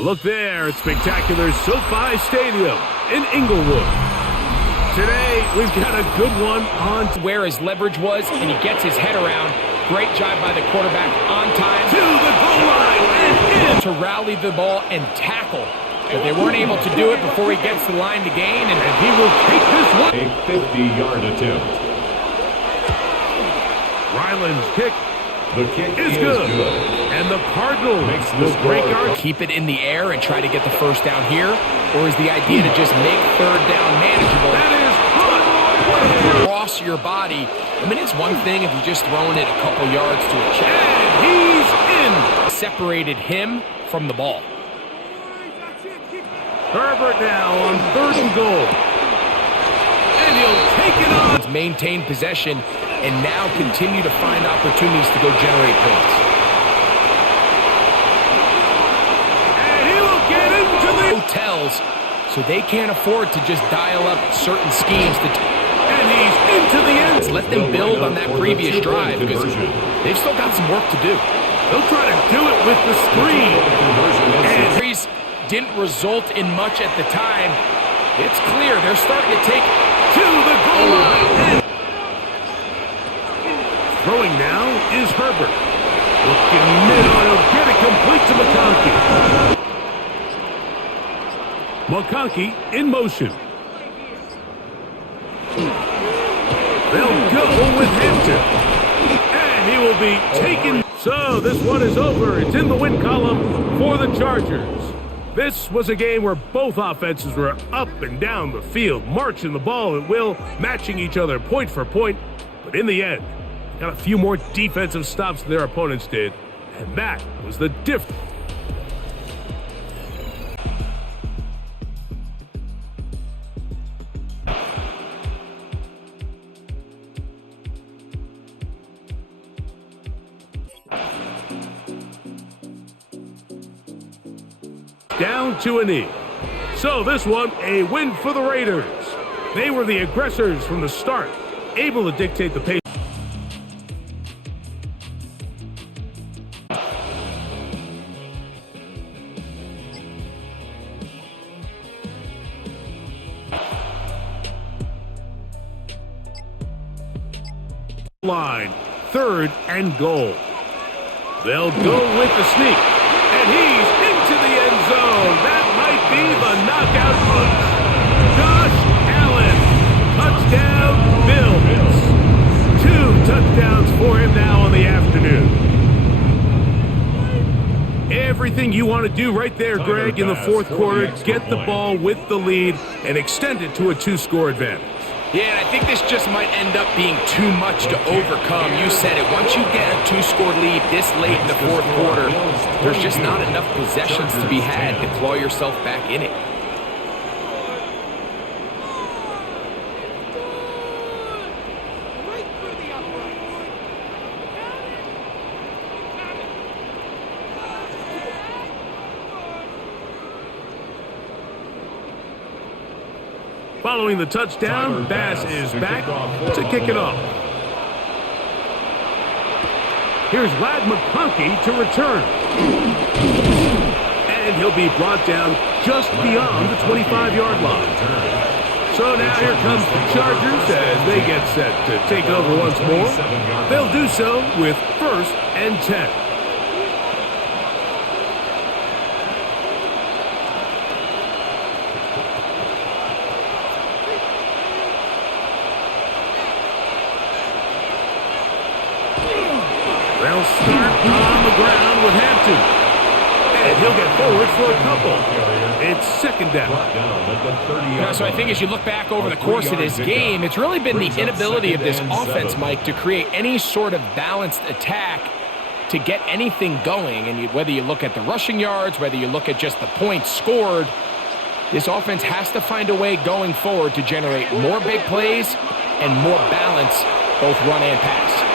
A look there at spectacular SoFi Stadium in Inglewood. Today, we've got a good one on where his leverage was, and he gets his head around. Great job by the quarterback on time. To the goal line and in. To rally the ball and tackle. But they weren't able to do it before he gets the line to gain, and he will take this one. A 50-yard attempt. Ryland's kick. The kick is good. And the Cardinals will break our... Keep it in the air and try to get the first down here, or is the idea to just make third down manageable? That is good. Cross your body. I mean, it's one thing if you're just throwing it a couple yards to a check. And he's in. Separated him from the ball. Herbert now on 3rd and goal. And he'll take it on. Maintain possession and now continue to find opportunities to go generate points. And he will get into the hotels, so they can't afford to just dial up certain schemes to. And he's into the end. Let them build on that previous drive because they've still got some work to do. They'll try to do it with the screen. And didn't result in much at the time. It's clear they're starting to take to the goal line. Throwing now is Herbert. Looking middle, he'll get it complete to McConkey. McConkey in motion. They'll go with Hampton. And he will be taken. So this one is over. It's in the win column for the Chargers. This was a game where both offenses were up and down the field, marching the ball at will, matching each other point for point. But in the end, got a few more defensive stops than their opponents did, and that was the difference. Down to a knee. So this one, a win for the Raiders. They were the aggressors from the start, able to dictate the pace. Line, 3rd and goal. They'll go with the sneak, and he's into the end zone. That might be the knockout punch. Josh Allen, touchdown, Bills. 2 touchdowns for him now on the afternoon. Everything you want to do right there, Greg, in the 4th quarter, get the ball with the lead and extend it to a 2-score advantage. Yeah, and I think this just might end up being too much to overcome. You said it. Once you get a 2-score lead this late in the 4th quarter, there's just not enough possessions to be had to claw yourself back in it. Following the touchdown, Bass is back to kick it off. Here's Lad McConkey to return. And he'll be brought down just beyond the 25-yard line. So now here comes the Chargers as they get set to take over once more. They'll do so with 1st and 10. They'll start on the ground with Hampton. And he'll get forward for a couple. It's 2nd down. Yeah, so I think as you look back over the course of this game, it's really been the inability of this offense, Mike, to create any sort of balanced attack to get anything going. And whether you look at the rushing yards, whether you look at just the points scored, this offense has to find a way going forward to generate more big plays and more balance, both run and pass.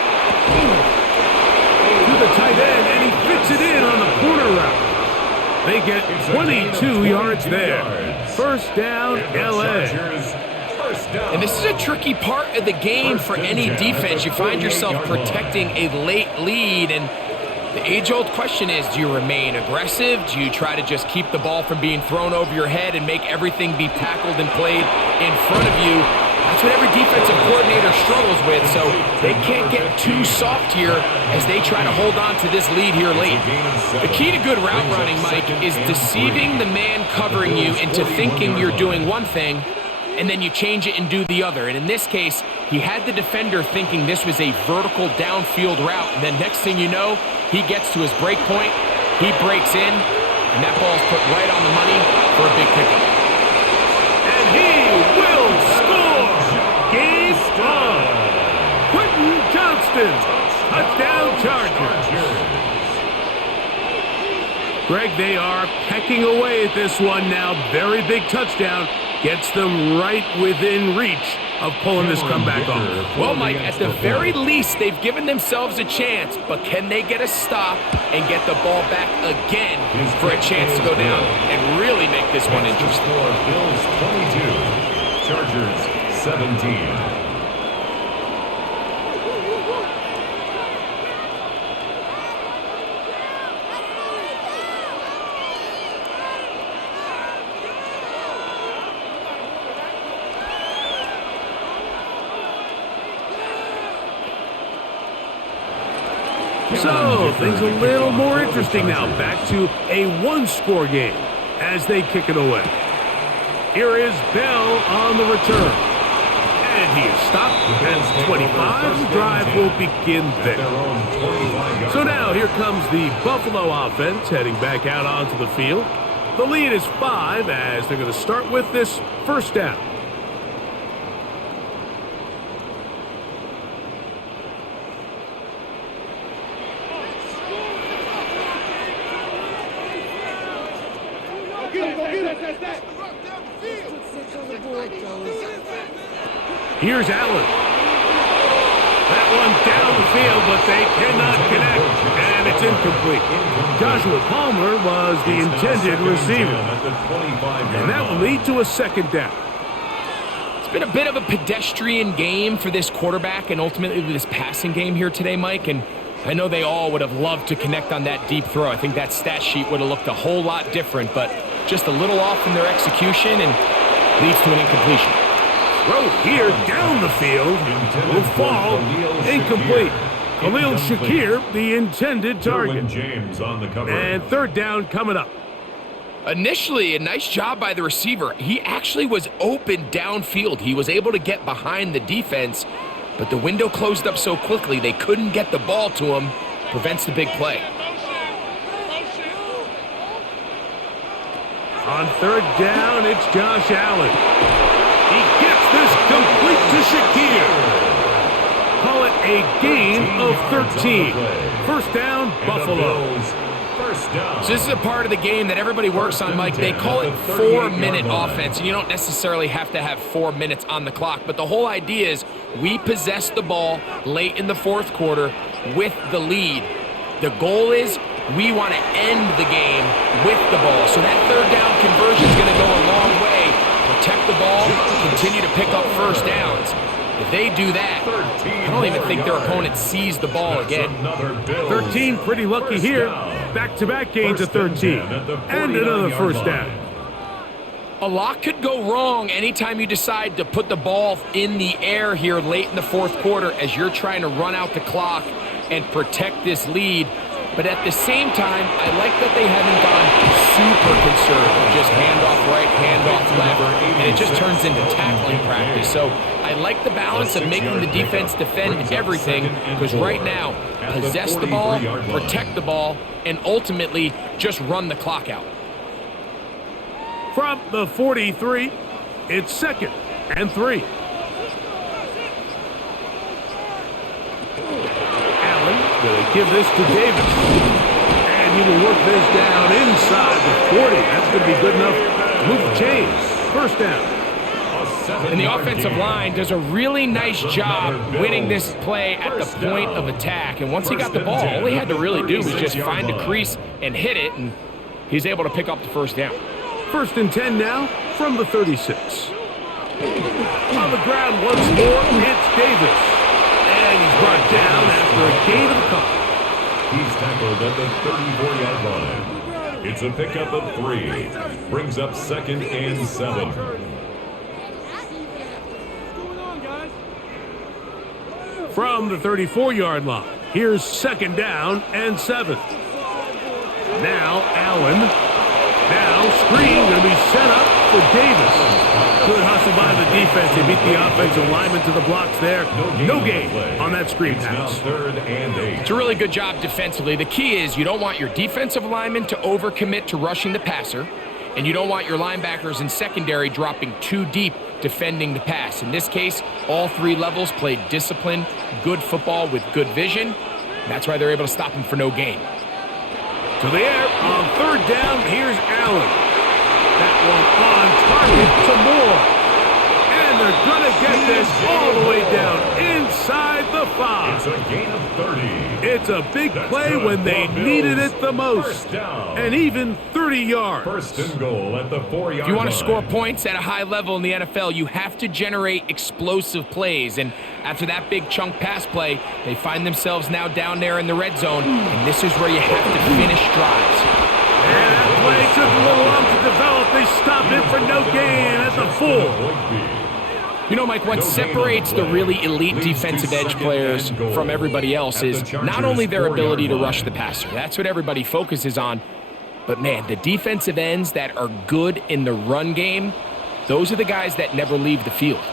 To the tight end, and he fits it in on the corner route. They get 22 yards there. 1st down, LA. And this is a tricky part of the game for any defense. You find yourself protecting a late lead, and The age-old question is, do you remain aggressive? Do you try to just keep the ball from being thrown over your head and make everything be tackled and played in front of you? That's what every defensive coordinator struggles with, so they can't get too soft here as they try to hold on to this lead here late. The key to good route running, Mike, is deceiving the man covering you into thinking you're doing one thing, and then you change it and do the other. And in this case, he had the defender thinking this was a vertical downfield route, and then next thing you know, he gets to his break point, he breaks in, and that ball's put right on the money for a big pickup. And he will score! Game on! Quentin Johnston, touchdown Chargers! Greg, they are pecking away at this one now. Very big touchdown. Gets them right within reach of pulling this comeback off. Well, Mike, at the very least, they've given themselves a chance, but can they get a stop and get the ball back again for a chance to go down and really make this one interesting? Bills 22, Chargers 17. So, things a little more interesting now. Back to a one-score game as they kick it away. Here is Bell on the return. And he is stopped at 25. The drive will begin there. So now here comes the Buffalo offense heading back out onto the field. The lead is 5 as they're going to start with this first down. Here's Allen. That one down the field, but they cannot connect, and it's incomplete. Joshua Palmer was the intended receiver, and that will lead to a second down. It's been a bit of a pedestrian game for this quarterback and ultimately this passing game here today, Mike, and I know they all would have loved to connect on that deep throw. I think that stat sheet would have looked a whole lot different, but just a little off in their execution and leads to an incompletion. Throw here down the field will fall incomplete. Khalil Shakir, the intended target. James on the cover. And third down coming up. Initially, a nice job by the receiver. He actually was open downfield. He was able to get behind the defense, but the window closed up so quickly they couldn't get the ball to him. Prevents the big play. On third down, it's Josh Allen. He gets this complete to Shakir. Call it a gain of 13. First down, Buffalo. So this is a part of the game that everybody works on, Mike. They call it 4-minute offense, and you don't necessarily have to have 4 minutes on the clock. But the whole idea is we possess the ball late in the fourth quarter with the lead. The goal is we want to end the game with the ball. So that third down conversion is going to go a long way. Protect the ball, continue to pick up first downs. If they do that, I don't even think their opponent sees the ball again. 13, pretty lucky here. Back-to-back gains of 13. And another first down. A lot could go wrong anytime you decide to put the ball in the air here late in the fourth quarter as you're trying to run out the clock and protect this lead. But at the same time, I like that they haven't gone super conservative. Just handoff right, handoff left, and it just turns into tackling practice. So I like the balance of making the defense defend everything, because right now, possess the ball, protect the ball, and ultimately just run the clock out. From the 43, it's second and 3. Going to give this to Davis. And he will work this down inside the 40. That's going to be good enough to move the chains. First down. And the offensive line does a really nice job winning this play at the point of attack. And once he got the ball, all he had to really do was just find a crease and hit it, and he's able to pick up the first down. First and 10 now from the 36. On the ground once more, it's Davis. And he's brought down after a gain of a couple. He's tackled at the 34-yard line. It's a pickup of 3. Brings up 2nd and 7. From the 34-yard line, here's 2nd down and 7. Now Allen. Now screen going to be set up for Davis. Good hustle by the defense. They beat the offensive lineman to the blocks there. No gain on that screen pass. It's now 3rd and 8. It's a really good job defensively. The key is you don't want your defensive lineman to overcommit to rushing the passer, and you don't want your linebackers in secondary dropping too deep defending the pass. In this case, all 3 levels played disciplined, good football with good vision. That's why they're able to stop him for no gain. To the air on 3rd down. Here's Allen. That one on target to Moore. And they're going to get this all the way down inside the 5. It's a gain of 30. It's a big play when they needed it the most. And even 30 yards. 1st and goal at the 4-yard line. If you want to score points at a high level in the NFL, you have to generate explosive plays. And after that big chunk pass play, they find themselves now down there in the red zone. And this is where you have to finish drives. And that play took a little long to develop. They stopped it for no gain at the 4. You know, Mike, what separates the really elite defensive edge players from everybody else is not only their ability to rush the passer. That's what everybody focuses on. But, man, the defensive ends that are good in the run game, those are the guys that never leave the field.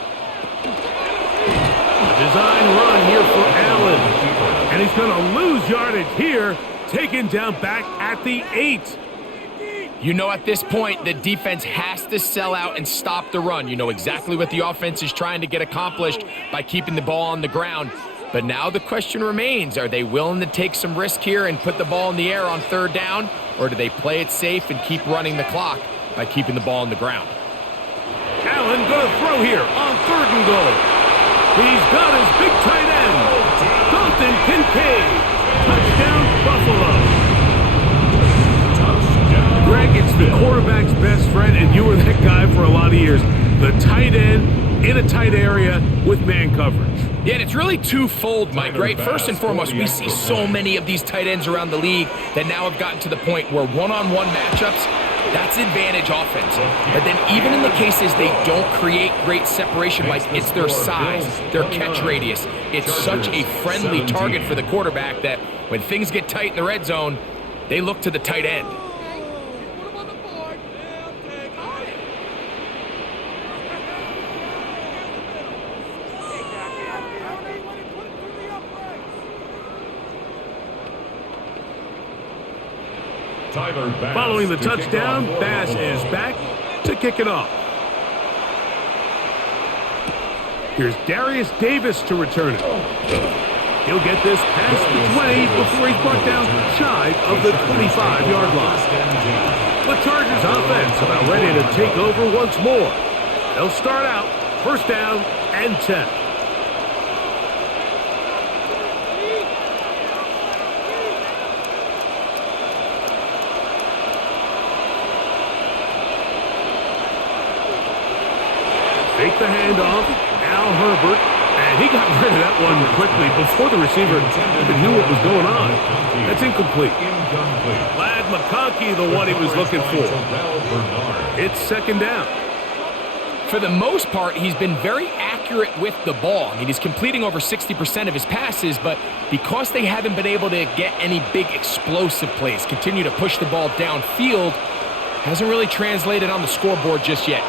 Design run here for Allen. And he's going to lose yardage here, taken down back at the 8. You know at this point the defense has to sell out and stop the run. You know exactly what the offense is trying to get accomplished by keeping the ball on the ground. But now the question remains, are they willing to take some risk here and put the ball in the air on 3rd down? Or do they play it safe and keep running the clock by keeping the ball on the ground? Allen going to throw here on 3rd and goal. He's got his big tight end, Dalton Kincaid. Touchdown, Buffalo. Greg, it's the quarterback's best friend, and you were that guy for a lot of years. The tight end in a tight area with man coverage. Yeah, and it's really twofold, Mike, right? First and foremost, we see so many of these tight ends around the league that now have gotten to the point where one-on-one matchups, that's advantage offense. But then even in the cases they don't create great separation, Mike, it's their size, their catch radius. It's such a friendly target for the quarterback that when things get tight in the red zone, they look to the tight end. Following the touchdown, Bass is back to kick it off. Here's Darius Davis to return it. He'll get this past the 20 before he's brought down shy of the 25-yard line. The Chargers offense about ready to take over once more. They'll start out 1st down and 10. Take the handoff. Now Herbert. And he got rid of that one quickly before the receiver even knew what was going on. That's incomplete. Lad McConkey, the one he was looking for. It's 2nd down. For the most part, he's been very accurate with the ball. I mean, he's completing over 60% of his passes, but because they haven't been able to get any big explosive plays, continue to push the ball downfield, hasn't really translated on the scoreboard just yet.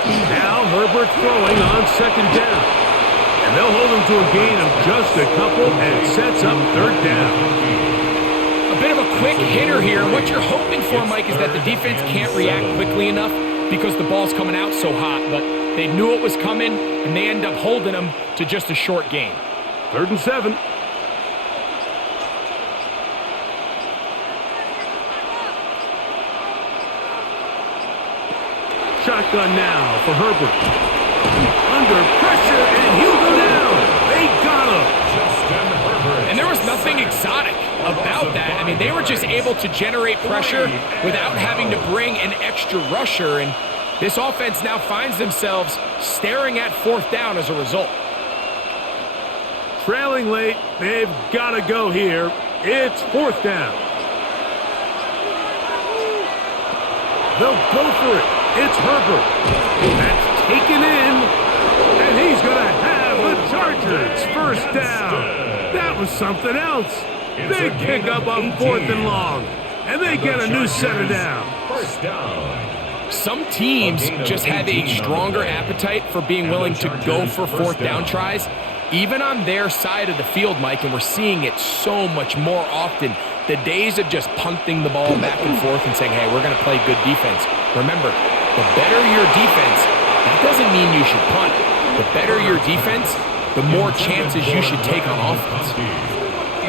Now Herbert throwing on 2nd down. And they'll hold him to a gain of just a couple and sets up 3rd down. A bit of a quick hitter here. What you're hoping for, Mike, is that the defense can't react quickly enough because the ball's coming out so hot. But they knew it was coming, and they end up holding him to just a short gain. 3rd and 7. Shotgun now for Herbert. Under pressure, and he'll go down. They got him. And there was nothing exotic about that. I mean, they were just able to generate pressure without having to bring an extra rusher. And this offense now finds themselves staring at 4th down as a result. Trailing late, they've got to go here. It's fourth down. They'll go for it. It's Herbert. That's taken in. And he's going to have the Chargers first down. That was something else. They pick up on fourth and long. And they get a new set of downs. First down. Some teams just have a stronger appetite for being willing to go for fourth down tries, even on their side of the field, Mike, and we're seeing it so much more often. The days of just punting the ball back and forth and saying, hey, we're going to play good defense. Remember, the better your defense, that doesn't mean you should punt. The better your defense, the more chances you should take on offense.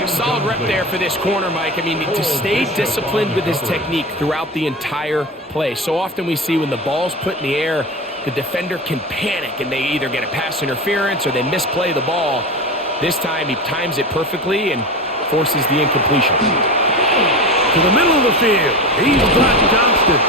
Solid rep there for this corner, Mike. I mean, to stay disciplined with his technique throughout the entire play. So often we see when the ball's put in the air, the defender can panic and they either get a pass interference or they misplay the ball. This time he times it perfectly and forces the incompletion. To the middle of the field, he's got Johnston.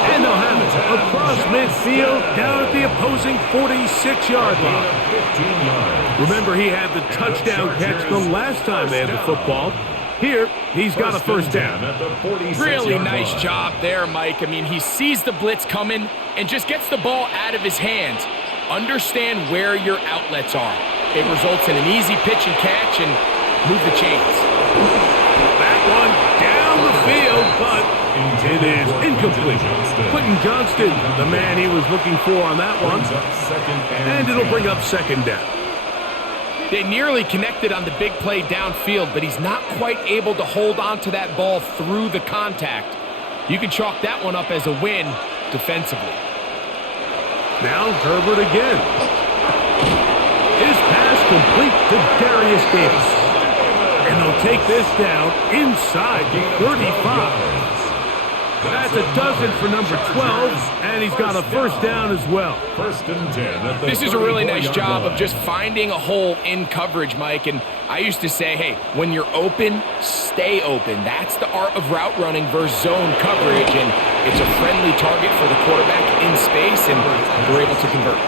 And they'll have it across midfield down at the opposing 46-yard line. Remember, he had the touchdown catch the last time they had the football. Here, he's got a first down. Really nice job there, Mike. I mean, he sees the blitz coming and just gets the ball out of his hands. Understand where your outlets are. It results in an easy pitch and catch and move the chains. That one down the field, but it is incomplete. Quentin Johnston, the man he was looking for on that one. And it'll bring up second down. They nearly connected on the big play downfield, but he's not quite able to hold on to that ball through the contact. You can chalk that one up as a win defensively. Now Herbert again. His pass complete to Darius Davis. And they'll take this down inside the 35. That's a dozen for number 12, and he's got a first down as well. First and 10. This is a really nice job of just finding a hole in coverage, Mike. And I used to say, hey, when you're open, stay open. That's the art of route running versus zone coverage, and it's a friendly target for the quarterback in space, and they're able to convert.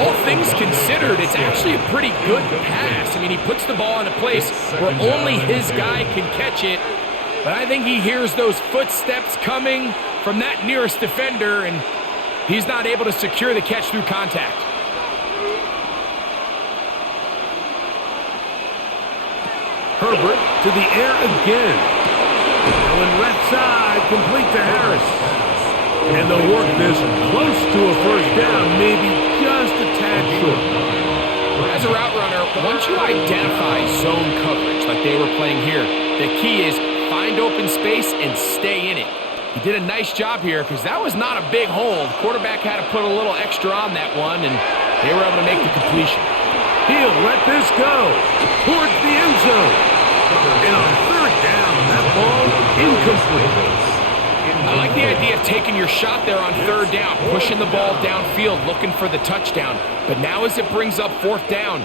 All things considered, it's actually a pretty good pass. I mean, he puts the ball in a place where only his guy can catch it. But I think he hears those footsteps coming from that nearest defender, and he's not able to secure the catch through contact. Herbert to the air again. Going left side, complete to Harris. And they'll work this close to a first down, maybe just a tad short. As a route runner, once you identify zone coverage like they were playing here, the key is find open space and stay in it. He did a nice job here because that was not a big hole. The quarterback had to put a little extra on that one, and they were able to make the completion. He'll let this go towards the end zone. And on third down, that ball incomplete. I like the idea of taking your shot there on third down, pushing the ball downfield, looking for the touchdown. But now as it brings up fourth down,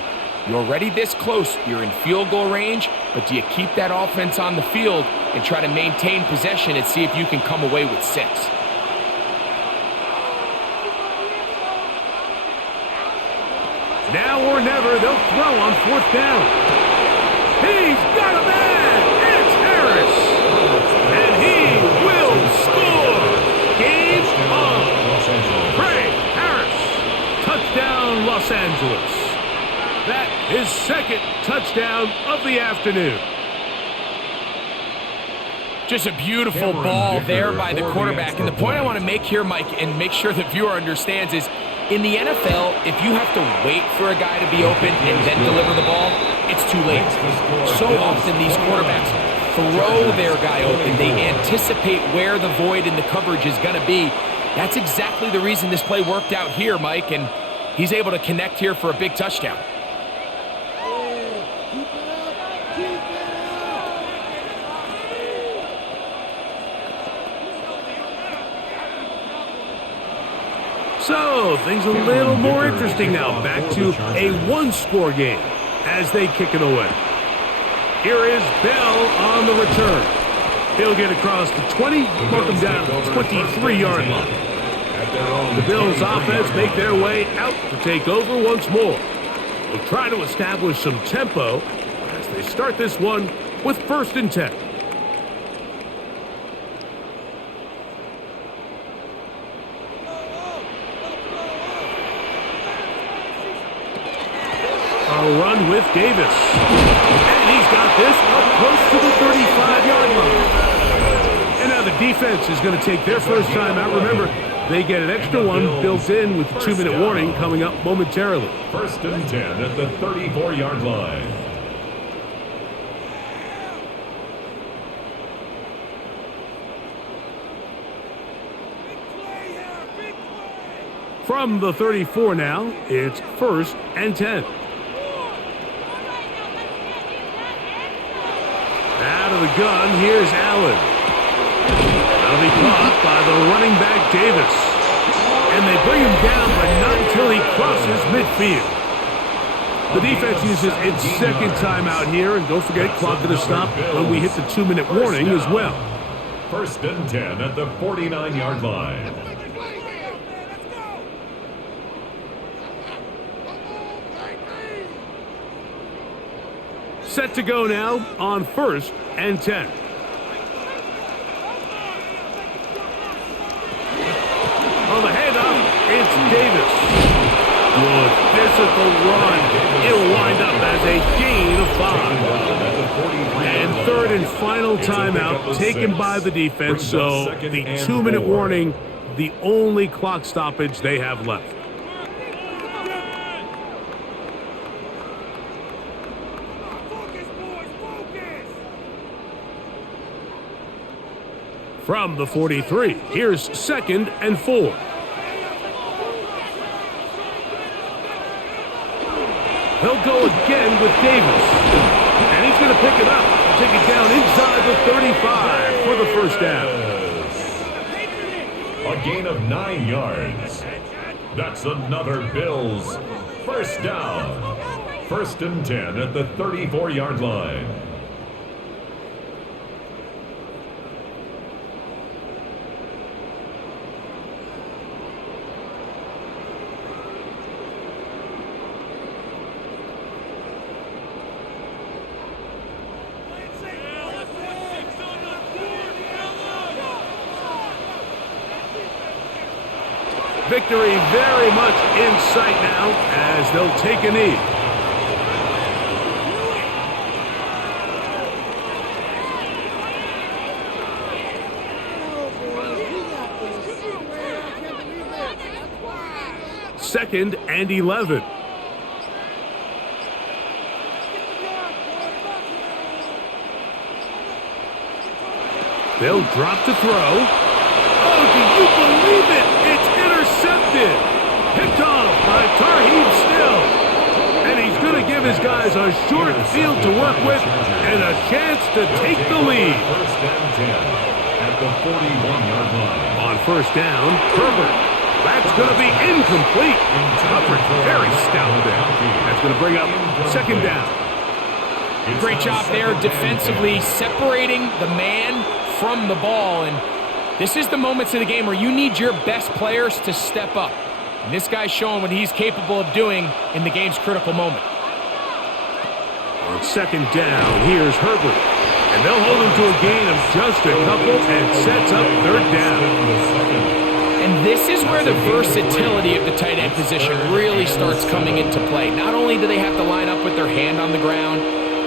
you're already this close. You're in field goal range, but do you keep that offense on the field and try to maintain possession and see if you can come away with 6? Now or never, they'll throw on fourth down. He's got a man! It's Harris! And he will score! Game on! Craig Harris! Touchdown, Los Angeles. That is second touchdown of the afternoon. Just a beautiful ball there by the quarterback. And the point I want to make here, Mike, and make sure the viewer understands is, in the NFL, if you have to wait for a guy to be open and then deliver the ball, it's too late. So often these quarterbacks throw their guy open. They anticipate where the void in the coverage is going to be. That's exactly the reason this play worked out here, Mike, and he's able to connect here for a big touchdown. So, things a little more interesting now. Back to a one-score game as they kick it away. Here is Bell on the return. He'll get across the 20, mark him down to the 23-yard line. The Bills' offense make their way out to take over once more. They'll try to establish some tempo as they start this one with 1st and 10. A run with Davis. And he's got this up close to the 35-yard line. And now the defense is going to take their first time out. Remember, they get an extra one built in with the 2-minute warning coming up momentarily. 1st and 10 at the 34-yard line. From the 34 now, it's 1st and 10. Out of the gun, here's Allen. That'll be caught by the running back Davis. And they bring him down, but not until he crosses midfield. The defense uses its 2nd timeout here, and don't forget, clock to stop when we hit the 2-minute warning as well. 1st and 10 at the 49-yard line. Set to go now on 1st and 10. On the handoff, it's Davis. Good physical run. It'll wind up as a gain of 5. And 3rd and final timeout taken by the defense, so the 2-minute warning, the only clock stoppage they have left. From the 43, here's 2nd and 4. He'll go again with Davis. And he's going to pick it up. Take it down inside the 35 for the 1st down. A gain of 9 yards. That's another Bills 1st down. 1st and 10 at the 34-yard line. Victory very much in sight now as they'll take a knee. Second and 11. They'll drop to throw. Oh, do you believe it? It's intercepted. Picked off by Tarheeb Still. And he's going to give his guys a short field to work with and a chance to take the lead. 1st and 10 at the 41-yard line. On 1st down, Herbert. That's going to be incomplete. Coverage very stout there. That's going to bring up 2nd down. Great job there defensively, separating the man from the ball. And this is the moments of the game where you need your best players to step up. And this guy's showing what he's capable of doing in the game's critical moment. On 2nd down, here's Herbert. And they'll hold him to a gain of just a couple and sets up 3rd down. And this is where the versatility of the tight end position really starts coming into play. Not only do they have to line up with their hand on the ground,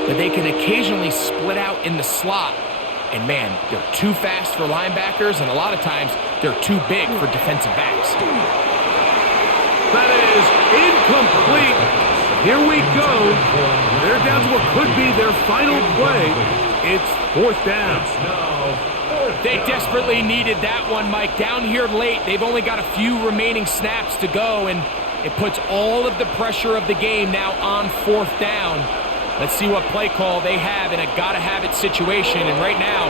but they can occasionally split out in the slot. And man, they're too fast for linebackers, and a lot of times they're too big for defensive backs. That is incomplete. Here we go. They're down to what could be their final play. It's 4th down. They desperately needed that one, Mike. Down here late, they've only got a few remaining snaps to go, and it puts all of the pressure of the game now on 4th down. Let's see what play call they have in a gotta-have-it situation. And right now,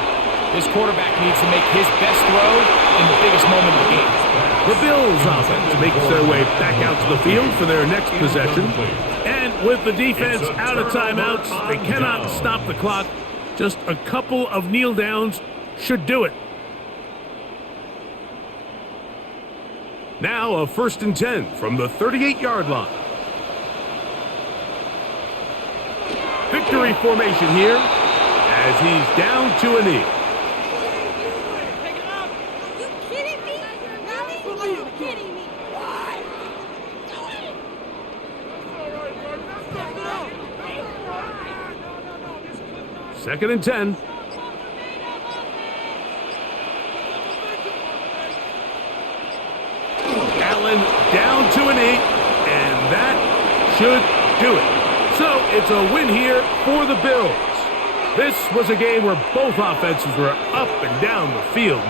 this quarterback needs to make his best throw in the biggest moment of the game. The Bills offense makes their way back out to the field for their next possession. And with the defense out of timeouts, they cannot stop the clock. Just a couple of kneel downs should do it. Now a 1st and 10 from the 38-yard line. Victory formation here as he's down to a knee. Second and 10. Allen down to a knee, and that should do it. So it's a win here for the Bills. This was a game where both offenses were up and down the field.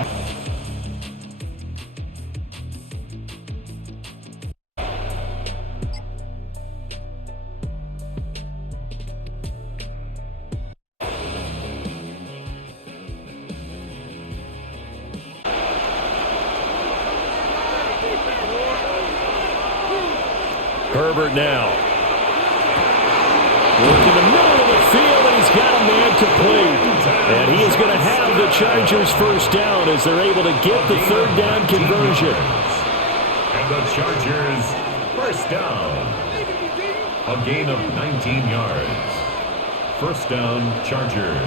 Herbert now. Working the middle of the field, and he's got a man complete. And he is going to have the Chargers first down as they're able to get the third down conversion. And the Chargers first down. A gain of 19 yards. First down, Chargers.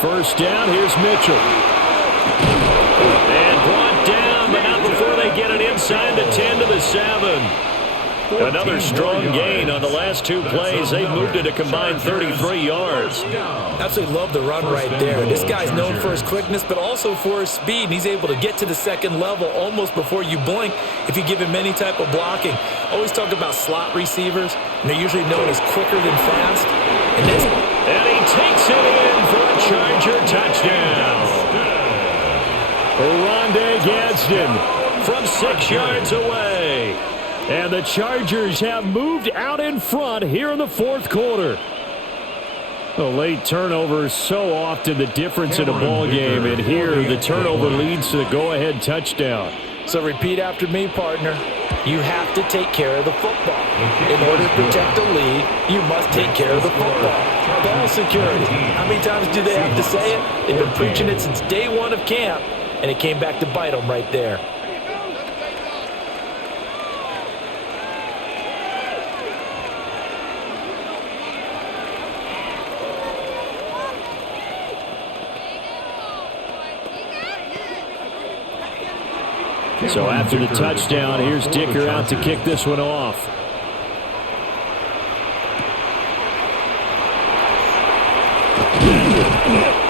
First down, here's Mitchell. And brought down, but not before they get it inside the 10 to the 7. Another strong gain on the last two plays. They've moved it a combined 33 yards. Absolutely love the run right there. This guy's known for his quickness, but also for his speed. And he's able to get to the second level almost before you blink if you give him any type of blocking. Always talk about slot receivers, and they're usually known as quicker than fast. And he takes it in for a Charger touchdown. Oronde Gadsden from 6 yards away. And the Chargers have moved out in front here in the fourth quarter. The late turnover is so often the difference in a ball game, and here the turnover leads to the go-ahead touchdown. So repeat after me, partner. You have to take care of the football. In order to protect the lead, you must take care of the football. Ball security. How many times do they have to say it? They've been preaching it since day one of camp, and it came back to bite them right there. So after the touchdown, here's Dicker out to kick this one off.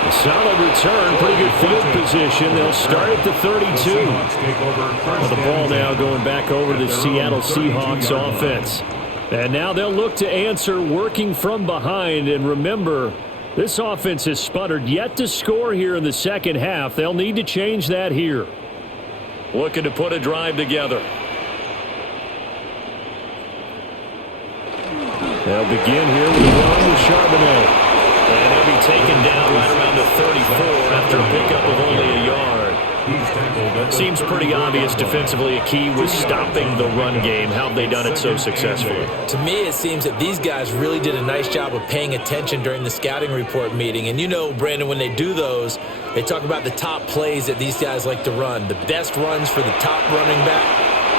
A solid return, pretty good field position. They'll start at the 32. Well, the ball now going back over to the Seattle Seahawks offense. And now they'll look to answer working from behind. And remember, this offense has sputtered yet to score here in the second half. They'll need to change that here. Looking to put a drive together. They'll begin here with a run with Charbonnet. And he'll be taken down right around the 34 after a pickup of only a yard. Seems pretty obvious defensively a key was stopping the run game. How have they done it so successfully? To me, it seems that these guys really did a nice job of paying attention during the scouting report meeting. And you know, Brandon, when they do those, they talk about the top plays that these guys like to run. The best runs for the top running back,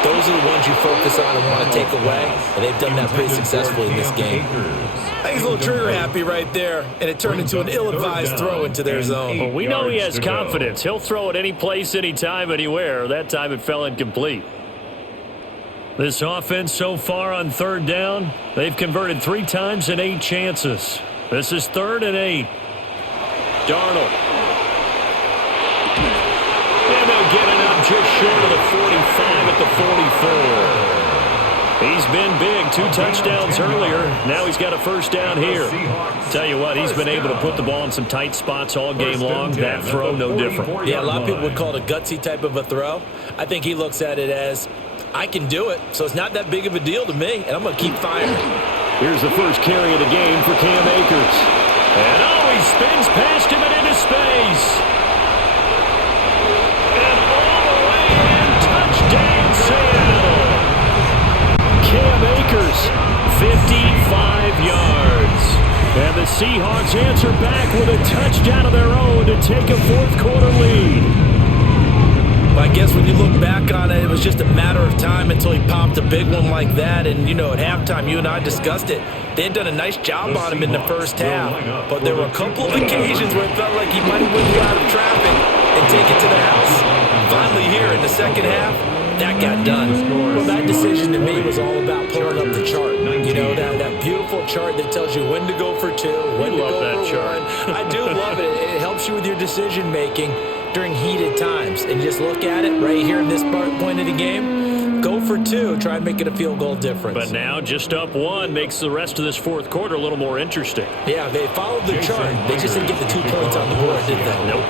those are the ones you focus on and want to take away. And they've done that pretty successfully in this game. He's a little trigger happy right there, and it turned into an ill-advised throw into their zone. Well, we know he has confidence. He'll throw it any place, anytime, anywhere. That time it fell incomplete. This offense so far on third down, they've converted 3 times in 8 chances. This is 3rd and 8. Darnold. And they'll get it up just short of the 45 at the 44. He's been big, 2 touchdowns earlier. Now he's got a first down here. Tell you what, he's been able to put the ball in some tight spots all game long. That throw, no different. Yeah, a lot of people would call it a gutsy type of a throw. I think he looks at it as, I can do it, so it's not that big of a deal to me, and I'm going to keep firing. Here's the first carry of the game for Cam Akers. And he spins past him and into space. And all the way in, touchdown Seattle. Cam Akers, 55 yards. And the Seahawks answer back with a touchdown of their own to take a fourth quarter lead. Well, I guess when you look back on it, it was just a matter of time until he popped a big one like that. And, you know, at halftime, you and I discussed it. They had done a nice job on him in the first half. But there were a couple of occasions where it felt like he might whip you out of traffic and take it to the house. Finally here in the second half, that got done. Well, that decision to me was all about pulling up the chart. You know, that beautiful chart that tells you when to go for two, when to go for one. I do love it. It helps you with your decision-making during heated times. And just look at it right here in this point of the game. Go for two. Try and make it a field goal difference. But now just up one makes the rest of this fourth quarter a little more interesting. Yeah, they followed the chart. They just didn't get the 2 points on the board, did they? Nope.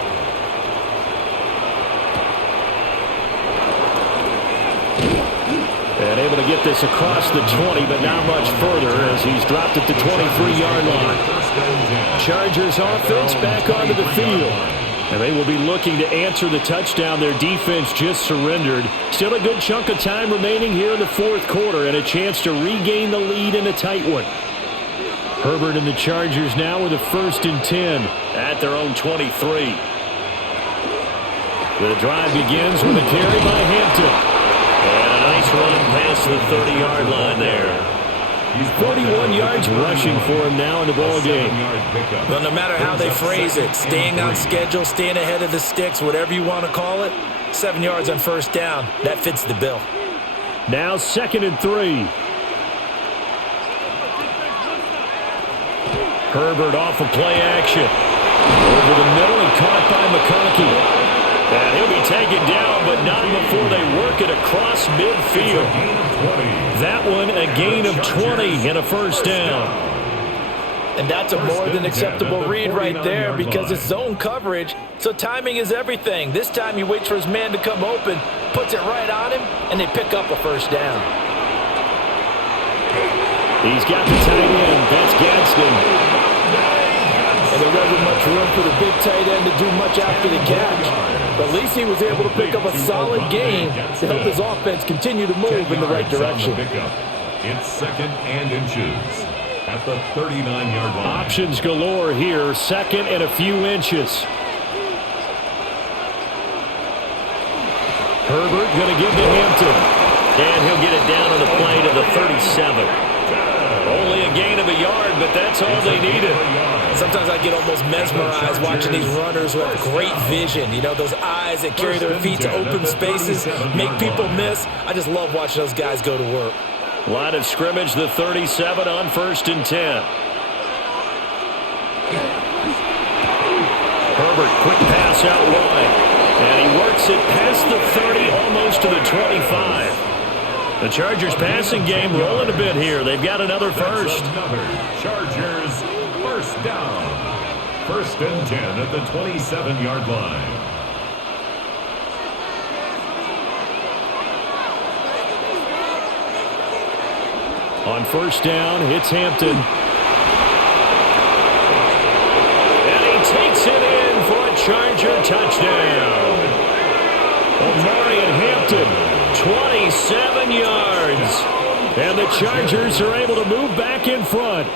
And able to get this across the 20, but not much further as he's dropped at the 23-yard line. Chargers offense back onto the field. And they will be looking to answer the touchdown their defense just surrendered. Still a good chunk of time remaining here in the fourth quarter and a chance to regain the lead in a tight one. Herbert and the Chargers now with a 1st and 10 at their own 23. The drive begins with a carry by Hampton. And a nice run past the 30-yard line there. 41 yards rushing for him now in the ball game. Well, no matter how they phrase it, staying on schedule, staying ahead of the sticks, whatever you want to call it, 7 yards on 1st down, that fits the bill. Now 2nd and 3. Herbert off of play action. Over the middle and caught by McConkey. And he'll be taken down, but not before they work it across midfield. That one a gain of 20 and a 1st down. And that's a more than acceptable read right there because it's zone coverage, so timing is everything. This time he waits for his man to come open, puts it right on him, and they pick up a 1st down. He's got the tight end. That's Gadsden. And there wasn't much room for the big tight end to do much after the catch. But at least he was able to pick up a solid gain to help his offense continue to move in the right direction. It's 2nd and inches at the 39-yard line. Options galore here. 2nd and a few inches. Herbert going to give to Hampton. And he'll get it down on the play to the 37. Only a gain of a yard, but that's all they needed. Sometimes I get almost mesmerized watching these runners who have great vision. You know, those eyes that carry their feet to open spaces, make people miss. I just love watching those guys go to work. Line of scrimmage, the 37 on 1st and 10. Herbert, quick pass out wide. And he works it past the 30, almost to the 25. The Chargers passing game rolling a bit here. They've got another first. Chargers 1st down. 1st and 10 at the 27-yard line. On 1st down, it's Hampton. And he takes it in for a Charger touchdown. Omarion Hampton. 27 yards. And the Chargers are able to move back in front.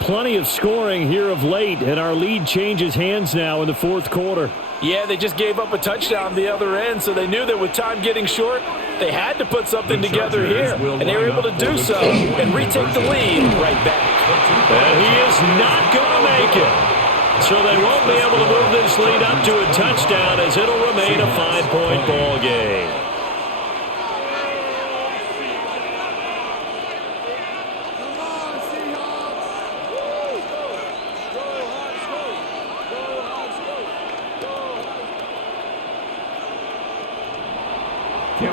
Plenty of scoring here of late, and our lead changes hands now in the fourth quarter. Yeah, they just gave up a touchdown the other end, so they knew that with time getting short, they had to put something together here. And they were able to do so and retake the lead right back. And he is not going to make it. So they won't be able to move this lead up to a touchdown as it'll remain a 5-point ball game.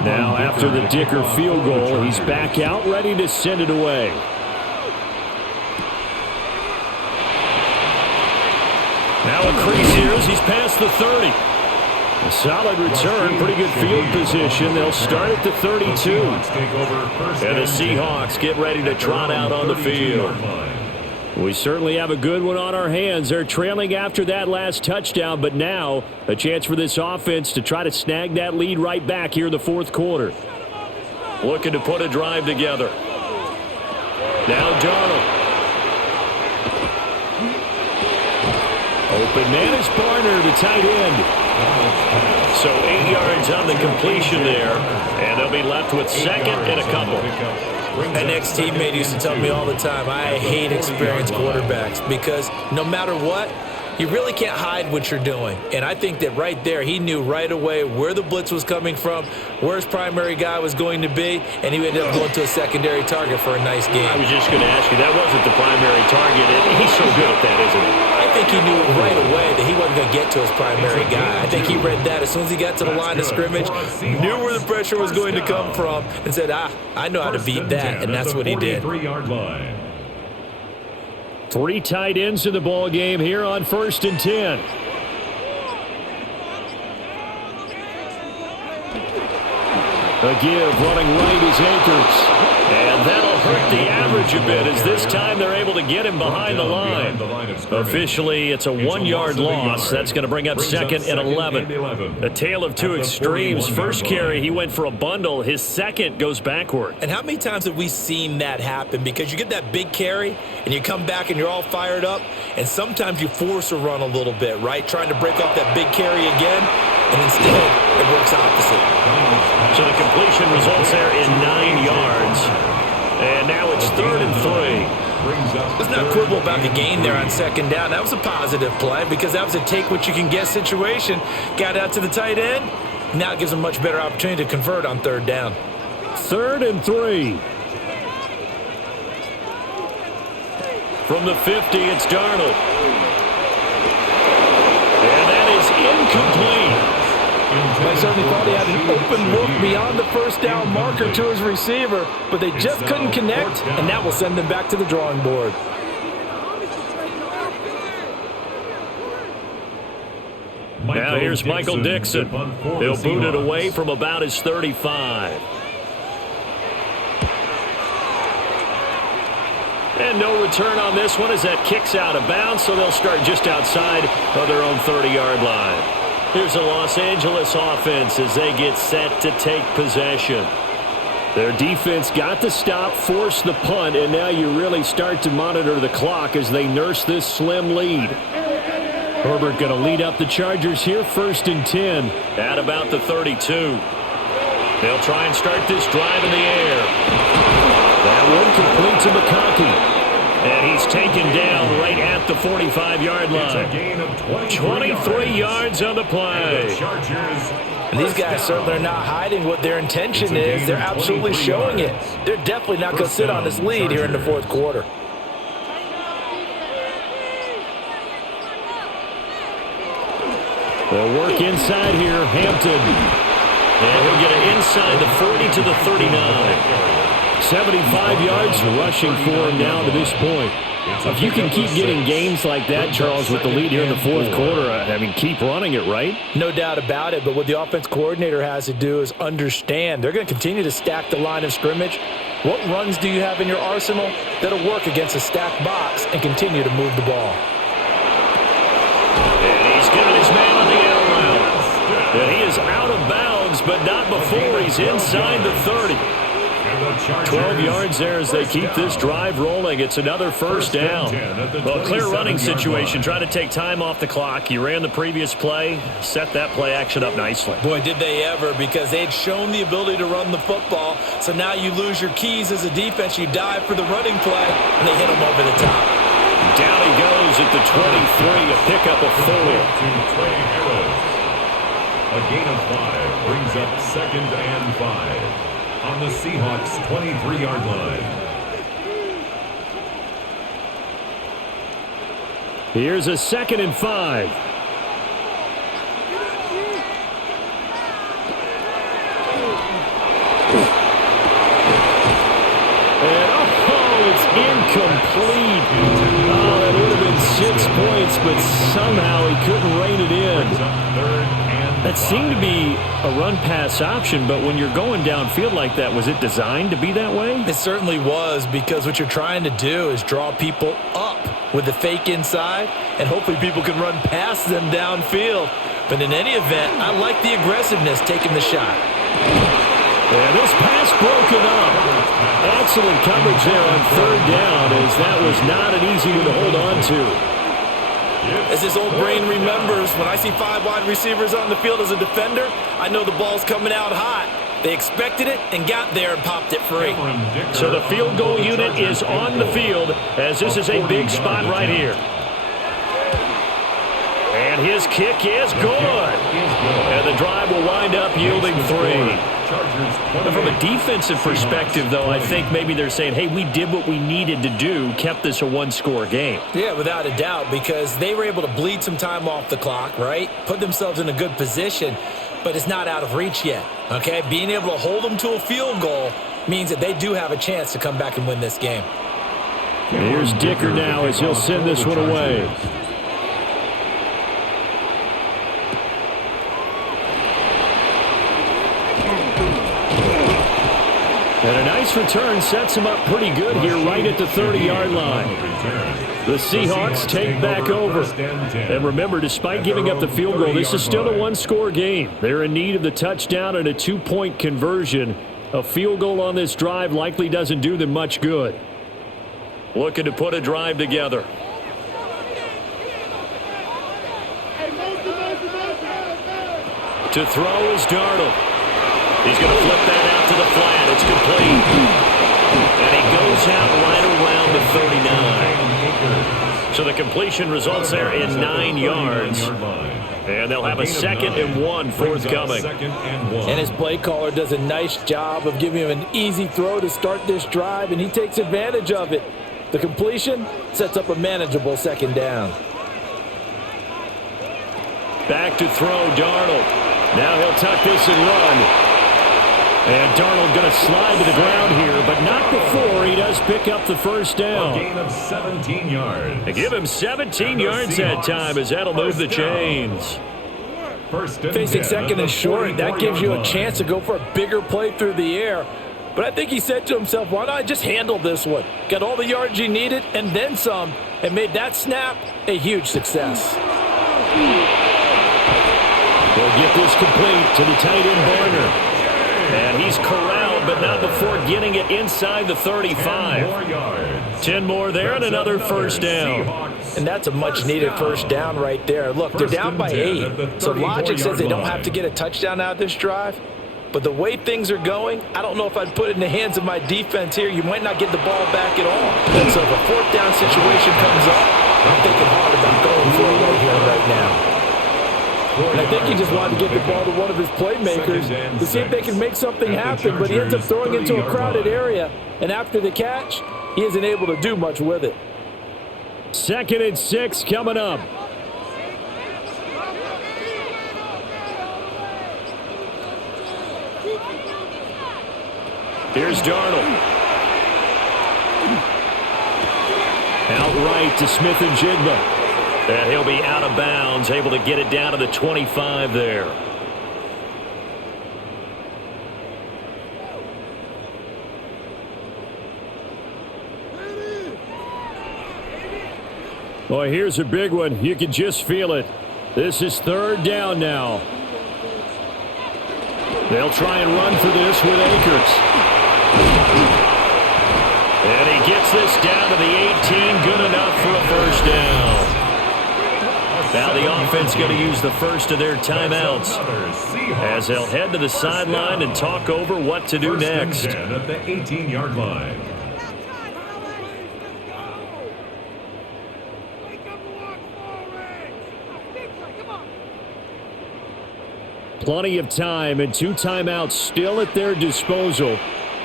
Now after the Dicker field goal, he's back out ready to send it away. Now a crease here as he's past the 30. A solid return, pretty good field position. They'll start at the 32. And the Seahawks get ready to trot out on the field. We certainly have a good one on our hands. They're trailing after that last touchdown, but now a chance for this offense to try to snag that lead right back here in the fourth quarter. Looking to put a drive together. Now Darnold. Open man is Barner, the tight end. So 8 yards on the completion there, and they'll be left with second and a couple. An ex-teammate used to tell me all the time, I hate experienced quarterbacks because no matter what, you really can't hide what you're doing. And I think that right there, he knew right away where the blitz was coming from, where his primary guy was going to be, and he ended up going to a secondary target for a nice game. I was just going to ask you, that wasn't the primary target. He's so good at that, isn't he? I think he knew right away that he wasn't going to get to his primary guy. I think he read that as soon as he got to the line of scrimmage, knew where the pressure was going to come from, and said, I know how to beat that, and that's what he did. 43-yard line. 3 tight ends in the ball game here on 1st and 10. A give running right is Akers. And that'll hurt the average a bit as this time they're able to get him behind the line. Officially, it's a 1-yard loss. That's going to bring up second and 11. A tale of two extremes. First carry, he went for a bundle. His second goes backward. And how many times have we seen that happen? Because you get that big carry, and you come back and you're all fired up, and sometimes you force a run a little bit, right? Trying to break off that big carry again, and instead it works opposite. So the completion results there in 9 yards. And now it's 3rd and 3. Let's not quibble about the gain there on 2nd down. That was a positive play because that was a take-what-you-can-get situation. Got out to the tight end. Now it gives them a much better opportunity to convert on 3rd down. 3rd and 3. From the 50, it's Darnold. And that is incomplete. I certainly thought he had an open look beyond the first down marker to his receiver, but they just couldn't connect, and that will send them back to the drawing board. Now here's Michael Dixon. He'll boot it away from about his 35. And no return on this one as that kicks out of bounds, so they'll start just outside of their own 30-yard line. Here's the Los Angeles offense as they get set to take possession. Their defense got the stop, forced the punt, and now you really start to monitor the clock as they nurse this slim lead. Herbert going to lead up the Chargers here, 1st and 10. At about the 32. They'll try and start this drive in the air. That one complete to McConkey. And he's taken down right at the 45-yard line. 23 yards on the play. And these guys certainly are not hiding what their intention is. They're absolutely showing it. They're definitely not going to sit on this lead here in the 4th quarter. They'll work inside here, Hampton. And he'll get it inside the 40 to the 39. 75 yards rushing for him now to this point. If you can keep getting gains like that, Charles, with the lead here in the 4th quarter, I mean, keep running it, right? No doubt about it, but what the offense coordinator has to do is understand. They're going to continue to stack the line of scrimmage. What runs do you have in your arsenal that'll work against a stacked box and continue to move the ball? And he's got his man on the out route. And he is out of bounds, but not before he's inside the 30. 12 yards there as they keep this drive rolling. It's another 1st down. Well, clear running situation. Try to take time off the clock. He ran the previous play, set that play action up nicely. Boy, did they ever, because they had shown the ability to run the football. So now you lose your keys as a defense. You dive for the running play, and they hit him over the top. Down he goes at the 23, a pickup of 4. A gain of 5 brings up 2nd and 5. On the Seahawks' 23-yard line. Here's a 2nd and 5. And it's incomplete. Oh, that would have been 6 points, but somehow he couldn't rein it in. That seemed to be a run-pass option, but when you're going downfield like that, was it designed to be that way? It certainly was, because what you're trying to do is draw people up with the fake inside, and hopefully people can run past them downfield. But in any event, I like the aggressiveness taking the shot. And this pass broken up. Excellent coverage there on 3rd down, as that was not an easy one to hold on to. As his old brain remembers, when I see 5 wide receivers on the field as a defender, I know the ball's coming out hot. They expected it and got there and popped it free. So the field goal unit is on the field as this is a big spot right here. And his kick is good. And the drive will wind up yielding 3. From a defensive perspective, though, I think maybe they're saying, hey, we did what we needed to do, kept this a one-score game. Yeah, without a doubt, because they were able to bleed some time off the clock, right? Put themselves in a good position, but it's not out of reach yet, okay? Being able to hold them to a field goal means that they do have a chance to come back and win this game. Here's Dicker now as he'll send this one away. And a nice return sets him up pretty good here right at the 30-yard line. The Seahawks take back over. And remember, despite giving up the field goal, this is still a one-score game. They're in need of the touchdown and a 2-point conversion. A field goal on this drive likely doesn't do them much good. Looking to put a drive together. To throw is Darnold. He's going to flip that out to the flat. It's complete. And he goes out right around the 39. So the completion results there in 9 yards. And they'll have a 2nd and 1 forthcoming. And his play caller does a nice job of giving him an easy throw to start this drive, and he takes advantage of it. The completion sets up a manageable 2nd down. Back to throw, Darnold. Now he'll tuck this and run. And Darnold going to slide to the ground here, but not before he does pick up the first down. A gain of 17 yards. They give him 17 yards that time as that'll move the chains. Facing 2nd and short, that gives you a chance to go for a bigger play through the air. But I think he said to himself, why not I just handle this one? Got all the yards you needed and then some, and made that snap a huge success. They'll get this complete to the tight end Barner. And he's corralled, but not before getting it inside the 35. 10 more there and another first down. And that's a much-needed first down right there. Look, they're down by 8. So logic says they don't have to get a touchdown out of this drive. But the way things are going, I don't know if I'd put it in the hands of my defense here. You might not get the ball back at all. And so if a 4th down situation comes up, I'm thinking hard about going for it right here and right now. And I think he just wanted to get the ball to one of his playmakers to see if they can make something happen, but he ends up throwing into a crowded area, and after the catch, he isn't able to do much with it. 2nd and 6 coming up. Here's Darnold. Outright to Smith and Jigba. And he'll be out of bounds, able to get it down to the 25 there. Boy, here's a big one. You can just feel it. This is 3rd down now. They'll try and run for this with Akers. And he gets this down to the 18. Good enough for a first down. Now the offense going to use the first of their timeouts as they'll head to the sideline and talk over what to do next. At the 18-yard line. Plenty of time and 2 timeouts still at their disposal.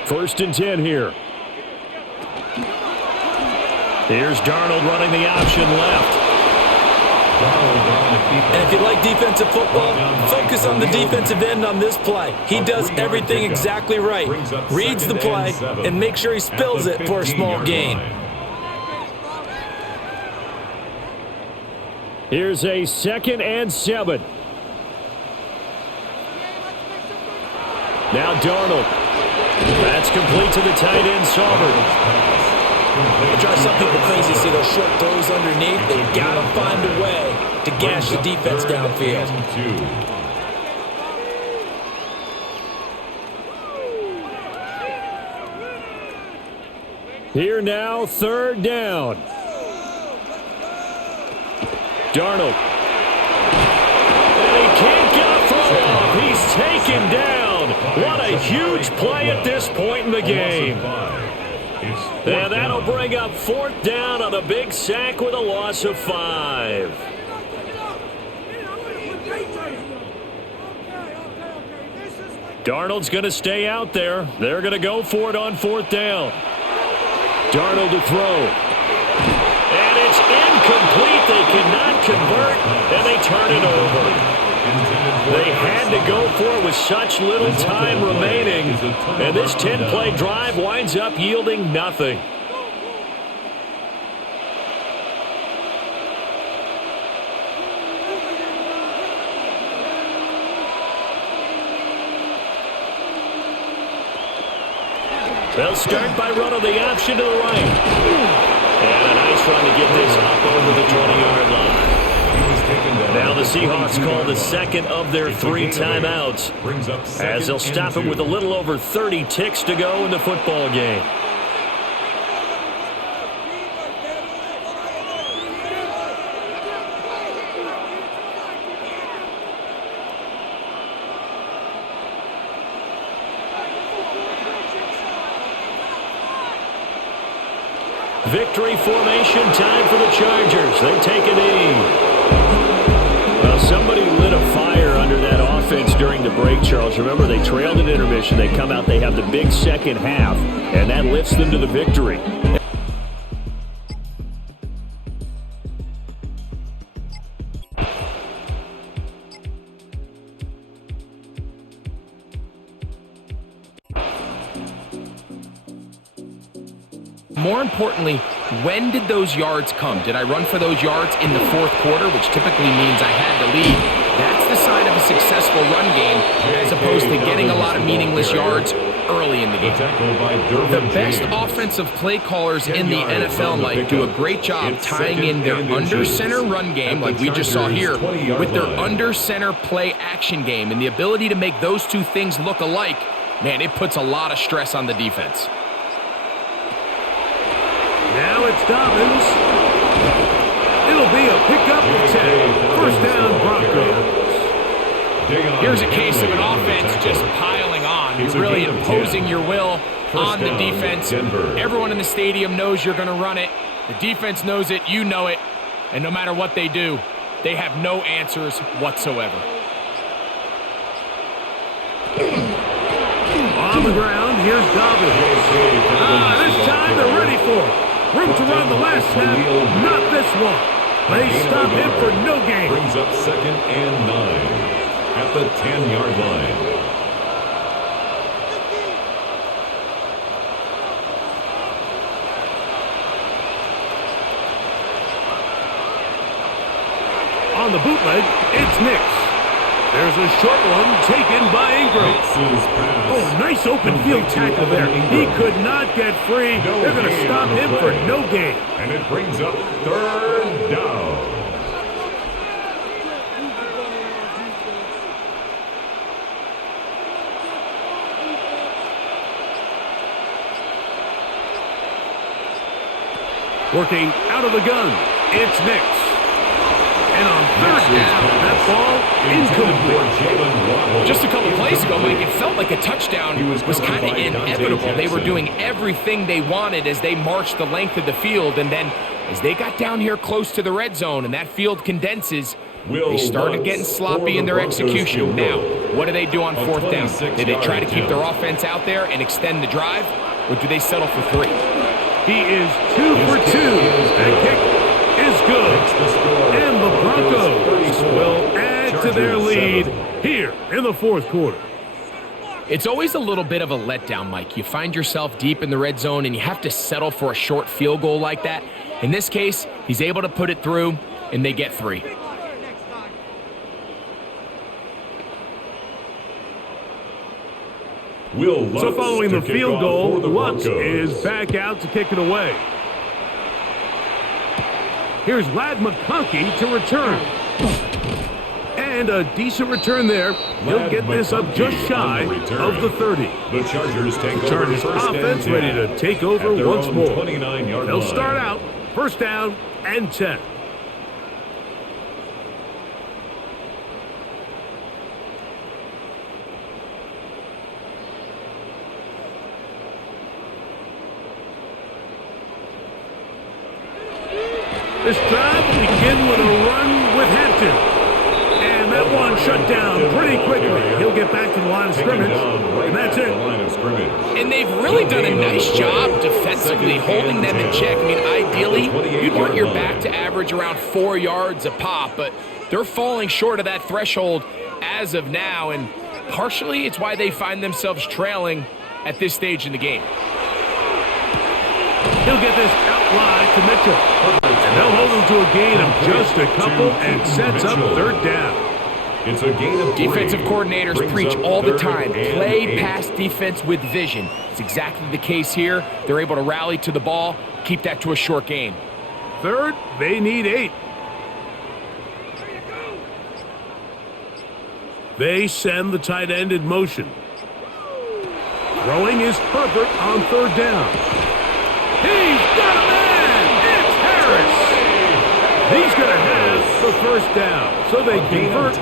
1st and 10 here. Here's Darnold running the option left. And if you like defensive football, focus on the defensive end on this play. He does everything exactly right. Reads the play and makes sure he spills it for a small gain. Here's a 2nd and 7. Now Darnold. That's complete to the tight end, Saubert. It drives some people crazy to see those short throws underneath. They've got to find a way to gash the defense downfield. Here now, 3rd down. Darnold. And he can't get a throw off. He's taken down. What a huge play at this point in the game. And that'll bring up 4th down on a big sack with a loss of 5. Darnold's going to stay out there. They're going to go for it on 4th down. Darnold to throw. And it's incomplete. They cannot convert, and they turn it over. They had to go for it with such little time remaining. And this 10-play drive winds up yielding nothing. They'll start by running the option to the right. And a nice run to get this up over the 20-yard line. Now the Seahawks call the second of their 3 timeouts, as they'll stop him with a little over 30 ticks to go in the football game. Victory formation time for the Chargers. They take a knee. Well, somebody lit a fire under that offense during the break, Charles. Remember, they trailed at intermission. They come out, they have the big second half, and that lifts them to the victory. More importantly, when did those yards come? Did I run for those yards in the 4th quarter, which typically means I had to lead? That's the sign of a successful run game, as opposed to getting a lot of meaningless yards early in the game. The best offensive play callers in the NFL, Mike, do a great job tying in their under-center run game, like we just saw here, with their under-center play action game. And the ability to make those two things look alike, man, it puts a lot of stress on the defense. Now it's Dobbins. It'll be a pickup of 10. First down, Broncos. Here's a case of an offense just piling on. You're really imposing your will on the defense. Everyone in the stadium knows you're going to run it. The defense knows it. You know it. And no matter what they do, they have no answers whatsoever. On the ground, here's Dobbins. This time they're ready for it. Room to run the last snap, not this one. They stop him for no gain. Brings up 2nd and 9 at the 10-yard line. On the bootleg, it's Nix. There's a short one taken by Ingram. Oh, nice open field tackle there. He could not get free. They're going to stop him for no gain. And it brings up 3rd down. Working out of the gun, it's Nix. And on 3rd down, that ball incomplete. Just a couple plays ago, Mike, it felt like a touchdown was kind of inevitable. They were doing everything they wanted as they marched the length of the field, and then as they got down here close to the red zone and that field condenses, they started getting sloppy in their execution. Now, what do they do on 4th down? Do they try to keep their offense out there and extend the drive, or do they settle for 3? He is 2 for 2. That kick is good. And the Broncos will add to their lead here in the 4th quarter. It's always a little bit of a letdown, Mike. You find yourself deep in the red zone and you have to settle for a short field goal like that. In this case, he's able to put it through, and they get 3. So following the field goal, Lutz is back out to kick it away. Here's Ladd McConkey to return. And a decent return there. He'll get this up just shy of the 30. The Chargers take the Chargers offense ready to take over once more. They'll start out 1st down and 10. This drive will begin with a run with Hampton. And that one shut down pretty quickly. He'll get back to the line of scrimmage, and that's it. And they've really done a nice job defensively holding them in check. I mean, ideally, you'd want your back to average around 4 yards a pop, but they're falling short of that threshold as of now, and partially it's why they find themselves trailing at this stage in the game. He'll get this out wide to Mitchell. And they'll hold him to a gain of just a couple and sets up third down. It's a gain of 3. Defensive coordinators preach all the time, play pass defense with vision. It's exactly the case here. They're able to rally to the ball, keep that to a short gain. Third, they need 8. They send the tight end in motion. Throwing is Herbert on third down. He's got a man! It's Harris! He's going to have the first down. So they convert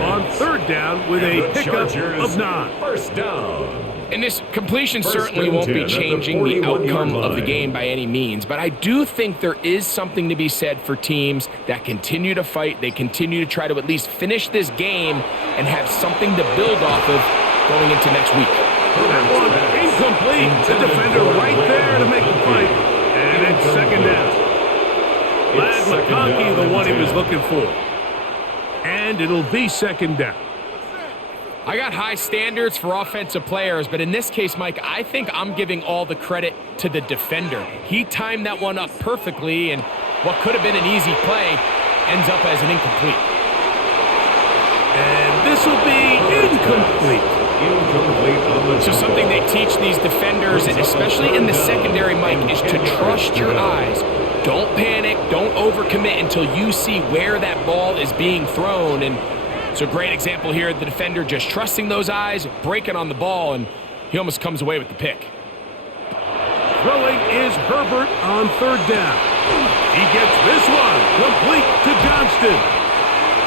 on third down with a pickup of 9. First down. And this completion certainly won't be changing the outcome of the game by any means, but I do think there is something to be said for teams that continue to fight. They continue to try to at least finish this game and have something to build off of going into next week. That one incomplete. The defender right there to make the fight. And it's second down. Lad McConkey, the one he was looking for. And it'll be second down. I got high standards for offensive players, but in this case, Mike, I think I'm giving all the credit to the defender. He timed that one up perfectly, and what could have been an easy play ends up as an incomplete. And this will be incomplete. So something they teach these defenders, and especially in the secondary, Mike, is to trust your eyes. Don't panic, don't overcommit until you see where that ball is being thrown. And it's a great example here, the defender just trusting those eyes, breaking on the ball, and he almost comes away with the pick. Throwing is Herbert on third down. He gets this one complete to Johnston.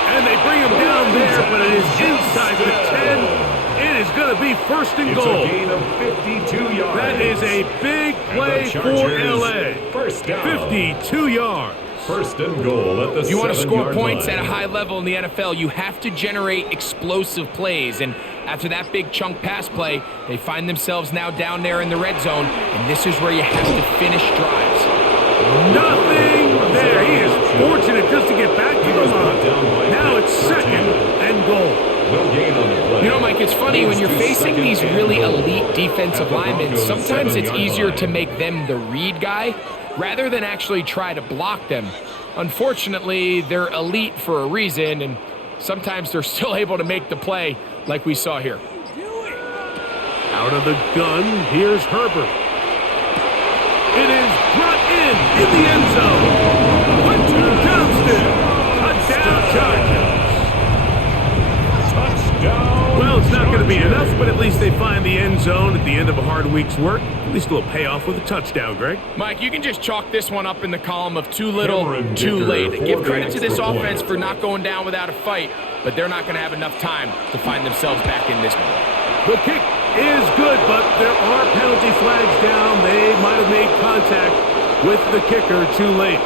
And they bring him down there, but it is inside the 10. It is going to be first and goal. It's a gain of 52 yards. That is a big play for LA. First down. 52 yards. First and goal at the 7-yard line. You want to score points at a high level in the NFL, you have to generate explosive plays. And after that big chunk pass play, they find themselves now down there in the red zone. And this is where you have to finish drives. Nothing there. He is fortunate just to get back to the line. Now it's second and goal. No gain on the play. You know, Mike, it's funny, when you're facing these really elite defensive linemen, sometimes it's easier to make them the read guy rather than actually try to block them. Unfortunately, they're elite for a reason, and sometimes they're still able to make the play like we saw here. Out of the gun, here's Herbert. It is brought in the end zone. Went to Johnston. Touchdown, Chargers. Well, it's not going to be enough, but at least they find the end zone at the end of a hard week's work. At least a little payoff with a touchdown, Greg. Mike, you can just chalk this one up in the column of too little, too late. Give credit to this offense for not going down without a fight, but they're not going to have enough time to find themselves back in this one. The kick is good, but there are penalty flags down. They might have made contact with the kicker too late.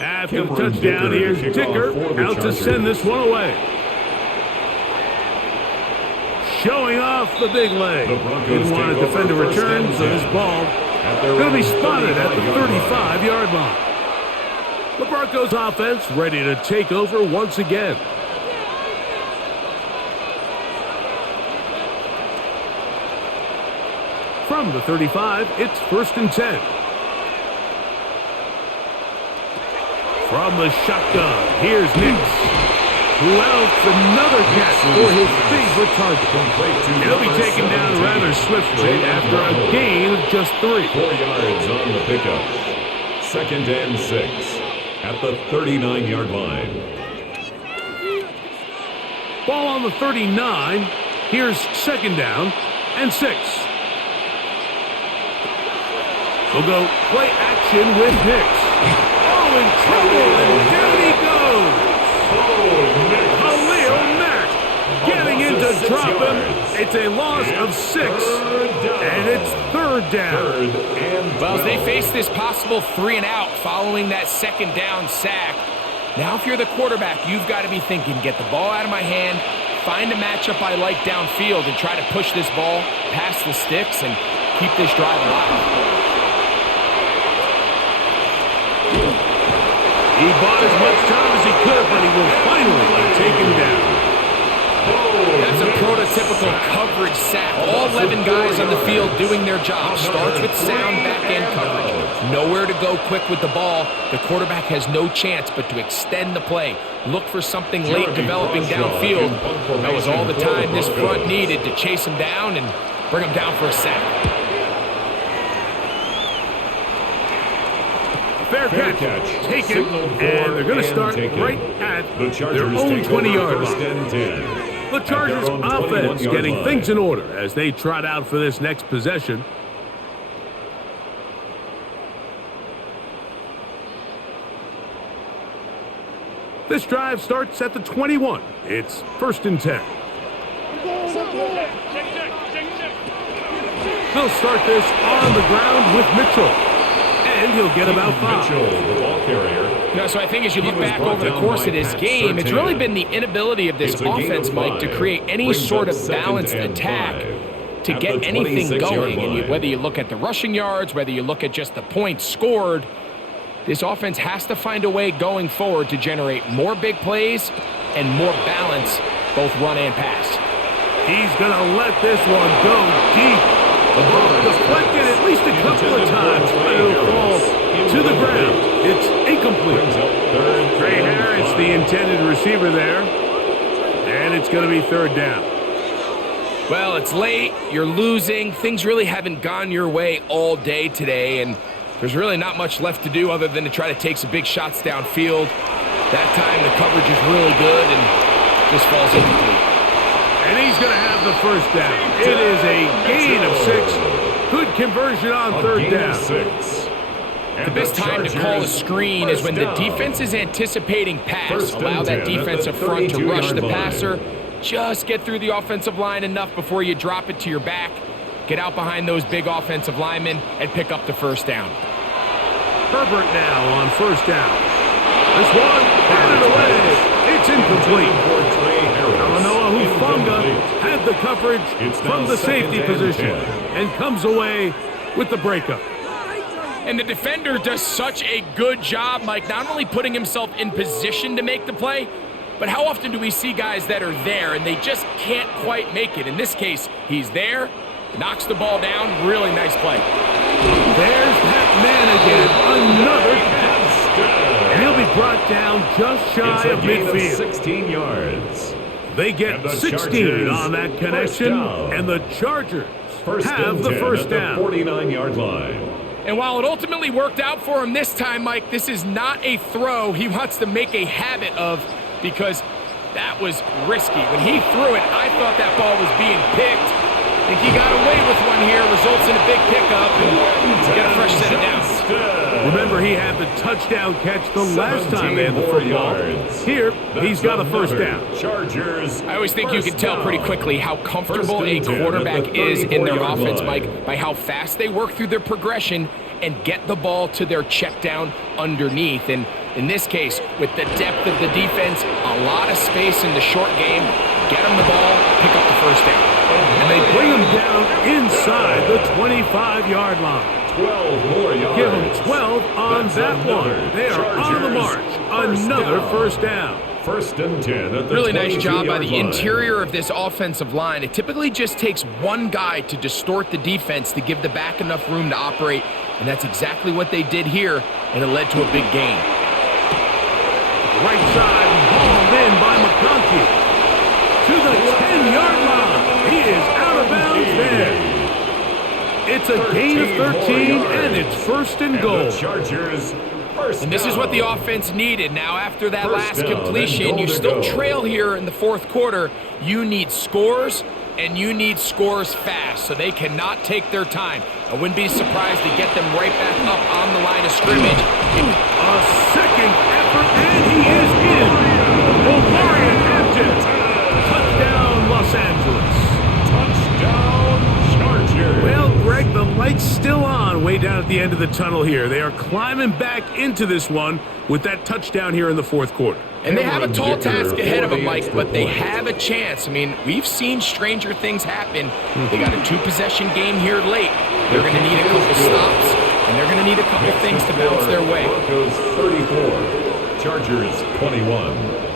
After the touchdown, here's Dicker out to send this one away. Showing off the big leg. Didn't want to defend a return, so this ball going to be spotted at the 35-yard line. The Broncos offense ready to take over once again. From the 35, it's first and 10. From the shotgun, here's Nix, who outs another catch for his favorite target. He'll be taken down rather swiftly after a gain of just 3. 4 yards on the pickup. Second and 6 at the 39-yard line. Ball on the 39. Here's 2nd down and 6. We'll go play action with Hicks. Oh, in trouble, and down he goes. Khalil Mack getting in to drop him. It's a loss of 6, and it's 3rd down. Well, as they face this possible 3 and out following that 2nd down sack, now if you're the quarterback, you've got to be thinking, get the ball out of my hand, find a matchup I like downfield, and try to push this ball past the sticks and keep this drive alive. He bought as much time as he could, but he will finally be taken down. That's a prototypical coverage sack. All 11 guys on the field doing their job. Starts with sound back-end coverage. Nowhere to go quick with the ball. The quarterback has no chance but to extend the play. Look for something late developing downfield. That was all the time this front needed to chase him down and bring him down for a sack. Fair catch, taken, and they're going to start right at their own 20-yard line. The Chargers offense getting things in order as they trot out for this next possession. This drive starts at the 21. It's 1st and 10. They'll start this on the ground with Mitchell. And he'll get about 5. Mitchell, the ball carrier. So I think as you look back over the course of this game, it's really been the inability of this offense, Mike, to create any sort of balanced attack to get anything going. And whether you look at the rushing yards, whether you look at just the points scored, this offense has to find a way going forward to generate more big plays and more balance, both run and pass. He's going to let this one go deep. The ball deflected at least a couple of times, but it'll fall to the ground. It's incomplete. Trey Harris, the intended receiver there. And it's going to be 3rd down. Well, it's late. You're losing. Things really haven't gone your way all day today, and there's really not much left to do other than to try to take some big shots downfield. That time the coverage is really good, and this falls incomplete. And he's going to have the 1st down. It is a gain of 6. Good conversion on 3rd down. The best time to call a screen is when the defense is anticipating pass. Allow that defensive front to rush the passer. Just get through the offensive line enough before you drop it to your back. Get out behind those big offensive linemen and pick up the 1st down. Herbert now on 1st down. This one batted away. It's incomplete. Noah Hufanga had the coverage from the safety position and comes away with the breakup. And the defender does such a good job, Mike, not only putting himself in position to make the play, but how often do we see guys that are there and they just can't quite make it? In this case, he's there, knocks the ball down, really nice play. There's that man again, another pass. And he'll be brought down just shy of midfield. 16 yards. They get 16 on that connection, and the Chargers have the 1st down. 49-yard line. And while it ultimately worked out for him this time, Mike, this is not a throw he wants to make a habit of, because that was risky. When he threw it, I thought that ball was being picked. I think he got away with one here, results in a big pickup, and got a fresh set of downs. Remember, he had the touchdown catch the last time they had the football. Here, he's got a 1st down. Chargers. I always think you can tell pretty quickly how comfortable a quarterback is in their offense, Mike, by how fast they work through their progression and get the ball to their check down underneath. And in this case, with the depth of the defense, a lot of space in the short game, get them the ball, pick up the 1st down. And they bring him down inside the 25-yard line. 12 more yards. Give them 12 on that one. They are on the march. Another 1st down. 1st and 10 at the really nice job by the line. interior of this offensive line. It typically just takes one guy to distort the defense to give the back enough room to operate, and that's exactly what they did here, and it led to a big gain. Right side, hauled in by McConkey. To the 10-yard line. He is out of bounds there. It's a gain of 13, and it's 1st and goal. Chargers. And this is what the offense needed. Now, after that last completion, you still trail here in the 4th quarter. You need scores, and you need scores fast, so they cannot take their time. I wouldn't be surprised to get them right back up on the line of scrimmage. A second effort, and he is in. Omarion Hampton. Touchdown, Los Angeles. Touchdown, Chargers. Well, Greg, the light's still on way down at the end of the tunnel here. They are climbing back into this one with that touchdown here in the fourth quarter. And they have a tall task ahead of them, Mike, but they have a chance. I mean, we've seen stranger things happen. They got a 2-possession game here late. They're going to need a couple stops, and they're going to need a couple things to bounce their way. Broncos 34, Chargers 21.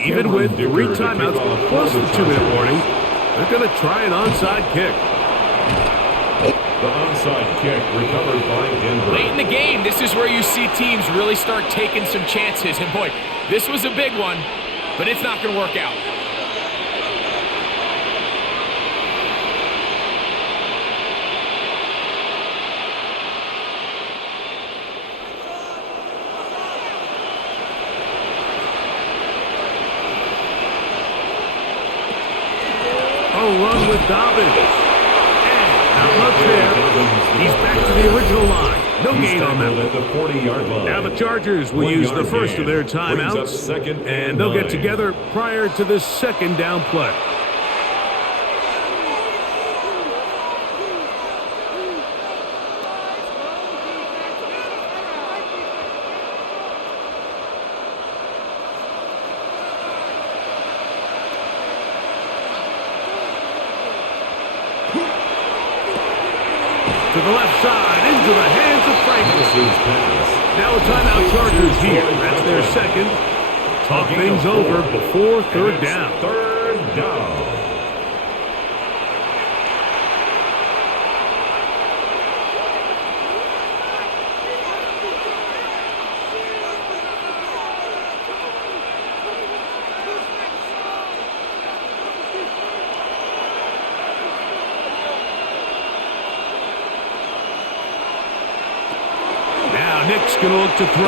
Even with 3 timeouts plus the 2-minute warning, they're going to try an onside kick. The onside kick recovered by Denver. Late in the game, this is where you see teams really start taking some chances. And boy, this was a big one, but it's not going to work out. Run with Dobbins. And not much there. He's back to the original line. No gain on that. At the 40-yard line. Now the Chargers will use the first of their timeouts, and they'll get together prior to the second down play. To the left side, into the hands of Franklin. Now a timeout Chargers here. That's their second. Talk things over before third down. Third down. Nick's going to look to throw.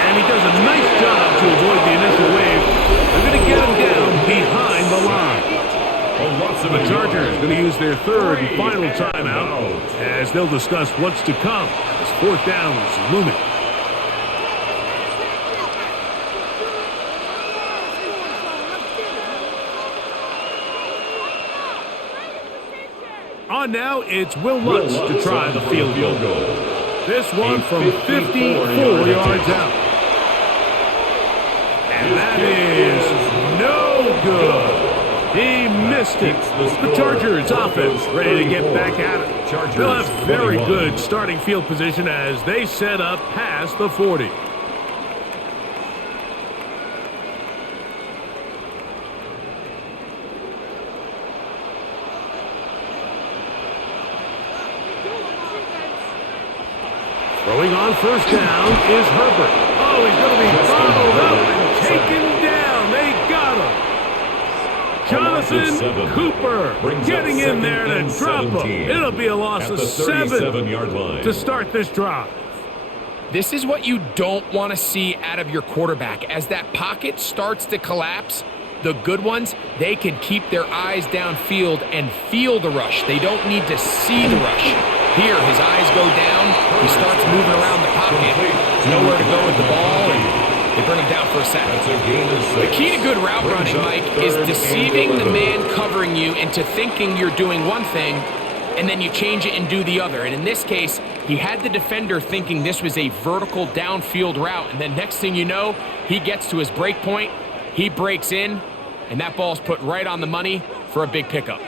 And he does a nice job to avoid the initial wave. They're going to get him down behind the line. The Chargers going to use their third and final timeout as they'll discuss what's to come as fourth down is looming. On now, it's Will Lutz to try the field goal. This one from 54 yards out. And that is no good. He missed it. The Chargers offense ready to get back at it. They'll have very good starting field position as they set up past the 40. Throwing on first down is Herbert. Oh, he's going to be followed up and taken down. They got him. Jonathan Cooper getting in there to drop him. It'll be a loss of 7 to start this drive. This is what you don't want to see out of your quarterback. As that pocket starts to collapse, the good ones, they can keep their eyes downfield and feel the rush. They don't need to see the rush. Here, his eyes go down. He starts moving around the pocket. There's nowhere to go with the ball, and they bring him down for a sack. The key to good route running, Mike, is deceiving the man covering you into thinking you're doing one thing, and then you change it and do the other. And in this case, he had the defender thinking this was a vertical downfield route, and then next thing you know, he gets to his break point, he breaks in, and that ball's put right on the money for a big pickup.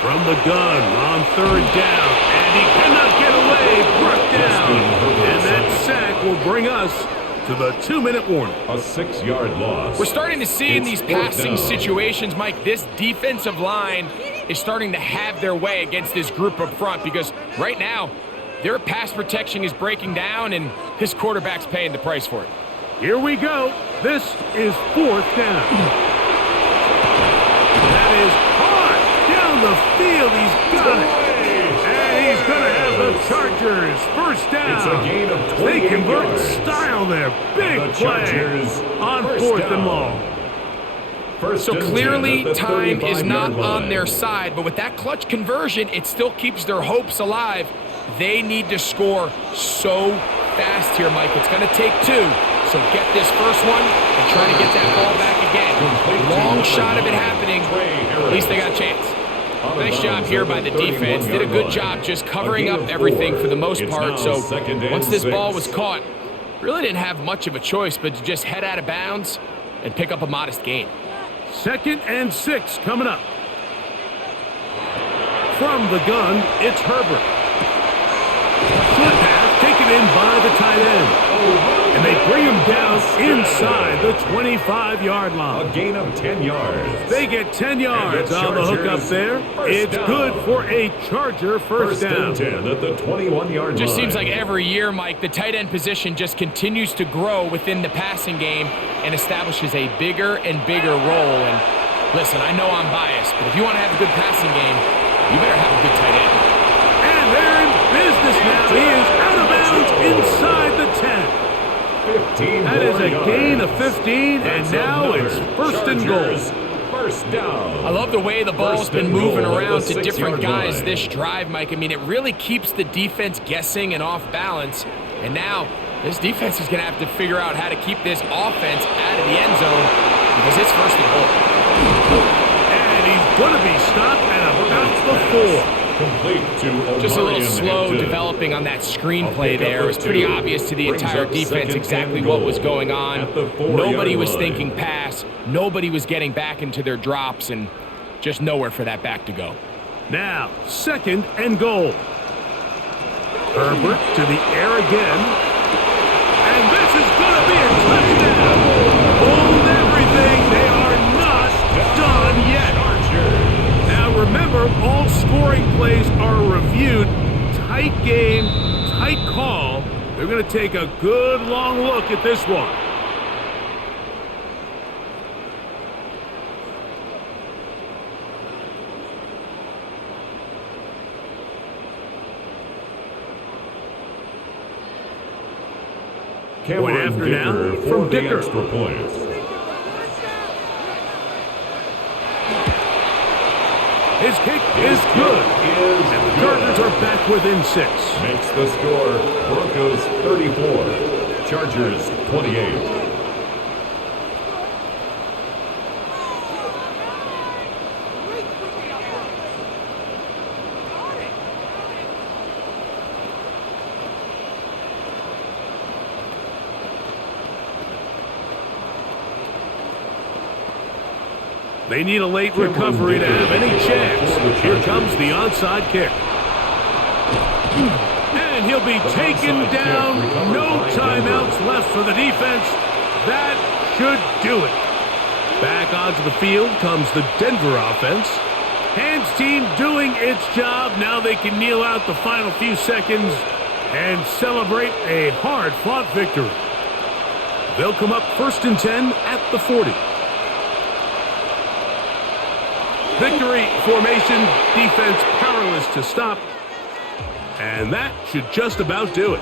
From the gun on third down, and he cannot get away, brought down. And that sack will bring us to the 2-minute warning. A 6-yard loss. We're starting to see in It's these fourth passing down. situations, Mike, this defensive line is starting to have their way against this group up front because right now, their pass protection is breaking down and this quarterback's paying the price for it. Here we go. This is 4th down. That is hard down the field. He's got it. And he's going to have the Chargers first down. It's a gain of 28 They convert yards. style there. Big The play Chargers on first 4th down. and long. First So and 10 clearly at the time is 35-yard not line. on their side, but with that clutch conversion, it still keeps their hopes alive. They need to score so fast here, Mike. It's going to take 2. So get this first one and try to get that ball back again. Long shot of it happening. At least they got a chance. Nice job here by the defense. Did a good job just covering up everything for the most part. So once this ball was caught, really didn't have much of a choice but to just head out of bounds and pick up a modest gain. 2nd and 6 coming up. From the gun, it's Herbert. Short pass taken in by the tight end. And they bring him down inside the 25-yard line. A gain of 10 yards. They get 10 yards on the hook up there. It's good for a Charger first down. and 10 at the 21-yard line. Just seems like every year, Mike, the tight end position just continues to grow within the passing game and establishes a bigger and bigger role. And listen, I know I'm biased, but if you want to have a good passing game, you better have a good tight end. And they're in business now. He is out of bounds inside the 10. 15 That is a yards. gain of 15, and That's now another it's first and goal. Chargers First down. I love the way the ball's First been and moving goal at around the to different 6-yard guys line. this drive, Mike. I mean, it really keeps the defense guessing and off balance. And now this defense is going to have to figure out how to keep this offense out of the end zone because it's first and goal. And he's going to be stopped at about the 4. Complete to Just a little Omarion slow Hampton. developing on that screenplay Pick up there. It was of pretty 2. obvious to the Brings entire up second defense and exactly goal what was going on. at the 4-yard Nobody was line. thinking pass. Nobody was getting back into their drops, and just nowhere for that back to go. Now, 2nd and goal. Herbert to the air again. And this is going to be a touchdown. Hold everything. They are not done yet. Now, remember, all scoring plays are reviewed. Tight game, tight call. They're going to take a good long look at this one. Point Cameron after now Dicker for from the Dicker. extra point. His kick is good. And the Chargers are back within 6. Makes the score Broncos 34, Chargers 28. They need a late recovery to have any chance. Here comes the onside kick. And he'll be taken down. No timeouts left for the defense. That should do it. Back onto the field comes the Denver offense. Hands team doing its job. Now they can kneel out the final few seconds and celebrate a hard-fought victory. They'll come up 1st and 10 at the 40. Victory formation, defense powerless to stop. And that should just about do it.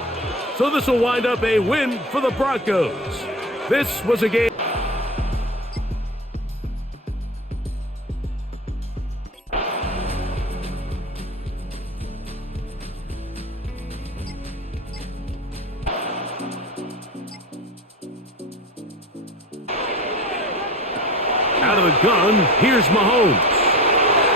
So this will wind up a win for the Broncos. This was a game. Out of the gun, here's Mahomes.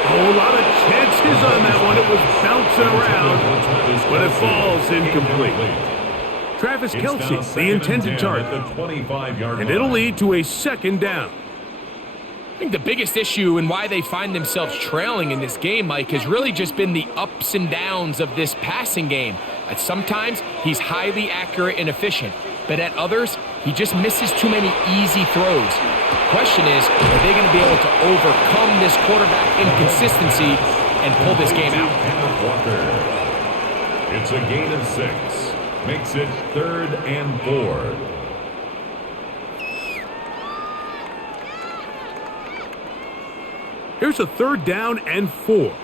A lot of chances on that one. It was bouncing around, but it falls incomplete. Travis Kelce, the intended target. And it'll lead to a 2nd down. I think the biggest issue and why they find themselves trailing in this game, Mike, has really just been the ups and downs of this passing game. At sometimes, he's highly accurate and efficient, but at others, He just misses too many easy throws. Question is, are they going to be able to overcome this quarterback inconsistency and pull this game out? It's a gain of 6. Makes it 3rd and 4. Here's a 3rd down and 4.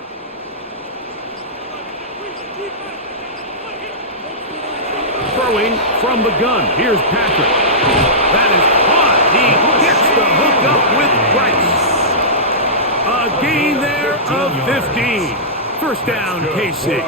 Throwing from the gun. Here's Patrick. That is caught. He gets the hook up with Price. A gain there of 15. First down, KC.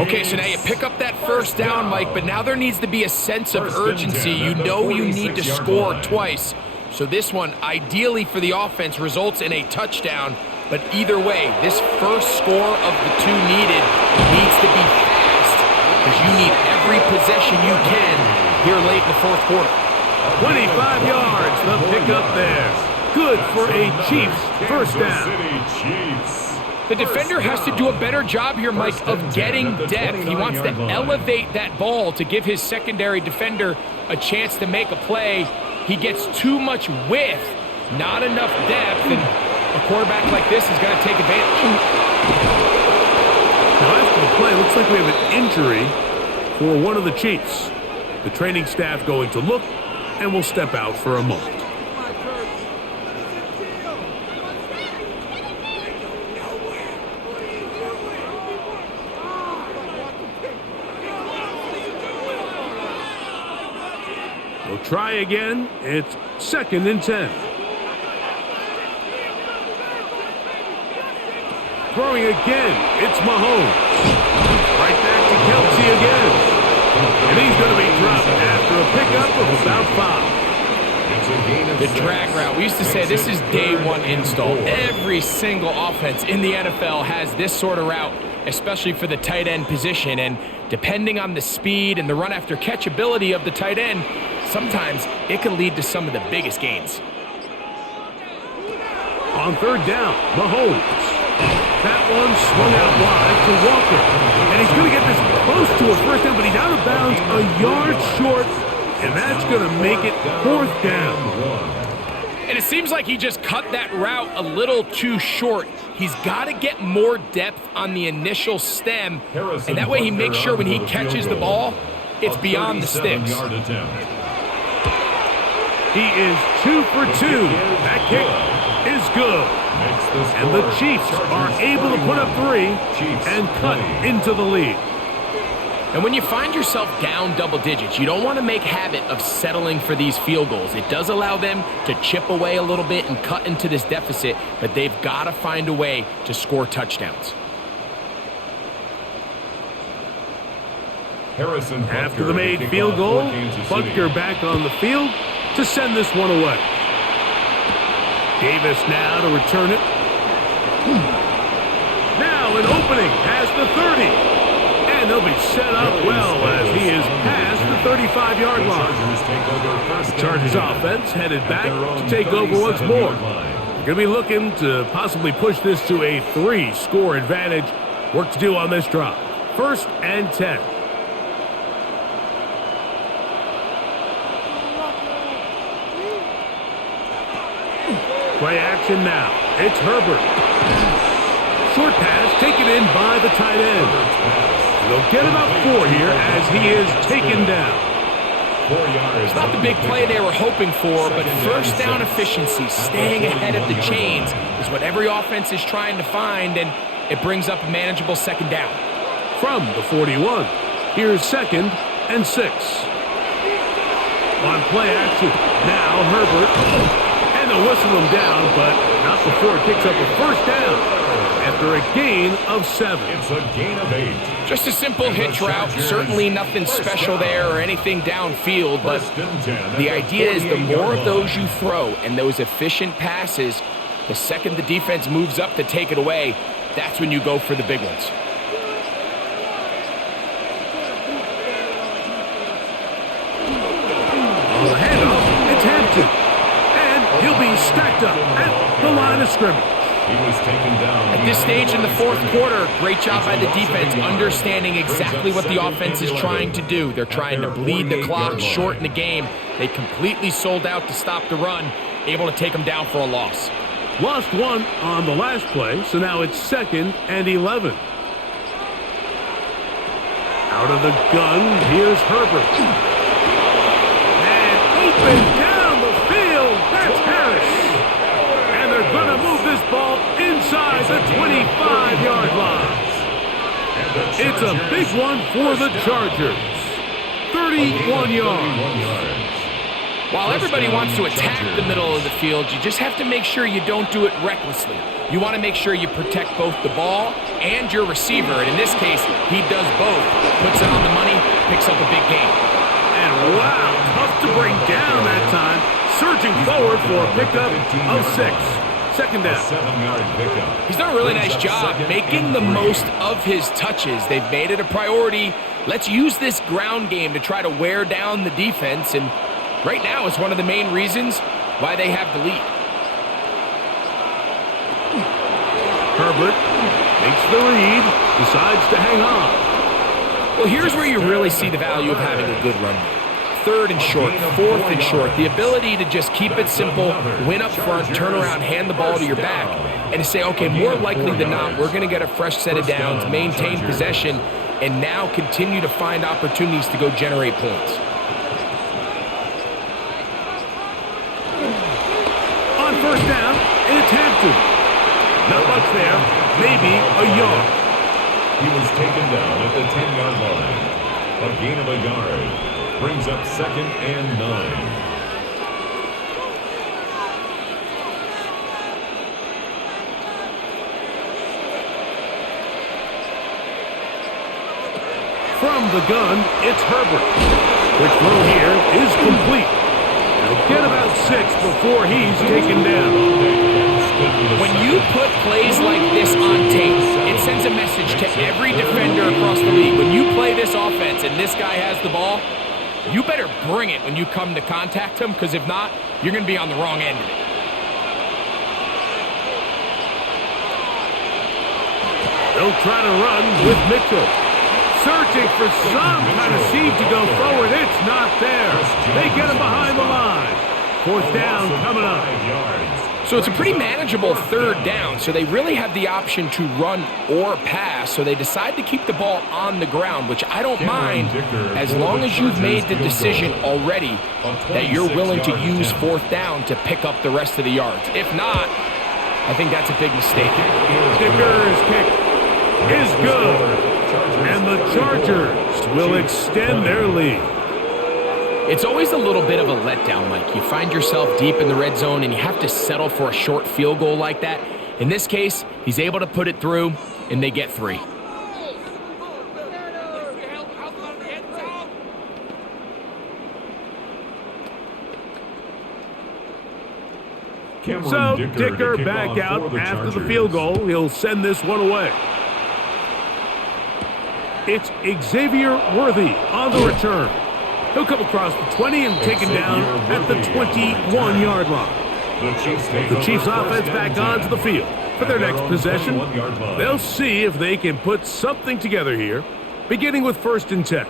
Okay, so now you pick up that first down, Mike, but now there needs to be a sense of urgency. You know you need to score twice. So this one, ideally for the offense, results in a touchdown. But either way, this first score of the 2 needed needs to be fast, because you need every possession you can here late in the 4th quarter. 25 yards, the pickup there. Good for a Chiefs first down. The defender has to do a better job here, Mike, of getting depth. He wants to elevate that ball to give his secondary defender a chance to make a play. He gets too much width, not enough depth, and a quarterback like this is going to take advantage. Now after the play, looks like we have an injury for one of the Chiefs. The training staff going to look, and will step out for a moment. We'll try again. It's 2nd and 10. Throwing again. It's Mahomes. Right back to Kelsey again. And he's going to be dropped after a pickup of about 5. The drag route. We used to say this is day 1 install. Every single offense in the NFL has this sort of route, especially for the tight end position. And depending on the speed and the run after catch ability of the tight end, sometimes it can lead to some of the biggest gains. On 3rd down, Mahomes. That one swung out wide to Walker. And he's going to get this close to a first down, but he's out of bounds a yard short. And that's going to make it 4th down. And it seems like he just cut that route a little too short. He's got to get more depth on the initial stem. And that way he makes sure when he catches the ball, it's beyond the sticks. He is 2 for 2. That kick is good. And the Chiefs are able to put up 3 and cut into the lead. And when you find yourself down double digits, you don't want to make habit of settling for these field goals. It does allow them to chip away a little bit and cut into this deficit, but they've got to find a way to score touchdowns. After the made field goal, Butker back on the field to send this one away. Davis now to return it. Now an opening has the 30. And they'll be set up well as he is past the 35-yard line. The Chargers offense headed back to take over once more. They're going to be looking to possibly push this to a 3-score advantage. Work to do on this drive. 1st and 10. Play action now. It's Herbert. Short pass taken in by the tight end. They'll get about 4 here as he is taken down. It's not the big play they were hoping for, but first down efficiency, staying ahead of the chains, is what every offense is trying to find, and it brings up a manageable 2nd down. From the 41, here's 2nd and 6. On play action, now Herbert. And they'll whistle him down, but not before it picks up a first down after a gain of 7. It's a gain of 8. Just a simple hitch route, certainly nothing special there or anything downfield, but the idea is the more of those you throw and those efficient passes, the second the defense moves up to take it away, that's when you go for the big ones. On the handoff, it's Hampton. And he'll be stacked up at the line of scrimmage. He was taken down. At this stage in the fourth quarter, great job by the defense understanding exactly what the offense is trying to do. They're trying to bleed the clock, shorten the game. They completely sold out to stop the run, able to take them down for a loss. Lost one on the last play, so now it's 2nd and 11. Out of the gun, here's Herbert. And open down the field, that's Harris. And they're going to move this ball inside the 25-yard line. It's a big one for the Chargers. 31 yards. While everybody wants to attack the middle of the field, you just have to make sure you don't do it recklessly. You want to make sure you protect both the ball and your receiver. And in this case, he does both. Puts it on the money, picks up a big gain. And wow, tough to bring down that time. Surging forward for a pickup of 6. 2nd down. 7-yard pickup. He's done a really nice job making the most of his touches. They've made it a priority. Let's use this ground game to try to wear down the defense. And right now, it's one of the main reasons why they have the lead. Herbert makes the read, decides to hang on. Well, here's where you really see the value of having a good run game. 3rd and short, 4th and short. The ability to just keep it simple, win up front, turn around, hand the ball to your back, and to say, okay, more likely than not, we're going to get a fresh set of downs, maintain possession, and now continue to find opportunities to go generate points. On 1st down, and it's Hampton. Not much there, maybe a yard. He was taken down at the 10-yard line. A gain of a yard brings up 2nd and 9. From the gun, it's Herbert. The throw here is complete. He'll get about 6 before he's taken down. When you put plays like this on tape, it sends a message to every defender across the league. When you play this offense and this guy has the ball, you better bring it when you come to contact him, because if not, you're going to be on the wrong end of it. They'll try to run with Mitchell. Searching for some kind of seed to go forward. It's not there. They get him behind the line. 4th down coming up. So it's a pretty manageable 3rd down, so they really have the option to run or pass, so they decide to keep the ball on the ground, which I don't mind as long as you've made the decision already that you're willing to use 4th down to pick up the rest of the yards. If not, I think that's a big mistake. Dicker's kick is good, and the Chargers will extend their lead. It's always a little bit of a letdown, Mike. You find yourself deep in the red zone and you have to settle for a short field goal like that. In this case, he's able to put it through, and they get 3. So Dicker back out after the field goal. He'll send this one away. It's Xavier Worthy on the return. He'll come across the 20 and taken down at the 21-yard line. The Chiefs offense back onto the field for their next possession. They'll see if they can put something together here, beginning with 1st and 10.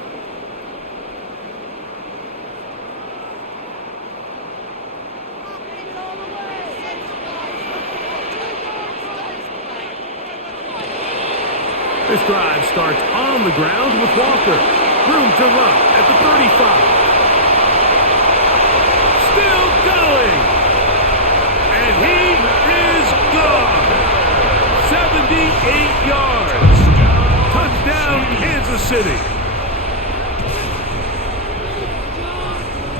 This drive starts on the ground with Walker. Room to run at the 35. Still going. And he is gone. 78 yards. Touchdown, Kansas City.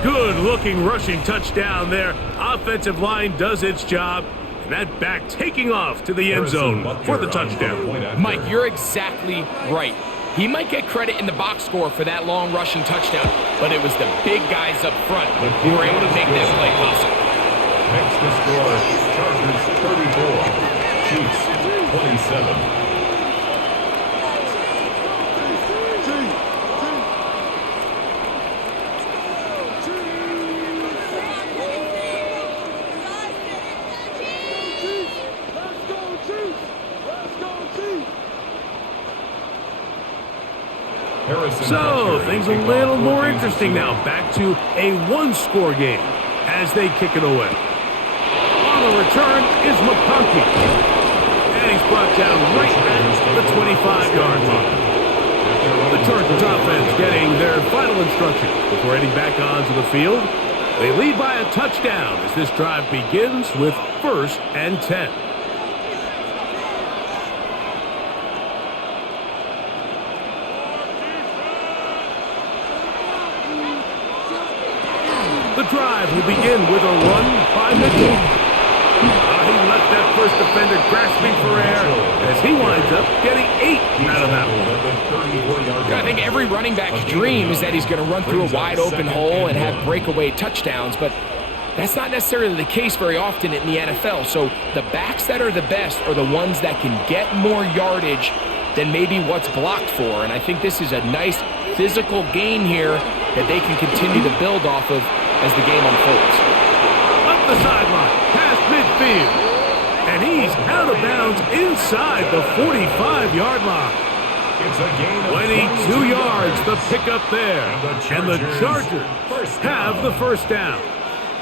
Good-looking rushing touchdown there. Offensive line does its job. And that back taking off to the end zone for the touchdown. Mike, you're exactly right. He might get credit in the box score for that long rushing touchdown, but it was the big guys up front who were able to make that play possible. Makes the score Chargers 34, Chiefs 27. So, things a little more interesting now. Back to a one-score game as they kick it away. On the return is McConkey. And he's brought down right at the 25-yard line. The Chargers offense getting their final instruction before heading back onto the field. They lead by a touchdown as this drive begins with 1st and 10. The drive will begin with a run by Mitchell. He left that first defender grasping for air as he winds up getting 8 out of that one. I think every running back's dream is that he's going to run through a wide open hole and have breakaway touchdowns, but that's not necessarily the case very often in the NFL. So the backs that are the best are the ones that can get more yardage than maybe what's blocked for. And I think this is a nice physical gain here that they can continue to build off of as the game unfolds. Up the sideline, past midfield. And he's out of bounds inside the 45-yard line. It's a gain of 22 yards, the pickup there. And the Chargers have the first down.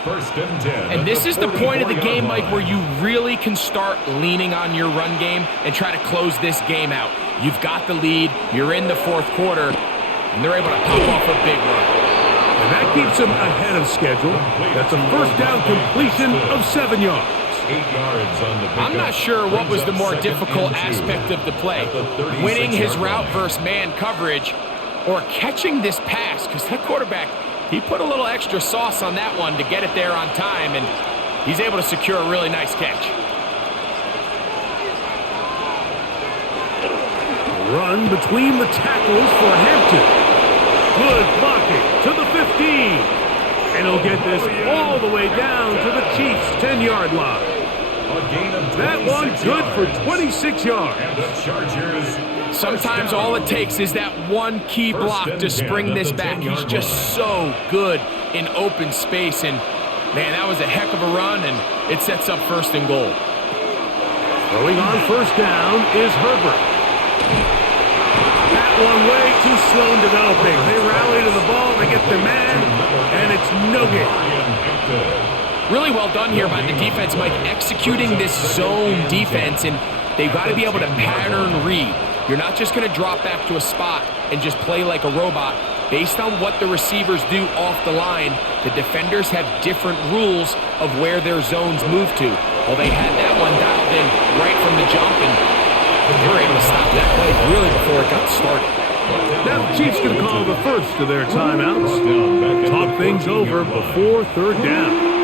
1st and 10. And this is the point of the game, Mike, where you really can start leaning on your run game and try to close this game out. You've got the lead, you're in the 4th quarter, and they're able to pop off a big run. And that keeps them ahead of schedule. That's a first down completion of 7 yards. 8 yards on the pickup. I'm not sure what was the more difficult aspect of the play, winning his route versus man coverage or catching this pass, because that quarterback, he put a little extra sauce on that one to get it there on time, and he's able to secure a really nice catch. Run between the tackles for Hampton. Good blocking to the 15. And he'll get this all the way down to the Chiefs' 10-yard line. That one good for 26 yards. And the Chargers. Sometimes all it takes is that one key block to spring this back. He's just so good in open space. And, man, that was a heck of a run, and it sets up 1st and goal. Throwing on 1st down is Herbert. That one way too slow in developing. They rally to the ball, they get the man, and it's no good. Really well done here by the defense, Mike, executing this zone defense, and they've got to be able to pattern read. You're not just going to drop back to a spot and just play like a robot. Based on what the receivers do off the line, the defenders have different rules of where their zones move to. Well, they had that one dialed in right from the jump, and they were able to stop that play really before it got started. Now the Chiefs going to call the first of their timeouts. Talk things over before 3rd down.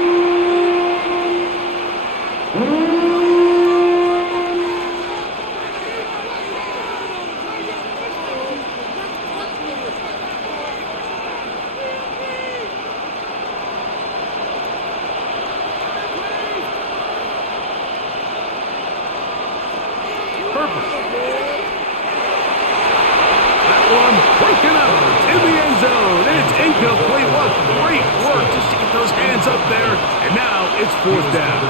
That one broken up in the end zone. It's incomplete. What great work just to get those hands up there. And now it's 4th down.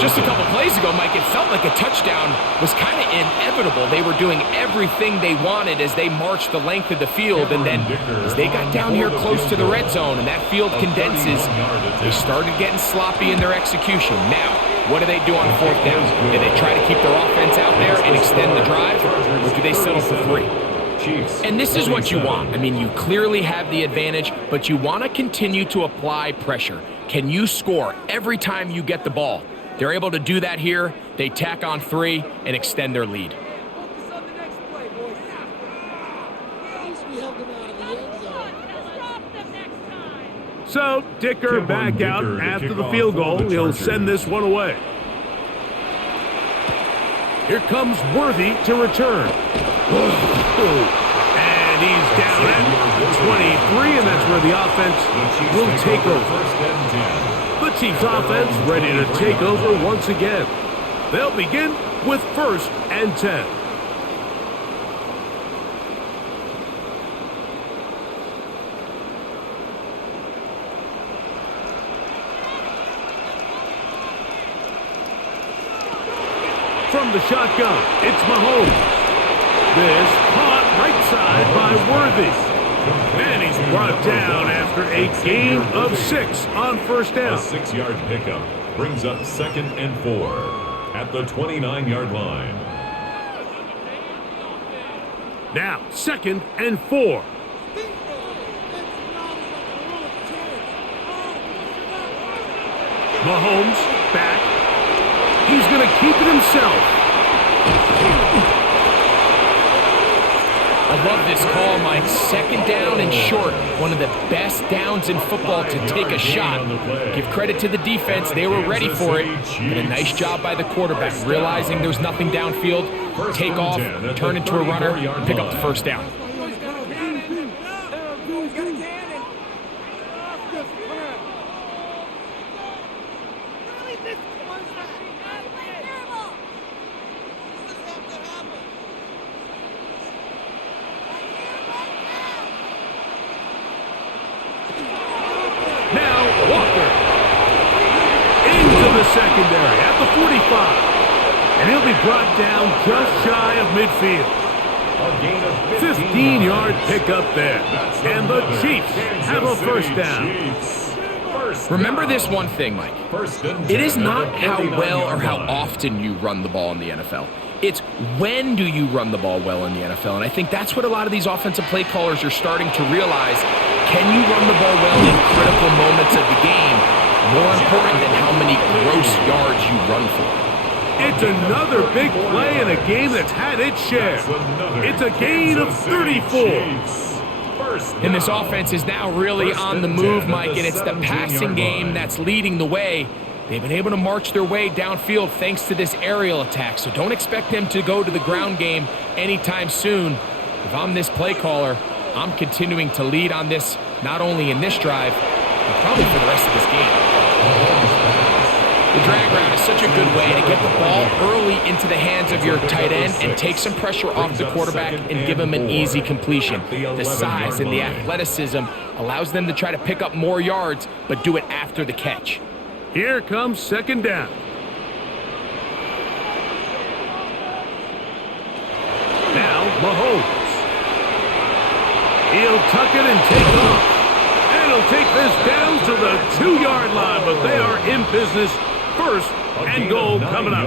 Just a couple plays ago, Mike, it felt like a touchdown was kind of inevitable. They were doing everything they wanted as they marched the length of the field. And then as they got down here close to the red zone and that field condenses, they started getting sloppy in their execution. Now, what do they do on 4th down? Do they try to keep their offense out there and extend the drive, or do they settle for 3? And this is what you want. I mean, you clearly have the advantage, but you want to continue to apply pressure. Can you score every time you get the ball? They're able to do that here. They tack on 3 and extend their lead. So, Dicker back out after the field goal. He'll send this one away. Here comes Worthy to return. And he's down at 23, and that's where the offense will take over. The Chiefs offense ready to take over once again. They'll begin with 1st and 10. From the shotgun, it's Mahomes. This caught right outside by Worthy. And he's brought down after a gain of 6 on first down. A 6-yard pickup brings up 2nd and 4 at the 29-yard line. Now, 2nd and 4. Mahomes back. He's going to keep it himself. I love this call, Mike. 2nd down and short. One of the best downs in football to take a shot. Give credit to the defense. They were ready for it. But a nice job by the quarterback, realizing there's nothing downfield. Take off, turn into a runner, pick up the first down. Now, Walker into the secondary at the 45. And he'll be brought down just shy of midfield. A gain of 15-yard pickup there. And the Chiefs have a first down. Remember this one thing, Mike. It is not how well or how often you run the ball in the NFL. It's when do you run the ball well in the NFL. And I think that's what a lot of these offensive play callers are starting to realize. Can you run the ball well in critical moments of the game? More important than how many gross yards you run for. It's another big play in a game that's had its share. It's a gain of 34. And this offense is now really on the move, Mike, and it's the passing game that's leading the way. They've been able to march their way downfield thanks to this aerial attack, so don't expect them to go to the ground game anytime soon. If I'm this play caller, I'm continuing to lead on this, not only in this drive, but probably for the rest of this game. The drag route is such a good way to get the ball early into the hands of your tight end and take some pressure off the quarterback and give him an easy completion. The size and the athleticism allows them to try to pick up more yards, but do it after the catch. Here comes 2nd down. Now, Mahomes. He'll tuck it and take off. And he'll take this down to the 2-yard line, but they are in business. 1st and goal coming up.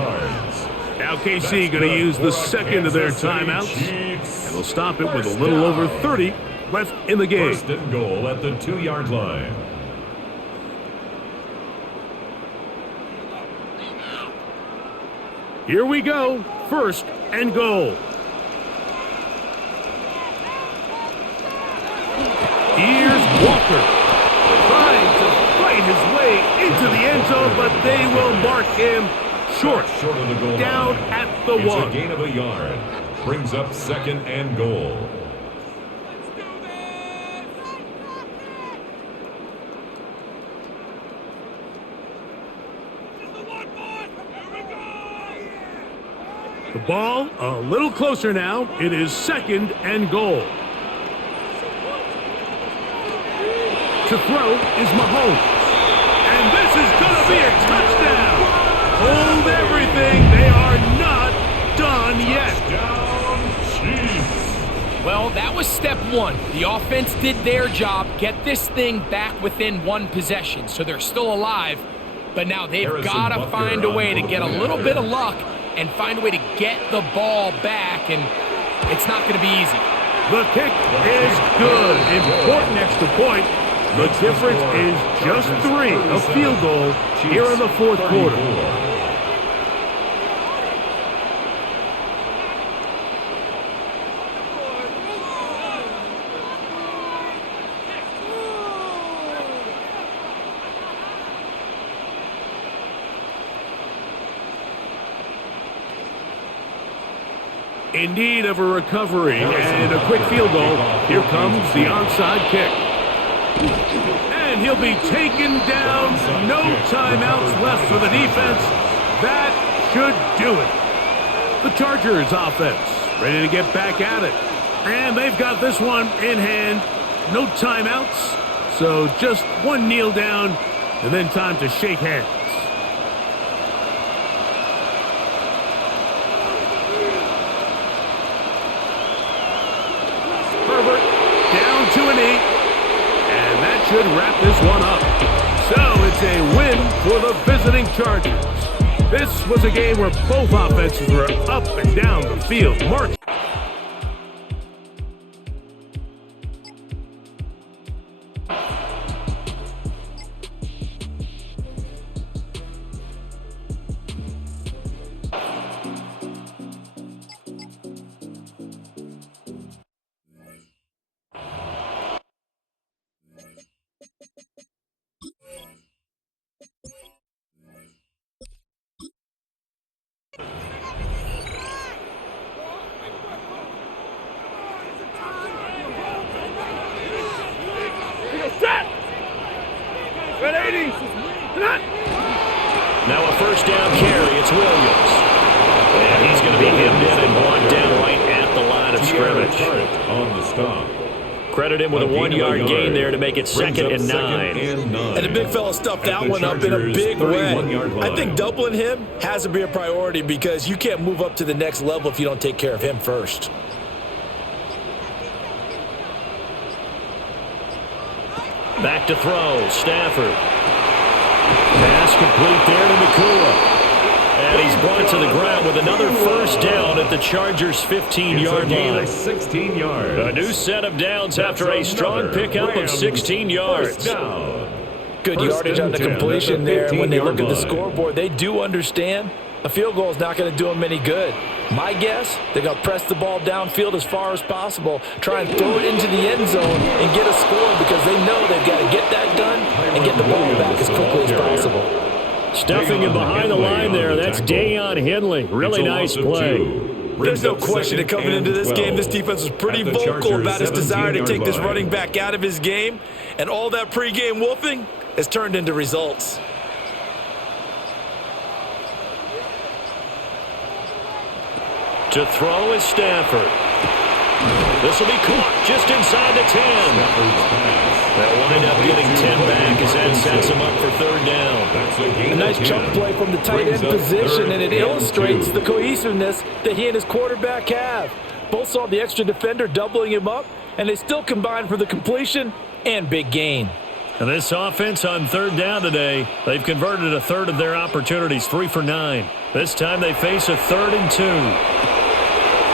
Now KC going to use the second of their timeouts. And they'll stop it with a little over 30 left in the game. 1st and goal at the 2-yard line. Here we go. 1st and goal. Here's Walker. Trying to fight his way into the end zone, but they will mark him short of the goal down line. at the It's 1. a gain of a yard. Brings up 2nd and goal. The ball a little closer now. It is 2nd and goal. To throw is Mahomes. And this is going to be a touchdown. Hold everything. They are not done yet. Well, that was step 1. The offense did their job, get this thing back within 1 possession, so they're still alive. But now they've got to find a way to get a little bit of luck and find a way to get the ball back, and it's not going to be easy. The kick is good. Important extra point. The difference is just 3, a field goal here in the 4th quarter. In need of a recovery and a quick field goal, here comes the onside kick. And he'll be taken down. No timeouts left for the defense. That should do it. The Chargers offense ready to get back at it. And they've got this one in hand. No timeouts. So just 1 kneel down and then time to shake hands. should wrap this one up. So it's a win for the visiting Chargers. This was a game where both offenses were up and down the field, marching. Now a first down carry. It's Williams. And he's going to be hemmed in and brought down right at the line of scrimmage. On the stop. Credit him with a 1-yard gain there to make it 2nd and 9. And the big fella stuffed that one up in a big way. I think doubling him has to be a priority because you can't move up to the next level if you don't take care of him first. Back to throw. Stafford. Pass complete there to Nakua. And he's brought to the ground with another first down at the Chargers' 15-yard line. 16 yards. A new set of downs after a strong pickup of 16 yards. Good yardage on the completion there. And when they look at the scoreboard, they do understand a field goal is not going to do them any good. My guess, they're going to press the ball downfield as far as possible, try and throw it into the end zone and get a score because they know they've got to get that done and get the ball back as quickly as possible. Stuffing him behind the line there. That's Deion Henley. Really nice play. There's no question that coming into this game, this defense was pretty vocal about his desire to take this running back out of his game, and all that pregame wolfing has turned into results. To throw is Stafford. This will be caught just inside the 10. They'll wind up getting 10 back as that sets him up for 3rd down. A nice chunk play from the tight end position, and it illustrates the cohesiveness that he and his quarterback have. Both saw the extra defender doubling him up, and they still combined for the completion and big gain. And this offense on 3rd down today, they've converted a third of their opportunities, 3 for 9. This time they face a 3rd and 2.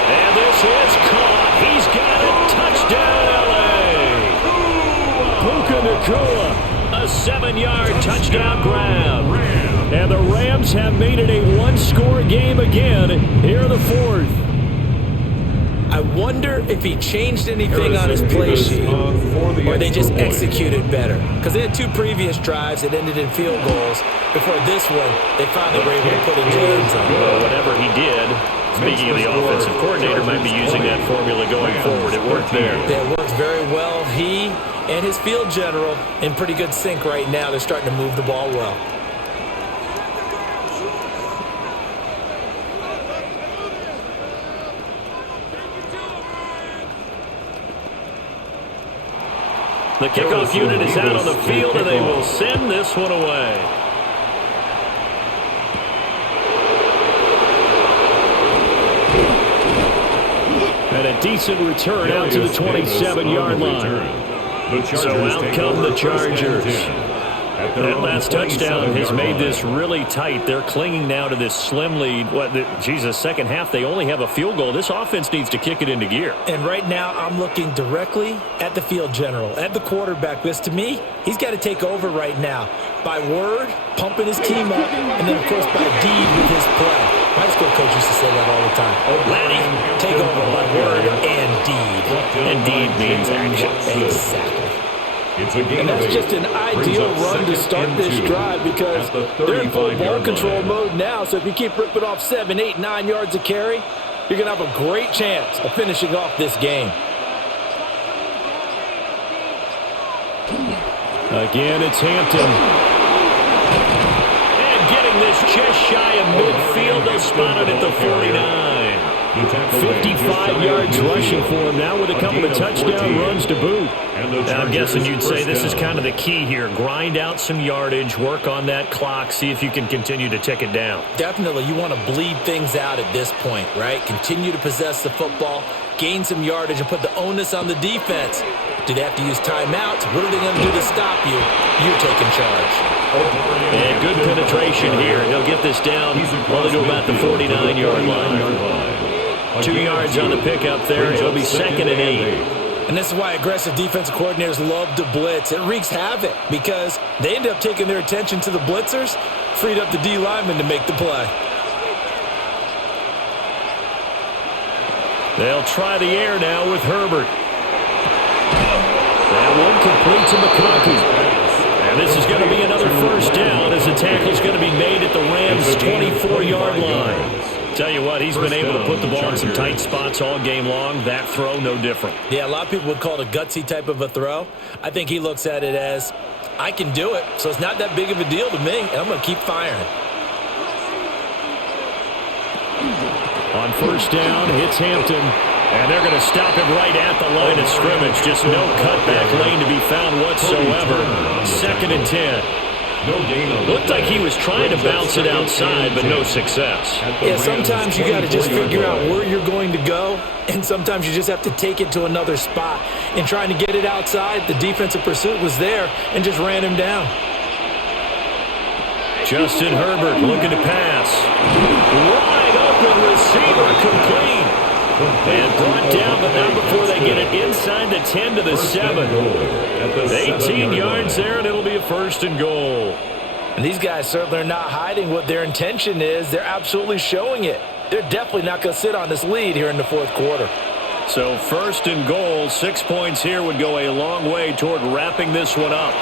And this is caught. He's got it. Touchdown, LA. Puka Nakua, a 7-yard touchdown grab. And the Rams have made it a 1-score game again here in the 4th. I wonder if he changed anything on his play sheet or they just executed better. Because they had 2 previous drives that ended in field goals. Before this one, they finally were able to put it in the end zone. Well, whatever he did, speaking of the offensive coordinator, might be using that formula going forward. It worked there. It works very well. He and his field general in pretty good sync right now. They're starting to move the ball well. The kickoff unit is out on the field, and they will send this one away. And a decent return out to the 27-yard line. So out come the Chargers. That last touchdown has made this really tight. They're clinging now to this slim lead. Second half, they only have a field goal. This offense needs to kick it into gear. And right now, I'm looking directly at the field general, at the quarterback. Because to me, he's got to take over right now. By word, pumping his team up, and then, of course, by deed with his play. My high school coach used to say that all the time. Lenny, take over by word and deed. And deed means action. Exactly. And that's just an ideal run to start this drive because they're in full ball control mode now. So if you keep ripping off 7, 8, 9 yards of carry, you're going to have a great chance of finishing off this game. Again, it's Hampton. And getting this just shy of midfield. They'll spot it at the 49. 55 yards rushing for him now with a couple of touchdown runs to boot. Now, I'm guessing you'd say this is kind of the key here. Grind out some yardage, work on that clock, see if you can continue to tick it down. Definitely, you want to bleed things out at this point, right? Continue to possess the football, gain some yardage, and put the onus on the defense. Do they have to use timeouts? What are they going to do to stop you? You're taking charge. And good penetration here. He'll get this down only to about the 49-yard line. 2 yards on the pickup there. It'll be 2nd and 8. And this is why aggressive defensive coordinators love to blitz. It wreaks havoc because they end up taking their attention to the blitzers, freed up the D lineman to make the play. They'll try the air now with Herbert. That one complete to McConkey. And this is going to be another first down as the tackle's going to be made at the Rams' 24-yard line. Tell you what, he's been able to put the ball in some tight spots all game long. That throw, no different. Yeah, a lot of people would call it a gutsy type of a throw. I think he looks at it as, I can do it, so it's not that big of a deal to me, and I'm going to keep firing. On first down, hits Hampton. And they're going to stop him right at the line of scrimmage. Just no cutback lane to be found whatsoever. 2nd and 10. Looked like he was trying to bounce it outside, but no success. Yeah, sometimes you got to just figure out where you're going to go, and sometimes you just have to take it to another spot. In trying to get it outside, the defensive pursuit was there and just ran him down. Justin Herbert looking to pass. Wide open receiver, complete. And brought down, but not before they get it inside the 10 to the 7. 18 yards there, and it'll be a 1st and goal. And these guys certainly are not hiding what their intention is. They're absolutely showing it. They're definitely not going to sit on this lead here in the 4th quarter. So 1st and goal, 6 points here would go a long way toward wrapping this one up.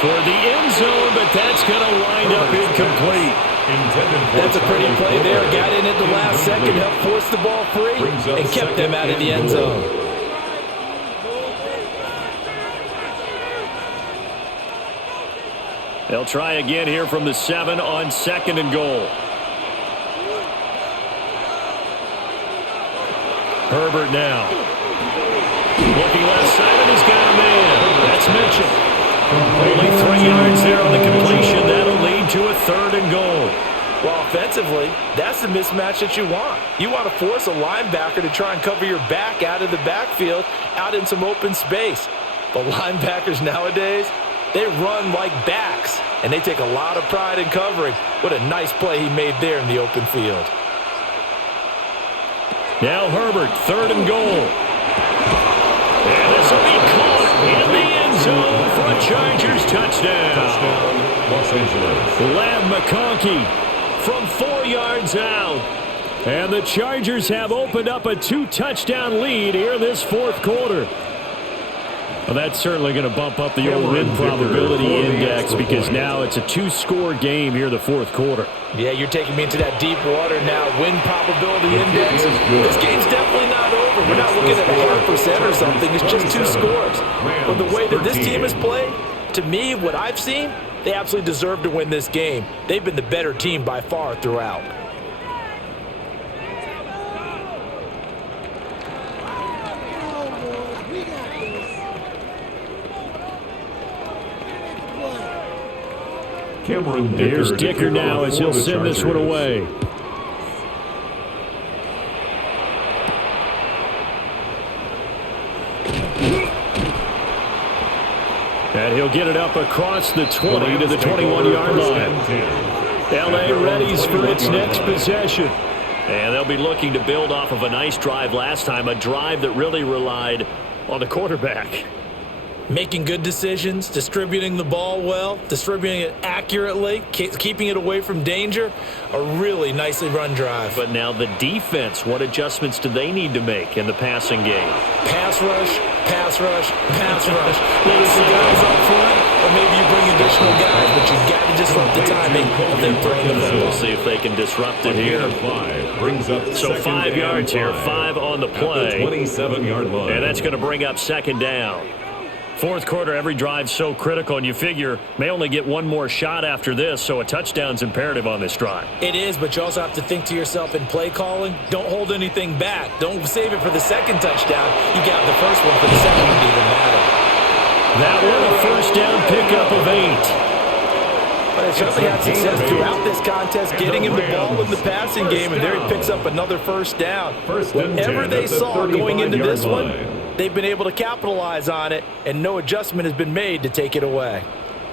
Toward the end zone, but that's going to wind up incomplete. That's a pretty play there. Got in at the last second, helped force the ball free, and kept them out of the end zone. They'll try again here from the 7 on 2nd and goal. Herbert now. Looking left side, and he's got a man. That's Mitchell. Only 3 yards there on the completion. That'll lead to a 3rd and goal. Well, offensively, that's the mismatch that you want. You want to force a linebacker to try and cover your back out of the backfield, out in some open space. But linebackers nowadays, they run like backs, and they take a lot of pride in covering. What a nice play he made there in the open field. Now Herbert, 3rd and goal. And this will be caught in the end zone for a Chargers touchdown. Los Angeles. Lamb McConkey from 4 yards out. And the Chargers have opened up a 2-touchdown lead here in this 4th quarter. Well, that's certainly going to bump up the old win probability index because now it's a 2-score game here in the 4th quarter. Yeah, you're taking me into that deep water now. Win probability index. This game's definitely not over. We're not looking at a 0.5% or something. It's just 2 scores. But the way that this team has played, to me, what I've seen, they absolutely deserve to win this game. They've been the better team by far throughout. Here's Dicker now as he'll send this one away. And he'll get it up across the 20 to the 21-yard line. L.A. readies for its next possession. And they'll be looking to build off of a nice drive last time, a drive that really relied on the quarterback. Making good decisions, distributing the ball well, distributing it accurately, keeping it away from danger. A really nicely run drive. But now the defense, what adjustments do they need to make in the passing game? Pass rush, pass rush, pass rush. Whether some guys up front, or maybe you bring additional guys, but you've got to disrupt the timing of them throwing the ball. We'll see if they can disrupt it here. So 5 yards here, 5 on the play. 27-yard line. And that's going to bring up 2nd down. Fourth quarter, every drive's so critical, and you figure may only get one more shot after this, so a touchdown's imperative on this drive. It is, but you also have to think to yourself in play calling, don't hold anything back. Don't save it for the second touchdown. You got the first one for the second one to even matter. That one a first down pickup of 8. But they certainly had success throughout this contest, getting him the ball in the passing game, and there he picks up another first down. Whatever they saw going into this one, they've been able to capitalize on it, and no adjustment has been made to take it away.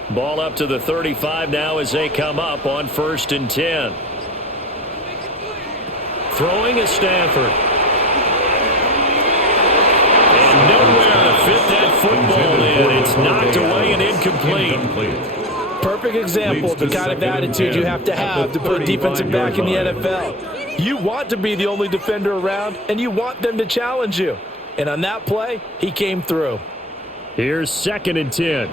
Ball up to the 35 now as they come up on 1st and 10. Throwing is Stafford. And nowhere to fit that football in. It's knocked away and incomplete. Perfect example of the kind of attitude you have to put a defensive back in the NFL. You want to be the only defender around, and you want them to challenge you. And on that play, he came through. Here's 2nd and 10.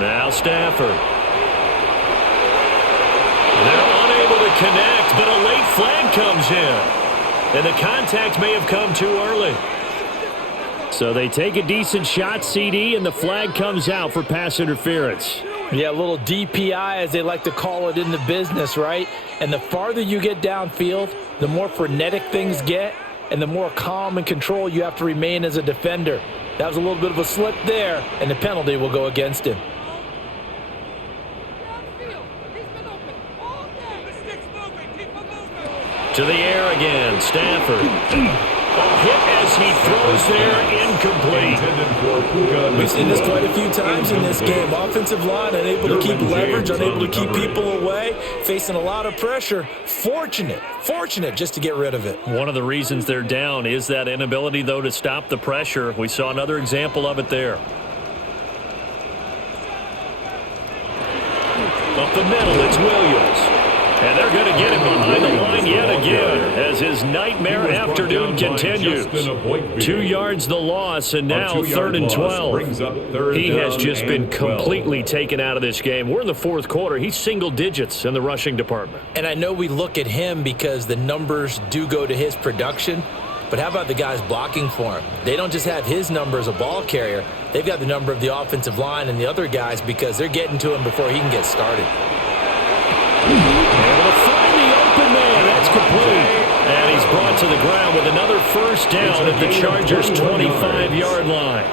Now Stafford. They're unable to connect, but a late flag comes in. And the contact may have come too early. So they take a decent shot, CD, and the flag comes out for pass interference. Yeah, a little DPI, as they like to call it in the business, right? And the farther you get downfield, the more frenetic things get, and the more calm and control you have to remain as a defender. That was a little bit of a slip there, and the penalty will go against him. To the air again, Stafford. Hit as he throws there, incomplete. We've seen this quite a few times in this game. Offensive line unable to keep leverage, unable to keep people away, facing a lot of pressure. Fortunate just to get rid of it. One of the reasons they're down is that inability, though, to stop the pressure. We saw another example of it there. Up the middle, it's Williams. And they're going to get him behind the line yet again as his nightmare afternoon continues. 2 yards the loss, and now 3rd and 12. He has just been completely taken out of this game. We're in the 4th quarter. He's single digits in the rushing department. And I know we look at him because the numbers do go to his production, but how about the guys blocking for him? They don't just have his number as a ball carrier. They've got the number of the offensive line and the other guys because they're getting to him before he can get started. Able to find the open man. That's complete. And he's brought to the ground with another first down at the Chargers' 25-yard line.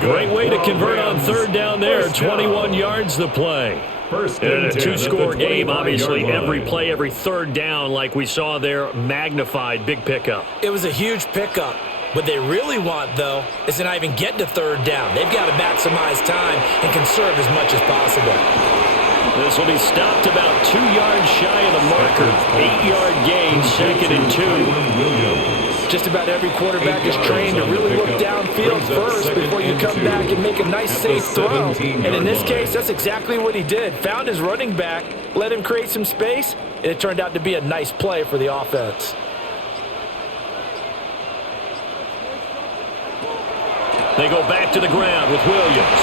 Great way to convert on 3rd down there. 21 yards the play. And in a 2-score game, obviously, every play, every 3rd down, like we saw there, magnified. Big pickup. It was a huge pickup. What they really want, though, is to not even get to 3rd down. They've got to maximize time and conserve as much as possible. This will be stopped about 2 yards shy of the marker. 8-yard gain, 2nd and 2. Just about every quarterback is trained to really look downfield first before you come back and make a nice, safe throw. And in this case, that's exactly what he did. Found his running back, let him create some space, and it turned out to be a nice play for the offense. They go back to the ground with Williams.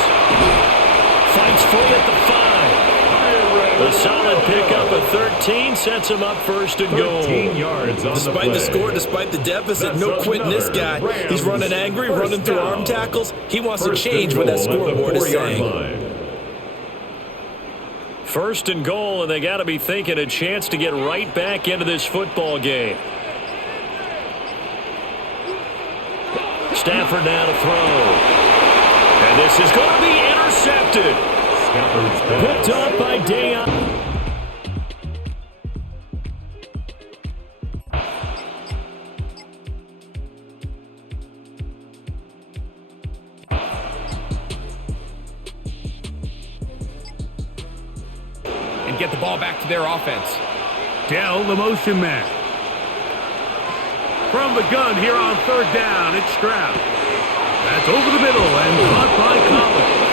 Fights free at the 5. A solid pickup of 13 sets him up 1st and goal. 13 yards on Despite the score, despite the deficit, no quitting this guy. He's running angry, running through arm tackles. He wants to change what that scoreboard is saying. 1st and goal, and they got to be thinking a chance to get right back into this football game. Stafford now to throw. And this is going to be intercepted. Picked up by Dayon. And get the ball back to their offense. Dell, the motion man. From the gun here on 3rd down, it's Stroud. That's over the middle and caught by Collins.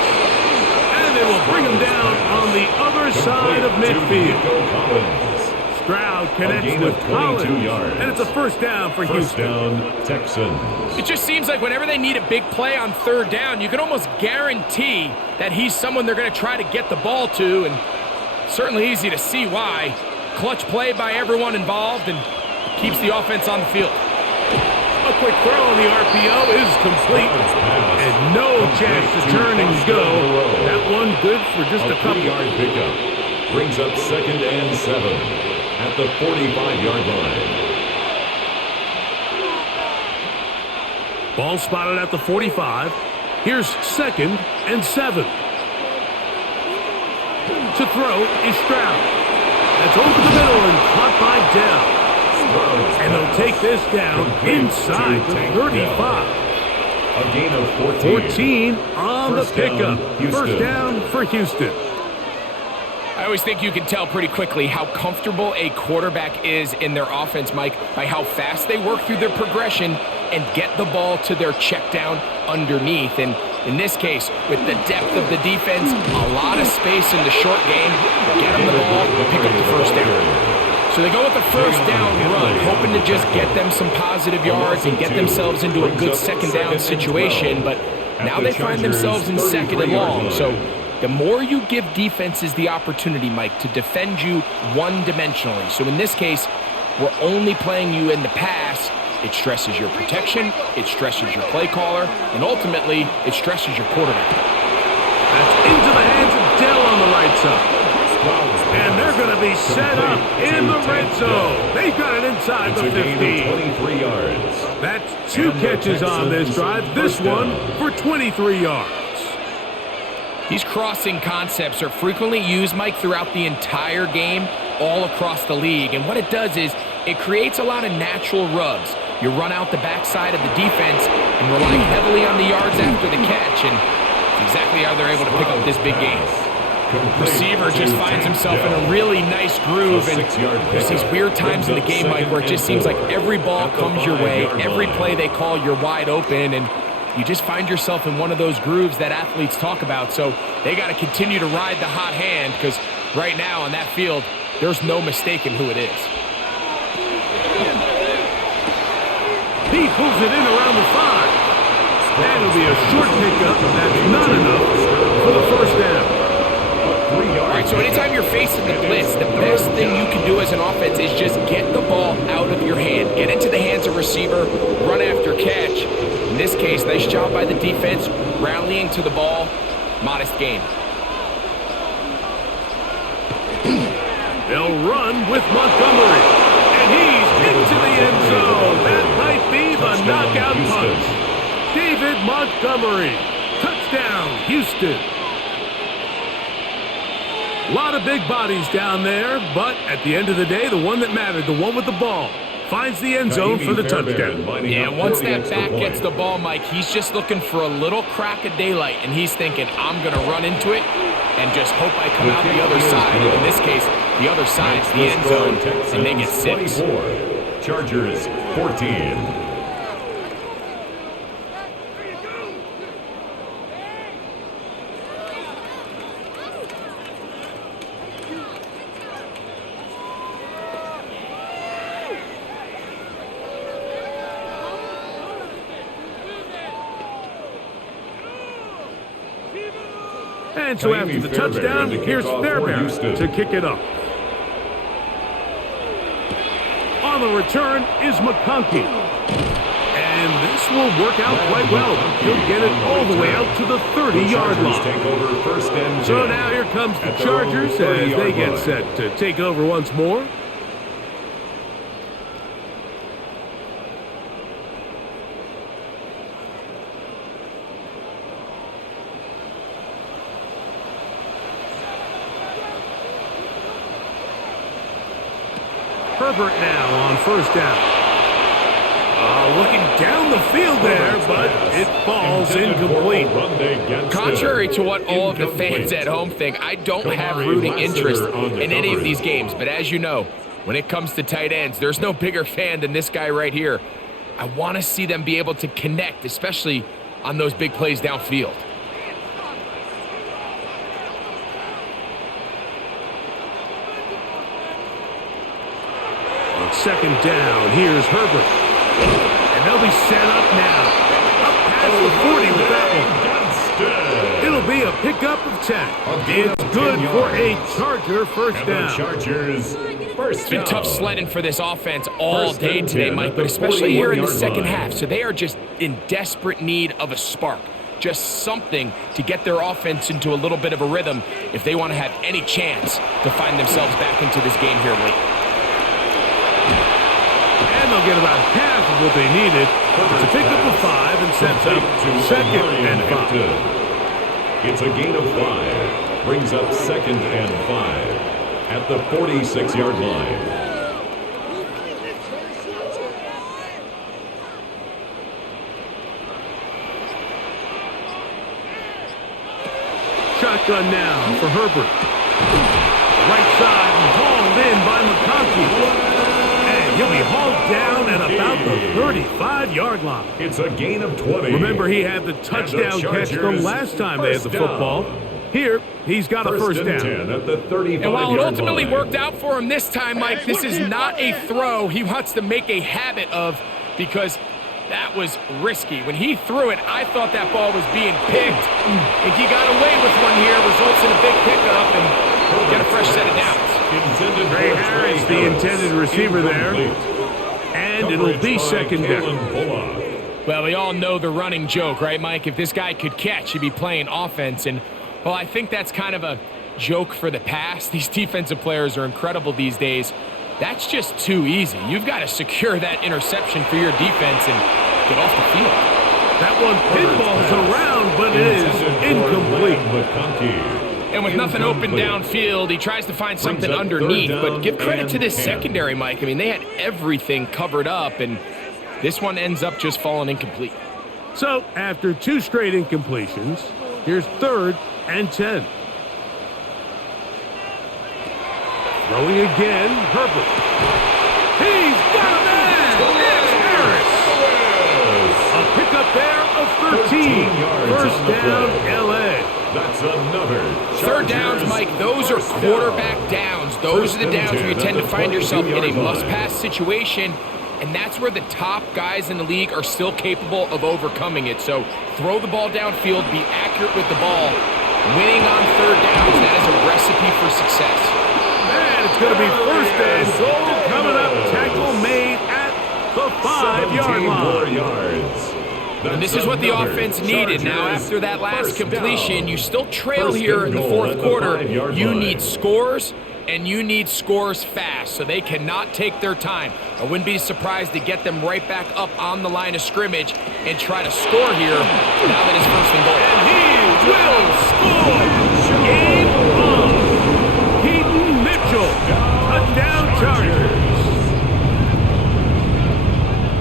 They will bring him down on the other side of midfield. Stroud connects with Collins, and it's a 1st down for Houston. 1st down, Texans. It just seems like whenever they need a big play on 3rd down, you can almost guarantee that he's someone they're going to try to get the ball to, and certainly easy to see why. Clutch play by everyone involved and keeps the offense on the field. A quick throw on the RPO is complete. And no chance to turn and go. That one good for just a couple. 3-yard pickup. Brings up 2nd and 7 at the 45-yard line. Ball spotted at the 45. Here's 2nd and 7. To throw is Stroud. That's over the middle and caught by Dell. And they'll take this down inside the 35. A gain of 14 on the pickup. First down for Houston. I always think you can tell pretty quickly how comfortable a quarterback is in their offense, Mike, by how fast they work through their progression and get the ball to their check down underneath. And in this case, with the depth of the defense, a lot of space in the short game, get them the ball, pick up the first down. So they go with the first down run, hoping to just get them some positive yards and get themselves into a good second down situation, but now they find themselves in 2nd and long. So the more you give defenses the opportunity, Mike, to defend you one-dimensionally. So in this case, we're only playing you in the pass. It stresses your protection, it stresses your play caller, and ultimately, it stresses your quarterback. That's into the hands of Dell on the right side. And they're going to be set up in the red zone. They've got it inside the 15. 23 yards. That's 2 catches on this drive. This one for 23 yards. These crossing concepts are frequently used, Mike, throughout the entire game, all across the league. And what it does is it creates a lot of natural rubs. You run out the backside of the defense and rely heavily on the yards after the catch. And it's exactly how they're able to pick up this big game. Receiver just finds himself in a really nice groove, and there's these weird times in the game, Mike, where it just seems like every ball comes your way, every play they call, you're wide open, and you just find yourself in one of those grooves that athletes talk about. So they got to continue to ride the hot hand, because right now on that field, there's no mistaking who it is. He pulls it in around the 5. That'll be a short pickup, and that's not enough for the first down. All right, so anytime you're facing the blitz, the best thing you can do as an offense is just get the ball out of your hand. Get into the hands of receiver, run after catch. In this case, nice job by the defense, rallying to the ball. Modest gain. They'll run with Montgomery. And he's into the end zone. That might be the knockout punch. David Montgomery. Touchdown, Houston. A lot of big bodies down there, but at the end of the day, the one that mattered, the one with the ball, finds the end zone for the touchdown. Yeah, once that back gets the ball, Mike, he's just looking for a little crack of daylight, and he's thinking, I'm going to run into it and just hope I come out the other side. And in this case, the other side's the end zone, and they get 6. Chargers 14. And so after the touchdown, here's Fairbairn to kick it up. On the return is McConkey. And this will work out quite well. He'll get it all the way out to the 30-yard line. So now here comes the Chargers as they get set to take over once more. Herbert now on first down. Looking down the field there, but it falls incomplete. Contrary to what all of the fans at home think, I don't have rooting interest in any of these games. But as you know, when it comes to tight ends, there's no bigger fan than this guy right here. I want to see them be able to connect, especially on those big plays downfield. Second down, here's Herbert. And they'll be set up now. Up past the 40 with that one. It'll be a pickup of 10. It's good for a Charger first down. Chargers First It's been down. tough sledding for this offense all First day and today, 10 Mike, at but the especially here in the 41-yard second line. half. So they are just in desperate need of a spark, just something to get their offense into a little bit of a rhythm if they want to have any chance to find themselves back into this game here late. And they'll get about half of what they needed to pick up the 5 and sets up second and 5. It's a gain of 5. Brings up second and 5 at the 46-yard line. Shotgun now for Herbert. Right side and hauled in by McConkey. And he'll be hauled down at about the 35-yard line. It's a gain of 20. Remember, he had the touchdown catch the last time they had the football. Here, he's got a first down. 10 at the 35-yard And while it ultimately line. worked out for him this time, Mike, this is not a throw he wants to make a habit of, because that was risky. When he threw it, I thought that ball was being picked. And he got away with one here, results in a big pickup and get a fresh set of downs. Ray Harris, the intended receiver there. And it'll be second down. Well, we all know the running joke, right, Mike? If this guy could catch, he'd be playing offense. And, well, I think that's kind of a joke for the past. These defensive players are incredible these days. That's just too easy. You've got to secure that interception for your defense and get off the field. That one pinballs around, but it is incomplete. And with nothing open downfield, he tries to find something underneath. But give credit to this secondary, Mike. I mean, they had everything covered up, and this one ends up just falling incomplete. So, after 2 straight incompletions, here's 3rd and 10. Throwing again, Herbert. He's got a man! It's Harris! A pickup there of 13. First down, L.A. That's another. 3rd downs, Mike, those are quarterback downs. Those are the downs where you tend to find yourself in a must-pass situation, and that's where the top guys in the league are still capable of overcoming it. So throw the ball downfield, be accurate with the ball. Winning on 3rd downs, that is a recipe for success. And it's going to be first and goal coming up. Tackle made at the 5-yard line. And this is what the offense needed. Now, after that last completion, you still trail here in the 4th quarter. You need scores, and you need scores fast, so they cannot take their time. I wouldn't be surprised to get them right back up on the line of scrimmage and try to score here now that it's 1st and goal. And he will score. Game on. Keaton Mitchell. Touchdown Chargers.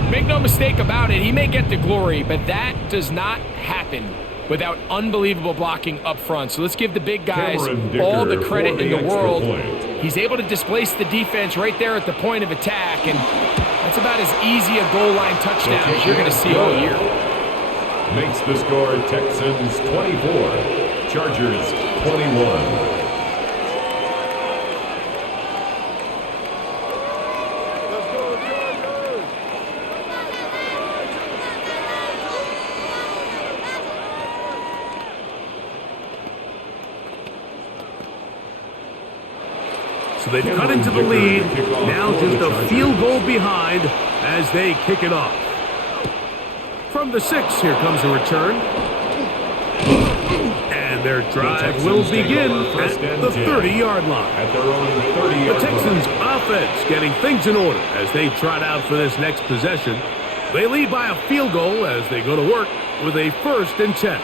Make no mistake about it, he may get the glory, but that does not happen without unbelievable blocking up front. So let's give the big guys all the credit in the world. He's able to displace the defense right there at the point of attack, and that's about as easy a goal line touchdown as you're going to see all year. Makes the score Texans 24, Chargers 21. So they've cut into the lead, now just a field goal behind as they kick it off. From the 6, here comes a return. And their drive will begin at the 30-yard line. At their own 30-yard The Texans line. offense getting things in order as they trot out for this next possession. They lead by a field goal as they go to work with a 1st and 10.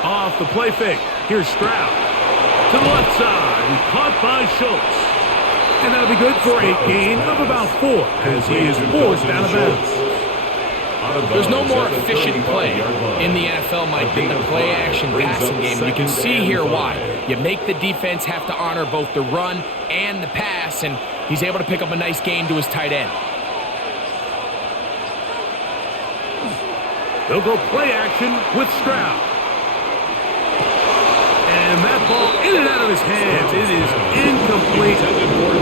Off the play fake. Here's Stroud. To the left side. And caught by Schultz. And that'll be good for a gain of about 4 as he is forced out of bounds. There's no more efficient play in the NFL, Mike, than the play-action passing game. You can see here why. You make the defense have to honor both the run and the pass, and he's able to pick up a nice gain to his tight end. They'll go play action with Stroud. And that ball in and out of his hands. It is incomplete.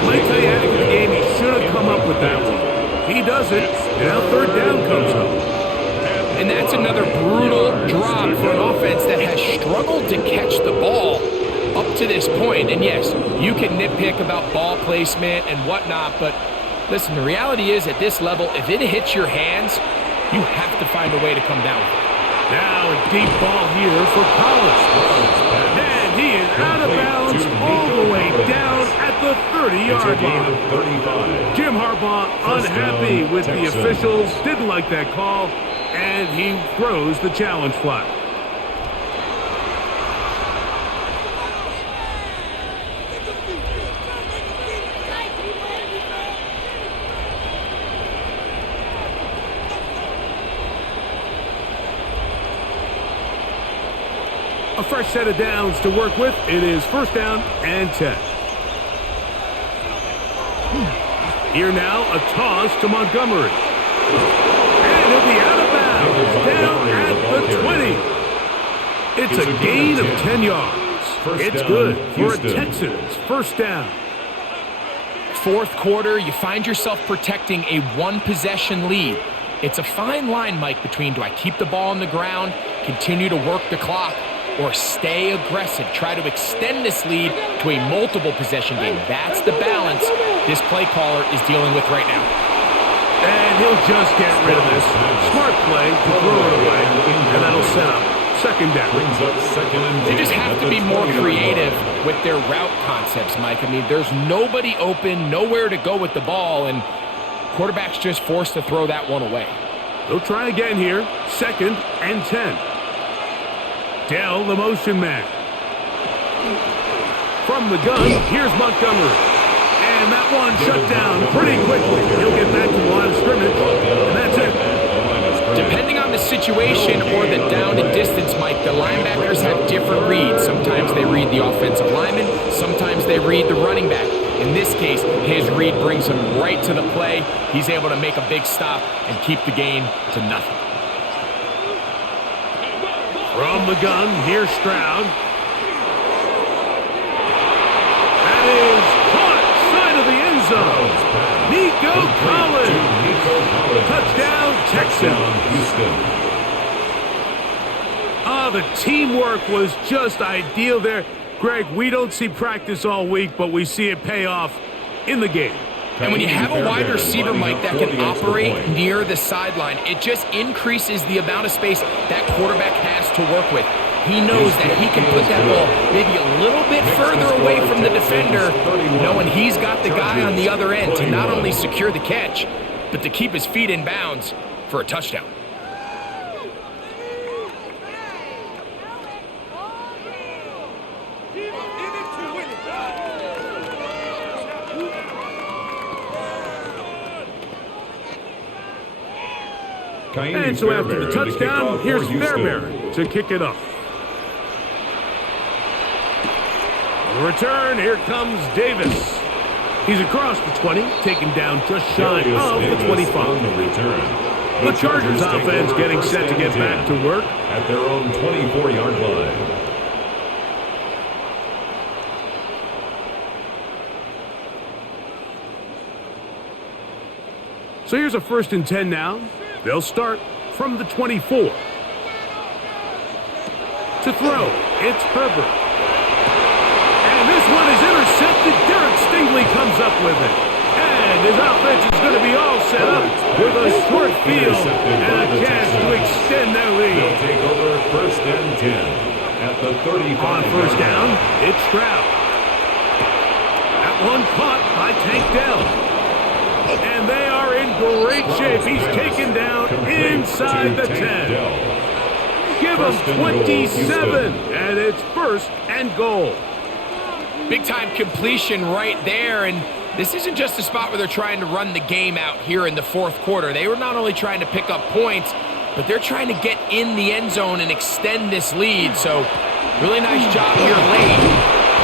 Might tell you after the game he should have come up with that one. He does it. And now third down comes up. And that's another brutal drop for an offense that has struggled to catch the ball up to this point. And yes, you can nitpick about ball placement and whatnot, but listen, the reality is at this level, if it hits your hands, you have to find a way to come down with it. Now a deep ball here for Collins. And he is out of bounds all the way down at the 30-yard line. Jim Harbaugh unhappy with the officials, didn't like that call, and he throws the challenge flag. A fresh set of downs to work with. It is first down and 10. Here now, a toss to Montgomery. And he'll be out of bounds, down at the 20. It's a gain of 10 yards. It's good for a Texans first down. Fourth quarter, you find yourself protecting a one-possession lead. It's a fine line, Mike, between do I keep the ball on the ground, continue to work the clock, or stay aggressive, try to extend this lead to a multiple possession game. That's the balance this play caller is dealing with right now. And he'll just get rid of this. Smart play to throw it away, and that'll set up second down. They just have to be more creative with their route concepts, Mike. I mean, there's nobody open, nowhere to go with the ball, and quarterback's just forced to throw that one away. They'll try again here, second and 10. Dell, the motion man. From the gun, here's Montgomery. And that one shut down pretty quickly. He'll get back to the line of scrimmage, and that's it. Depending on the situation or the down and distance, Mike, the linebackers have different reads. Sometimes they read the offensive lineman. Sometimes they read the running back. In this case, his read brings him right to the play. He's able to make a big stop and keep the game to nothing. From the gun, here's Stroud. That is caught, side of the end zone. Nico Collins. Touchdown, Texans. The teamwork was just ideal there. Greg, we don't see practice all week, but we see it pay off in the game. And when you have a wide receiver, Mike, that can operate near the sideline, it just increases the amount of space that quarterback has to work with. He knows that he can put that ball maybe a little bit further away from the defender, knowing he's got the guy on the other end to not only secure the catch, but to keep his feet in bounds for a touchdown. And so after the touchdown, here's Fairbairn to kick it up. The return, here comes Davis. He's across the 20, taken down just shy of the 25. The Chargers offense getting set to get back to work at their own 24-yard line. So here's a first and 10 now. They'll start from the 24. To throw, it's Herbert. And this one is intercepted. Derek Stingley comes up with it. And his offense is going to be all set up with a short field and a chance to extend their lead. They'll take over first and 10 at the 35. On first down, it's Stroud. That one caught by Tank Dell. And they are in great shape. He's taken down inside the 10. Give him 27, and it's first and goal. Big-time completion right there, and this isn't just a spot where they're trying to run the game out here in the fourth quarter. They were not only trying to pick up points, but they're trying to get in the end zone and extend this lead. So, really nice job here late.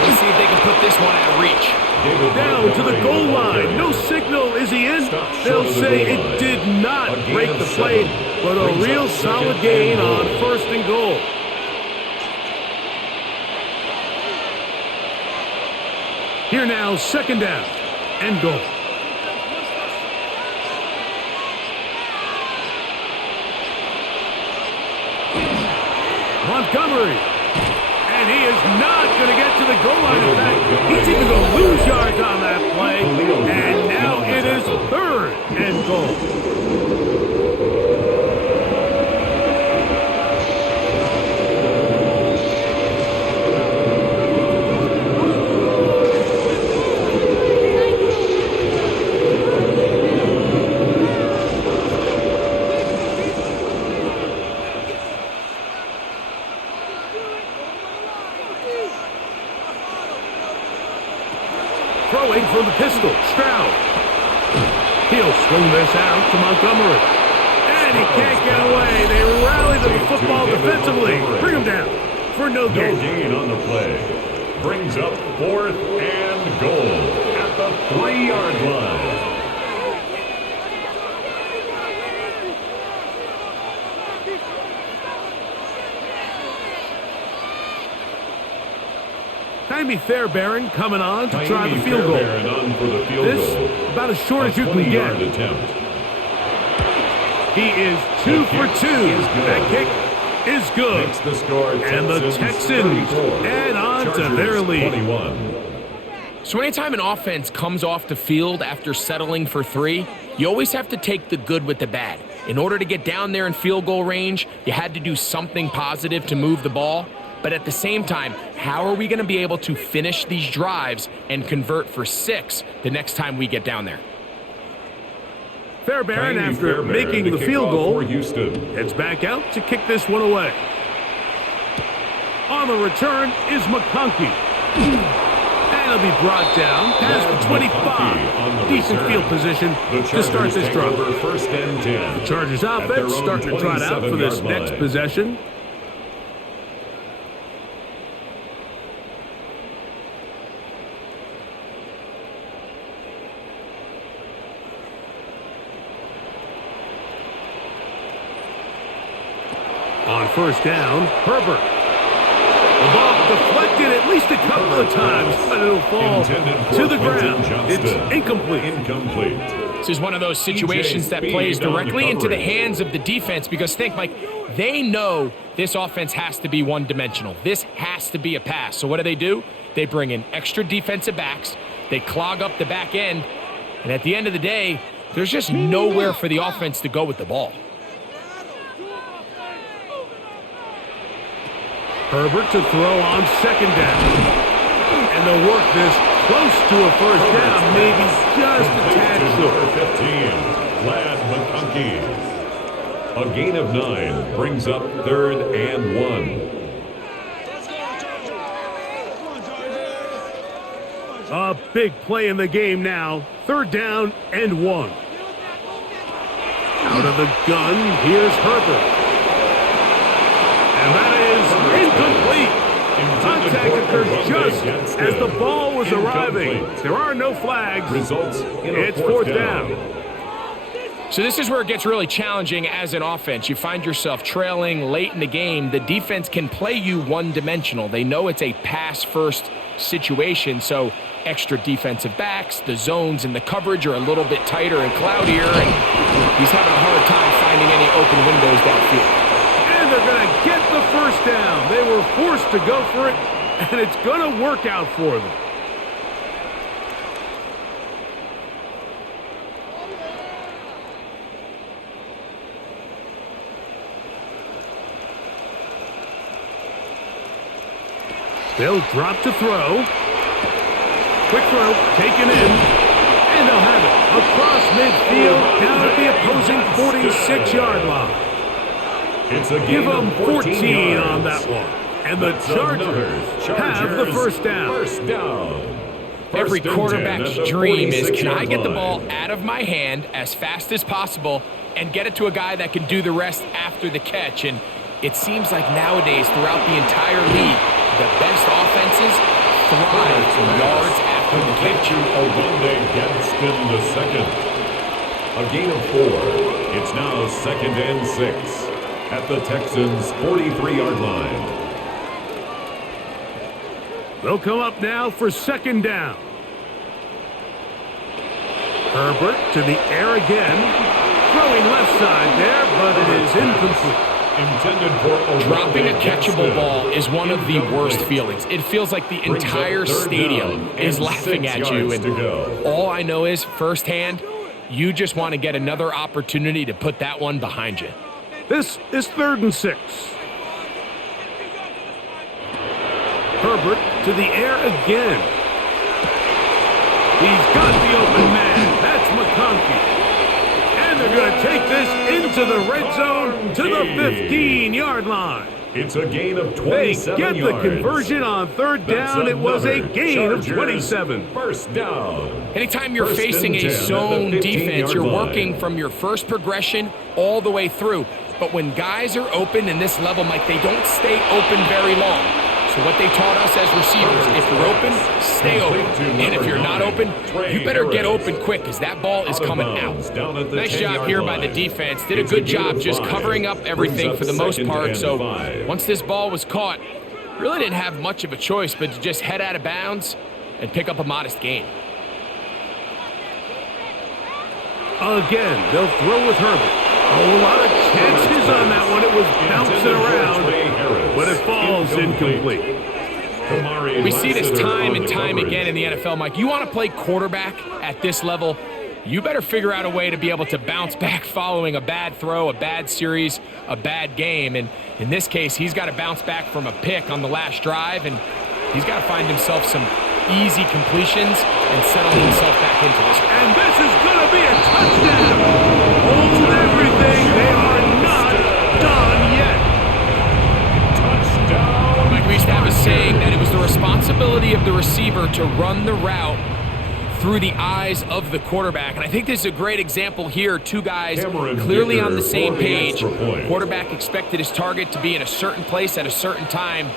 Let's see if they can put this one out of reach. Down to the goal line. No signal. Is he in? They'll say it did not break the play, but a real solid gain on first and goal. Here now, second down and goal. Montgomery. And he is not going to get to the goal line. In fact, he's even going to lose yards on that play. And now it is 3rd and goal. Throwing from the pistol, Stroud. He'll swing this out to Montgomery. And he can't get away. They rally to the football defensively. Bring him down for no gain. No gain on the play. Brings up 4th and goal at the 3-yard line. Tymee Fairbairn coming on to try the field goal. This about as short as you can get. Attempt. He is 2 for 2. That kick is good. Makes the score And the Texans add on to their lead. 21. So anytime an offense comes off the field after settling for 3, you always have to take the good with the bad. In order to get down there in field goal range, you had to do something positive to move the ball. But at the same time, how are we going to be able to finish these drives and convert for 6 the next time we get down there? Fairbairn, after making the field goal, heads back out to kick this one away. On the return is McConkey. And he'll be brought down past the 25. Decent field position to start this drive. The Chargers offense starting to trot out for this next possession. On first down, Herbert. The ball deflected at least a couple of times, but it'll fall to the ground. It's incomplete. This is one of those situations that plays directly into the hands of the defense because think, Mike, they know this offense has to be one-dimensional. This has to be a pass. So what do? They bring in extra defensive backs. They clog up the back end. And at the end of the day, there's just nowhere for the offense to go with the ball. Herbert to throw on second down. And they'll work this close to a first down, maybe just a tad short. 15, Lad McConkey. A gain of 9 brings up 3rd and 1. A big play in the game now. 3rd down and 1. Out of the gun, here's Herbert. And that is incomplete. Contact occurred just as the ball was arriving. There are no flags. Results in it's 4th down. So this is where it gets really challenging as an offense. You find yourself trailing late in the game. The defense can play you one-dimensional. They know it's a pass-first situation, so extra defensive backs, the zones and the coverage are a little bit tighter and cloudier, and he's having a hard time finding any open windows downfield. They're going to get the first down. They were forced to go for it, and it's going to work out for them. They'll drop to throw. Quick throw, taken in, and they'll have it across midfield down at the opposing 46-yard line. Give them 14 on that one. And the Chargers have the first down. Every quarterback's dream is, can I get the ball out of my hand as fast as possible and get it to a guy that can do the rest after the catch? And it seems like nowadays, throughout the entire league, the best offenses thrive for yards after the catch. Against in the second. A gain of 4. It's now 2nd and 6. At the Texans' 43-yard line. They'll come up now for 2nd down. Herbert to the air again. Throwing left side there, but it is incomplete. Intended for Dropping a catchable ball is one of the worst feelings. It feels like the entire stadium is laughing at you. And all I know is, firsthand, you just want to get another opportunity to put that one behind you. This is 3rd and 6. Herbert to the air again. He's got the open man. That's McConkey. And they're going to take this into the red zone to the 15-yard line. It's a gain of They 27 get the yards. conversion on 3rd down. It was a gain of 27. First down. Anytime you're First facing and a 10 at the zone 15-yard defense, you're line. working from your first progression all the way through. But when guys are open in this level, Mike, they don't stay open very long. So what they taught us as receivers, if you're open, stay open. And if you're not open, you better get open quick because that ball is coming out. Nice job here by the defense. Did a good job just covering up everything for the most part. So once this ball was caught, really didn't have much of a choice but to just head out of bounds and pick up a modest gain. Again, they'll throw with Herbert. A lot of chances on that one. It was bouncing around, but it falls incomplete. We see this time and time again in the NFL, Mike. You want to play quarterback at this level, you better figure out a way to be able to bounce back following a bad throw, a bad series, a bad game. And in this case, he's got to bounce back from a pick on the last drive, and he's got to find himself some easy completions and settle himself back into this. And this is going to be a touchdown. Hold everything. They are not done yet. Touchdown. Mike, we used to have a saying that it was the responsibility of the receiver to run the route through the eyes of the quarterback. And I think this is a great example here. Two guys clearly on the same page. Quarterback expected his target to be in a certain place at a certain time.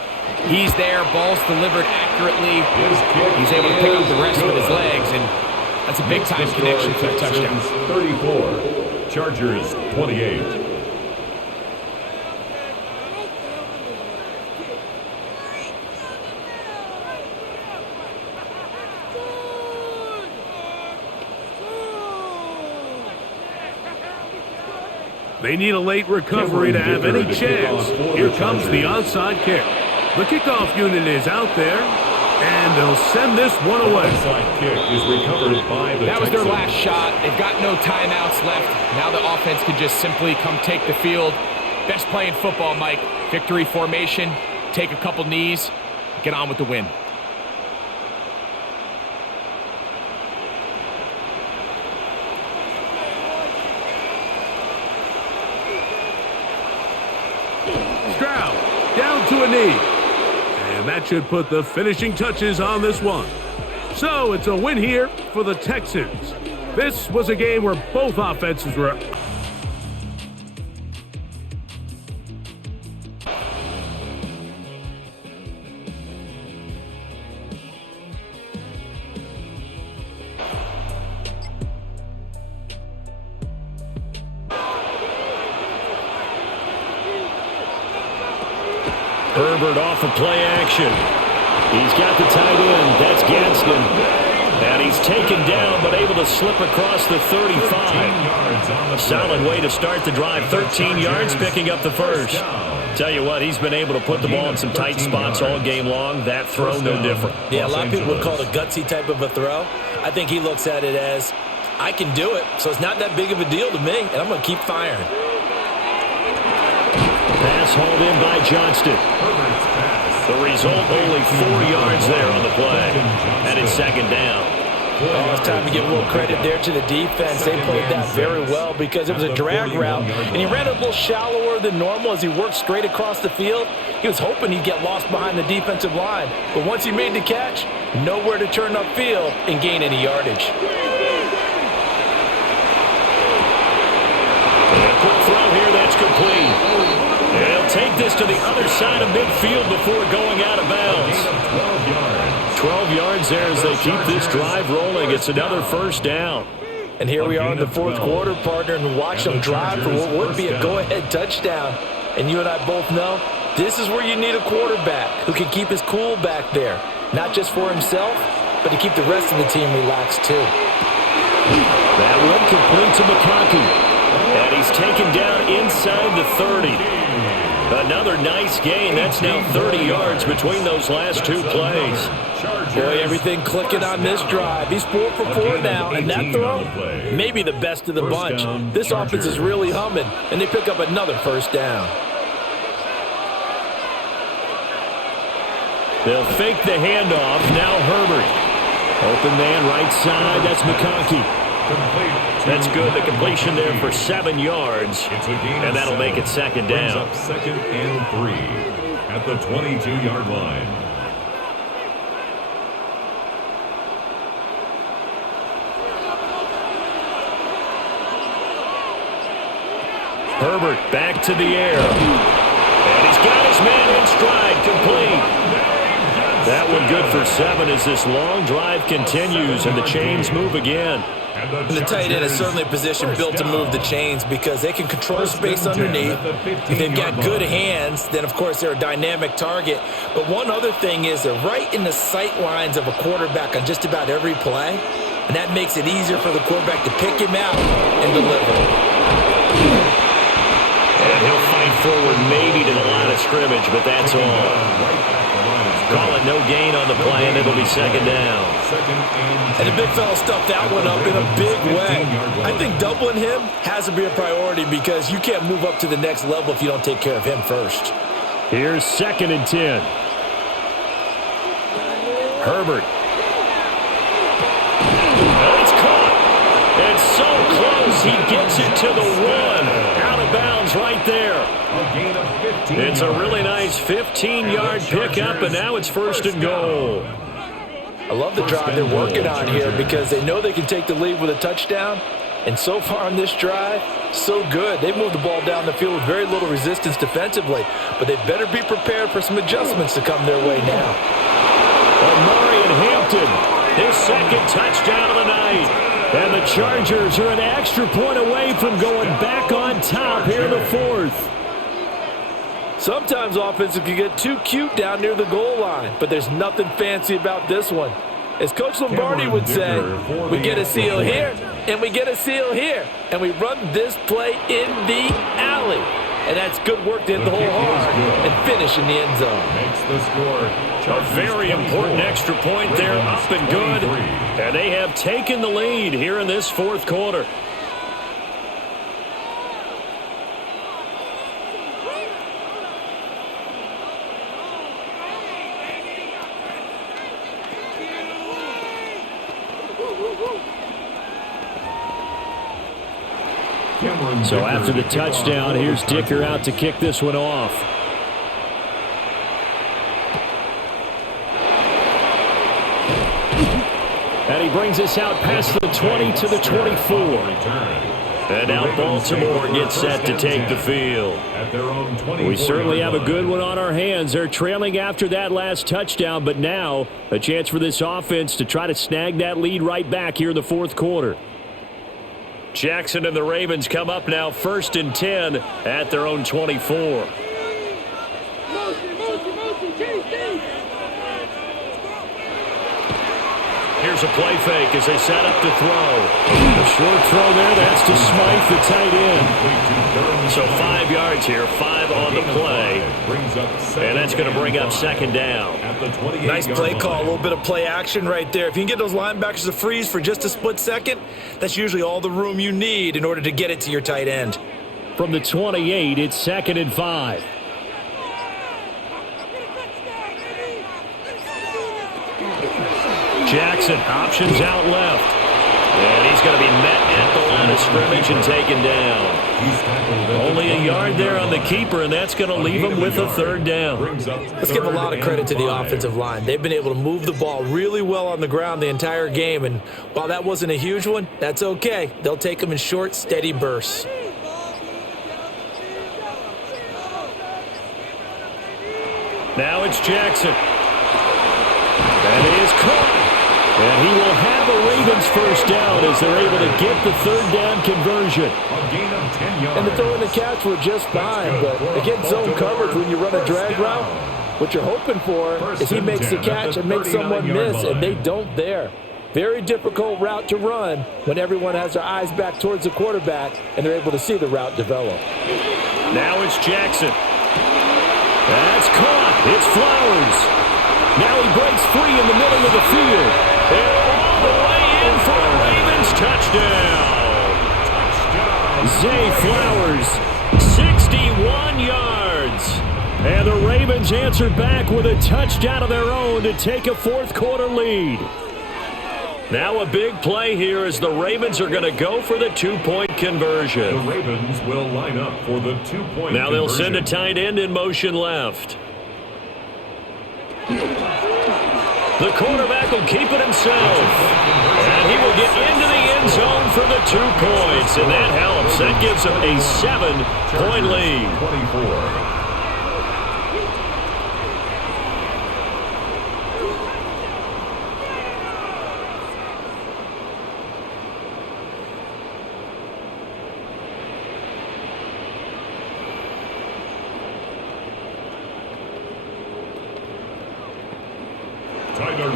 He's there, ball's delivered accurately. He's able to pick up the rest with his legs, and that's a big-time connection for the touchdown. 34, Chargers 28. They need a late recovery to have any chance. Here comes the onside kick. The kickoff unit is out there, and they'll send this one away. Onside kick is recovered by the That was their Texans. last shot. They've got no timeouts left. Now the offense can just simply come take the field. Best play in football, Mike. Victory formation, take a couple knees, get on with the win. Stroud down to a knee. And that should put the finishing touches on this one. So it's a win here for the Texans. This was a game where both offenses were... Herbert off of play action. He's got the tight end. That's Gadsden. And he's taken down, but able to slip across the 35. Solid way to start the drive. 13 yards, picking up the first. Tell you what, he's been able to put the ball in some tight spots all game long. That throw, no different. Yeah, a lot of people would call it a gutsy type of a throw. I think he looks at it as, I can do it, so it's not that big of a deal to me, and I'm going to keep firing. Pass hauled in by Johnston. The result, only 4 yards there on the play. And it's second down. Oh, it's time to give a little credit there to the defense. They played that very well because it was a drag route, and he ran a little shallower than normal as he worked straight across the field. He was hoping he'd get lost behind the defensive line, but once he made the catch, nowhere to turn upfield and gain any yardage. And a quick throw here, that's complete. They'll take this to the other side of midfield before going out of bounds. 12 yards there as they keep this drive rolling. It's another first down. And here we are in the fourth quarter, partner, and watch them drive for what would be a go-ahead touchdown. And you and I both know this is where you need a quarterback who can keep his cool back there, not just for himself, but to keep the rest of the team relaxed too. That one complete to McConkey. And he's taken down inside the 30. Another nice gain. That's now 30 yards between those last two plays. Boy, everything clicking on this drive. He's 4 for 4 now, and that throw, maybe the best of the bunch. This offense is really humming, and they pick up another first down. They'll fake the handoff. Now Herbert. Open man right side. That's McConkey. That's good. The completion there for 7 yards. And that'll make it second down. Second and 3 at the 22-yard line. Herbert back to the air. And he's got his man in stride, complete. That one good for 7 as this long drive continues and the chains move again. And the tight end is certainly a position built to move the chains because they can control space underneath. If they've got good hands, then of course they're a dynamic target. But one other thing is they're right in the sight lines of a quarterback on just about every play. And that makes it easier for the quarterback to pick him out and deliver. And he'll fight forward maybe to the line of scrimmage, but that's all. Call it no gain on the play, and it'll be second down. And the big fella stuffed that one up in a big way. I think doubling him has to be a priority because you can't move up to the next level if you don't take care of him first. Here's 2nd and 10. Herbert. Oh, it's caught. It's so close. He gets it to the 1. Out of bounds right there. It's a really nice 15-yard pickup, and now it's 1st and goal. I love the drive they're working on here because they know they can take the lead with a touchdown. And so far on this drive, so good. They've moved the ball down the field with very little resistance defensively, but they better be prepared for some adjustments to come their way now. Murray and Hampton, his 2nd touchdown of the night. And the Chargers are an extra point away from going back on top here in the 4th. Sometimes offenses can get too cute down near the goal line, but there's nothing fancy about this one. As Coach Lombardi would say, we get a seal here, and we get a seal here, and we run this play in the alley. And that's good work to hit the hole hard and finish in the end zone. Makes the score. A very important extra point there, up and good. And they have taken the lead here in this 4th quarter. So after the touchdown, here's Dicker out to kick this one off. And he brings us out past the 20 to the 24. And now Baltimore gets set to take the field. We certainly have a good one on our hands. They're trailing after that last touchdown, but now a chance for this offense to try to snag that lead right back here in the 4th quarter. Jackson and the Ravens come up now 1st and 10 at their own 24. Here's a play fake as they set up to throw. A short throw there, that's to Smythe, the tight end. So 5 yards here, 5 on the play. And that's going to bring up second down. Nice play call, a little bit of play action right there. If you can get those linebackers to freeze for just a split second, that's usually all the room you need in order to get it to your tight end. From the 28, it's 2nd and 5. Jackson, options out left. And he's going to be met at the line of scrimmage and taken down. Only a yard there on the keeper, and that's going to leave him with a 3rd down. Let's give a lot of credit to the offensive line. They've been able to move the ball really well on the ground the entire game, and while that wasn't a huge one, that's okay. They'll take them in short, steady bursts. Now it's Jackson. That is caught. And he will have a Ravens first down as they're able to get the 3rd down conversion. And the throw and the catch were just fine, but again, zone coverage when you run a drag route, what you're hoping for is he makes the catch and makes someone miss, and they don't there. Very difficult route to run when everyone has their eyes back towards the quarterback and they're able to see the route develop. Now it's Jackson. That's caught. It's Flowers. Now he breaks free in the middle of the field. And all the way in for a Ravens touchdown. Zay Flowers, 61 yards. And the Ravens answered back with a touchdown of their own to take a fourth-quarter lead. Now a big play here as the Ravens are going to go for the two-point conversion. The Ravens will line up for the two-point Now they'll conversion. send a tight end in motion left. The quarterback will keep it himself. And he will get into the end zone for the 2 points. And that helps. That gives them a 7-point lead. 24.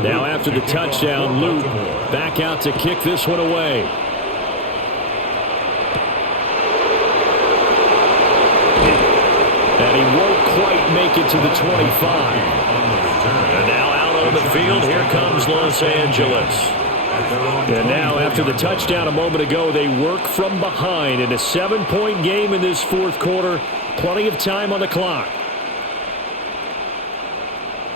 Now after the touchdown, Luke back out to kick this one away. And he won't quite make it to the 25. And now out on the field, here comes Los Angeles. And now after the touchdown a moment ago, they work from behind in a 7-point game in this fourth quarter. Plenty of time on the clock.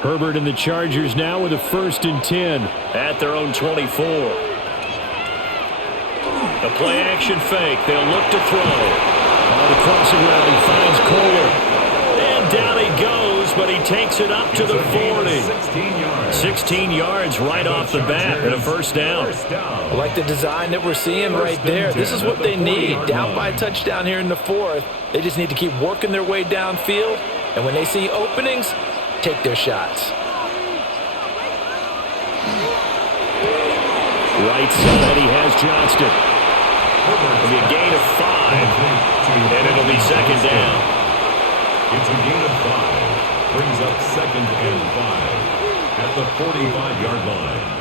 Herbert and the Chargers now with a 1st and 10 at their own 24. The play-action fake. They'll look to throw. On the crossing route, he finds Kohler. And down he goes, but he takes it up to the 40. 16 yards right off the bat and a first down. I like the design that we're seeing right there. This is what they need. Down by a touchdown here in the fourth. They just need to keep working their way downfield. And when they see openings, take their shots. Right side, he has Johnston. It'll be a gain of 5, and it'll be second down. It's a gain of 5. Brings up 2nd and 5 at the 45-yard line.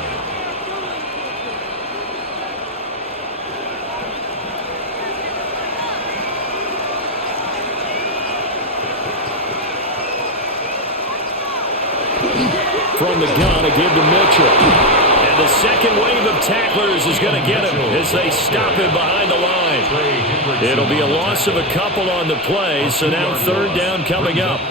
From the gun, a give to Mitchell. And the second wave of tacklers is going to get him as they stop him behind the line. It'll be a loss of a couple on the play, so now 3rd down coming up.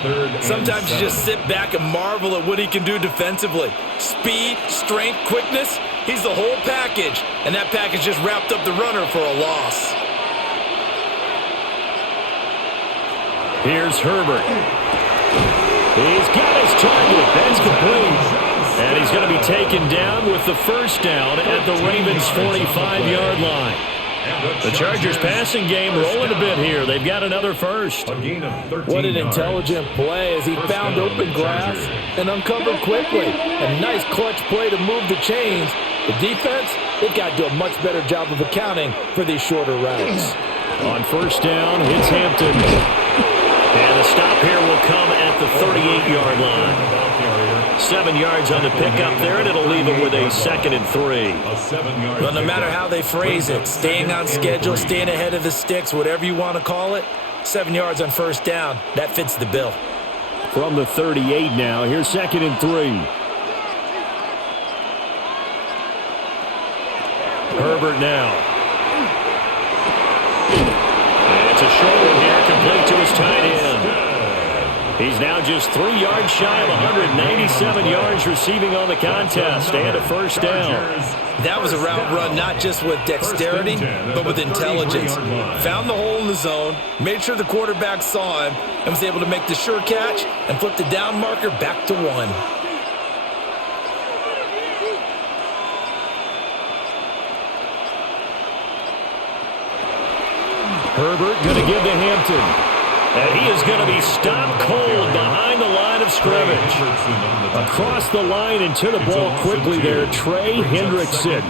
Sometimes you just sit back and marvel at what he can do defensively. Speed, strength, quickness, he's the whole package. And that package just wrapped up the runner for a loss. Here's Herbert. He's got his target. That's complete. And he's going to be taken down with the first down at the Ravens' 45-yard line. The Chargers passing game rolling a bit here. They've got another first. What an intelligent play as he found open grass and uncovered quickly. A nice clutch play to move the chains. The defense, they've got to do a much better job of accounting for these shorter routes. On first down, it's Hampton. And the stop here will come at the 38-yard line. 7 yards on the pickup there, and it'll leave them with a 2nd and 3. Well, no matter how they phrase it, staying on schedule, staying ahead of the sticks, whatever you want to call it, 7 yards on first down, that fits the bill. From the 38 now, here's 2nd and 3. Herbert now. And it's a short one here, complete to his tight end. He's now just 3 yards shy of 197 yards receiving on the contest and a first down. That was a route run not just with dexterity, but with intelligence. Found the hole in the zone, made sure the quarterback saw him, and was able to make the sure catch and flip the down marker back to 1. Herbert going to give to Hampton. And he is going to be stopped cold behind the line of scrimmage. Across the line and to the ball quickly there, Trey Hendrickson.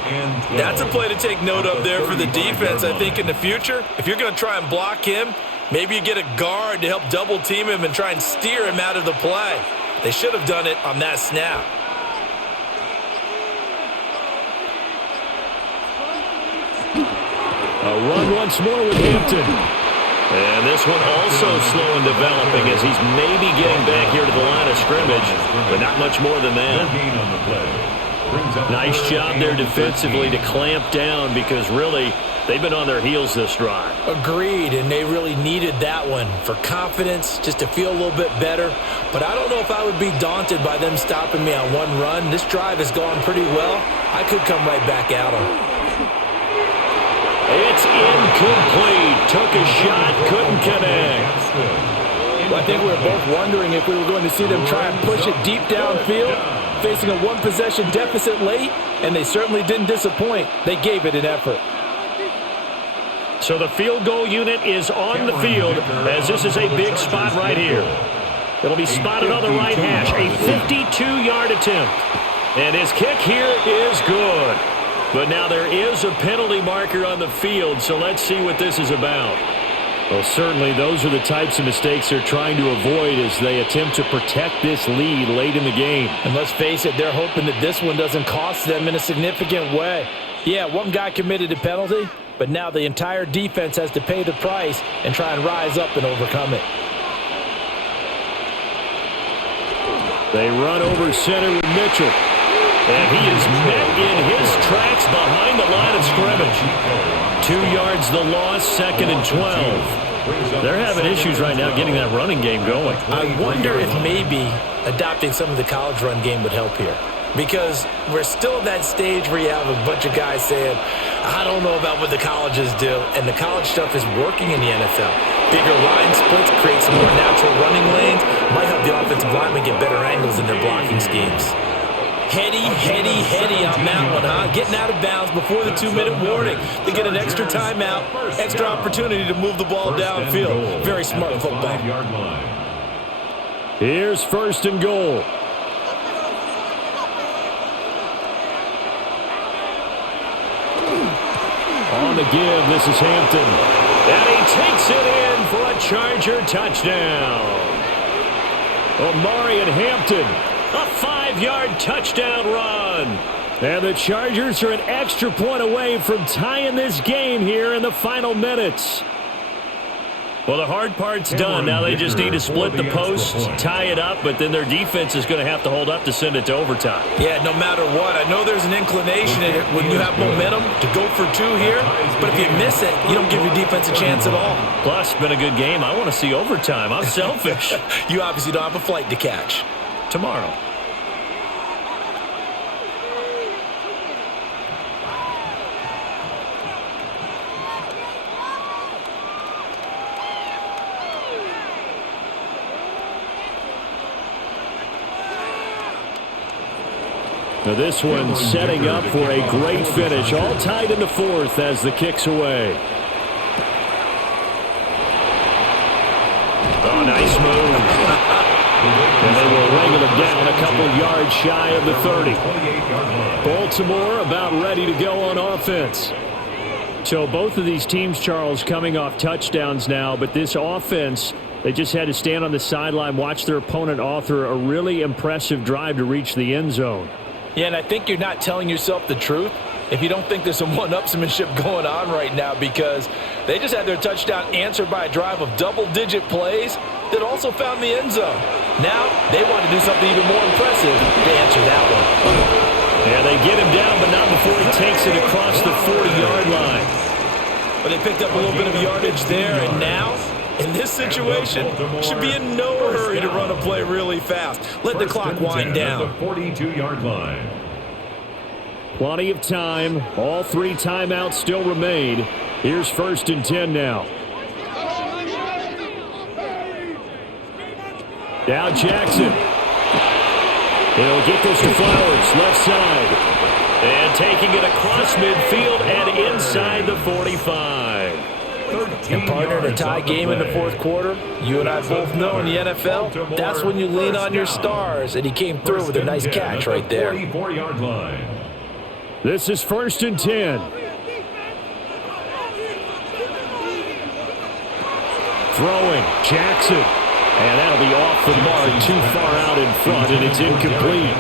That's a play to take note of there for the defense. I think in the future, if you're going to try and block him, maybe you get a guard to help double team him and try and steer him out of the play. They should have done it on that snap. A run once more with Hampton. And this one also slow in developing as he's maybe getting back here to the line of scrimmage, but not much more than that. Nice job there defensively to clamp down because really they've been on their heels this drive. Agreed, and they really needed that one for confidence, just to feel a little bit better. But I don't know if I would be daunted by them stopping me on one run. This drive has gone pretty well. I could come right back at them. It's incomplete. Took a shot, couldn't connect. Well, I think we were both wondering if we were going to see them try and push it deep downfield, facing a one-possession deficit late, and they certainly didn't disappoint. They gave it an effort. So the field goal unit is on the field as this is a big spot right here. It'll be spotted on the right hash. A 52-yard attempt. And his kick here is good. But now there is a penalty marker on the field, so let's see what this is about. Well, certainly those are the types of mistakes they're trying to avoid as they attempt to protect this lead late in the game. And let's face it, they're hoping that this one doesn't cost them in a significant way. Yeah, one guy committed a penalty, but now the entire defense has to pay the price and try and rise up and overcome it. They run over center with Mitchell. And he is met in his tracks behind the line of scrimmage. 2 yards the loss, 2nd and 12. They're having issues right now getting that running game going. I wonder if maybe adopting some of the college run game would help here. Because we're still at that stage where you have a bunch of guys saying, I don't know about what the colleges do. And the college stuff is working in the NFL. Bigger line splits, create some more natural running lanes. Might help the offensive linemen get better angles in their blocking schemes. Heady on that one, huh? Getting out of bounds before the 2-minute warning. They get an extra timeout, extra opportunity to move the ball downfield. Very smart football. Here's 1st and goal. On the give, this is Hampton. And he takes it in for a Charger touchdown. Omari and Hampton. A 5-yard touchdown run. And the Chargers are an extra point away from tying this game here in the final minutes. Well, the hard part's done. Now they just need to split the posts, tie it up, but then their defense is going to have to hold up to send it to overtime. Yeah, no matter what. I know there's an inclination in it when you have momentum to go for 2 here, but if you miss it, you don't give your defense a chance at all. Plus, it's been a good game. I want to see overtime. I'm selfish. You obviously don't have a flight to catch. Tomorrow. Now this one setting up for a great finish. All tied in the 4th as the kick's away. Oh, nice move. And they will wrangle it down a couple yards shy of the 30. Baltimore about ready to go on offense. So both of these teams, Charles, coming off touchdowns now, but this offense, they just had to stand on the sideline, watch their opponent author a really impressive drive to reach the end zone. Yeah, and I think you're not telling yourself the truth if you don't think there's some one-upsmanship going on right now, because they just had their touchdown answered by a drive of double-digit plays that also found the end zone. Now they want to do something even more impressive to answer that one. Yeah, they get him down, but not before he takes it across the 40-yard line. But they picked up a little bit of yardage there, and now, in this situation, should be in no hurry to run a play really fast. Let the clock wind down. At the 42-yard line. Plenty of time. All 3 timeouts still remain. Here's 1st and 10 now. Now Jackson. He'll get this to Flowers, left side. And taking it across midfield and inside the 45. And partner, in a tie game in the 4th quarter, you and I both know in the NFL, that's when you lean on your stars, and he came through with a nice catch right there. 44-yard line. This is 1st and 10. Throwing, Jackson. And that'll be off the mark, too far out in front, and it's incomplete.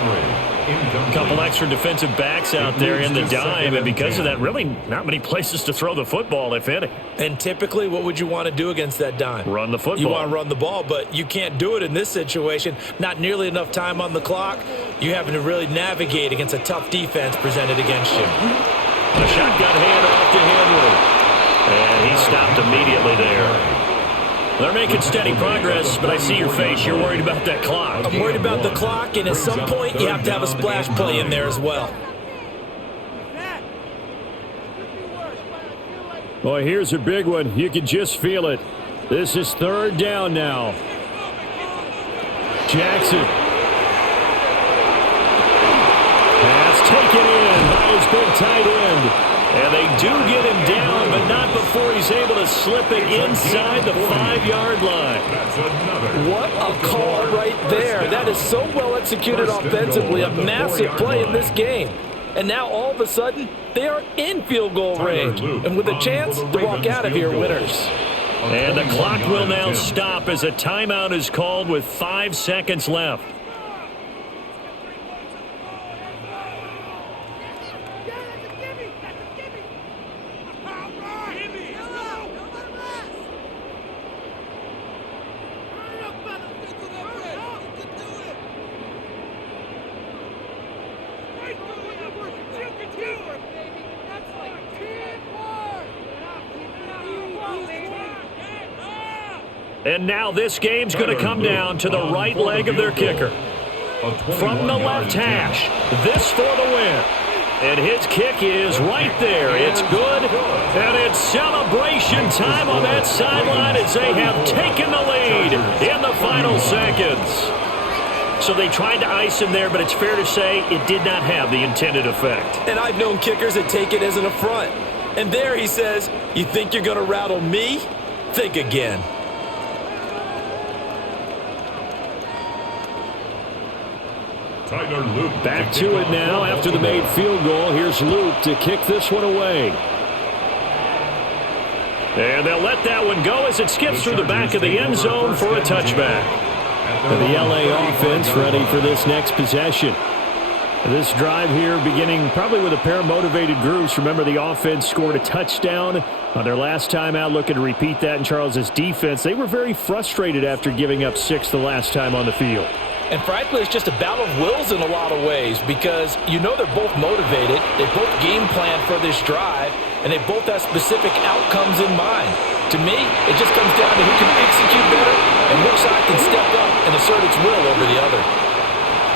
incomplete. A couple extra defensive backs out there in the dime, and because of that, really not many places to throw the football, if any. And typically, what would you want to do against that dime? Run the football. You want to run the ball, but you can't do it in this situation. Not nearly enough time on the clock. You're having to really navigate against a tough defense presented against you. A shotgun handoff to Henry. And he stopped immediately there. They're making steady progress, but I see your face. You're worried about that clock. I'm worried about the clock, and at some point, you have to have a splash play in there as well. Boy, here's a big one. You can just feel it. This is third down now. Jackson. Pass taken in by his big tight end. And they do get him down, but not before he's able to slip it inside the 5-yard line. What a call right there. That is so well executed offensively. A massive play in this game. And now all of a sudden, they are in field goal range. And with a chance to walk out of here winners. And the clock will now stop as a timeout is called with 5 seconds left. And now this game's going to come down to the right leg of their kicker. From the left hash, this for the win. And his kick is right there. It's good, and it's celebration time on that sideline as they have taken the lead in the final seconds. So they tried to ice him there, but it's fair to say it did not have the intended effect. And I've known kickers that take it as an affront. And there he says, you think you're going to rattle me? Think again. Back to it now after the made field goal. Here's Luke to kick this one away. And they'll let that one go as it skips through the back of the end zone for a touchback. And the LA offense ready for this next possession. This drive here beginning probably with a pair of motivated groups. Remember, the offense scored a touchdown on their last time out, looking to repeat that in Charles's defense. They were very frustrated after giving up 6 the last time on the field. And frankly, it's just a battle of wills in a lot of ways because you know they're both motivated, they both game plan for this drive, and they both have specific outcomes in mind. To me, it just comes down to who can execute better and which side can step up and assert its will over the other.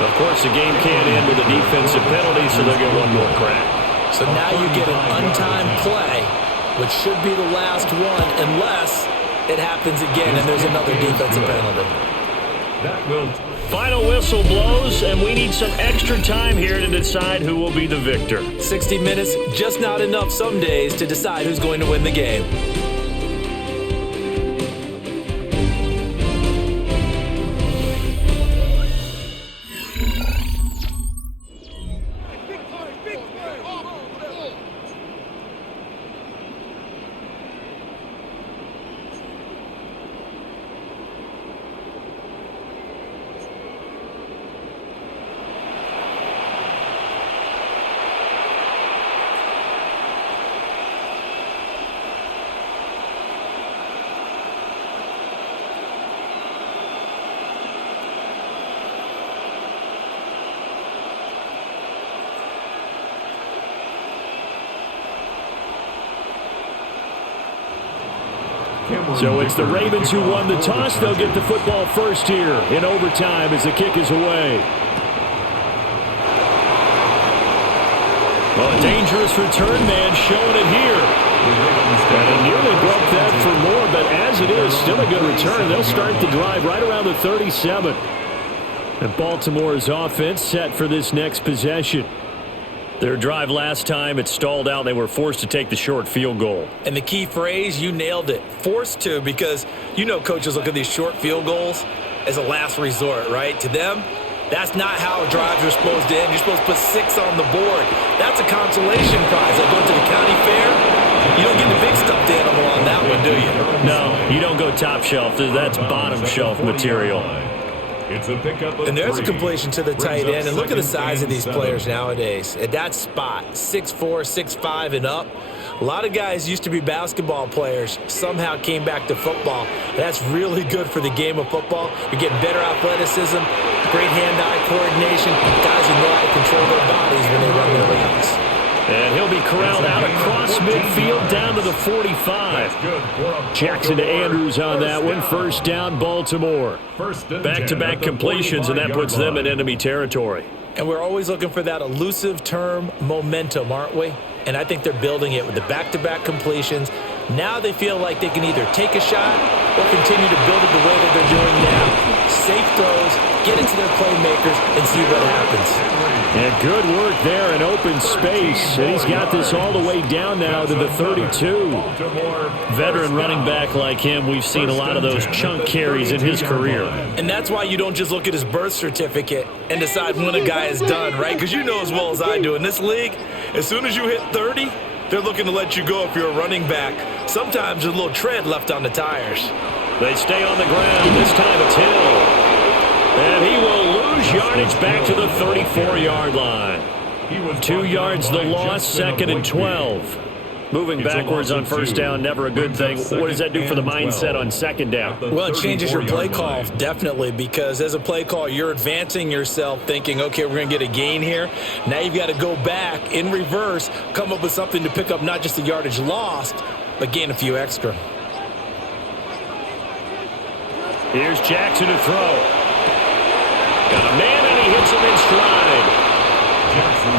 Of course, the game can't end with a defensive penalty, so they'll get one more crack. So now you get an untimed play, which should be the last one unless it happens again and there's another defensive penalty. Final whistle blows, and we need some extra time here to decide who will be the victor. 60 minutes, just not enough some days to decide who's going to win the game. So it's the Ravens who won the toss. They'll get the football first here in overtime as the kick is away. Well, a dangerous return man showing it here. And he nearly broke that for more, but as it is, still a good return. They'll start the drive right around the 37. And Baltimore's offense set for this next possession. Their drive last time, it stalled out. They were forced to take the short field goal. And the key phrase, you nailed it. Forced to, because you know coaches look at these short field goals as a last resort, right? To them, that's not how drives are supposed to end. You're supposed to put 6 on the board. That's a consolation prize. Like going to the county fair, you don't get the big stuffed animal on that one, do you? No, you don't go top shelf. That's bottom shelf material. It's a pickup of And there's a 3. completion to the tight Brings up end. And look at the second size of and these 7. players nowadays. At that spot, 6'4", 6'5", and up. A lot of guys used to be basketball players, somehow came back to football. That's really good for the game of football. You're getting better athleticism, great hand-eye coordination. Guys who know how to control their bodies when they run their routes. And he'll be corralled out across midfield down to the 45. Jackson to Andrews on that one. First down, Baltimore. Back-to-back completions, and that puts them in enemy territory. And we're always looking for that elusive term, momentum, aren't we? And I think they're building it with the back-to-back completions. Now they feel like they can either take a shot or continue to build it the way that they're doing now. Safe throws, get it to their playmakers, and see what happens. And good work there in open space. And he's got this all the way down now to the 32. Veteran running back like him, we've seen a lot of those chunk carries in his career. And that's why you don't just look at his birth certificate and decide when a guy is done, right? Because you know as well as I do, in this league, as soon as you hit 30, they're looking to let you go if you're a running back. Sometimes there's a little tread left on the tires. They stay on the ground. This time it's Hill. And he will lose yardage back to the 34-yard line. 2 yards the loss, second and 12. Moving backwards on first down, never a good thing. What does that do for the mindset on second down? Well, it changes your play call, definitely, because as a play call, you're advancing yourself thinking, okay, we're going to get a gain here. Now you've got to go back in reverse, come up with something to pick up not just the yardage lost, but gain a few extra. Here's Jackson to throw. Got a man, and he hits him in stride.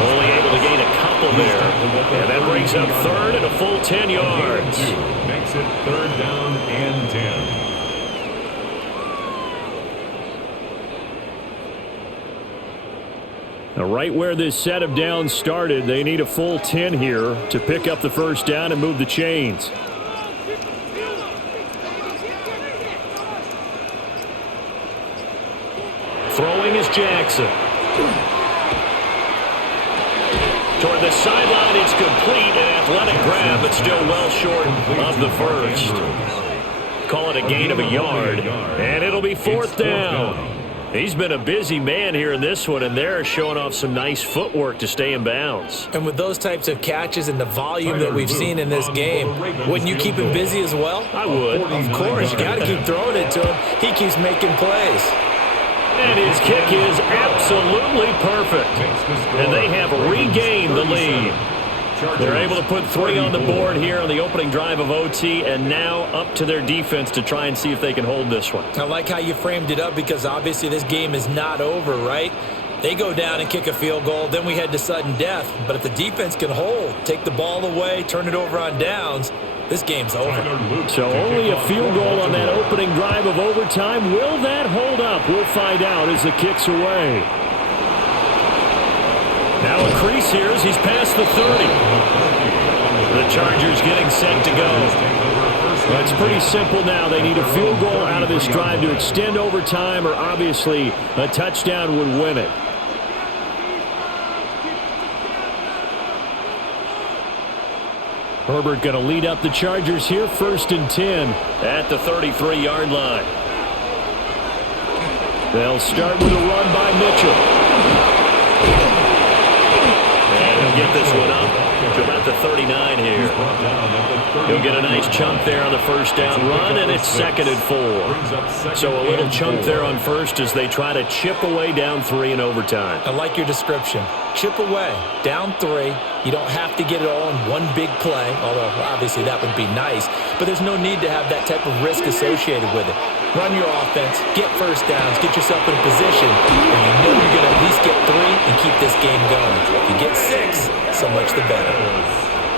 Only able to gain a couple there. And that brings up third and a full 10 yards. Makes it third down and 10. Now, right where this set of downs started, they need a full 10 here to pick up the first down and move the chains. Throwing is Jackson. Toward the sideline, it's complete. An athletic grab, but still well short of the first. Call it a gain of a yard, and it'll be fourth down. He's been a busy man here in this one, and they're showing off some nice footwork to stay in bounds. And with those types of catches and the volume that we've seen in this game, wouldn't you keep him busy as well? I would. Of course, you got to keep throwing it to him. He keeps making plays. And his kick is absolutely perfect. And they have regained the lead. They're able to put 3 on the board here on the opening drive of OT, and now up to their defense to try and see if they can hold this one. I like how you framed it up, because obviously this game is not over, right? They go down and kick a field goal, then we head to sudden death. But if the defense can hold, take the ball away, turn it over on downs, this game's over. So only a field goal on that opening drive of overtime. Will that hold up? We'll find out as the kick's away. Now a crease here as he's past the 30. The Chargers getting set to go. Well, it's pretty simple now. They need a field goal out of this drive to extend overtime, or obviously a touchdown would win it. Herbert going to lead up the Chargers here, first and 10 at the 33-yard line. They'll start with a run by Mitchell. And he'll get this one up to about the 39 here. He'll get a nice chunk there on the first down run, and it's second and 4. So a little chunk there on first as they try to chip away down 3 in overtime. I like your description. Chip away, down 3. You don't have to get it all in one big play, although obviously that would be nice. But there's no need to have that type of risk associated with it. Run your offense, get first downs, get yourself in a position where you know you're going to at least get 3 and keep this game going. If you get 6, so much the better.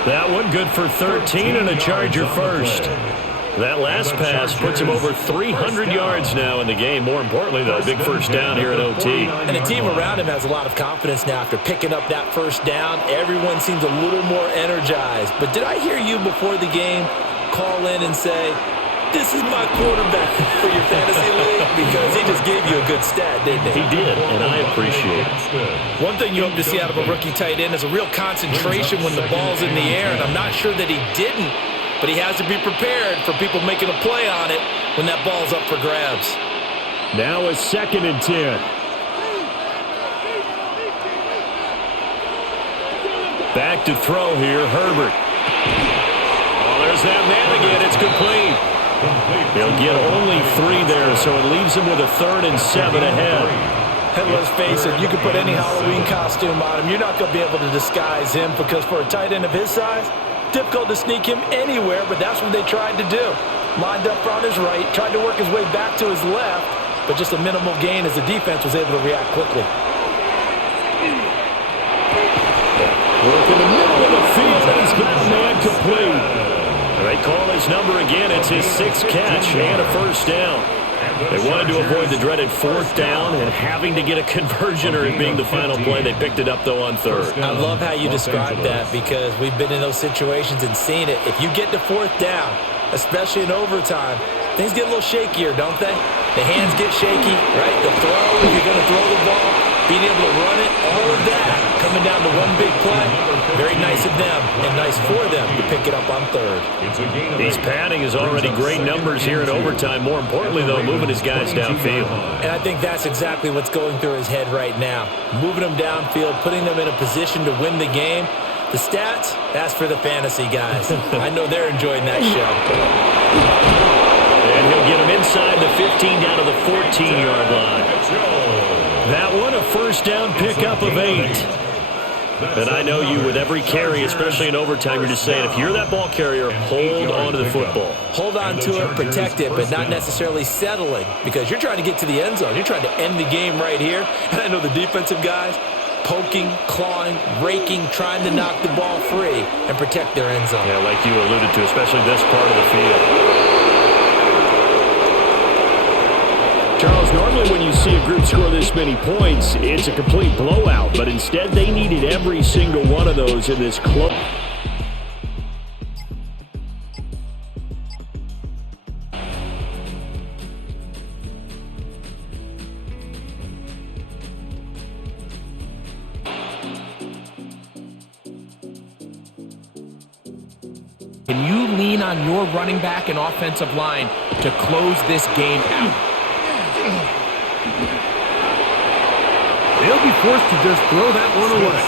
That one good for 13 and a Charger first. That last pass puts him over 300 yards now in the game. More importantly, though, big first down here at OT. And the team around him has a lot of confidence now after picking up that first down. Everyone seems a little more energized. But did I hear you before the game call in and say, this is my quarterback for your fantasy league? Because he just gave you a good stat, didn't he? He did, and I appreciate it. One thing you hope to see out of a rookie tight end is a real concentration when the ball's in the air, and I'm not sure that he didn't, but he has to be prepared for people making a play on it when that ball's up for grabs. Now a 2nd and 10. Back to throw here, Herbert. Oh, there's that man again. It's complete. He'll get only 3 there, so it leaves him with a 3rd and 7 ahead. And let's face it, you can put any Halloween costume on him. You're not going to be able to disguise him because for a tight end of his size, difficult to sneak him anywhere, but that's what they tried to do. Lined up on his right, tried to work his way back to his left, but just a minimal gain as the defense was able to react quickly. Work in the middle of the field, and he's got a man complete. They call his number again. It's his 6th catch and a 1st down. They wanted to avoid the dreaded 4th down and having to get a conversion or it being the final play. They picked it up, though, on 3rd. I love how you described that because we've been in those situations and seen it. If you get to 4th down, especially in overtime, things get a little shakier, don't they? The hands get shaky, right? The throw, if you're going to throw the ball, being able to run it, all of that coming down to one big play. Very nice of them and nice for them to pick it up on 3rd. He's padding his already great numbers here in overtime. More importantly, though, moving his guys downfield. And I think that's exactly what's going through his head right now. Moving them downfield, putting them in a position to win the game. The stats, that's for the fantasy guys. I know they're enjoying that show. And he'll get him inside the 15 down to the 14-yard line. That one, a 1st down pickup of 8. And I know you, with every carry, especially in overtime, you're just saying, if you're that ball carrier, hold on to the football. Hold on to it, protect it, but not necessarily settling because you're trying to get to the end zone. You're trying to end the game right here. And I know the defensive guys, poking, clawing, raking, trying to knock the ball free and protect their end zone. Yeah, like you alluded to, especially this part of the field. Charles, normally when you see a group score this many points, it's a complete blowout, but instead they needed every single one of those in this close. Can you lean on your running back and offensive line to close this game out? They'll be forced to just throw that one away.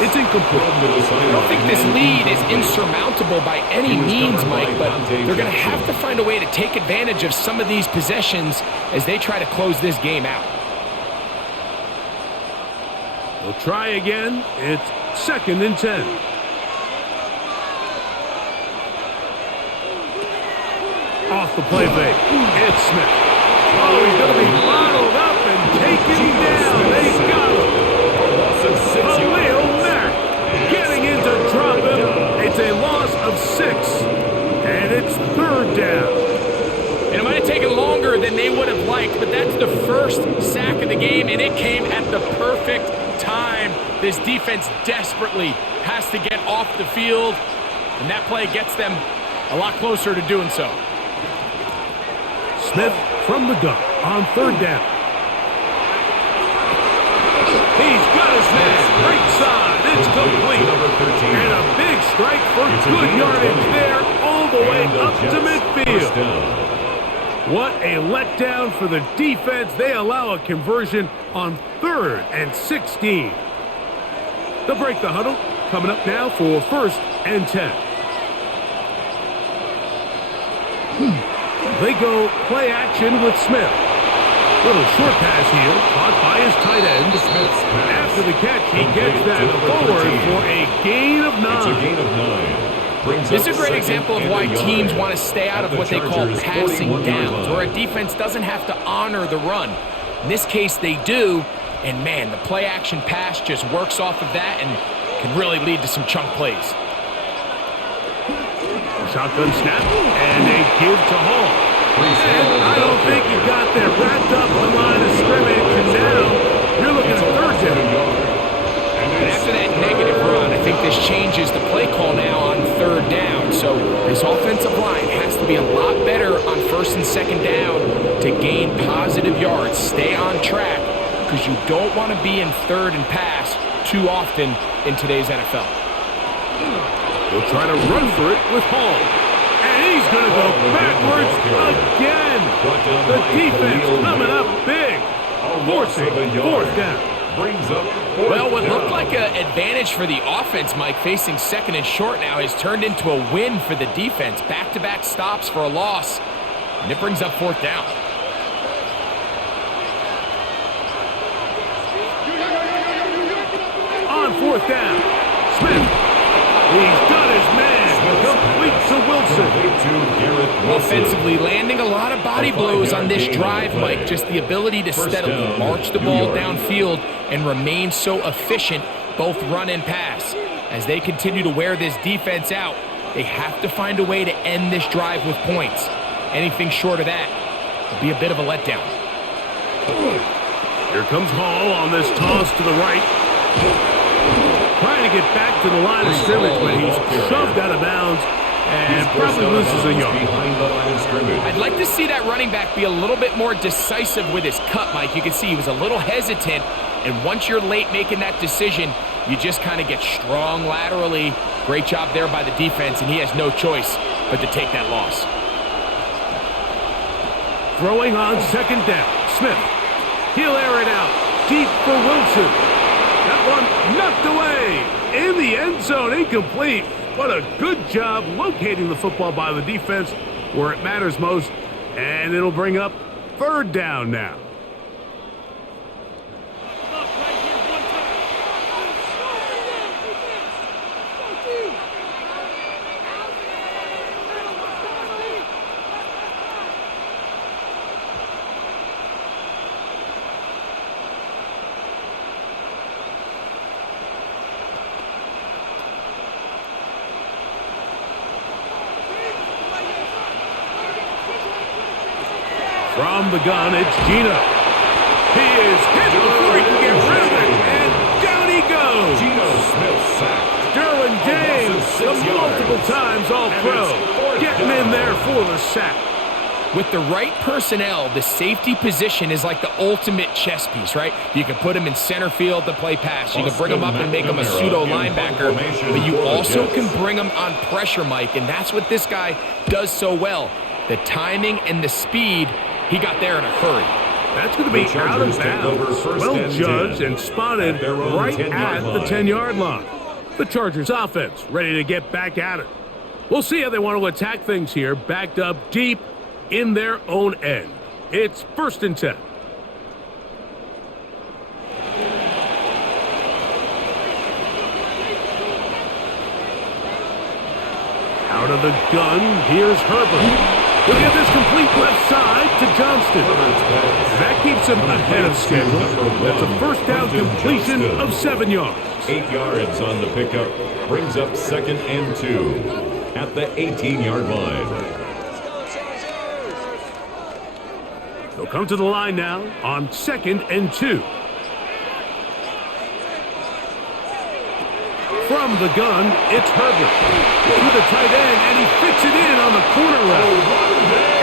It's incomplete. I don't think this lead is insurmountable by any means, Mike, but they're going to have to find a way to take advantage of some of these possessions as they try to close this game out. They'll try again. It's 2nd and 10. Off the play fake. It's Smith. Oh, he's going to be bottled up and taken down. They got him. Khalil Mack getting in to drop him. It's a loss of 6, and it's 3rd down. And it might have taken longer than they would have liked, but that's the first sack of the game, and it came at the perfect time. This defense desperately has to get off the field, and that play gets them a lot closer to doing so. Smith from the gun on 3rd down. He's got his man right side. It's complete. And a big strike for good yardage there all the way up to midfield. What a letdown for the defense. They allow a conversion on 3rd and 16. They'll break the huddle. Coming up now for 1st and 10. They go play action with Smith. Little short pass here, caught by his tight end. After the catch, he gets that forward for a gain of 9. It's a gain of 9. This is a great example of why teams want to stay out of what they call passing downs, where a defense doesn't have to honor the run. In this case, they do, and man, the play action pass just works off of that and can really lead to some chunk plays. Shotgun snap, and a give to Hall. And I don't think he got there. Wrapped up the line of scrimmage, and now you're looking at 3rd down. And after that negative run, I think this changes the play call now on 3rd down. So this offensive line has to be a lot better on 1st and 2nd down to gain positive yards. Stay on track because you don't want to be in 3rd and pass too often in today's NFL. He'll try to run for it with Hall. And he's going to go backwards again. The defense coming up big. Forcing fourth down. Brings up Well, what looked like an advantage for the offense, Mike, facing second and short now, has turned into a win for the defense. Back-to-back stops for a loss, and it brings up fourth down. On fourth down, Smith. He's got his man. Complete to Wilson. Offensively, landing a lot of body blows on this drive, Mike. Just the ability to steadily march the ball downfield and remain so efficient, both run and pass. As they continue to wear this defense out, they have to find a way to end this drive with points. Anything short of that would be a bit of a letdown. Here comes Hall on this toss to the right. Trying to get back to the line of scrimmage, but he's shoved out of bounds and probably loses a yard. I'd like to see that running back be a little bit more decisive with his cut, Mike. You can see he was a little hesitant, and once you're late making that decision, you just kind of get strong laterally. Great job there by the defense, and he has no choice but to take that loss. Throwing on second down, Smith. He'll air it out deep for Wilson. That one knocked away in the end zone, incomplete. What a good job locating the football by the defense where it matters most, and it'll bring up third down now. From the gun, it's Gino. He is hit before he can get rid of it, and down he goes. Gino Smith sacked. Derwin James, the multiple times All-Pro, getting in there for the sack. With the right personnel, the safety position is like the ultimate chess piece, right? You can put him in center field to play pass. You can bring him up and make him a pseudo linebacker, but you also can bring him on pressure, Mike, and that's what this guy does so well. The timing and the speed, he got there in a hurry. That's going to be out of bounds. Well judged and spotted right at the 10-yard line. The Chargers offense ready to get back at it. We'll see how they want to attack things here, backed up deep in their own end. It's 1st and 10. Out of the gun, here's Herbert. Look at this complete left side to Johnston. That keeps him ahead of schedule. That's a first down completion of 7 yards. 8 yards on the pickup. Brings up 2nd and 2 at the 18-yard line. They'll come to the line now on 2nd and 2. From the gun, it's Herbert. To the tight end, and he fits it in on the corner route.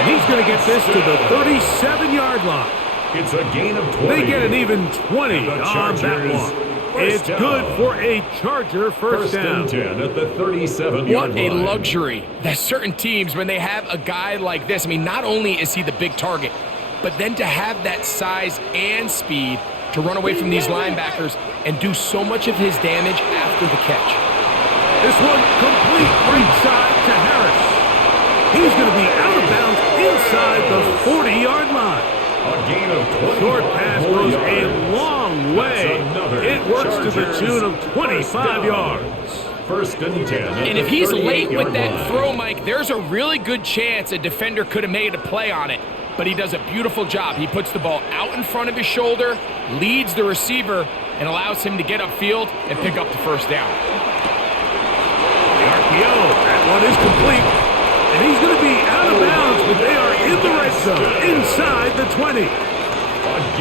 And he's going to get this to the 37-yard line. It's a gain of 20. They get an even 20 on that one. It's good for a Charger first down. And 10 at the 37-yard line. What a luxury. There's certain teams, when they have a guy like this, I mean, not only is he the big target, but then to have that size and speed to run away from these linebackers and do so much of his damage after the catch. This one complete right side to Harris. He's going to be out of bounds inside the 40-yard line. A gain of 20. Short pass goes a long way. It works to the tune of 25 yards. 1st and 10. And if he's late with that throw, Mike, there's a really good chance a defender could have made a play on it. But he does a beautiful job. He puts the ball out in front of his shoulder, leads the receiver, and allows him to get upfield and pick up the first down. The RPO, that one is complete. And he's going to be out of bounds, but they are in the red zone, inside the 20.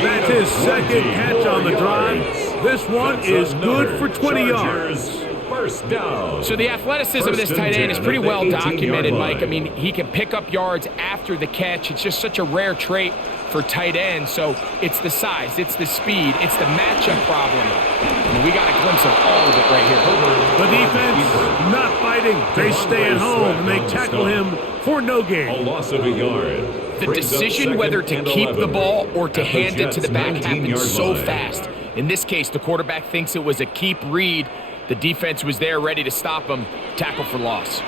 That's his 2nd catch on the drive. This one is good for 20 yards. First down. So the athleticism of this tight end is pretty well documented, Mike. I mean, he can pick up yards after the catch. It's just such a rare trait for tight ends. So it's the size, it's the speed, it's the matchup problem. And we got a glimpse of all of it right here. The defense not fighting. They stay at home and they tackle him for no gain. A loss of a yard. The decision whether to keep the ball or to hand it to the back happens so fast. In this case, the quarterback thinks it was a keep read. The defense was there ready to stop him. Tackle for loss.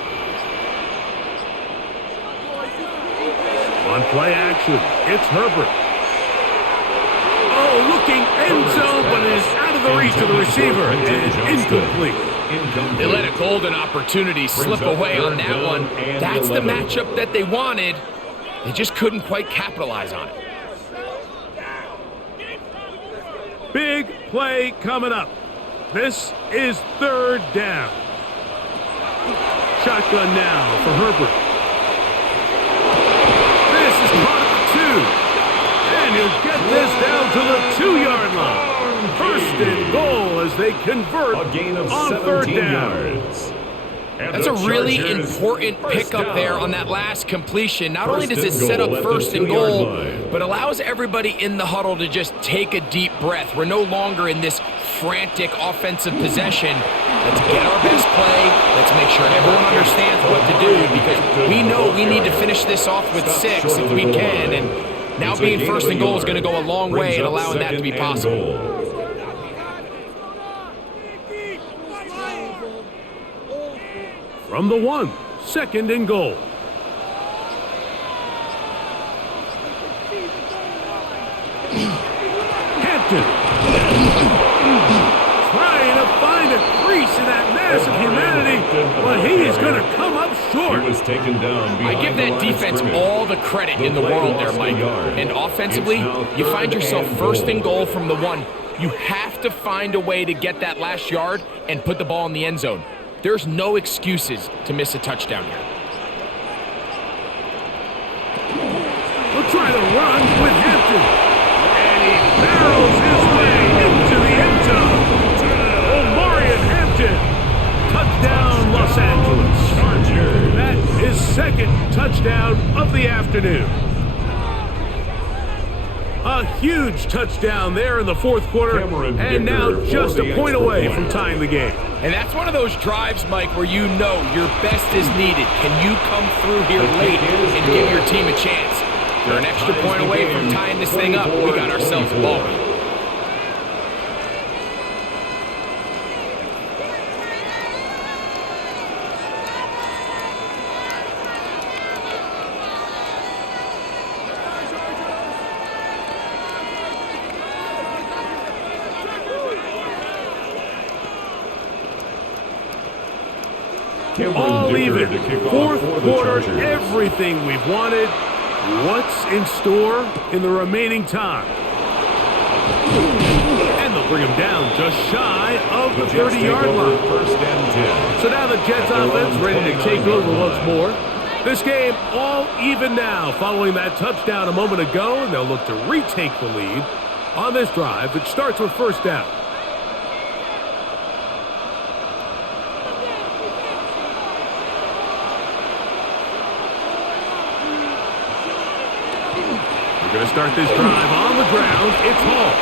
On play action, it's Herbert. Oh, looking end zone, but it is out of the reach of the receiver and incomplete. They let a golden opportunity slip away on that one. That's the matchup that they wanted. They just couldn't quite capitalize on it. Big play coming up. This is third down. Shotgun now for Herbert. This is caught at 2. And he'll get this down to the 2-yard line. First and goal as they convert on third down. Yards. That's a really important pickup there on that last completion. Not only does it set up first and goal, but allows everybody in the huddle to just take a deep breath. We're no longer in this frantic offensive possession. Let's get our best play. Let's make sure everyone understands what to do because we know we need to finish this off with 6 if we can. And now being first and goal is going to go a long way in allowing that to be possible. From the 1, second and goal. Hampton. Trying to find a crease in that mass of humanity, but he is going to come up short. He was taken down. I give that defense all the credit in the world there, Mike. And offensively, you find yourself first and goal from the 1. You have to find a way to get that last yard and put the ball in the end zone. There's no excuses to miss a touchdown here. We'll try to run with Hampton. And he barrels his way into the end zone. Omarion Hampton. Touchdown, Los Angeles. That is second touchdown of the afternoon. A huge touchdown there in the fourth quarter, and now just a point away from tying the game. And that's one of those drives, Mike, where you know your best is needed. Can you come through here late and give your team a chance? You're an extra point away from tying this thing up. We got ourselves a ball game. All even. Fourth quarter, everything we've wanted. What's in store in the remaining time? And they'll bring him down just shy of the 30-yard line. First and 10. So now the Jets offense ready to take over once more. This game all even now following that touchdown a moment ago, and they'll look to retake the lead on this drive that starts with first down. Going to start this drive on the ground. It's Hall.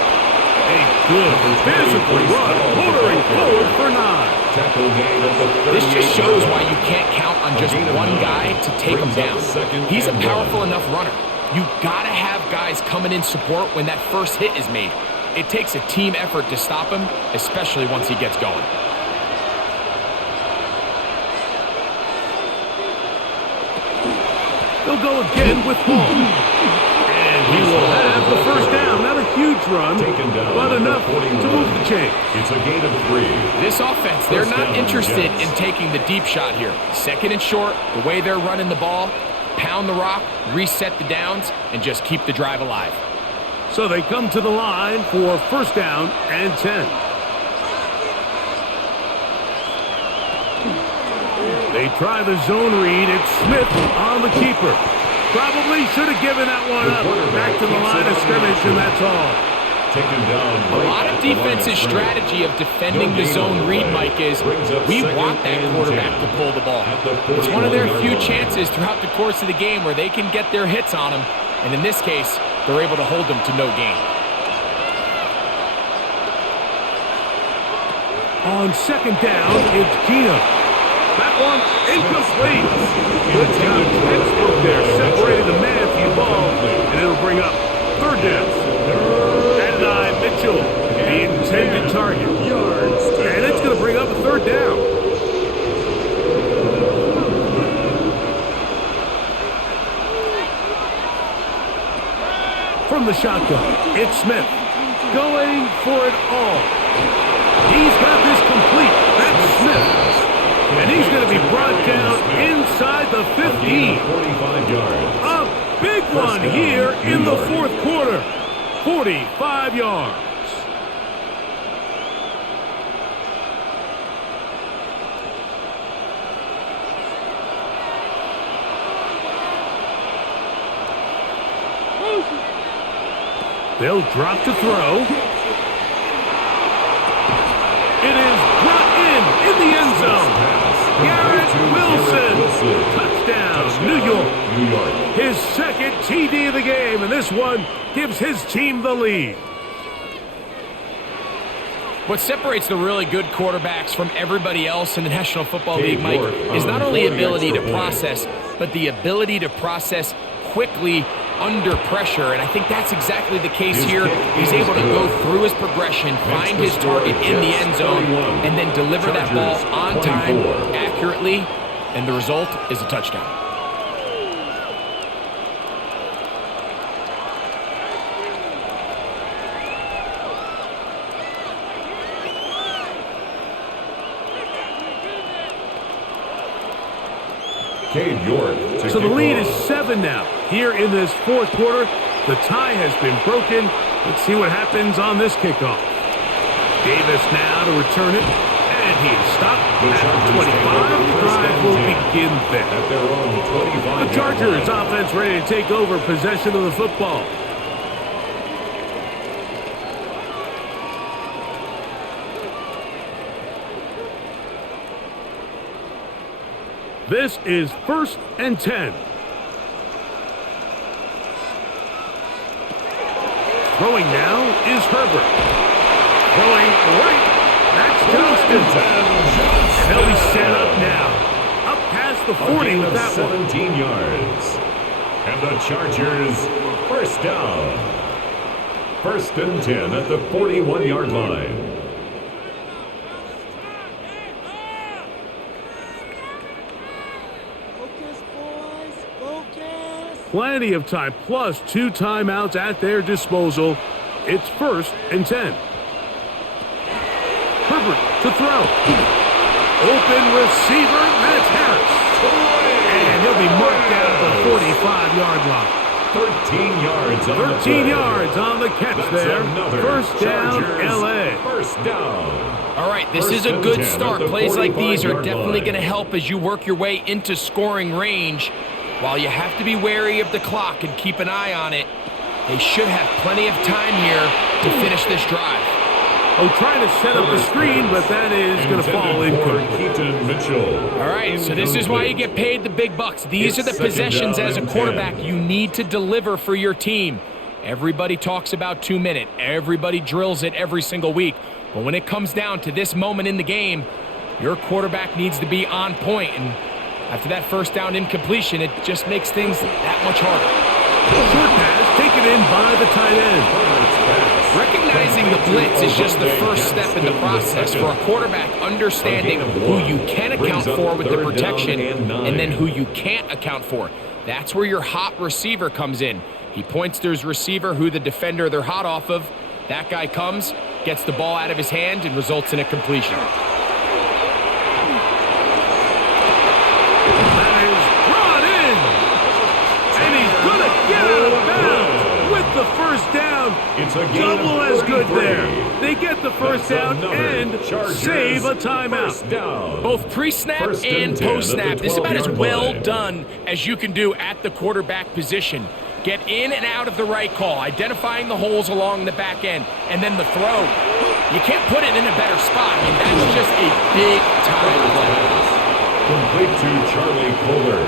A good physical run, motoring forward for 9. This just shows why you can't count on just one guy to take him down. He's a powerful enough runner. You got to have guys coming in support when that first hit is made. It takes a team effort to stop him, especially once he gets going. They'll go again with Hall. He will have the first down. Not a huge run, but enough to move the chain. It's a gain of 3. This offense, they're not interested in taking the deep shot here. Second and short, the way they're running the ball, pound the rock, reset the downs, and just keep the drive alive. So they come to the line for first down and 10. They try the zone read. It's Smith on the keeper. Probably should have given that one up. Back to the line of scrimmage, and that's all. A lot of defense's strategy of defending the zone read, Mike, is we want that quarterback to pull the ball. It's one of their few chances throughout the course of the game where they can get their hits on him, and in this case, they're able to hold them to no gain. On second down, it's Gino. That one incomplete. Good job. Textbook there, separating the man from the ball from the shotgun. It's Smith going for it all. He's got this complete. That's Smith. And he's going to be brought down inside the 15. 45 yards. A big one here in the fourth quarter. 45 yards. They'll drop to throw. It is brought in the end zone. Garrett Wilson. Touchdown, New York. His second TD of the game, and this one gives his team the lead. What separates the really good quarterbacks from everybody else in the National Football League, Mike, is not only ability to process, but the ability to process quickly under pressure, and I think that's exactly the case here. He's able to go through his progression, find his target in the end zone, and then deliver that ball on time, accurately, and the result is a touchdown. So the lead is 7 now. Here in this fourth quarter, the tie has been broken. Let's see what happens on this kickoff. Davis now to return it, and he is stopped at the 25. The drive will begin there. The Chargers offense ready to take over possession of the football. This is 1st and 10. Throwing now is Herbert. Throwing right. That's Johnston. And they'll be set up now. Up past the 40 with that 17 yards. And the Chargers, first down. 1st and 10 at the 41-yard line. Plenty of time, plus 2 timeouts at their disposal. It's 1st and 10. Herbert to throw. Open receiver, that's Harris. And he'll be marked down at the 45-yard line. 13 yards on 13 yards on the catch. That's there. First down, Chargers, L.A. First down. All right, this is a good start. Plays like these are definitely going to help as you work your way into scoring range. While you have to be wary of the clock and keep an eye on it, they should have plenty of time here to finish this drive. Oh, trying to set up the screen, but that is going to fall in. All right, so this is why you get paid the big bucks. These are the possessions as a quarterback you need to deliver for your team. Everybody talks about 2-minute. Everybody drills it every single week. But when it comes down to this moment in the game, your quarterback needs to be on point. And after that first down incompletion, it just makes things that much harder. Short pass taken in by the tight end. Recognizing the blitz is just the first step in the process for a quarterback understanding who you can account for with the protection and then who you can't account for. That's where your hot receiver comes in. He points to his receiver who the defender they're hot off of. That guy comes, gets the ball out of his hand, and results in a completion. The first down, double as good there. They get the first down and save a timeout. Both pre-snap and post-snap. This is about as well done as you can do at the quarterback position. Get in and out of the right call, identifying the holes along the back end, and then the throw. You can't put it in a better spot. I mean, that's just a big time play. Complete to Charlie Kohler.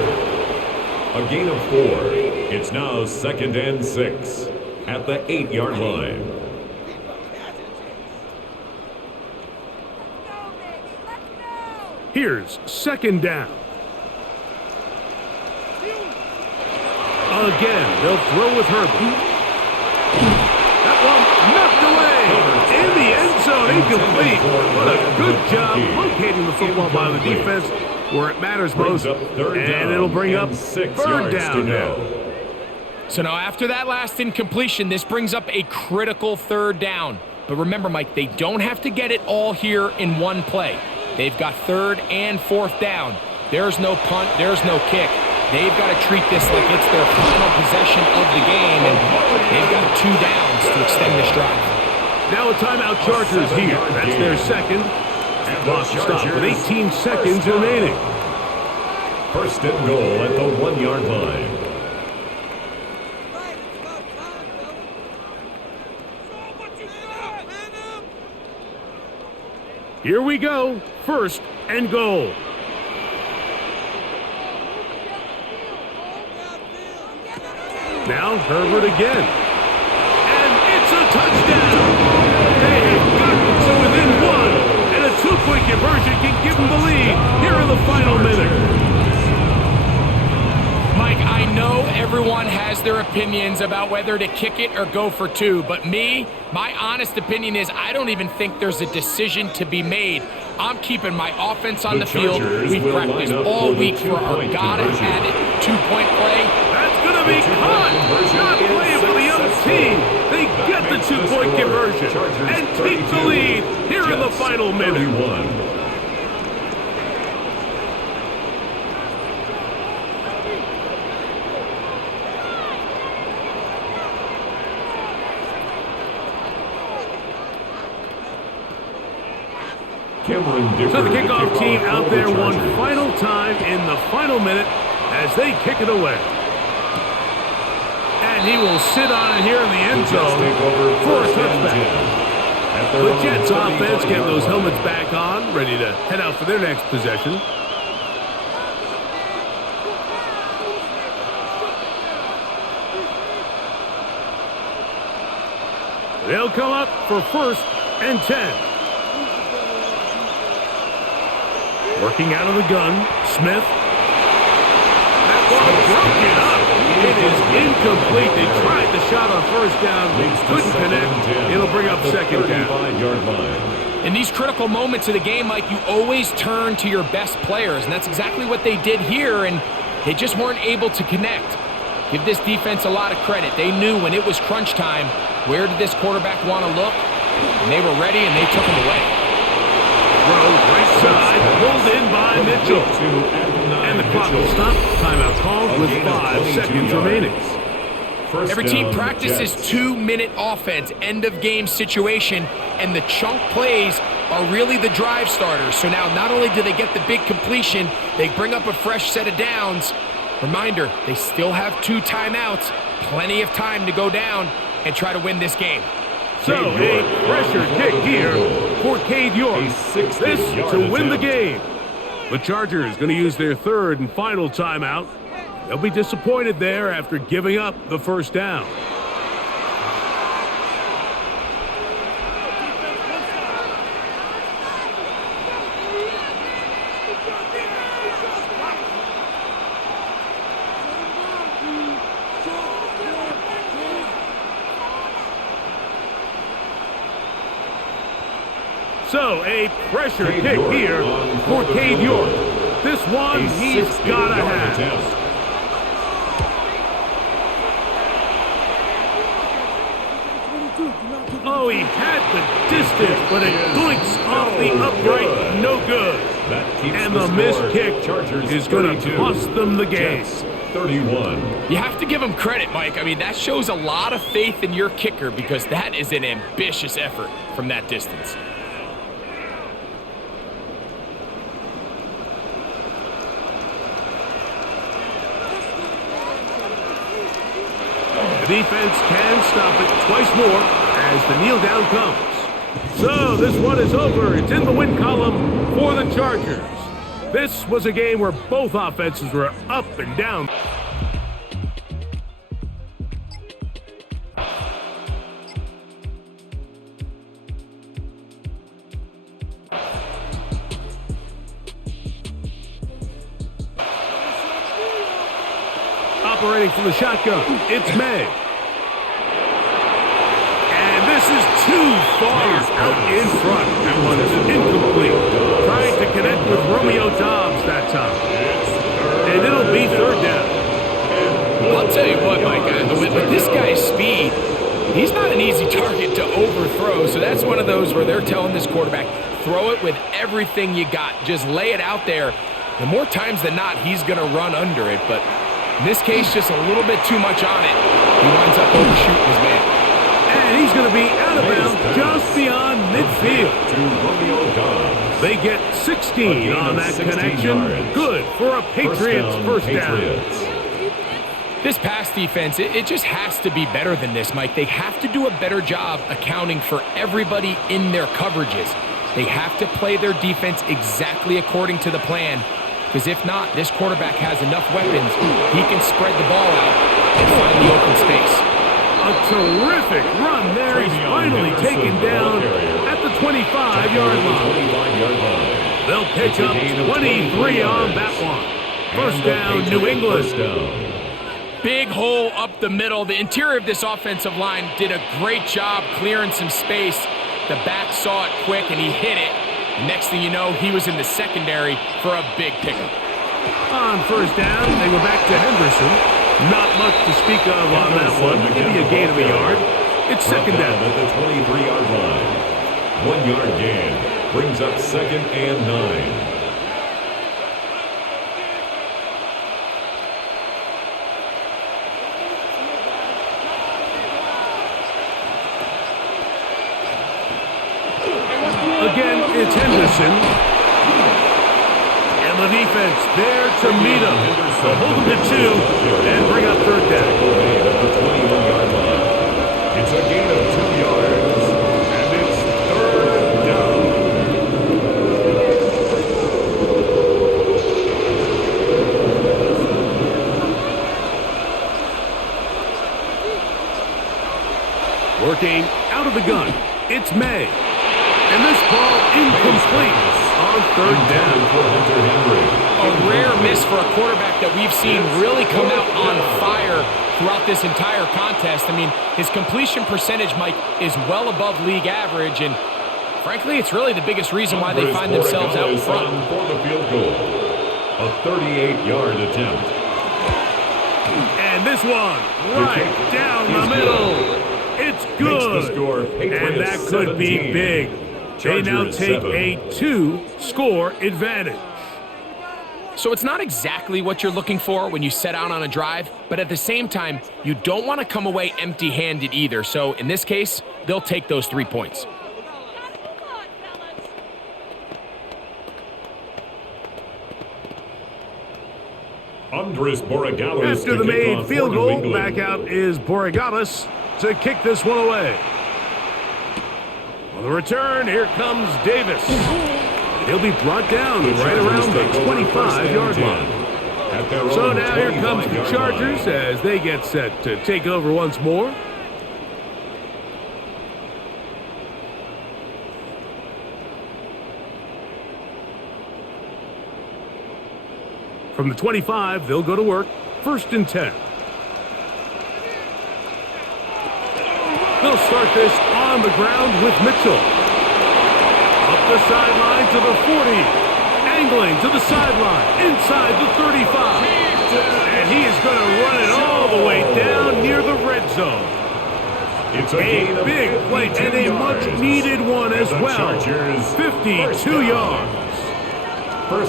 A gain of 4. It's now 2nd and 6 at the 8-yard line. Here's 2nd down. Again, they'll throw with Herbert. That one knocked away in the end zone, incomplete. What a good job locating the football by the defense where it matters most, and it'll bring up 3rd down now. So now after that last incompletion, this brings up a critical third down. But remember, Mike, they don't have to get it all here in one play. They've got third and fourth down. There's no punt, there's no kick. They've got to treat this like it's their final possession of the game, and they've got 2 downs to extend this drive. Now a timeout Chargers here. That's their second. Clock stop with 18 seconds remaining. First and goal at the 1-yard line. Here we go. First and goal. Now Herbert again. And it's a touchdown. They have gotten to within 1. And a 2-point conversion can give them the lead here in the final minute. Mike, I know everyone has their opinions about whether to kick it or go for 2, but my honest opinion is I don't even think there's a decision to be made. I'm keeping my offense on the field. We've practiced all week for our gotta-have-it 2-point play. That's going to be caught. Not playing for the other team. They get the 2-point conversion and take the lead here in the final minute. So the kickoff team out there one final time in the final minute as they kick it away. And he will sit on it here in the end zone for a touchback. The Jets offense getting those helmets back on, ready to head out for their next possession. They'll come up for first and 10. Working out of the gun, Smith. That ball broken up. It is incomplete. They tried the shot on first down, couldn't connect. It'll bring up second down. In these critical moments of the game, Mike, you always turn to your best players, and that's exactly what they did here, and they just weren't able to connect. Give this defense a lot of credit. They knew when it was crunch time, where did this quarterback want to look? And they were ready, and they took him away. Throw right side, pulled in by Mitchell. And the clock will stop. Timeout called with 5 seconds remaining. Every team practices 2-minute offense, end-of-game situation, and the chunk plays are really the drive starters. So now not only do they get the big completion, they bring up a fresh set of downs. Reminder, they still have 2 timeouts, plenty of time to go down and try to win this game. So a pressure kick here for Cade York. This to win the game. The Chargers going to use their third and final timeout. They'll be disappointed there after giving up the first down. So, a pressure kick here for Cade York. This one he's got to have. Oh, he had the distance, but it blinks off the upright, no good. And the missed kick is going to cost them the game. 31. You have to give him credit, Mike. I mean, that shows a lot of faith in your kicker because that is an ambitious effort from that distance. The defense can stop it twice more as the kneel down comes. So this one is over. It's in the win column for the Chargers. This was a game where both offenses were up and down. Operating from the shotgun, it's May. And this is too far out in front. That one is incomplete. Trying to connect with Romeo Dobbs that time. And it'll be third down. I'll tell you what, Mike, the with this guy's speed, he's not an easy target to overthrow. So that's one of those where they're telling this quarterback, throw it with everything you got. Just lay it out there. And more times than not, he's going to run under it. But in this case, just a little bit too much on it. He winds up overshooting his man. And he's going to be out of bounds just beyond midfield. They get 16 on that connection. Good for a Patriots first down. This pass defense, it just has to be better than this, Mike. They have to do a better job accounting for everybody in their coverages. They have to play their defense exactly according to the plan, because if not, this quarterback has enough weapons, he can spread the ball out and find the open space. A terrific run there. He's finally taken down at the 25-yard line. They'll pick up 23 on that one. First down, New England. Big hole up the middle. The interior of this offensive line did a great job clearing some space. The back saw it quick, and he hit it. Next thing you know, he was in the secondary for a big pickup. On first down, they go back to Henderson. Not much to speak of on that one. Maybe a gain of a yard. It's second down. At the 23-yard line. 1 yard gain brings up 2nd and 9. Again, it's Henderson. And the defense there to meet him. They'll hold him to 2 and bring up third down. At the 21-yard line. It's a gain of 2 yards. And it's third down. Working out of the gun. It's May. And this ball incomplete on third down for Hunter Henry. A rare miss for a quarterback that we've seen really come out on fire throughout this entire contest. I mean, his completion percentage, Mike, is well above league average, and frankly, it's really the biggest reason why they find themselves out in front. For the field goal, a 38-yard attempt. And this one, right down the middle. It's good. And that could be big. They now take a 2-score advantage. So it's not exactly what you're looking for when you set out on a drive, but at the same time, you don't want to come away empty-handed either. So in this case, they'll take those 3 points. After the made field goal, back out is Borregales to kick this one away. On the return, here comes Davis. He'll be brought down right around the 25-yard line. So now here comes the Chargers as they get set to take over once more. From the 25, they'll go to work. 1st and 10. They'll start this on the ground with Mitchell. Up the sideline to the 40. Angling to the sideline. Inside the 35. And he is going to run it all the way down near the red zone. It's a big play and a much-needed one as well. 52 yards.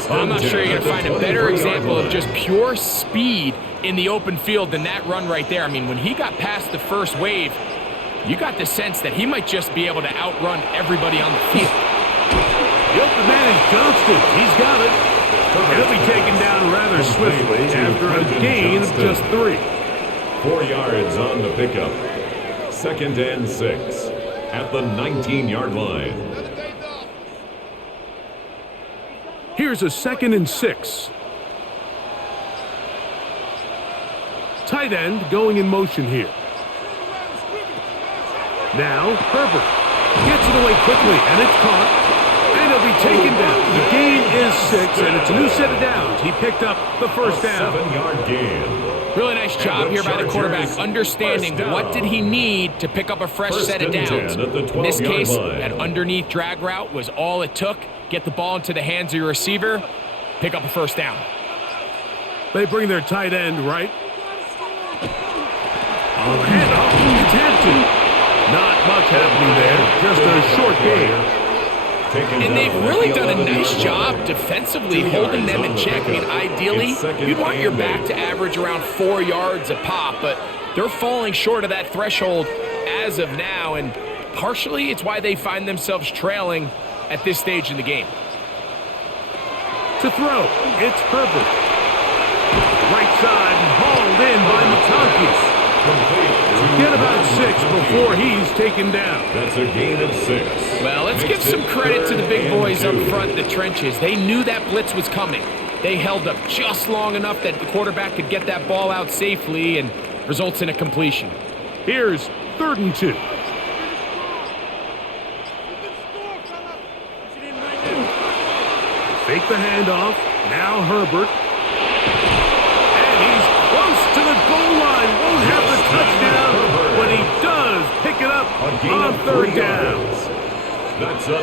I'm not sure you're going to find a better example of just pure speed in the open field than that run right there. I mean, when he got past the first wave, you got the sense that he might just be able to outrun everybody on the field. The open man is Johnston. He's got it. He'll be taken down rather swiftly after a gain of just 3. 4 yards on the pickup. 2nd and 6 at the 19-yard line. Here's a 2nd and 6. Tight end going in motion here. Now, Herbert gets it away quickly, and it's caught. And he'll be taken down. The gain is 6, and it's a new set of downs. He picked up the first down. 7-yard gain. Really nice job here by the quarterback, understanding what did he need to pick up a fresh set of downs. In this case, that underneath drag route was all it took. Get the ball into the hands of your receiver, pick up a first down. They bring their tight end right. On the handoff, it's Hampton. Not much happening there, just a short game. And they've really done a nice job defensively holding them in check. I mean, ideally, you'd want your back to average around 4 yards a pop, but they're falling short of that threshold as of now, and partially it's why they find themselves trailing at this stage in the game. To throw, it's Herbert. Right side, hauled in by McConkey. Get about 6 before he's taken down. That's a gain of 6. Well, let's give some credit to the big boys up front in the trenches. They knew that blitz was coming. They held up just long enough that the quarterback could get that ball out safely and results in a completion. Here's 3rd and 2. Fake the handoff. Now Herbert. And he's close to the goal line. Won't have the touchdown, but he does pick it up on 3rd down.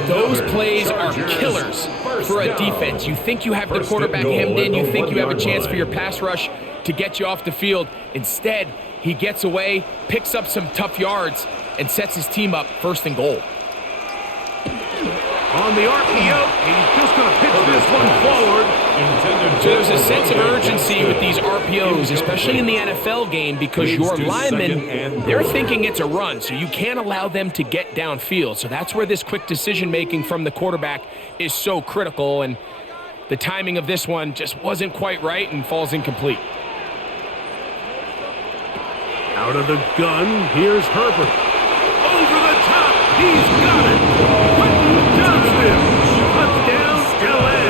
Those plays are killers for a defense. You think you have the quarterback hemmed in. You think you have a chance for your pass rush to get you off the field. Instead, he gets away, picks up some tough yards, and sets his team up 1st and goal. On the RPO, he's just going to pitch this one forward. So there's a sense of urgency with these RPOs, especially in the NFL game, because your linemen, they're thinking it's a run, so you can't allow them to get downfield. So that's where this quick decision-making from the quarterback is so critical, and the timing of this one just wasn't quite right and falls incomplete. Out of the gun, here's Herbert. Over the top, he's got it. Quentin Johnston, touchdown, LA.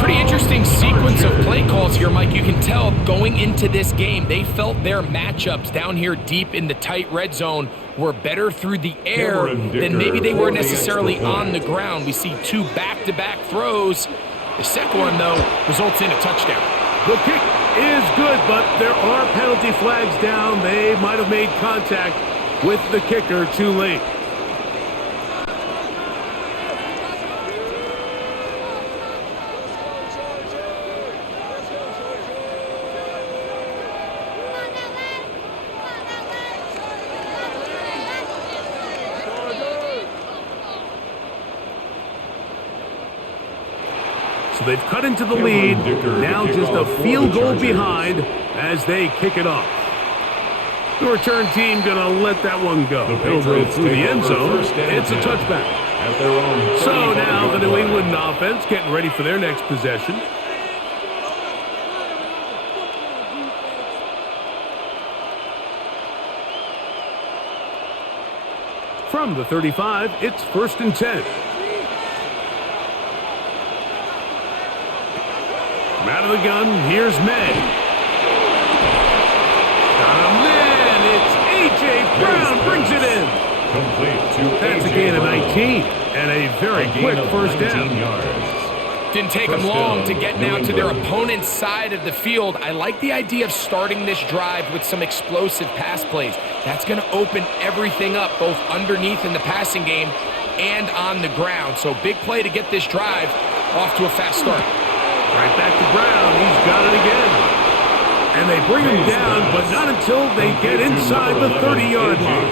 Pretty interesting sequence of play calls here, Mike. You can tell going into this game, they felt their matchups down here deep in the tight red zone were better through the air than maybe they were necessarily on the ground. We see 2 back-to-back throws. The second one, though, results in a touchdown. The kick is good, but there are penalty flags down. They might have made contact with the kicker too late. So they've cut into the lead, now just a field goal behind as they kick it off. The return team going to let that one go. It'll go through the end zone. It's a touchback. So now the New England offense getting ready for their next possession. From the 35, it's 1st and 10. Out of the gun, here's May. Got a man, it's A.J. Brown, brings it in. That's a gain of 19, and a very quick 1st down. Didn't take them long to get now to their opponent's side of the field. I like the idea of starting this drive with some explosive pass plays. That's going to open everything up, both underneath in the passing game and on the ground. So big play to get this drive off to a fast start. Right back to Brown. He's got it again. And they bring him down, but not until they get inside the 30-yard line.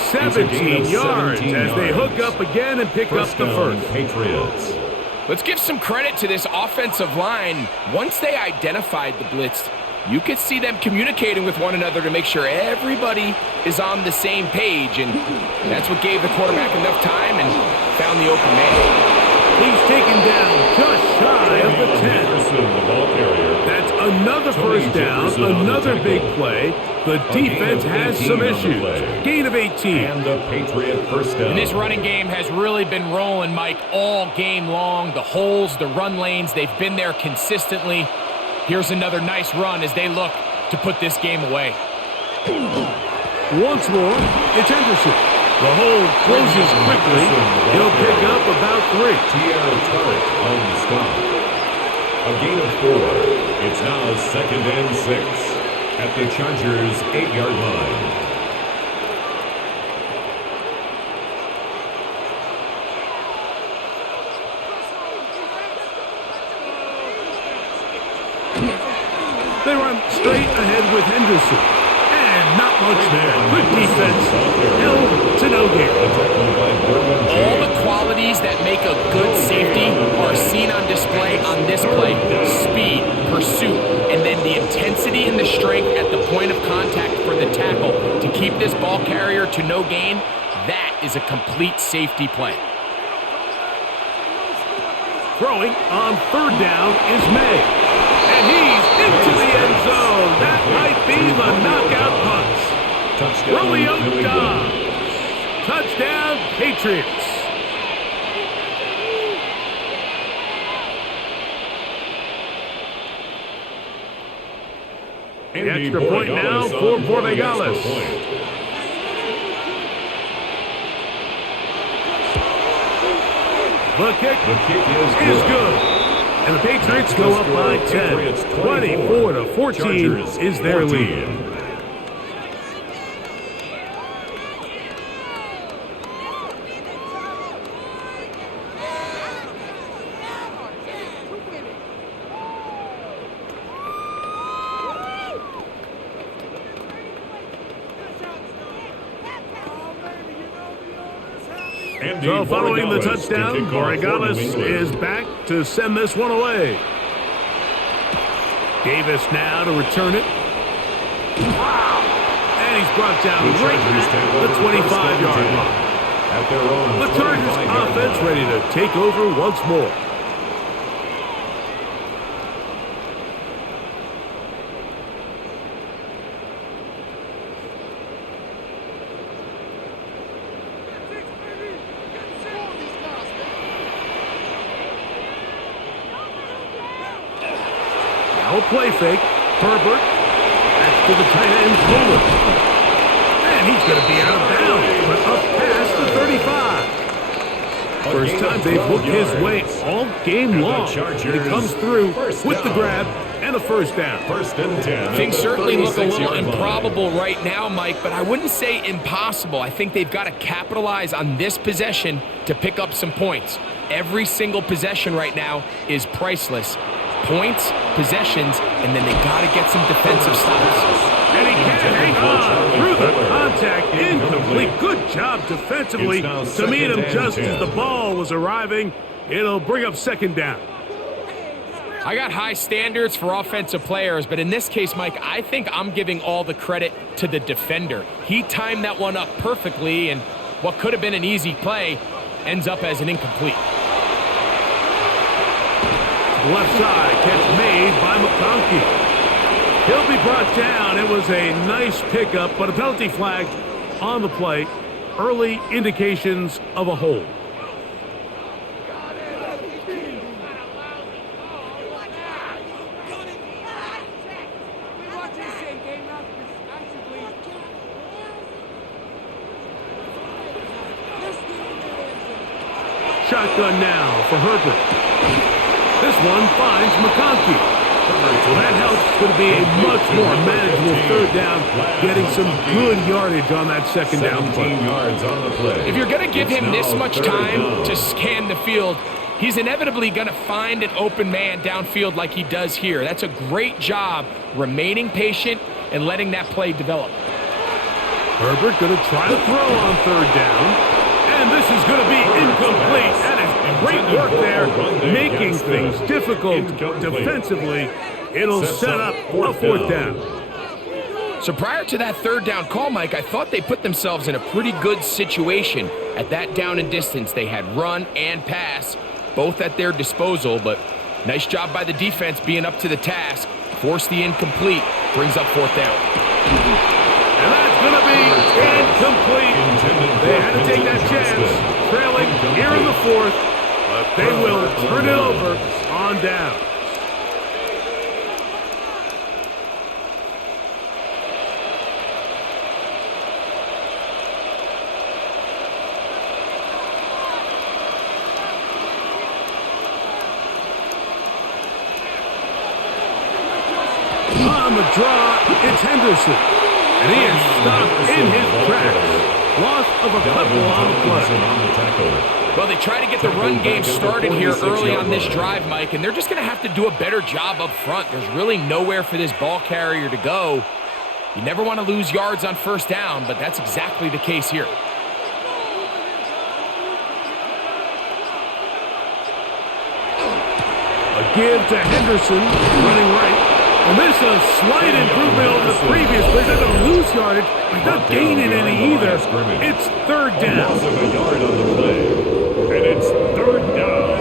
17 yards as they hook up again and pick up the 1st. Let's give some credit to this offensive line. Once they identified the blitz, you could see them communicating with one another to make sure everybody is on the same page. And that's what gave the quarterback enough time and found the open man. He's taken down just shy of the 10. That's another 1st down, another big play. The defense has some issues. Gain of 18. And the Patriot 1st down. And this running game has really been rolling, Mike, all game long. The holes, the run lanes, they've been there consistently. Here's another nice run as they look to put this game away. Once more, it's Anderson. The hole closes quickly. He'll pick up about 3. Tierra Turret on the stop. A gain of 4. It's now 2nd and 6 at the Chargers' 8-yard line. They run straight ahead with Henderson. And not much there. Good defense. Held to no gain. All the qualities that make a good safety are seen on display on this play. Speed, pursuit, and then the intensity and the strength at the point of contact for the tackle to keep this ball carrier to no gain. That is a complete safety play. Throwing on third down is May. And he's into the end zone. That might be the knockout punch. Romeo Dobbs. Touchdown, Patriots. The extra point now for Borregales. The kick is good. And the Patriots go up by 10. 24-14 is their lead. So following the touchdown, Borregales is back to send this one away. Davis now to return it. And he's brought down right at the 25-yard line. The Chargers offense ready to take over once more. Now a play fake. Herbert. That's to the tight end, Fuller. And he's going to be out of bounds, but up past the 35. First time they've hooked his way all game long. He comes through with the grab and a first down. First and 10. Things certainly look a little improbable right now, Mike, but I wouldn't say impossible. I think they've got to capitalize on this possession to pick up some points. Every single possession right now is priceless. Points, possessions, and then they got to get some defensive stops. And he can't hang on through the contact. Incomplete. Good job defensively to meet him just as the ball was arriving. It'll bring up second down. I got high standards for offensive players, but in this case, Mike, I think I'm giving all the credit to the defender. He timed that one up perfectly, and what could have been an easy play ends up as an incomplete. Left side, catch made by McConkey. He'll be brought down. It was a nice pickup, but a penalty flag on the play. Early indications of a hold. Shotgun now for Herbert. This one finds McConkey. So that helps. It's going to be a much more manageable third down, getting some good yardage on that second down play. If you're going to give him this much time to scan the field, he's inevitably going to find an open man downfield like he does here. That's a great job remaining patient and letting that play develop. Herbert going to try to throw on third down. And this is going to be incomplete. That is great work there, making things difficult defensively. It'll set up a fourth down. So prior to that third down call, Mike, I thought they put themselves in a pretty good situation at that down and distance. They had run and pass, both at their disposal, but nice job by the defense being up to the task. Force the incomplete, brings up fourth down. And that's going to be incomplete. They had to take that chance, trailing here in the fourth, but they will turn it over on down. On the draw, it's Henderson. And he is stopped in his tracks. Loss of a couple on the play. Well, they try to get the run game started here early on this drive, Mike, and they're just going to have to do a better job up front. There's really nowhere for this ball carrier to go. You never want to lose yards on first down, but that's exactly the case here. A give to Henderson, running right. And this is a slight improvement over the previous play. They're going to lose yardage, but not gaining any either. It's third down. Loss of a yard on the play, and it's third down.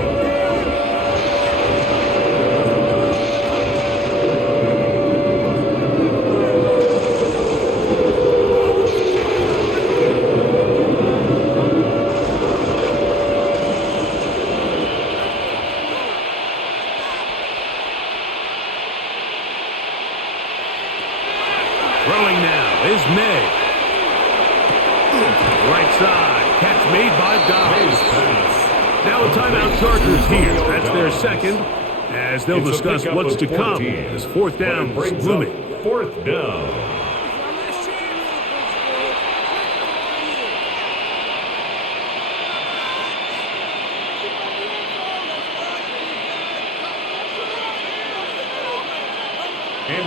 Throwing now is May. Right side, catch made by Dobbs. Now a timeout Chargers here. That's their second, as they'll discuss what's to come as fourth down is looming. Fourth down.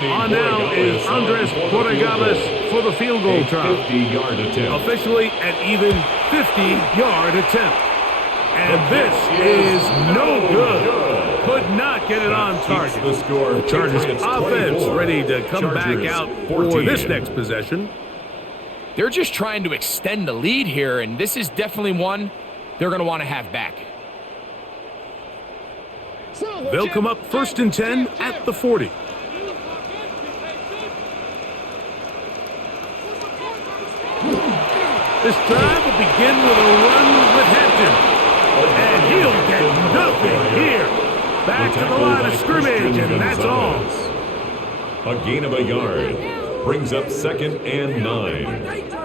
On now is Andres Borregales for the field goal try. 50-yard attempt. Officially an even 50-yard attempt. And this is no good. Could not get it on target. The Chargers offense ready to come back out for this next possession. They're just trying to extend the lead here, and this is definitely one they're going to want to have back. They'll come up 1st and 10 at the 40. This drive will begin with a run with Hampton. And he'll get nothing here. Back to the line of scrimmage, and that's all. A gain of a yard brings up 2nd and 9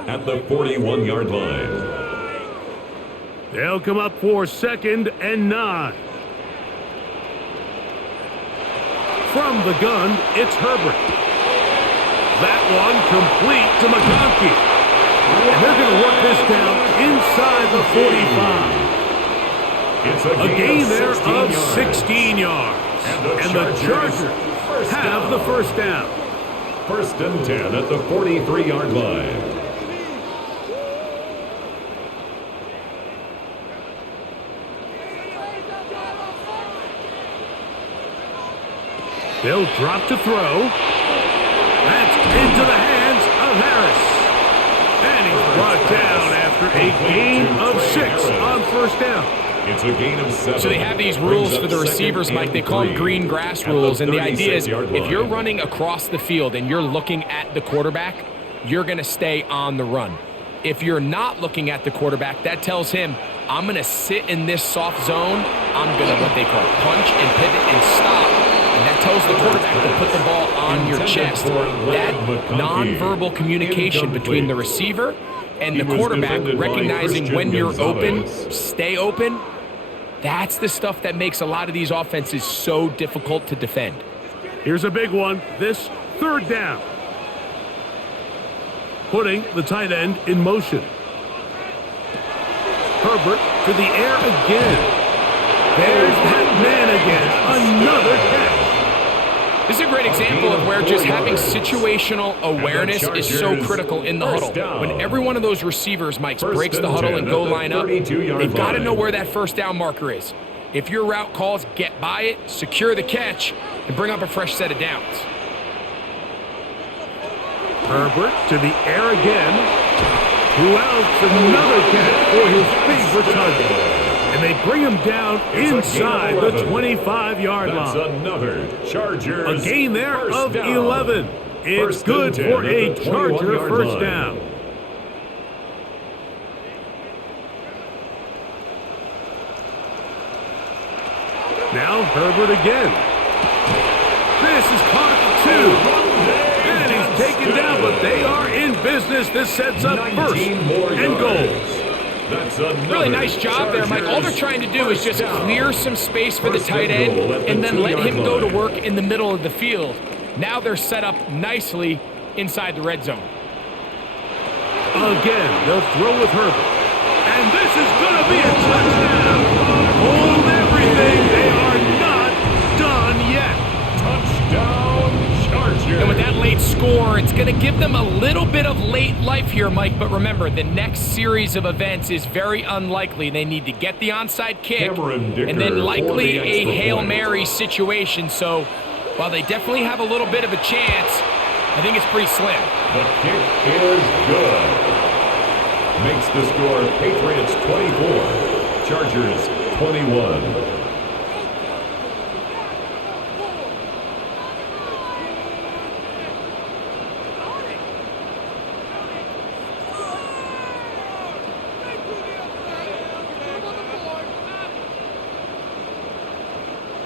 at the 41-yard line. They'll come up for 2nd and 9. From the gun, it's Herbert. That one complete to McConkey. And they're going to work this down inside the 45. A gain there of 16 yards. And the Chargers have the first down. 1st and 10 at the 43-yard line. They'll drop to throw. That's into the hands of Harris. And he's brought down after a gain of 6 on first down. It's a gain of 7. So they have these rules for the receivers, Mike. They call them green grass rules. And the idea is if you're running across the field and you're looking at the quarterback, you're going to stay on the run. If you're not looking at the quarterback, that tells him, I'm going to sit in this soft zone. I'm going to what they call punch and pivot and stop. And that tells the quarterback to put the ball on your chest. That nonverbal communication between the receiver and the quarterback, recognizing when you're open, stay open, that's the stuff that makes a lot of these offenses so difficult to defend. Here's a big one. This third down. Putting the tight end in motion. Herbert to the air again. There's that man again. Another catch. This is a great example of where just having situational awareness is so critical in the huddle. When every one of those receivers, Mike, breaks the huddle and go line up, they've got to know where that first down marker is. If your route calls, get by it, secure the catch, and bring up a fresh set of downs. Herbert to the air again. Who else? Another catch for his favorite target. And they bring him down inside the 25-yard line. That's another Chargers. A gain there of 11. It's good for a Charger first down. Now Herbert again. This is caught at 2. And he's taken down, but they are in business. This sets up 1st and goal. Really nice job there, Mike. All they're trying to do is just clear some space for the tight end and then let him go to work in the middle of the field. Now they're set up nicely inside the red zone. Again, they'll throw with Herbert. And this is going to be a touchdown. Hold everything. They are not done yet. Touchdown, Chargers. And with that late score, it's going to give them a little bit of late life here, Mike. But remember, the next series of events is very unlikely. They need to get the onside kick and then likely a Hail Mary situation. So while they definitely have a little bit of a chance, I think it's pretty slim. The kick is good. Makes the score Patriots 24, Chargers 21.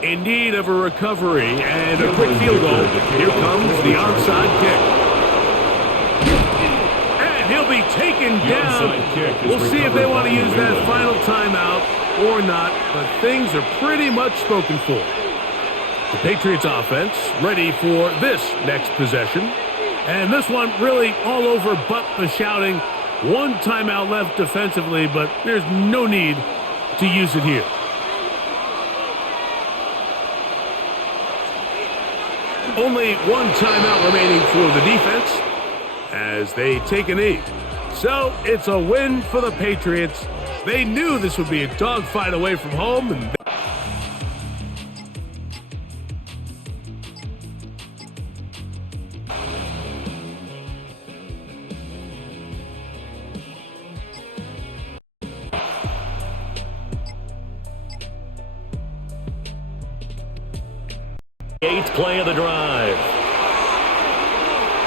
In need of a recovery and a quick field goal. Here comes the onside kick. And he'll be taken down. We'll see if they want to use that final timeout or not, but things are pretty much spoken for. The Patriots offense ready for this next possession. And this one really all over but the shouting. One timeout left defensively, but there's no need to use it here. Only one timeout remaining for the defense as they take a knee. So it's a win for the Patriots. They knew this would be a dogfight away from home. And Eighth play of the drive.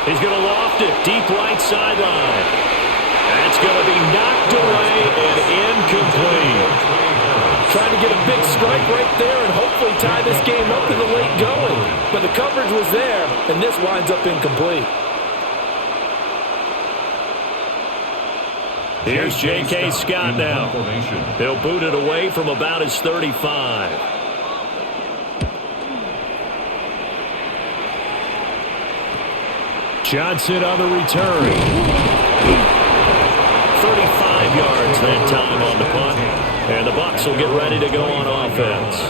He's going to loft it deep right sideline. That's going to be knocked away and incomplete. Trying to get a big strike right there and hopefully tie this game up in the late going. But the coverage was there, and this winds up incomplete. Here's J.K. Scott now. He'll boot it away from about his 35. Johnson on the return. 35 yards that time on the punt. And the Bucs will get ready to go on offense.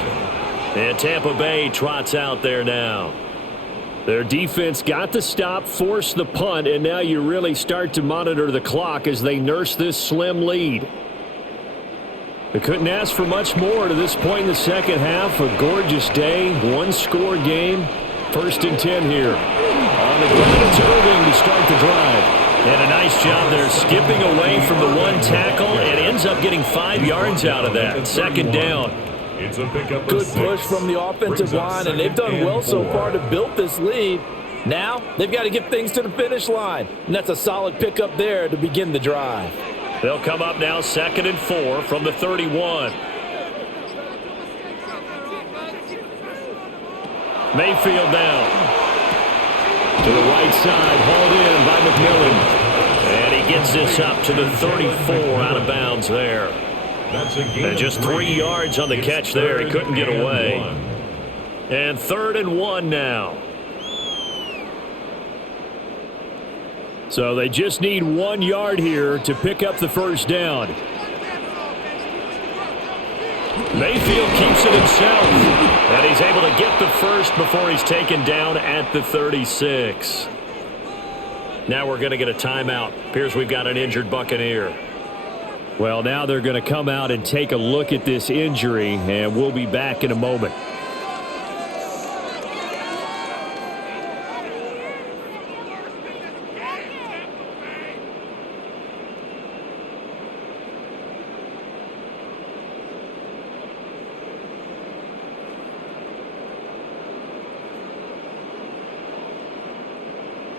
And Tampa Bay trots out there now. Their defense got the stop, forced the punt, and now you really start to monitor the clock as they nurse this slim lead. They couldn't ask for much more to this point in the second half. A gorgeous day, one-score game. 1st and 10 here. On the ground, it's Irving to start the drive. And a nice job there skipping away from the one tackle and ends up getting 5 yards out of that. 2nd down. It's a pickup. Good push from the offensive line, and they've done well so far to build this lead. Now, they've got to get things to the finish line, and that's a solid pickup there to begin the drive. They'll come up now 2nd and 4 from the 31. Mayfield down. To the right side, hauled in by McMillan. And he gets this up to the 34 out of bounds there. And just 3 yards on the catch there. He couldn't get away. And 3rd and 1 now. So they just need 1 yard here to pick up the first down. Mayfield keeps it himself. And he's able to get the first before he's taken down at the 36. Now we're going to get a timeout. Appears we've got an injured Buccaneer. Well, now they're going to come out and take a look at this injury, and we'll be back in a moment.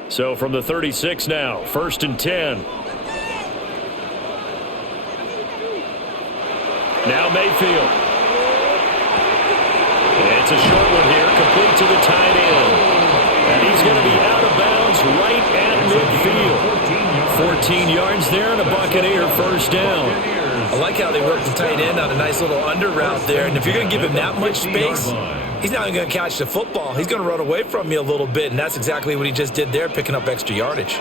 So from the 36 now, 1st and 10. Now Mayfield. It's a short one here, complete to the tight end. And he's going to be out of bounds right at midfield. 14 yards there and a Buccaneer first down. I like how they work the tight end on a nice little under route there. And if you're going to give him that much space, he's not even going to catch the football. He's going to run away from you a little bit, and that's exactly what he just did there, picking up extra yardage.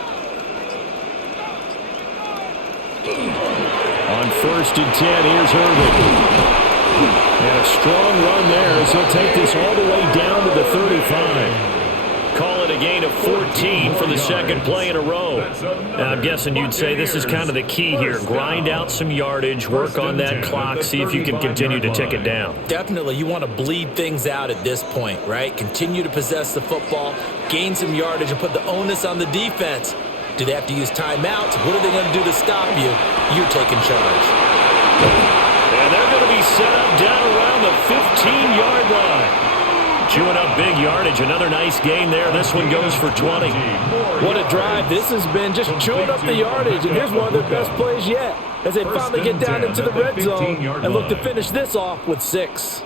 first and 10. Here's Irving. And a strong run there as he'll take this all the way down to the 35. Call it a gain of 14 for the second play in a row. Now, I'm guessing you'd say this is kind of the key here. Grind out some yardage, work on that clock, see if you can continue to tick it down. Definitely, you want to bleed things out at this point, right? Continue to possess the football, gain some yardage, and put the onus on the defense. Do they have to use timeouts? What are they going to do to stop you? You're taking charge. And they're going to be set up down around the 15-yard line. Chewing up big yardage. Another nice gain there. This one goes for 20. What a drive. This has been just chewing up the yardage. And here's one of their best plays yet as they finally get down into the red zone and look to finish this off with 6.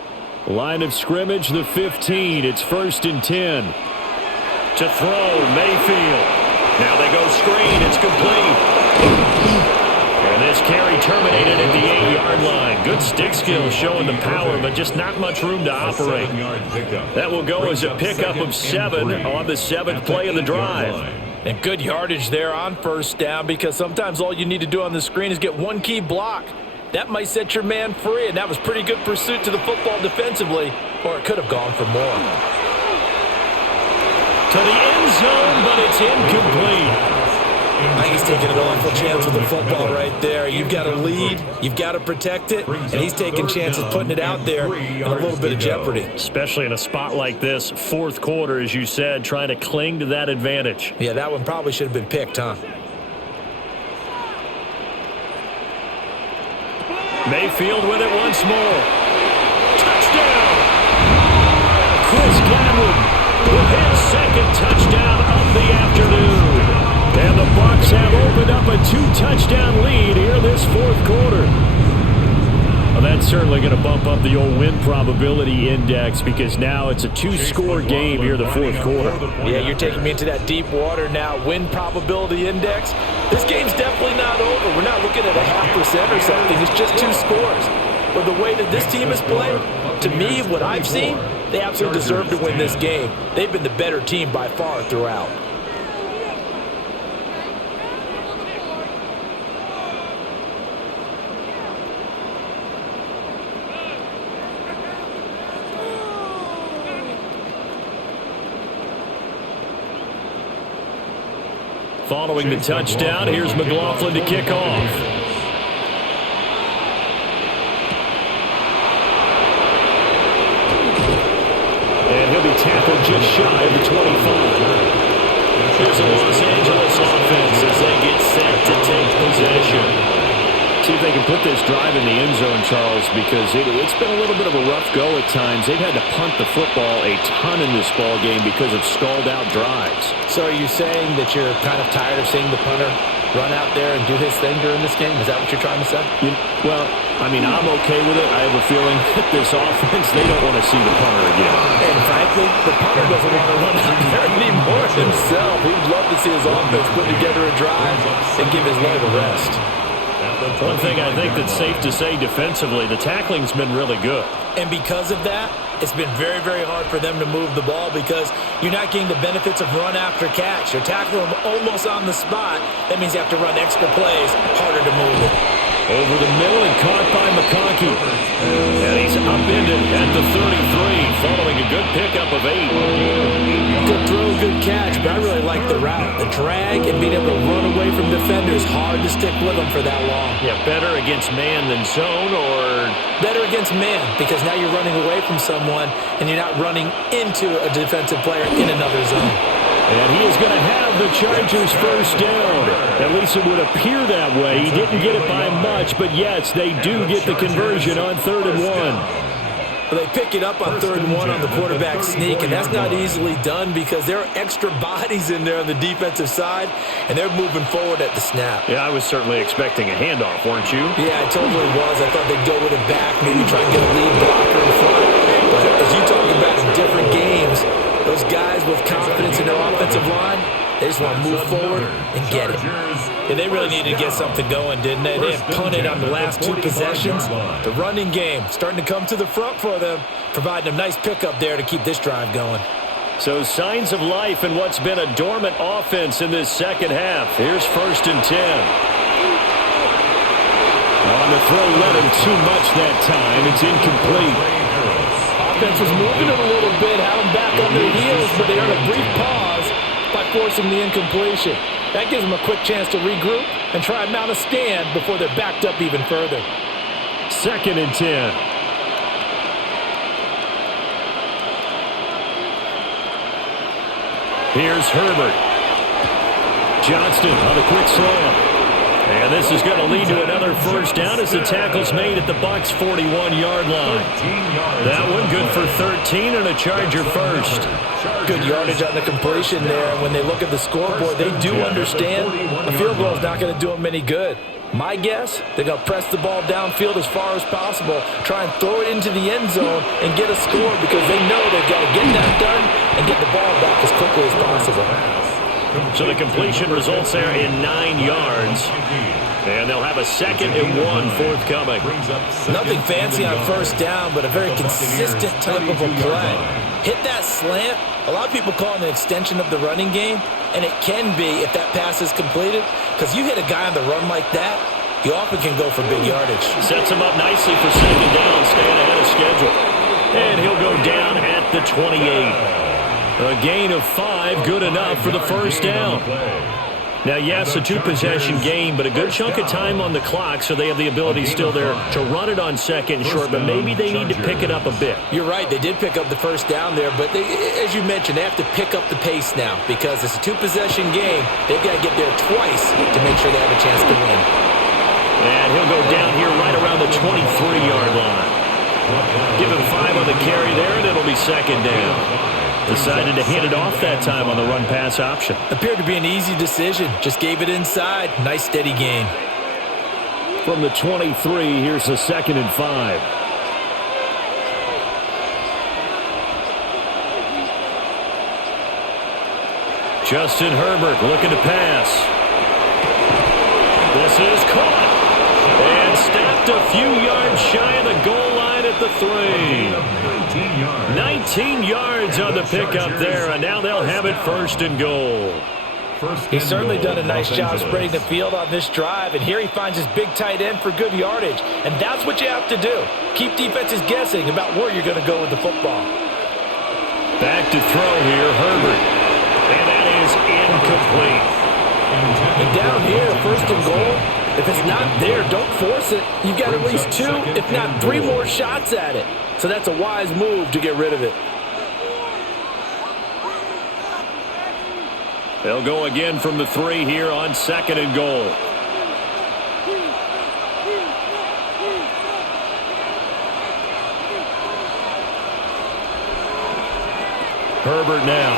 Line of scrimmage, the 15. It's first and 10. To throw, Mayfield. Now they go screen. It's complete. And this carry terminated at the 8-yard line. Good stick skill showing the power, but just not much room to operate. That will go as a pickup of 7 on the 7th play of the drive. And good yardage there on first down because sometimes all you need to do on the screen is get one key block. That might set your man free, and that was pretty good pursuit to the football defensively, or it could have gone for more. To the end zone, but it's incomplete. I think he's taking an awful chance with the football right there. You've got to lead, you've got to protect it, and he's taking chances putting it out there in a little bit of jeopardy. Especially in a spot like this, fourth quarter, as you said, trying to cling to that advantage. Yeah, that one probably should have been picked, huh? Mayfield with it once more. Touchdown! Chris Godwin with his second touchdown of the afternoon. And the Bucs have opened up a 2-touchdown lead here this fourth quarter. Well, that's certainly going to bump up the old win probability index because now it's a 2-score game here the fourth quarter. Yeah, you're taking me into that deep water now. Win probability index. This game's definitely not over. We're not looking at a 0.5% or something. It's just 2 scores. But the way that this team is playing, to me, what I've seen, they absolutely deserve to win this game. They've been the better team by far throughout. Following the touchdown, here's McLaughlin to kick off. And he'll be tackled just shy of the 25. Here's a Los Angeles offense as they get set to take possession. See if they can put this drive in the end zone, Charles, because it's been a little bit of a rough go at times. They've had to punt the football a ton in this ball game because of stalled-out drives. So are you saying that you're kind of tired of seeing the punter run out there and do his thing during this game? Is that what you're trying to say? Well, I mean, I'm okay with it. I have a feeling that this offense, they don't want to see the punter again. And frankly, the punter doesn't want to run out there anymore himself. He would love to see his offense put together a drive and give his leg a rest. One thing I think that's safe to say defensively, the tackling's been really good. And because of that, it's been very, very hard for them to move the ball because you're not getting the benefits of run after catch. You're tackling them almost on the spot. That means you have to run extra plays, harder to move it. Over the middle and caught by McConkey. And he's upended at the 33 following a good pickup of 8. Good throw, good catch, but I really like the route. The drag and being able to run away from defenders, hard to stick with them for that long. Yeah, better against man than zone or... Better against man because now you're running away from someone and you're not running into a defensive player in another zone. And he is going to have the Chargers first down. At least it would appear that way. He didn't get it by much, but yes, they do get the conversion on 3rd and 1. Well, they pick it up on 3rd and 1 on the quarterback sneak, and that's not easily done because there are extra bodies in there on the defensive side, and they're moving forward at the snap. Yeah, I was certainly expecting a handoff, weren't you? Yeah, I totally was. I thought they'd go with it back, maybe try and get a lead blocker in front. But as you talk about in different games, those guys with confidence in their offensive line, they just want to move forward and get it. Yeah, they really needed to get something going, didn't they? They have punted on the last 2 possessions. The running game starting to come to the front for them, providing a nice pickup there to keep this drive going. So signs of life in what's been a dormant offense in this second half. Here's 1st and 10. On the throw, led him too much that time. It's incomplete. Offense was moving it a little bit, had them back on their heels, but they earned a brief pause by forcing the incompletion. That gives them a quick chance to regroup and try and mount a stand before they're backed up even further. 2nd and 10. Here's Herbert. Johnston on a quick slant. And this is going to lead to another first down as the tackle's made at the Bucs' 41-yard line. That one good for 13 and a Charger first. Good yardage on the completion there. And when they look at the scoreboard, they do understand a field goal is not going to do them any good. My guess, they're going to press the ball downfield as far as possible, try and throw it into the end zone and get a score because they know they've got to get that done and get the ball back as quickly as possible. So the completion results there in 9 yards. And they'll have a 2nd and 1 forthcoming. Nothing fancy on first down, but a very consistent type of a play. Hit that slant. A lot of people call it an extension of the running game, and it can be if that pass is completed, because you hit a guy on the run like that, you often can go for big yardage. Sets him up nicely for 2nd down, staying ahead of schedule. And he'll go down at the 28. A gain of 5, good enough for the first down. Now, yes, a 2-possession game, but a good chunk of time on the clock, so they have the ability still there to run it on 2nd and short, but maybe they need to pick it up a bit. You're right. They did pick up the first down there, but as you mentioned, they have to pick up the pace now because it's a 2-possession game. They've got to get there twice to make sure they have a chance to win. And he'll go down here right around the 23-yard line. Give him 5 on the carry there, and it'll be 2nd down. Decided to hand it off that time on the run-pass option. Appeared to be an easy decision. Just gave it inside. Nice, steady gain. From the 23, here's a 2nd and 5. Justin Herbert looking to pass. This is caught. And snapped a few yards shy of the goal line at the 3. 19 yards on the pickup there, and now they'll have it 1st and goal. He's certainly done a nice job spreading the field on this drive, and here he finds his big tight end for good yardage. And that's what you have to do. Keep defenses guessing about where you're going to go with the football. Back to throw here, Herbert. And that is incomplete. And down here, 1st and goal, if it's not there, don't force it. You've got at least 2, if not 3 more shots at it. So that's a wise move to get rid of it. They'll go again from the 3 here on 2nd and goal. Herbert now.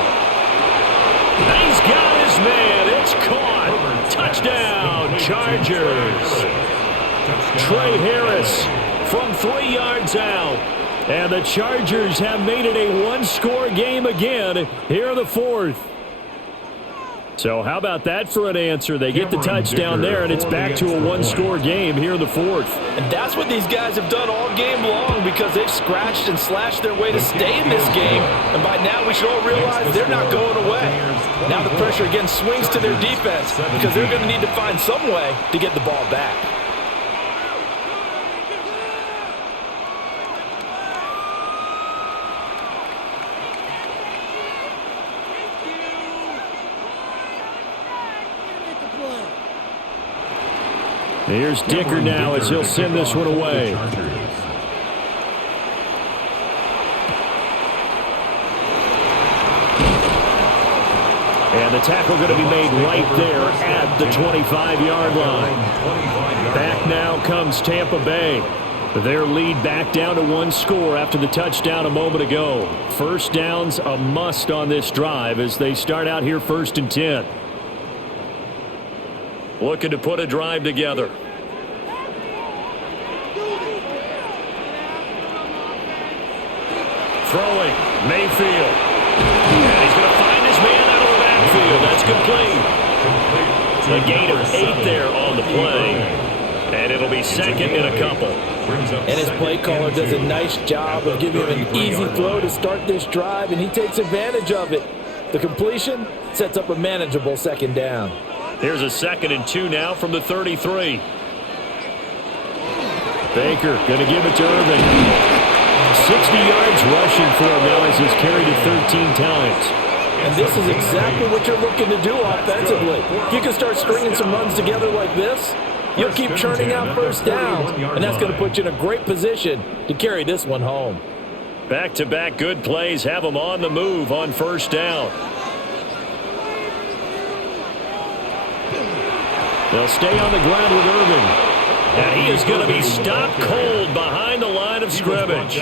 He's got his man. It's caught. Touchdown, Chargers. Trey Harris from 3 yards out. And the Chargers have made it a 1-score game again here in the 4th. So how about that for an answer? They get the touchdown there, and it's back to a 1-score game here in the 4th. And that's what these guys have done all game long because they've scratched and slashed their way to stay in this game. And by now we should all realize they're not going away. Now the pressure again swings to their defense because they're going to need to find some way to get the ball back. Here's Dicker now as he'll send this one away. And the tackle going to be made right there at the 25-yard line. Back now comes Tampa Bay. Their lead back down to 1 score after the touchdown a moment ago. First down's a must on this drive as they start out here 1st and 10. Looking to put a drive together. Throwing, Mayfield. And he's going to find his man out of the backfield. That's complete. A gain of 8 there on the play. And it'll be 2nd and a couple. And his play caller does a nice job of giving him an easy throw to start this drive, and he takes advantage of it. The completion sets up a manageable 2nd down. Here's a 2nd and 2 now from the 33. Baker going to give it to Irvin. 60 yards rushing for him now as he's carried it 13 times. And this is exactly what you're looking to do offensively. If you can start stringing some runs together like this, you'll keep churning out first downs, and that's going to put you in a great position to carry this one home. Back-to-back good plays have them on the move on first down. They'll stay on the ground with Irvin. And he is going to be stopped cold behind the line of scrimmage.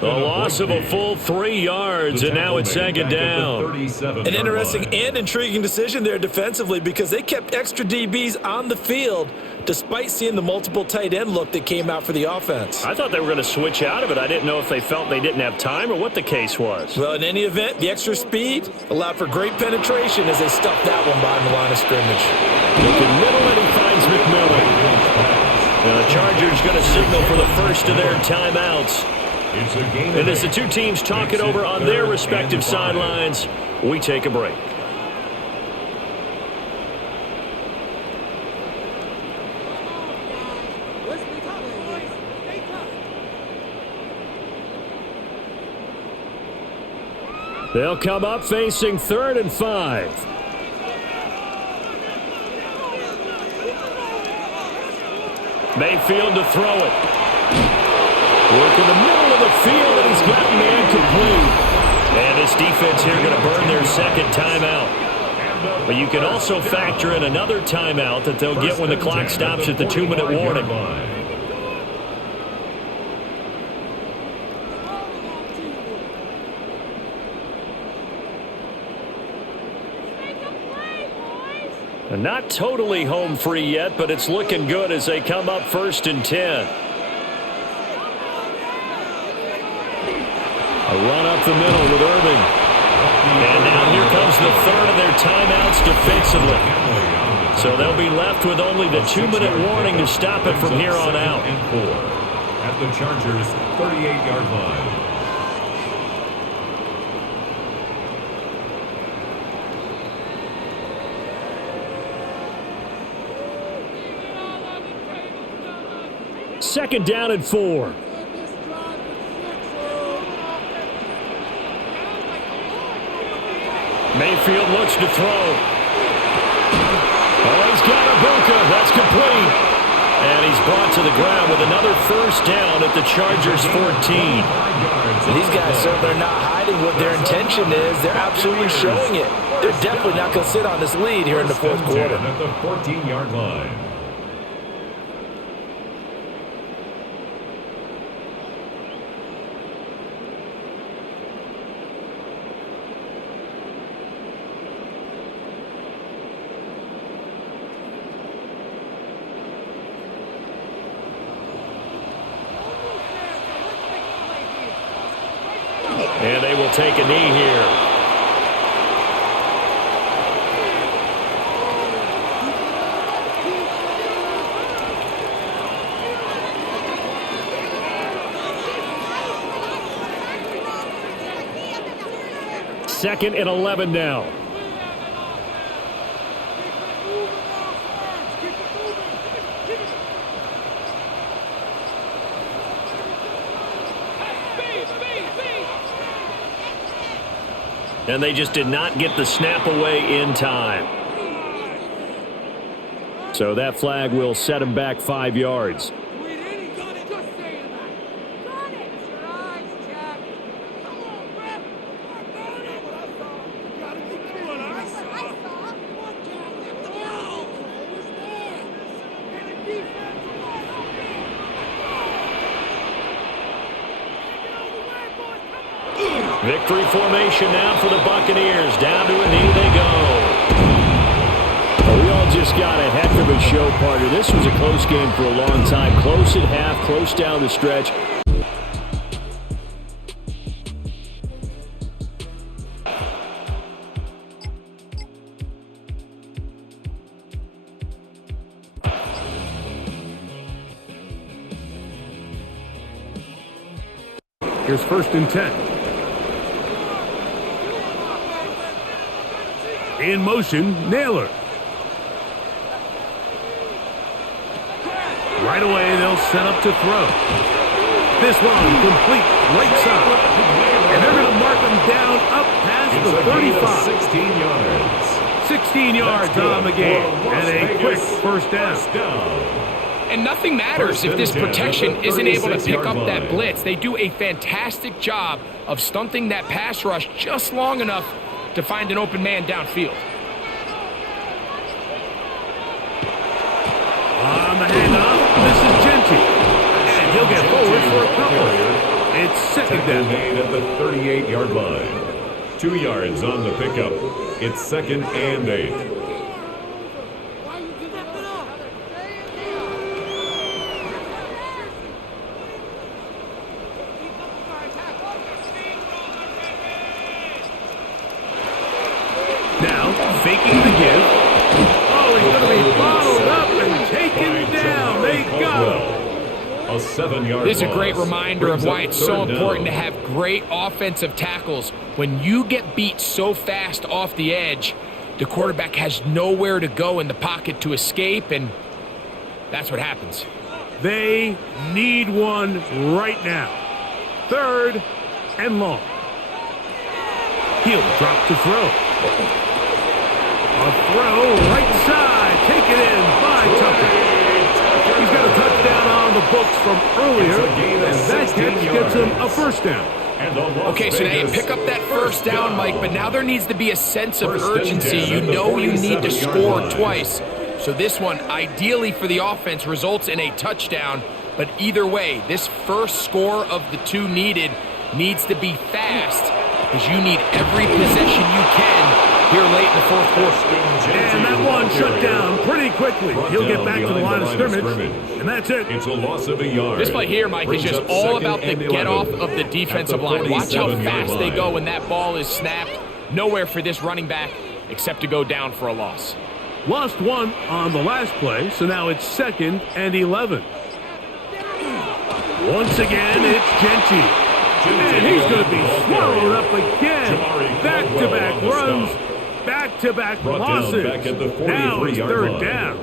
The loss of a full 3 yards, and now it's second down. An interesting and intriguing decision there defensively because they kept extra DBs on the field despite seeing the multiple tight end look that came out for the offense. I thought they were going to switch out of it. I didn't know if they felt they didn't have time or what the case was. Well, in any event, the extra speed allowed for great penetration as they stuffed that one behind the line of scrimmage. Looking middle, and he finds McMillan. Now the Chargers going to signal for the first of their timeouts. And as the two teams talk it over on their respective sidelines, we take a break. They'll come up facing 3rd and 5. Mayfield to throw it. Work in the middle of the field, and he's got man complete. And this defense here going to burn their second timeout. But you can also factor in another timeout that they'll get when the clock stops at the 2-minute warning. Not totally home free yet, but it's looking good as they come up 1st and 10. A run up the middle with Irving. And now here comes the third of their timeouts defensively. So they'll be left with only the 2-minute warning to stop it from here on out. At the Chargers' 38-yard line. Second down and 4. Mayfield looks to throw. Oh, he's got Ibuka. That's complete. And he's brought to the ground with another first down at the Chargers' 14. These guys certainly are not hiding what their intention is. They're absolutely showing it. They're definitely not going to sit on this lead here in the fourth quarter. At the 14-yard line. And they will take a knee here. Second and 11 now. And they just did not get the snap away in time. So that flag will set him back 5 yards. Victory formation now for the Buccaneers. Down to a knee they go. Well, we all just got a heck of a show, partner. This was a close game for a long time. Close at half, close down the stretch. Here's 1st and 10. In motion, Naylor. Right away, they'll set up to throw. This one complete right side. And they're going to mark him down up past the 35. 16 yards. 16 yards on the game. And a quick first down. And nothing matters if this protection isn't able to pick up that blitz. They do a fantastic job of stunting that pass rush just long enough to find an open man downfield. On the handoff, this is Genty. And he'll get forward for a couple. It's second down. Made at the 38-yard line. 2 yards on the pickup. It's 2nd and 8. Now, faking the give. Oh, he's going to be bottled up and taken down. They got him. A 7-yard This is a great reminder of why it's so important to have great offensive tackles. When you get beat so fast off the edge, the quarterback has nowhere to go in the pocket to escape, and that's what happens. They need one right now. 3rd and long. He'll drop to throw. A throw right side. Taken in by Tucker. He's got a touchdown on the books from earlier, and that catch gets him a first down. Okay, so now you pick up that first down, Mike, but now there needs to be a sense of urgency. You know you need to score twice. So this one, ideally for the offense, results in a touchdown. But either way, this first score of the 2 needed needs to be fast, because you need every possession you can here late in the 4th quarter. And that one shut down pretty quickly. He'll get back to the line of scrimmage, and that's it. It's a loss of a yard. This play here, Mike, is just all about the get-off of the defensive line. Watch how fast they go when that ball is snapped. Nowhere for this running back except to go down for a loss. Lost one on the last play, so now it's 2nd and 11. Once again, it's Genty. And he's going to be swallowed up again. Back-to-back runs, back-to-back losses. Now it's 3rd down.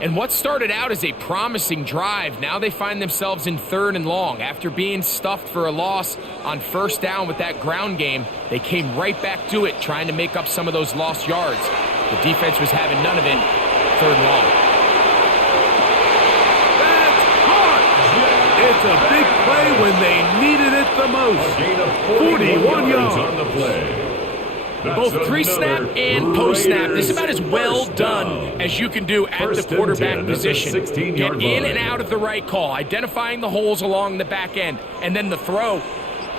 And what started out as a promising drive, now they find themselves in 3rd and long. After being stuffed for a loss on 1st down with that ground game, they came right back to it, trying to make up some of those lost yards. The defense was having none of it. 3rd and long. It's a big play when they needed it the most. 41 yards on the play. Both pre-snap and post-snap. This is about as well done as you can do at the quarterback position. Get in and out of the right call, identifying the holes along the back end, and then the throw.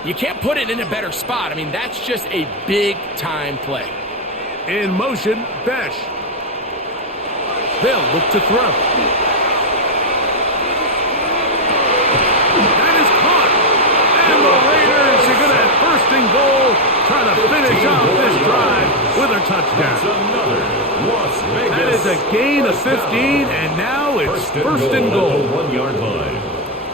You can't put it in a better spot. I mean, that's just a big-time play. In motion, Besh. They'll look to throw. And goal, trying to finish off this drive with a touchdown. That is a gain of 15, and now it's 1st and goal. 1-yard line.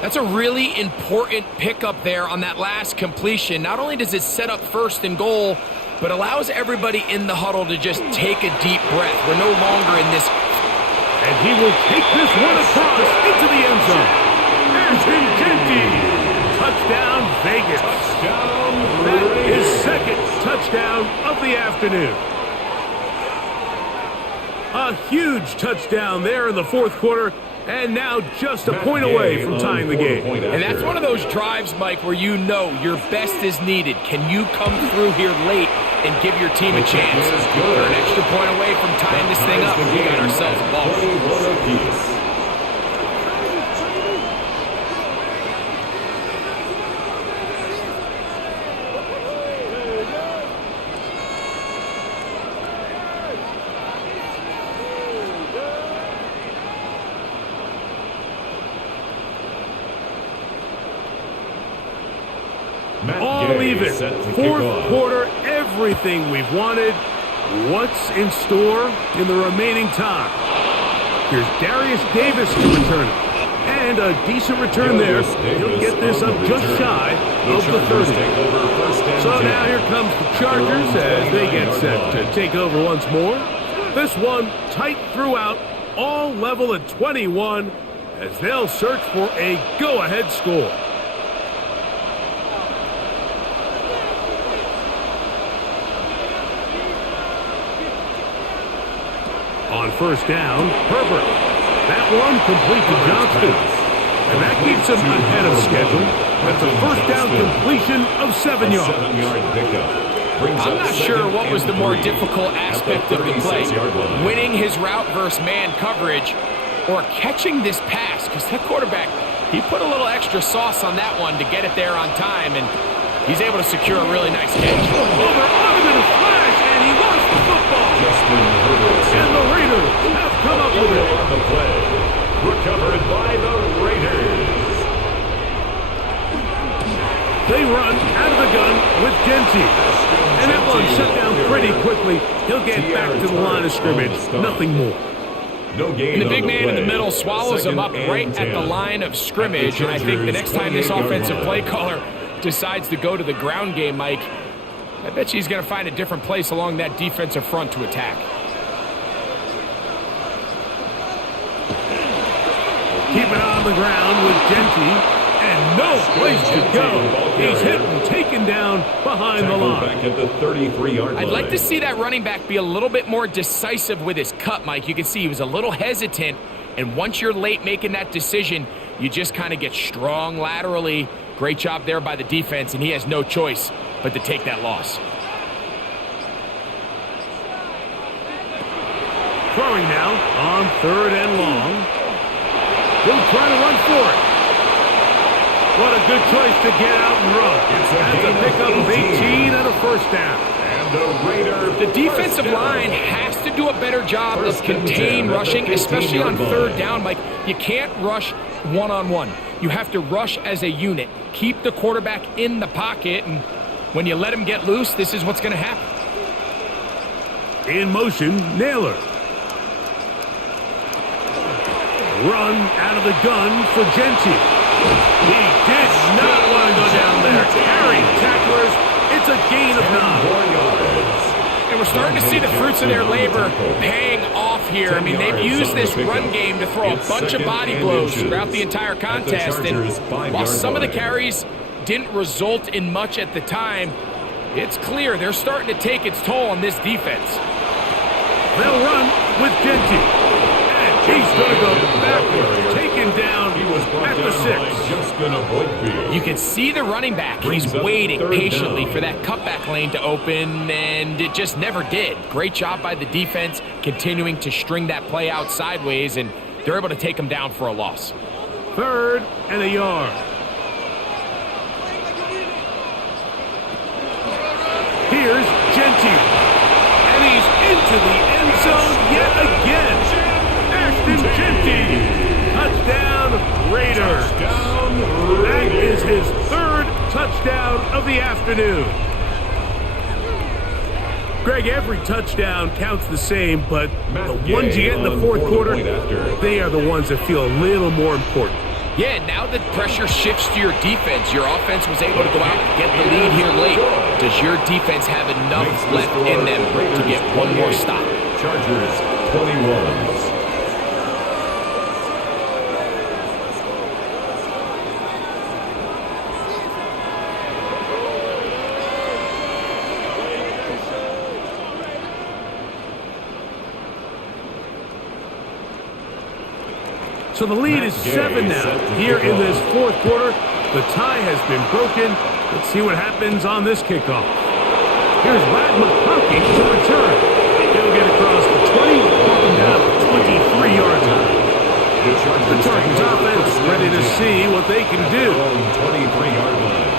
That's a really important pickup there on that last completion. Not only does it set up 1st and goal, but allows everybody in the huddle to just take a deep breath. We're no longer in this. And he will take this one across into the end zone. There's Genty. Touchdown, Vegas. That is 2nd touchdown of the afternoon. A huge touchdown there in the 4th quarter, and now just a point away from tying the game. And that's one of those drives, Mike, where you know your best is needed. Can you come through here late and give your team a chance? We're an extra point away from tying this thing up. We got ourselves a ball. All even. 4th quarter, everything we've wanted. What's in store in the remaining time? Here's Darius Davis to return it. And a decent return there. He'll get this up just shy of the 30. So now here comes the Chargers as they get set to take over once more. This one tight throughout, all level at 21. as they'll search for a go-ahead score. On first down, Herbert. That one complete to Johnston. And that keeps him ahead of schedule. That's a first down completion of 7 yards. I'm not sure what was the more difficult aspect of the play. Winning his route versus man coverage or catching this pass. Because that quarterback, he put a little extra sauce on that one to get it there on time. And he's able to secure a really nice catch. Over in a flash, and he lost the football. And the Raiders have come up with it. On the play. Recovered by the Raiders. They run out of the gun with Genty. And that one shut down pretty quickly. He'll get back to the line of scrimmage. Nothing more. And the big man in the middle swallows him up right at the line of scrimmage. And I think the next time this offensive play caller decides to go to the ground game, Mike, I bet you he's going to find a different place along that defensive front to attack. Keep it on the ground with Genty. And no place to go. He's hit and taken down behind the line. Back at the 33-yard line. I'd like to see that running back be a little bit more decisive with his cut, Mike. You can see he was a little hesitant. And once you're late making that decision, you just kind of get strong laterally. Great job there by the defense, and he has no choice but to take that loss. Throwing now on 3rd and long. He'll try to run for it. What a good choice to get out and run. That's a pickup of 18 and a first down. And the defensive line has to do a better job of contain rushing, especially on 3rd down, Mike. You can't rush one-on-one. You have to rush as a unit. Keep the quarterback in the pocket, and when you let him get loose, this is what's going to happen. In motion, Naylor. Run out of the gun for Genty. He did not want to go down there. Carrying tacklers, it's a gain of 9. And we're starting to see the fruits of their labor paying off here. I mean, they've used this run game to throw a bunch of body blows throughout the entire contest. And while some of the carries didn't result in much at the time, it's clear they're starting to take its toll on this defense. They'll run with Genty. He's going to go backwards, taken down at the 6. You can see the running back. He's waiting patiently for that cutback lane to open, and it just never did. Great job by the defense, continuing to string that play out sideways, and they're able to take him down for a loss. 3rd and a yard. Here's Genty, and he's into the end zone yet again. Genty, touchdown Raiders. That is his 3rd touchdown of the afternoon. Greg, every touchdown counts the same, but the ones you get in the 4th quarter, they are the ones that feel a little more important. Yeah, now that pressure shifts to your defense, your offense was able to go out and get the lead here late. Does your defense have enough left in them to get one more stop? Chargers 21. So the lead is 7 now. Here in this 4th quarter, the tie has been broken. Let's see what happens on this kickoff. Here's Brad McConkey to return. He'll get across the 20, walking down the 23-yard line. The Chargers offense ready to see what they can do. 23-yard line.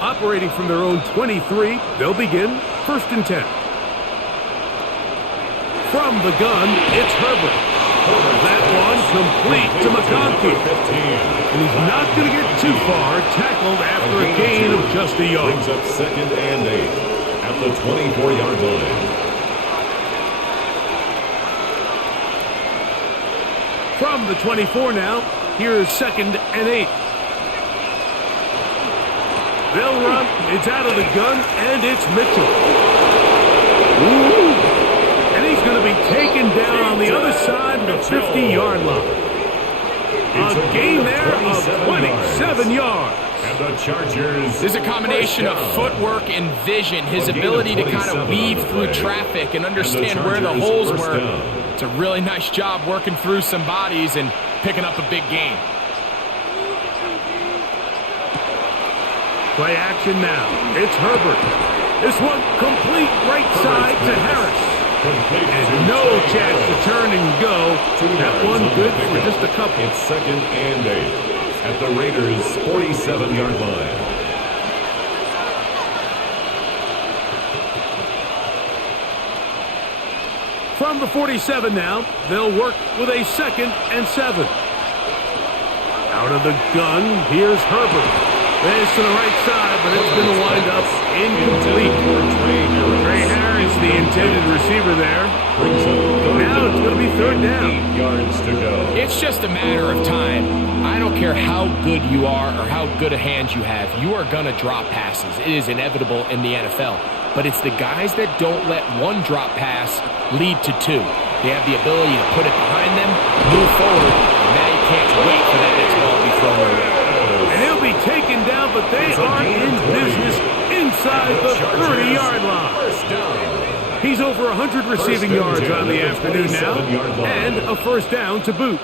Operating from their own 23, they'll begin 1st and 10. From the gun, it's Herbert. That one complete to McConkey. And he's not going to get too far, tackled after a gain of just a yard. Brings up 2nd and 8 at the 24-yard line. From the 24 now, here's 2nd and 8. They'll run. It's out of the gun, and it's Mitchell. Ooh. And he's going to be taken down on the other side of the 50-yard line. A gain there of 27 yards. And the Chargers. This is a combination of footwork and vision, his ability to kind of weave through traffic and understand where the holes were. It's a really nice job working through some bodies and picking up a big gain. Play action now. It's Herbert. This one complete right side to Harris. And no chance to turn and go. That one good for just a couple. It's 2nd and 8 at the Raiders' 47-yard line. From the 47 now, they'll work with a 2nd and 7. Out of the gun, here's Herbert. This to the right side, but it's going to wind up incomplete. Trey Harris, the intended receiver there. Now it's going to be 3rd down. 8 yards to go. It's just a matter of time. I don't care how good you are or how good a hand you have. You are going to drop passes. It is inevitable in the NFL. But it's the guys that don't let one drop pass lead to 2. They have the ability to put it behind them, move forward, and now you can't wait for that next ball to be thrown away. And he'll be taken down, but they are in business inside the 30-yard line. He's over 100 receiving yards on the afternoon now, and a 1st down to boot.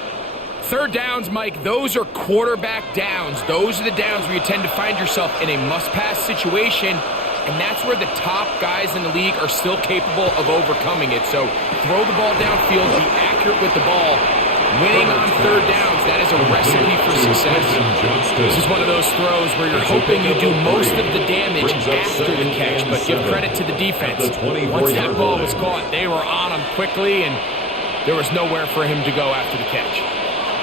3rd downs, Mike, those are quarterback downs. Those are the downs where you tend to find yourself in a must-pass situation, and that's where the top guys in the league are still capable of overcoming it. So throw the ball downfield, be accurate with the ball. Winning on 3rd downs, that is a recipe for success. This is one of those throws where you're hoping you do most of the damage after the catch, but give credit to the defense. Once that ball was caught, they were on him quickly, and there was nowhere for him to go after the catch.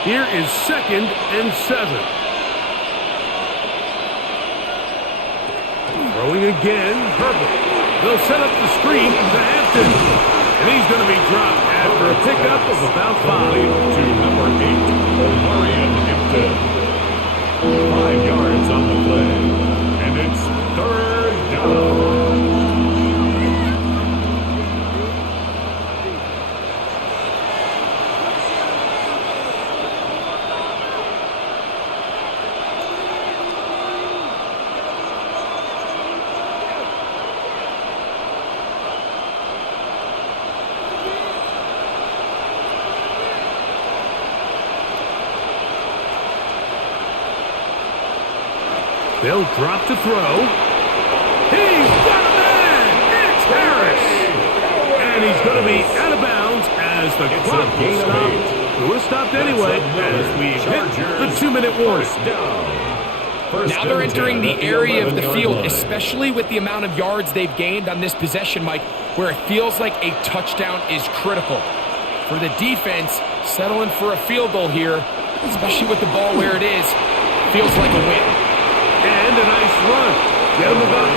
Here is 2nd and 7. Throwing again, Herbert. They'll set up the screen to Hampton. And he's going to be dropped after a pickup of about 5. To number 8, Omarion Hampton. 5 yards on the play. And it's 3rd down. They'll drop to throw. He's got a man! It's Harris! And he's going to be out of bounds as the clock will stop. It would have stopped anyway as we hit the 2-minute warning. Now they're entering the area of the field, especially with the amount of yards they've gained on this possession, Mike, where it feels like a touchdown is critical. For the defense, settling for a field goal here, especially with the ball where it is, feels like a win. And a nice run. Get him about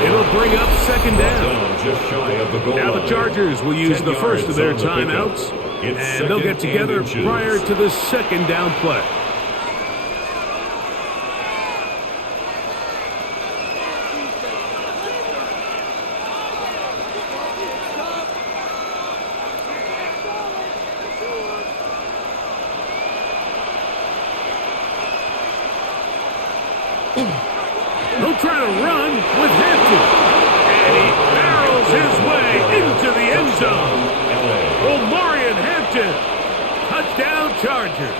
9. It'll bring up 2nd down. Now the Chargers will use the first of their timeouts, and they'll get together prior to the 2nd down play. He'll try to run with Hampton. And he barrels his way into the end zone. Omarion Hampton. Touchdown Chargers.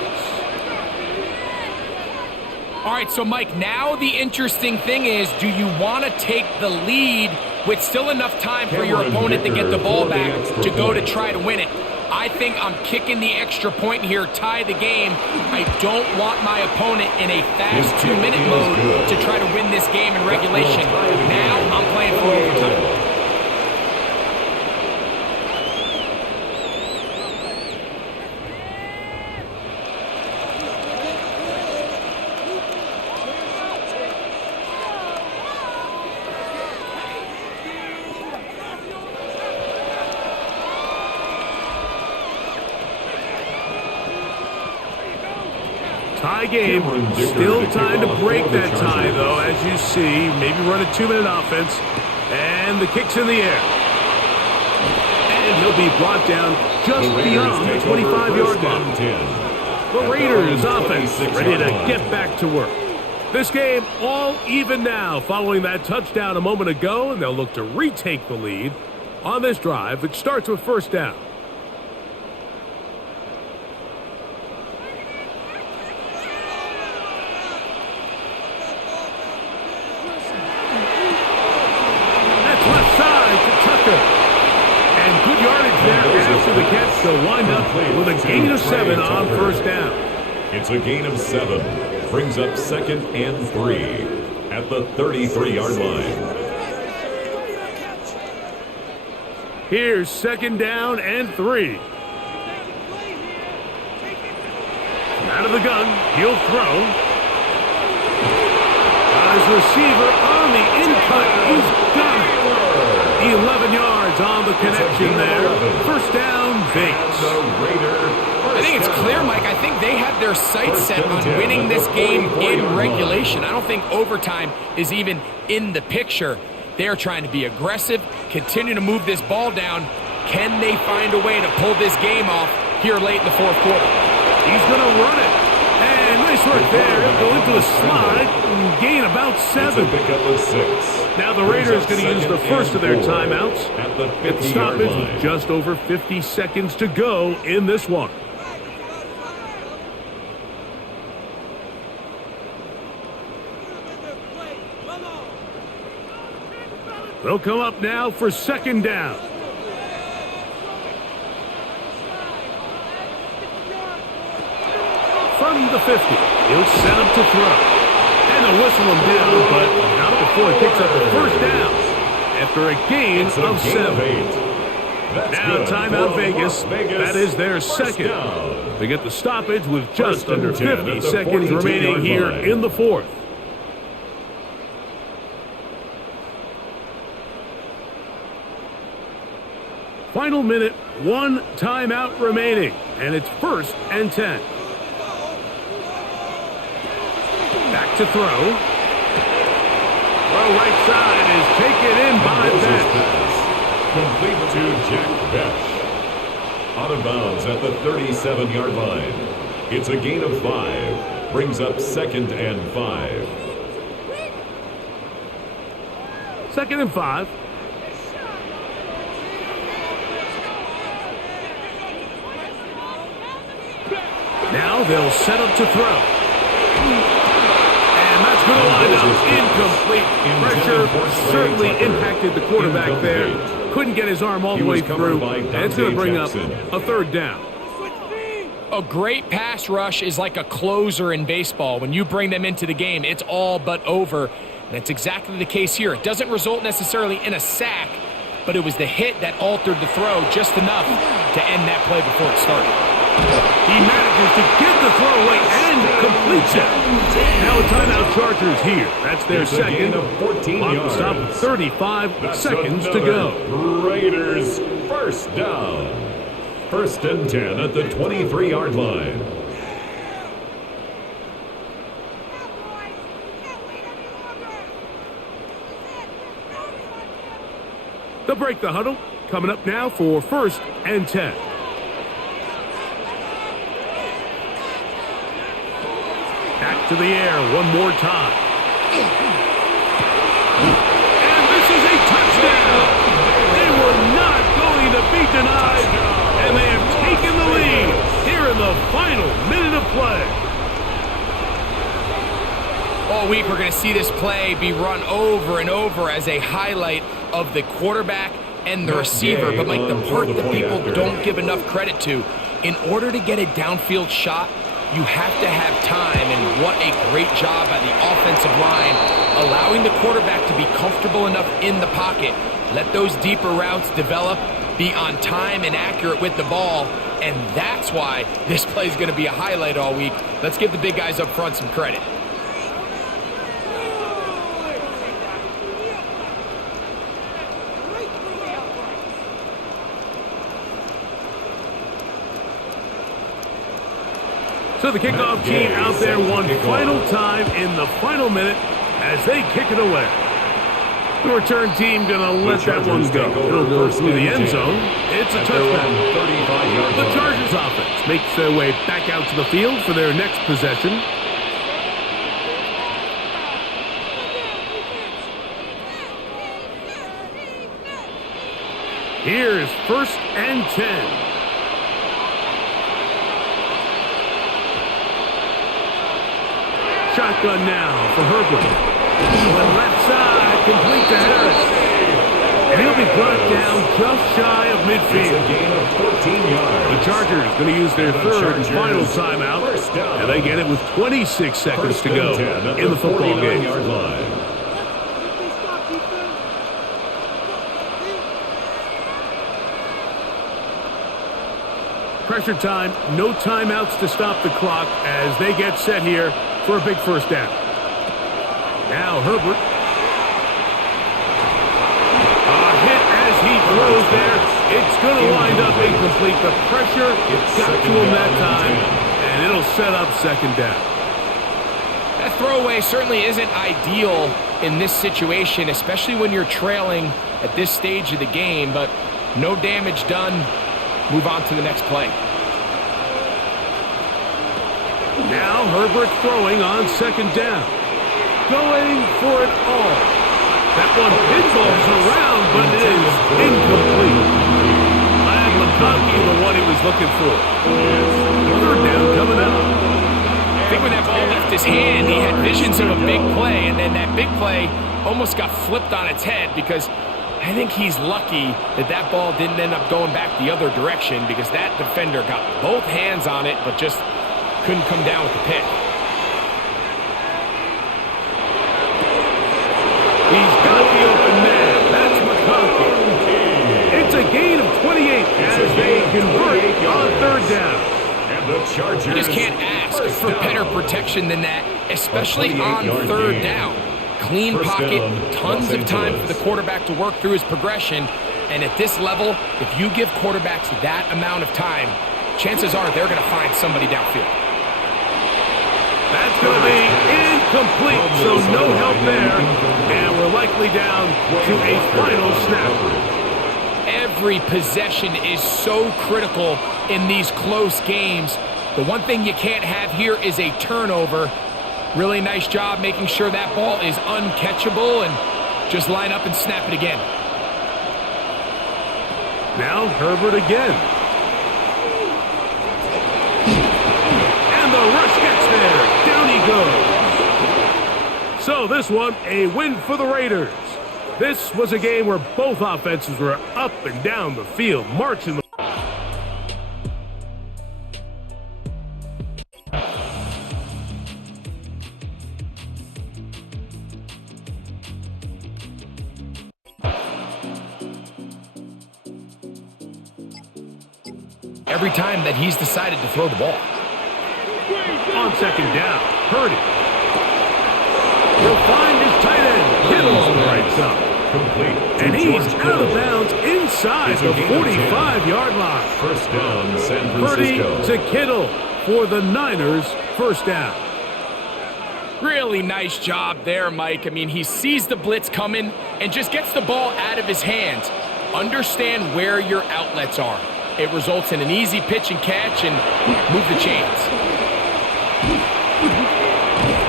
All right, so Mike, now the interesting thing is, do you want to take the lead with still enough time for your opponent to get the ball back to go to try to win it? I think I'm kicking the extra point here, tie the game. I don't want my opponent in a fast 2-minute mode to try to win this game in regulation. Now I'm playing for overtime. Tie game. Still time to break that tie, though, as you see. Maybe run a 2-minute offense. And the kick's in the air. And he'll be brought down just beyond the 25-yard line. The Raiders offense ready to get back to work. This game all even now following that touchdown a moment ago, and they'll look to retake the lead on this drive, which starts with first down. That's left side to Tucker. And good yardage there after the catch. They'll wind up with a gain of 7 on first down. It's a gain of 7. Brings up 2nd and 3 at the 33-yard line. Here's 2nd down and 3. Out of the gun, he'll throw. His receiver on the in-cut. He's got it. 11 yards on the connection there. First down, Vegas. I think it's clear, Mike. I think they have their sights set on winning this game in regulation. I don't think overtime is even in the picture. They're trying to be aggressive, continue to move this ball down. Can they find a way to pull this game off here late in the fourth quarter? He's going to run it. And nice work there. He'll go into the slide and gain about 7. It's a pickup of 6. Now the Raiders going to use the first of their timeouts. At the 50-yard At the stoppage line. with just over 50 seconds to go in this one. They'll come up now for 2nd down. From the 50, he'll set up to throw. And they'll whistle him down, but not before he picks up the first down after a gain of 7. Now timeout Vegas. That is their second. They get the stoppage with just under 50 seconds remaining here in the fourth. Final minute, 1 timeout remaining, and it's 1st and 10. Back to throw. Throw right side is taken in by Besh. Complete to Jack Besh. Out of bounds at the 37-yard line. It's a gain of 5. Brings up 2nd and 5. 2nd and 5. Now they'll set up to throw. And that's going to wind up incomplete. Pressure certainly impacted the quarterback there. Couldn't get his arm all the way through. And it's going to bring up a 3rd down. A great pass rush is like a closer in baseball. When you bring them into the game, it's all but over. And that's exactly the case here. It doesn't result necessarily in a sack, but it was the hit that altered the throw just enough to end that play before it started. He manages to get the throw away and completes it. Now a timeout Chargers here. That's their second. On the stop with 35 seconds to go. Raiders first down. 1st and 10 at the 23-yard line. They'll break the huddle. Coming up now for 1st and 10. Back to the air one more time. And this is a touchdown. They were not going to be denied. And they have taken the lead here in the final minute of play. All week we're going to see this play be run over and over as a highlight of the quarterback and the receiver. But like the part that people don't give enough credit to, in order to get a downfield shot, you have to have time, and what a great job by the offensive line, allowing the quarterback to be comfortable enough in the pocket, let those deeper routes develop, be on time and accurate with the ball, and that's why this play is going to be a highlight all week. Let's give the big guys up front some credit. So the kickoff team out there one final time in the final minute as they kick it away. The return team going to let that one go. It'll go through the end zone. It's a touchdown. The Chargers offense makes their way back out to the field for their next possession. Here's 1st and 10. Shotgun now for Herbert. The left side, complete to Harris. And he'll be brought down just shy of midfield. A gain of 14 yards. The Chargers going to use their third and final timeout. And they get it with 26 seconds to go in the football game. Pressure time, no timeouts to stop the clock as they get set here for a big first down. Now Herbert. A hit as he throws there. It's going to wind up incomplete. The pressure got to him that time, and it'll set up second down. That throwaway certainly isn't ideal in this situation, especially when you're trailing at this stage of the game, but no damage done. Move on to the next play. Now Herbert throwing on second down. Going for it all. That one pinballs around, but it is incomplete. Glad McConkey the one he was looking for. Third down coming up. I think when that ball left his hand, he had visions of a big play, and then that big play almost got flipped on its head because I think he's lucky that that ball didn't end up going back the other direction because that defender got both hands on it but just couldn't come down with the pick. He's got the open man. That's McConkey. It's a gain of 28 as they convert on third down. And the Chargers. You just can't ask for better protection than that, especially on third down. Clean pocket, tons of time for the quarterback to work through his progression. And at this level, if you give quarterbacks that amount of time, chances are they're going to find somebody downfield. That's going to be incomplete, so no help there. And we're likely down to a final snap. Every possession is so critical in these close games. The one thing you can't have here is a turnover. Really nice job making sure that ball is uncatchable and just line up and snap it again. Now Herbert again. And the rush gets there. Down he goes. So this one, a win for the Raiders. This was a game where both offenses were up and down the field, marching the every time that he's decided to throw the ball. On second down, Purdy. He'll find his tight end. Kittle on the right side. Complete. And he's out of bounds inside the 45-yard line. First down, San Purdy Francisco. to Kittle for the Niners, first down. Really nice job there, Mike. I mean, he sees the blitz coming and just gets the ball out of his hands. Understand where your outlets are. It results in an easy pitch and catch and move the chains.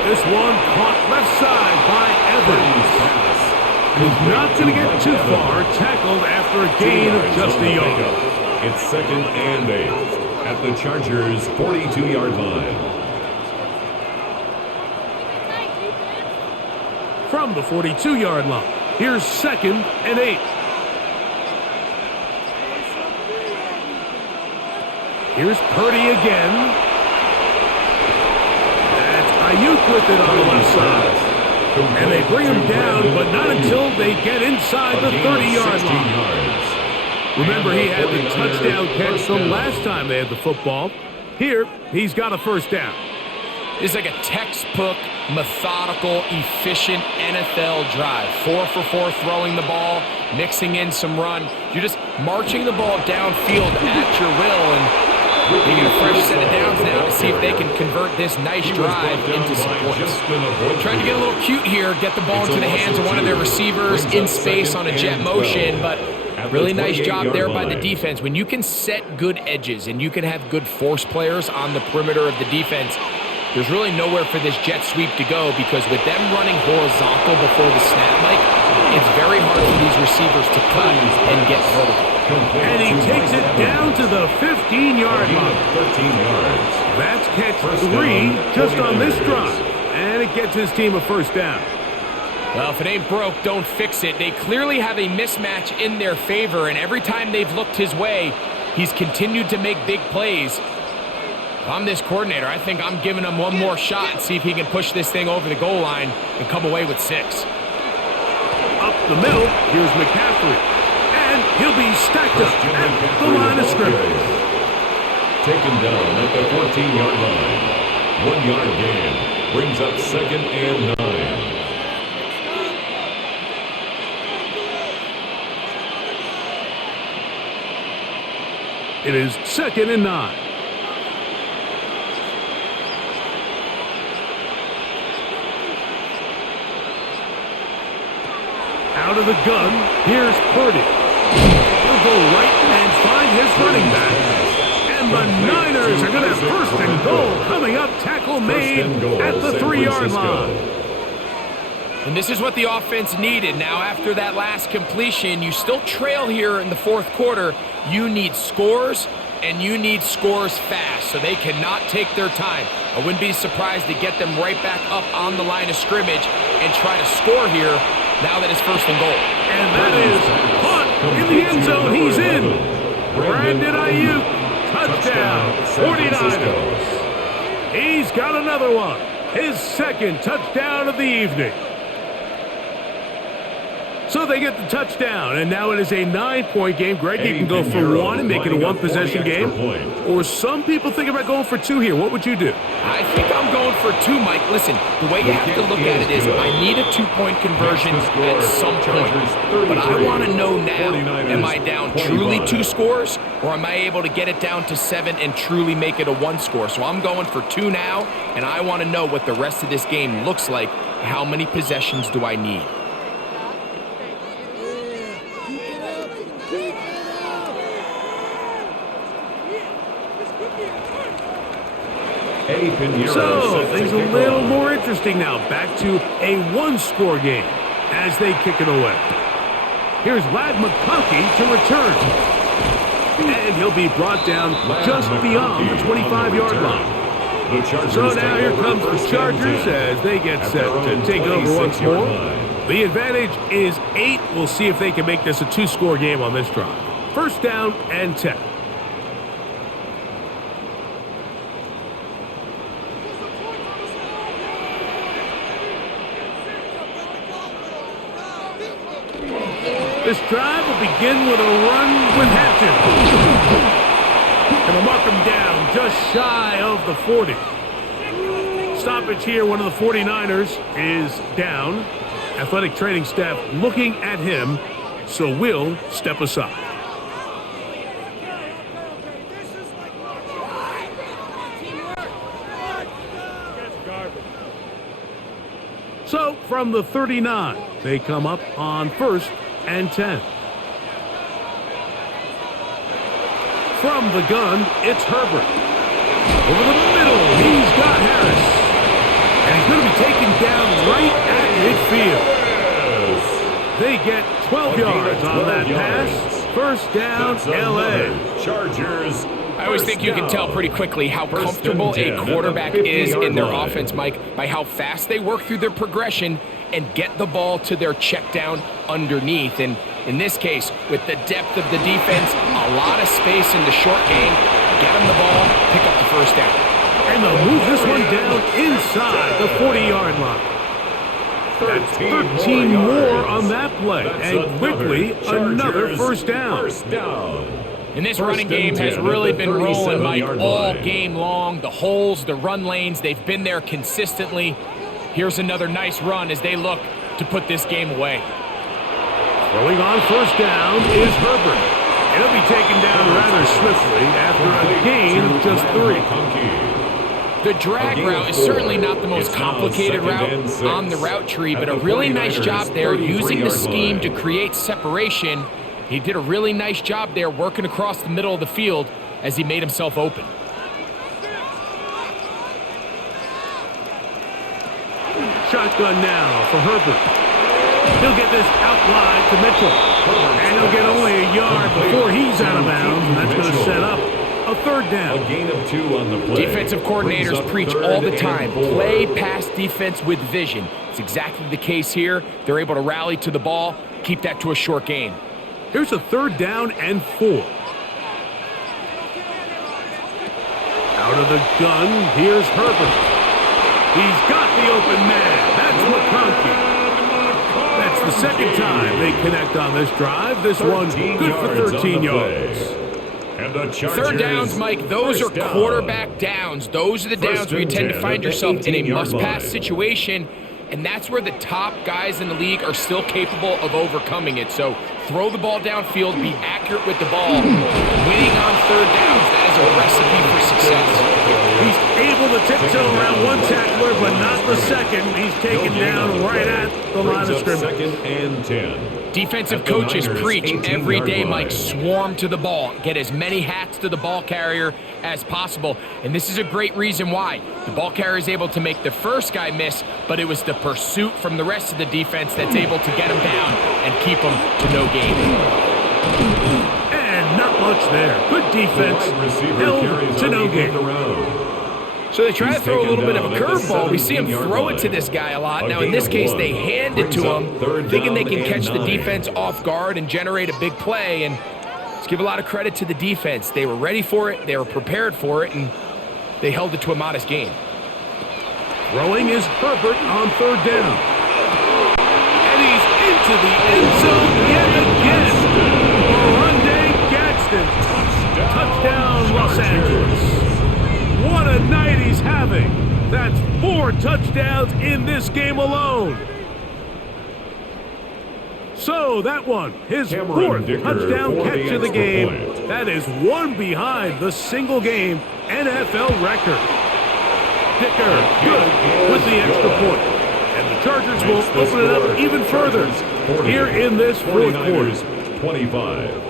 This one caught left side by Evans. He's not going to get too far, tackled after a gain of just a yard. It's second and 8 at the Chargers' 42-yard line. From the 42-yard line, here's second and 8. Here's Purdy again. That's Ayuk with it on the left side. And they bring him down, but not until they get inside the 30-yard line. Remember, he had the touchdown catch from last time they had the football. Here, he's got a first down. This is like a textbook, methodical, efficient NFL drive. 4 for 4 throwing the ball, mixing in some run. You're just marching the ball downfield at your will, and They get a fresh set of downs now to see if they can convert this nice drive into some points. Trying to get a little cute here, get the ball into the hands of one of their receivers in space on a jet motion, but really nice job there by the defense. When you can set good edges and you can have good force players on the perimeter of the defense, there's really nowhere for this jet sweep to go, because with them running horizontal before the snap, Mike, it's very hard for these receivers to cut and get vertical. And he takes it down to the 15-yard line. 13 yards. That's catch 3 just on this drive. And it gets his team a first down. Well, if it ain't broke, don't fix it. They clearly have a mismatch in their favor, and every time they've looked his way, he's continued to make big plays. If I'm this coordinator, I think I'm giving him one more shot and see if he can push this thing over the goal line and come away with 6. Up the middle, here's McCaffrey. And he'll be stacked up at the line of scrimmage. Taken down at the 14-yard line. 1-yard gain. Brings up 2nd and 9. It is 2nd and 9. Out of the gun, here's Purdy. He'll go right and find his running back. And the Niners are going to have 1st and goal coming up. Tackle made at the 3-yard line. And this is what the offense needed. Now, after that last completion, you still trail here in the 4th quarter. You need scores, and you need scores fast, so they cannot take their time. I wouldn't be surprised to get them right back up on the line of scrimmage and try to score here now that it's 1st and goal. And that is caught in the end zone. He's in. Brandon Ayuk, touchdown, 49ers. He's got another one. His 2nd touchdown of the evening. So they get the touchdown, and now it is a 9-point game. Greg, you can go for 1 and make it a 1-possession game. Or some people think about going for 2 here. What would you do? I think I'm going for 2, Mike. Listen, the way you have to look at it is I need a 2-point conversion at some point. But I want to know now, am I down truly 2 scores, or am I able to get it down to 7 and truly make it a 1 score? So I'm going for 2 now, and I want to know what the rest of this game looks like. How many possessions do I need? So, things a little more interesting now. Back to a 1-score game as they kick it away. Here's Ladd McConkey to return. And he'll be brought down just beyond the 25-yard line. So now here comes the Chargers as they get set to take over once more. The advantage is 8. We'll see if they can make this a 2-score game on this drive. 1st down and 10. This drive will begin with a run with Hampton. And they'll mark him down just shy of the 40. Stoppage here, one of the 49ers is down. Athletic training staff looking at him, so we'll step aside. So from the 39, they come up on 1st and 10. From the gun, it's Herbert. Over the middle, he's got Harris. And he's going to be taken down right at midfield. They get 12 yards on that pass. 1st down, L.A. Chargers. I always think you can tell pretty quickly how comfortable a quarterback is in their offense, Mike, by how fast they work through their progression and get the ball to their check down underneath. And in this case, with the depth of the defense, a lot of space in the short game, get them the ball, pick up the 1st down. And they'll move this one down inside the 40-yard line. That's 13 more on that play. And quickly, another 1st down. And this running game has really been rolling, Mike, all game long. The holes, the run lanes, they've been there consistently. Here's another nice run as they look to put this game away. Throwing on 1st down is Herbert. He'll be taken down rather swiftly after a gain of just 3. The drag route is certainly not the most complicated route on the route tree, but a really nice job there using the scheme to create separation. He did a really nice job there working across the middle of the field as he made himself open. Shotgun now for Herbert. He'll get this outline to Mitchell. And he'll get only a yard before he's out of bounds, and that's going to set up a 3rd down. A gain of 2 on the play. Defensive coordinators preach all the time, play pass defense with vision. It's exactly the case here. They're able to rally to the ball, keep that to a short gain. Here's a 3rd down and 4. Out of the gun, here's Herbert. He's got the open man. That's McConkey. That's the 2nd time they connect on this drive. This one good for 13 yards. And the 3rd downs, Mike, those are quarterback downs. Those are the downs where you tend to find yourself in a must-pass situation, and that's where the top guys in the league are still capable of overcoming it. So throw the ball downfield, be accurate with the ball. Winning on 3rd downs, that is a recipe for success. He's able to tiptoe around one tackler, but not the second. He's taken down right at the line of scrimmage. 2nd and 10. Defensive coaches preach every day, Mike, swarm to the ball. Get as many hats to the ball carrier as possible. And this is a great reason why. The ball carrier is able to make the first guy miss, but it was the pursuit from the rest of the defense that's able to get him down and keep him to no gain. And not much there. Good defense. Held to no gain. So they try to throw a little bit of a curveball. We see him throw it to this guy a lot. Now, in this case, they hand it to him, thinking they can catch the defense off guard and generate a big play. And let's give a lot of credit to the defense. They were ready for it, they were prepared for it, and they held it to a modest gain. Throwing is Herbert on 3rd down. And he's into the end zone yet again. Oronde Gadsden. Touchdown, Los Angeles. What a night he's having. That's 4 touchdowns in this game alone. So that one, his 4th touchdown catch of the game. That is 1 behind the single-game NFL record. Dicker good with the extra point. And the Chargers will open it up even further here in this 4th quarter. 25.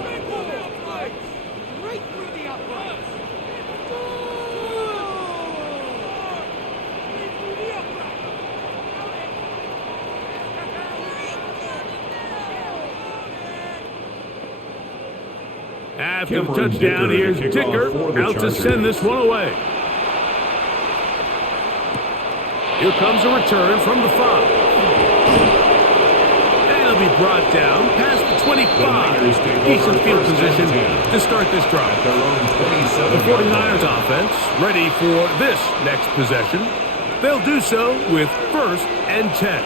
After the touchdown, here's Dicker out to send this one away. Here comes a return from the 5. And it'll be brought down past the 25. Decent field position to start this drive. The 49ers offense ready for this next possession. They'll do so with 1st and 10.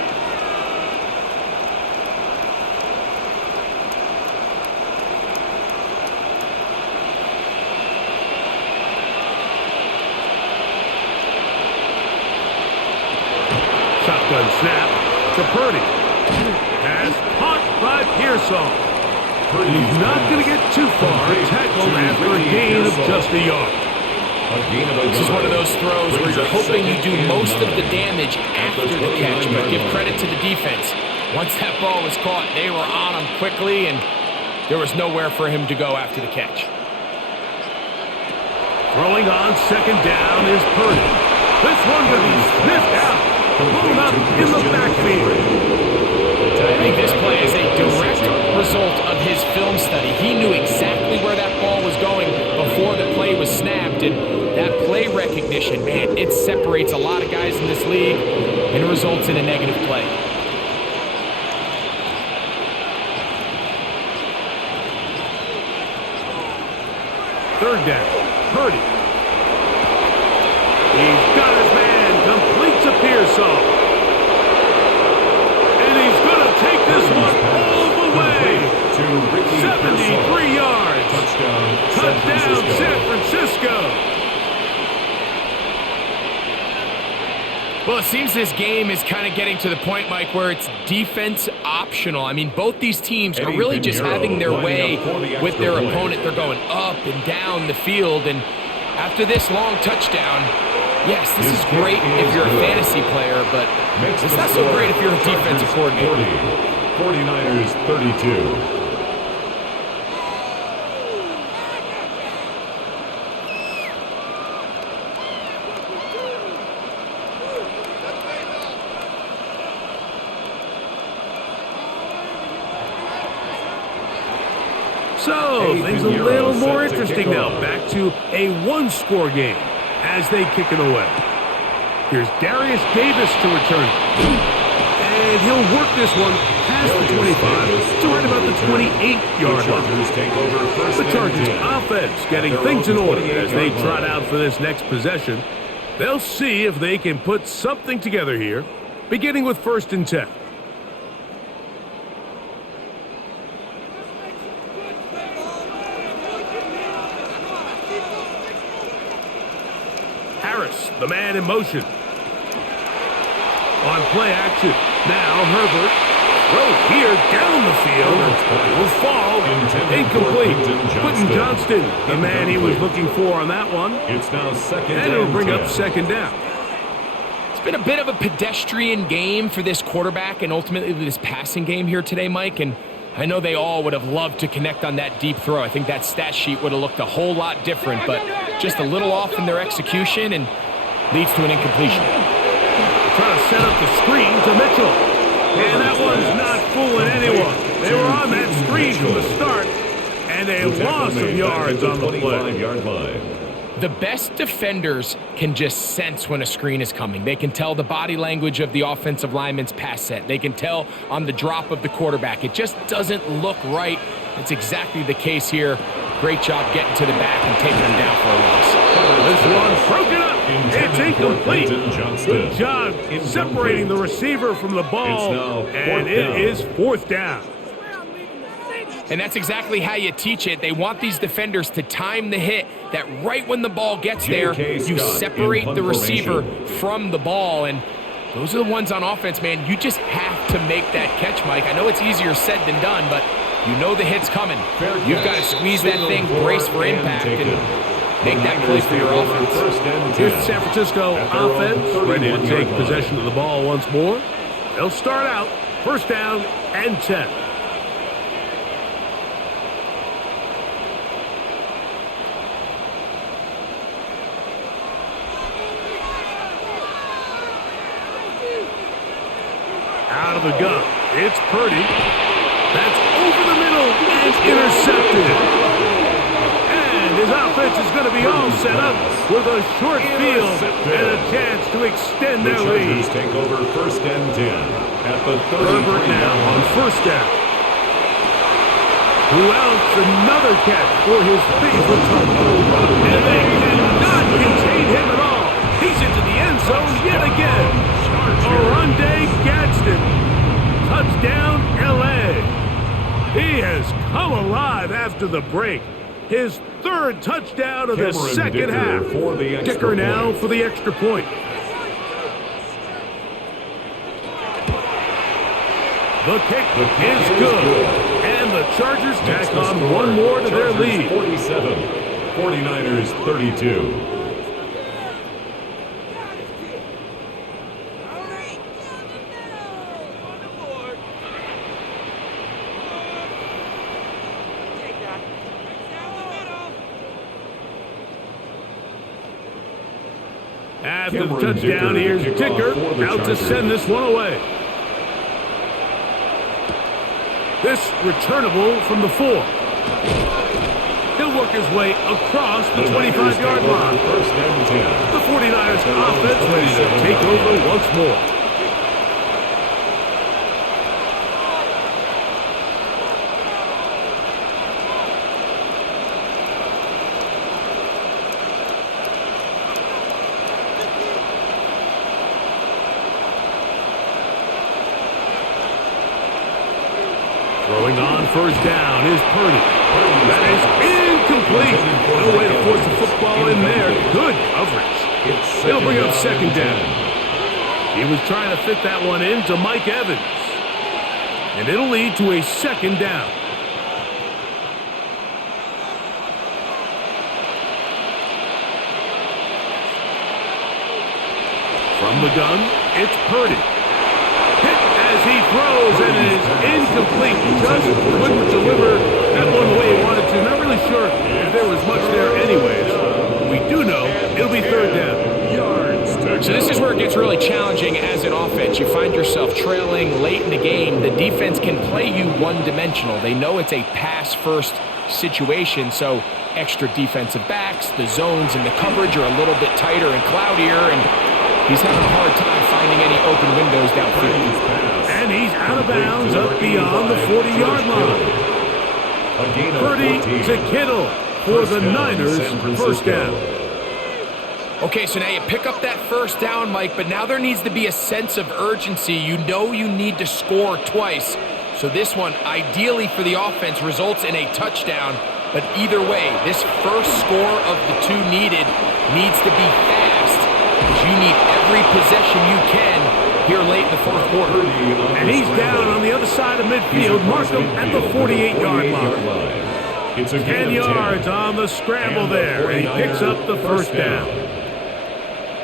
Shotgun snap to Purdy. Pass caught by Pearsall. He's not going to get too far. Tackled after a gain of just a yard. This is one of those throws where you're hoping you do most of the damage after the catch, but give credit to the defense. Once that ball was caught, they were on him quickly, and there was nowhere for him to go after the catch. Throwing on 2nd down is Purdy. This one going to be sniffed out. Blown up in the backfield. I think this play is a direct result of his film study. He knew exactly where that ball was going before the play was snapped, and that play recognition, man, it separates a lot of guys in this league and results in a negative play. Third down, Purdy. He's got his man, completes a Pearsall. And he's going to take this one all the way. 73 yards. Touchdown, San Francisco. Well, it seems this game is kind of getting to the point, Mike, where it's defense optional. I mean, both these teams are really just having their way with their opponent. They're going up and down the field, and after this long touchdown, yes, this is great if you're a fantasy player, but it's not so great if you're a defensive coordinator. 49ers 32. So, things a little more interesting now. Back to a one-score game as they kick it away. Here's Darius Davis to return. And he'll work this one past the 25 to right about the 28-yard line. The Chargers offense getting things in order as they trot out for this next possession. They'll see if they can put something together here, beginning with 1st and 10. Harris, the man in motion. On play action. Now Herbert. Throw here down the field. Will fall. Incomplete. Quentin Johnston, the man he was looking for on that one. It's now 2nd and it'll bring 10. up 2nd down. It's been a bit of a pedestrian game for this quarterback and ultimately this passing game here today, Mike, and I know they all would have loved to connect on that deep throw. I think that stat sheet would have looked a whole lot different, but just a little off in their execution and leads to an incompletion. Trying to set up the screen to Mitchell. And that one's not fooling anyone. They were on that screen from the start, and a loss of yards on the play. The best defenders can just sense when a screen is coming. They can tell the body language of the offensive lineman's pass set. They can tell on the drop of the quarterback. It just doesn't look right. It's exactly the case here. Great job getting to the back and taking them down for a loss. This one's broken up. It's incomplete. Good job separating the receiver from the ball, and it is 4th down. And that's exactly how you teach it. They want these defenders to time the hit, that right when the ball gets there, you separate the receiver from the ball. And those are the ones on offense, man. You just have to make that catch, Mike. I know it's easier said than done, but you know the hit's coming. You've got to squeeze that thing, brace for impact, and make that play for your offense. Here's the San Francisco offense, ready to take possession of the ball once more. They'll start out 1st down and 10. Out of the gun. It's Purdy. That's over the middle and intercepted. And his offense is going to be all set up with a short field and a chance to extend their lead. The Chargers take over 1st and 10 at the 33. Herbert now on 1st down. Who else? Another catch for his favorite target. And they cannot contain him at all. He's into the end zone yet again. Oronde Gadsden. Touchdown, L.A. He has come alive after the break. His 3rd touchdown of the second half. Dicker now for the extra point. The kick is good. And the Chargers tack on one more to their lead. 47, 49ers 32. After the touchdown, here's Dicker out to send this one away. This returnable from the 4. He'll work his way across the 25-yard line. The 49ers offense ready to take over once more. Throwing on 1st down is Purdy. That is incomplete. No way to force the football in there. Good coverage. It'll bring up 2nd down. He was trying to fit that one into Mike Evans. And it'll lead to a second down. From the gun, it's Purdy. Hit as he throws, and it is incomplete. Just couldn't deliver that one the way he wanted to. Not really sure if there was much there anyways. We do know it'll be third down. So this is where it gets really challenging as an offense. You find yourself trailing late in the game. The defense can play you one-dimensional. They know it's a pass-first situation, so extra defensive backs, the zones and the coverage are a little bit tighter and cloudier, and he's having a hard time finding any open windows downfield. And he's out of bounds up beyond the 40-yard line. Purdy to Kittle for the Niners, first down. Okay, so now you pick up that first down, Mike, but now there needs to be a sense of urgency. You know you need to score twice. So this one, ideally for the offense, results in a touchdown. But either way, this first score of the two needed needs to be fast, because you need every possession you can here late in the fourth quarter. And he's down on the other side of midfield. Mark him at the 48-yard line. It's a 10 yards on the scramble there, and he picks up the first down.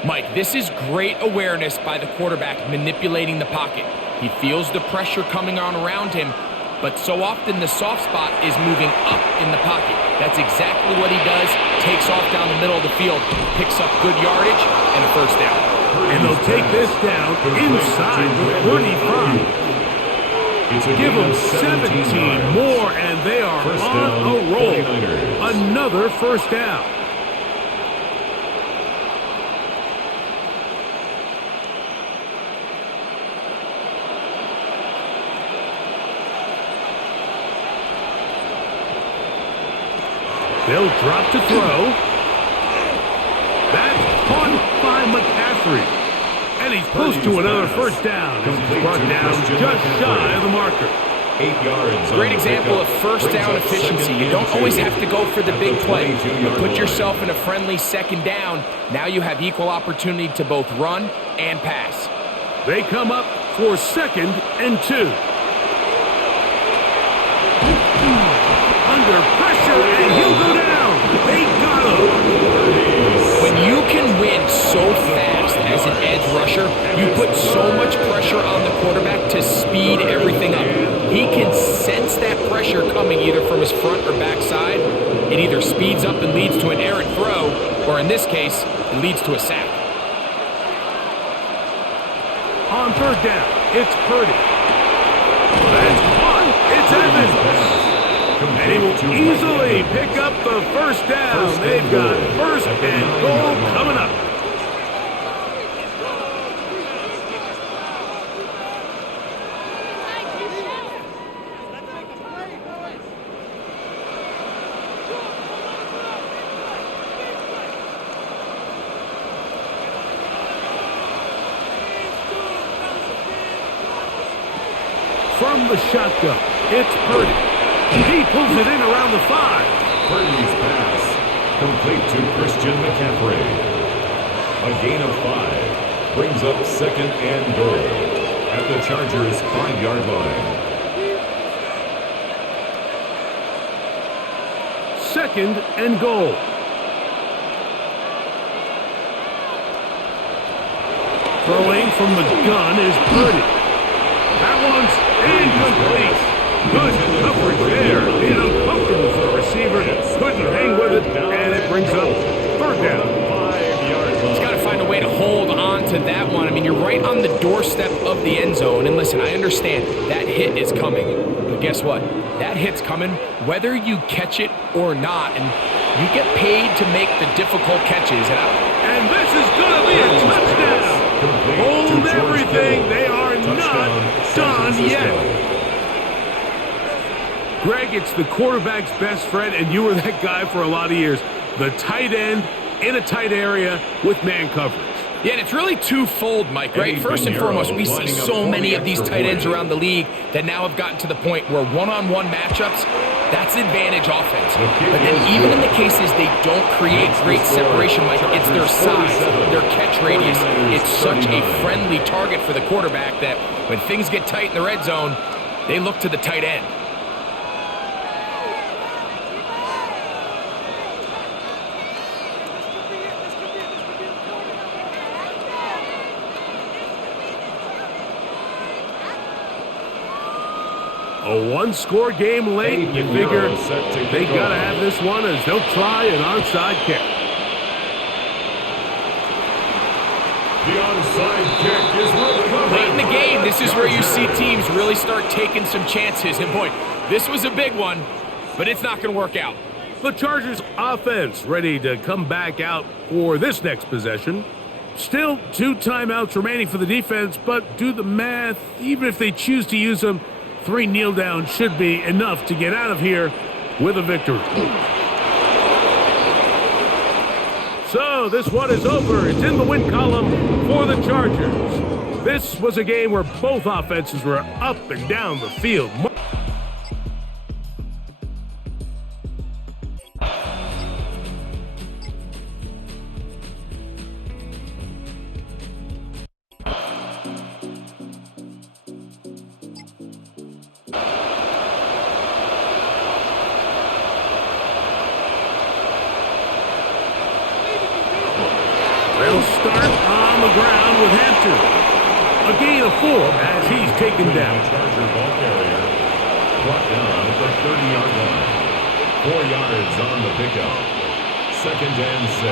Mike, this is great awareness by the quarterback manipulating the pocket. He feels the pressure coming on around him, but so often the soft spot is moving up in the pocket. That's exactly what he does. Takes off down the middle of the field, picks up good yardage, and a first down. And they'll take this down inside the 35. Give them 17 more, and they are on a roll. Another first down. They'll drop to throw. That's caught by McCaffrey. And he's close to another first down. He's brought down just shy of the marker. 8 yards. Great example of first down efficiency. You don't always have to go for the big play. You put yourself in a friendly second down. Now you have equal opportunity to both run and pass. They come up for 2nd and 2. Under pressure, and he'll go down. They got him. When you can win so fast as an edge rusher, you put so much pressure on the quarterback to speed everything up. He can sense that pressure coming either from his front or back side. It either speeds up and leads to an errant throw, or in this case, it leads to a sack. On third down, it's Purdy. That's caught. It's Evans. And he will easily pick up the first down. They've got first and goal coming up. From the shotgun, it's Purdy. He pulls it in around the 5. Purdy's pass complete to Christian McCaffrey. A gain of 5 brings up 2nd and goal at the Chargers' 5-yard line. 2nd and goal. Throwing from the gun is Purdy. That one's incomplete. Good coverage there. Being uncomfortable for the receiver. Couldn't hang with it, and it brings up third down. 5 yards. He's got to find a way to hold on to that one. I mean, you're right on the doorstep of the end zone. And listen, I understand that hit is coming. But guess what? That hit's coming whether you catch it or not. And you get paid to make the difficult catches. And this is going to be a touchdown. Hold everything. They are not done yet. Greg, it's the quarterback's best friend, and you were that guy for a lot of years. The tight end in a tight area with man coverage. Yeah, and it's really twofold, Mike, right? First and foremost, we see so many of these tight ends around the league that now have gotten to the point where one-on-one matchups That's advantage offense. But then even in the cases they don't create great separation, Mike, it's their size, their catch radius. It's such a friendly target for the quarterback that when things get tight in the red zone, they look to the tight end. A one-score game late. You figure they got to have this one as they'll try an onside kick. The onside kick is recovered. Late in the game, this is where you see teams really start taking some chances. And boy, this was a big one, but it's not going to work out. The Chargers offense ready to come back out for this next possession. Still 2 timeouts remaining for the defense, but do the math. Even if they choose to use them, 3 kneel downs should be enough to get out of here with a victory. So this one is over. It's in the win column for the Chargers. This was a game where both offenses were up and down the field. They'll start on the ground with Hampton. A gain of 4 as he's taken down. Charger ball carrier brought down at the 30-yard line. 4 yards on the pickup. 2nd and 6.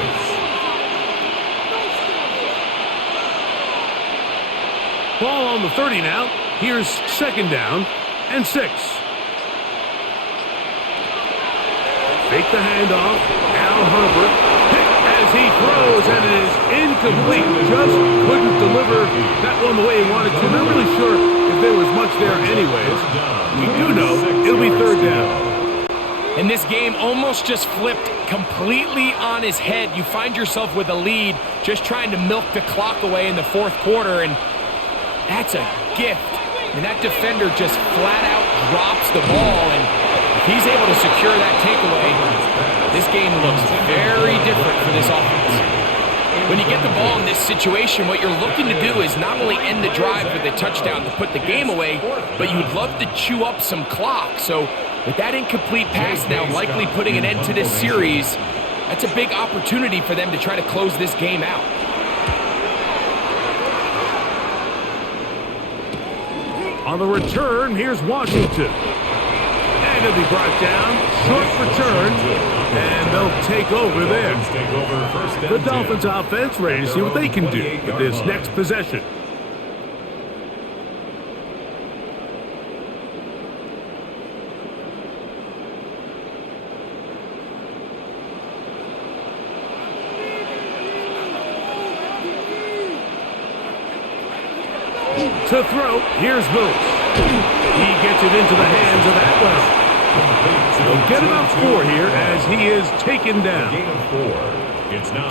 Ball on the 30 now. Here's 2nd down and 6. Fake the handoff. Al Herbert. As he throws, and it is incomplete. Just couldn't deliver that one the way he wanted to. Not really sure if there was much there anyways. We do know it'll be 3rd down. And this game almost just flipped completely on his head. You find yourself with a lead, just trying to milk the clock away in the 4th quarter, and that's a gift. And that defender just flat out drops the ball, and if he's able to secure that takeaway, this game looks very different for this offense. When you get the ball in this situation, what you're looking to do is not only end the drive with a touchdown to put the game away, but you'd love to chew up some clock. So with that incomplete pass now likely putting an end to this series, that's a big opportunity for them to try to close this game out. On the return, here's Washington. And it'll be brought down. Short return. And they'll take over there. The Dolphins offense ready to see what they can do with this next possession. To throw, here's Willis. He gets it into the hands of Atwell. He'll get enough 4 here as he is taken down.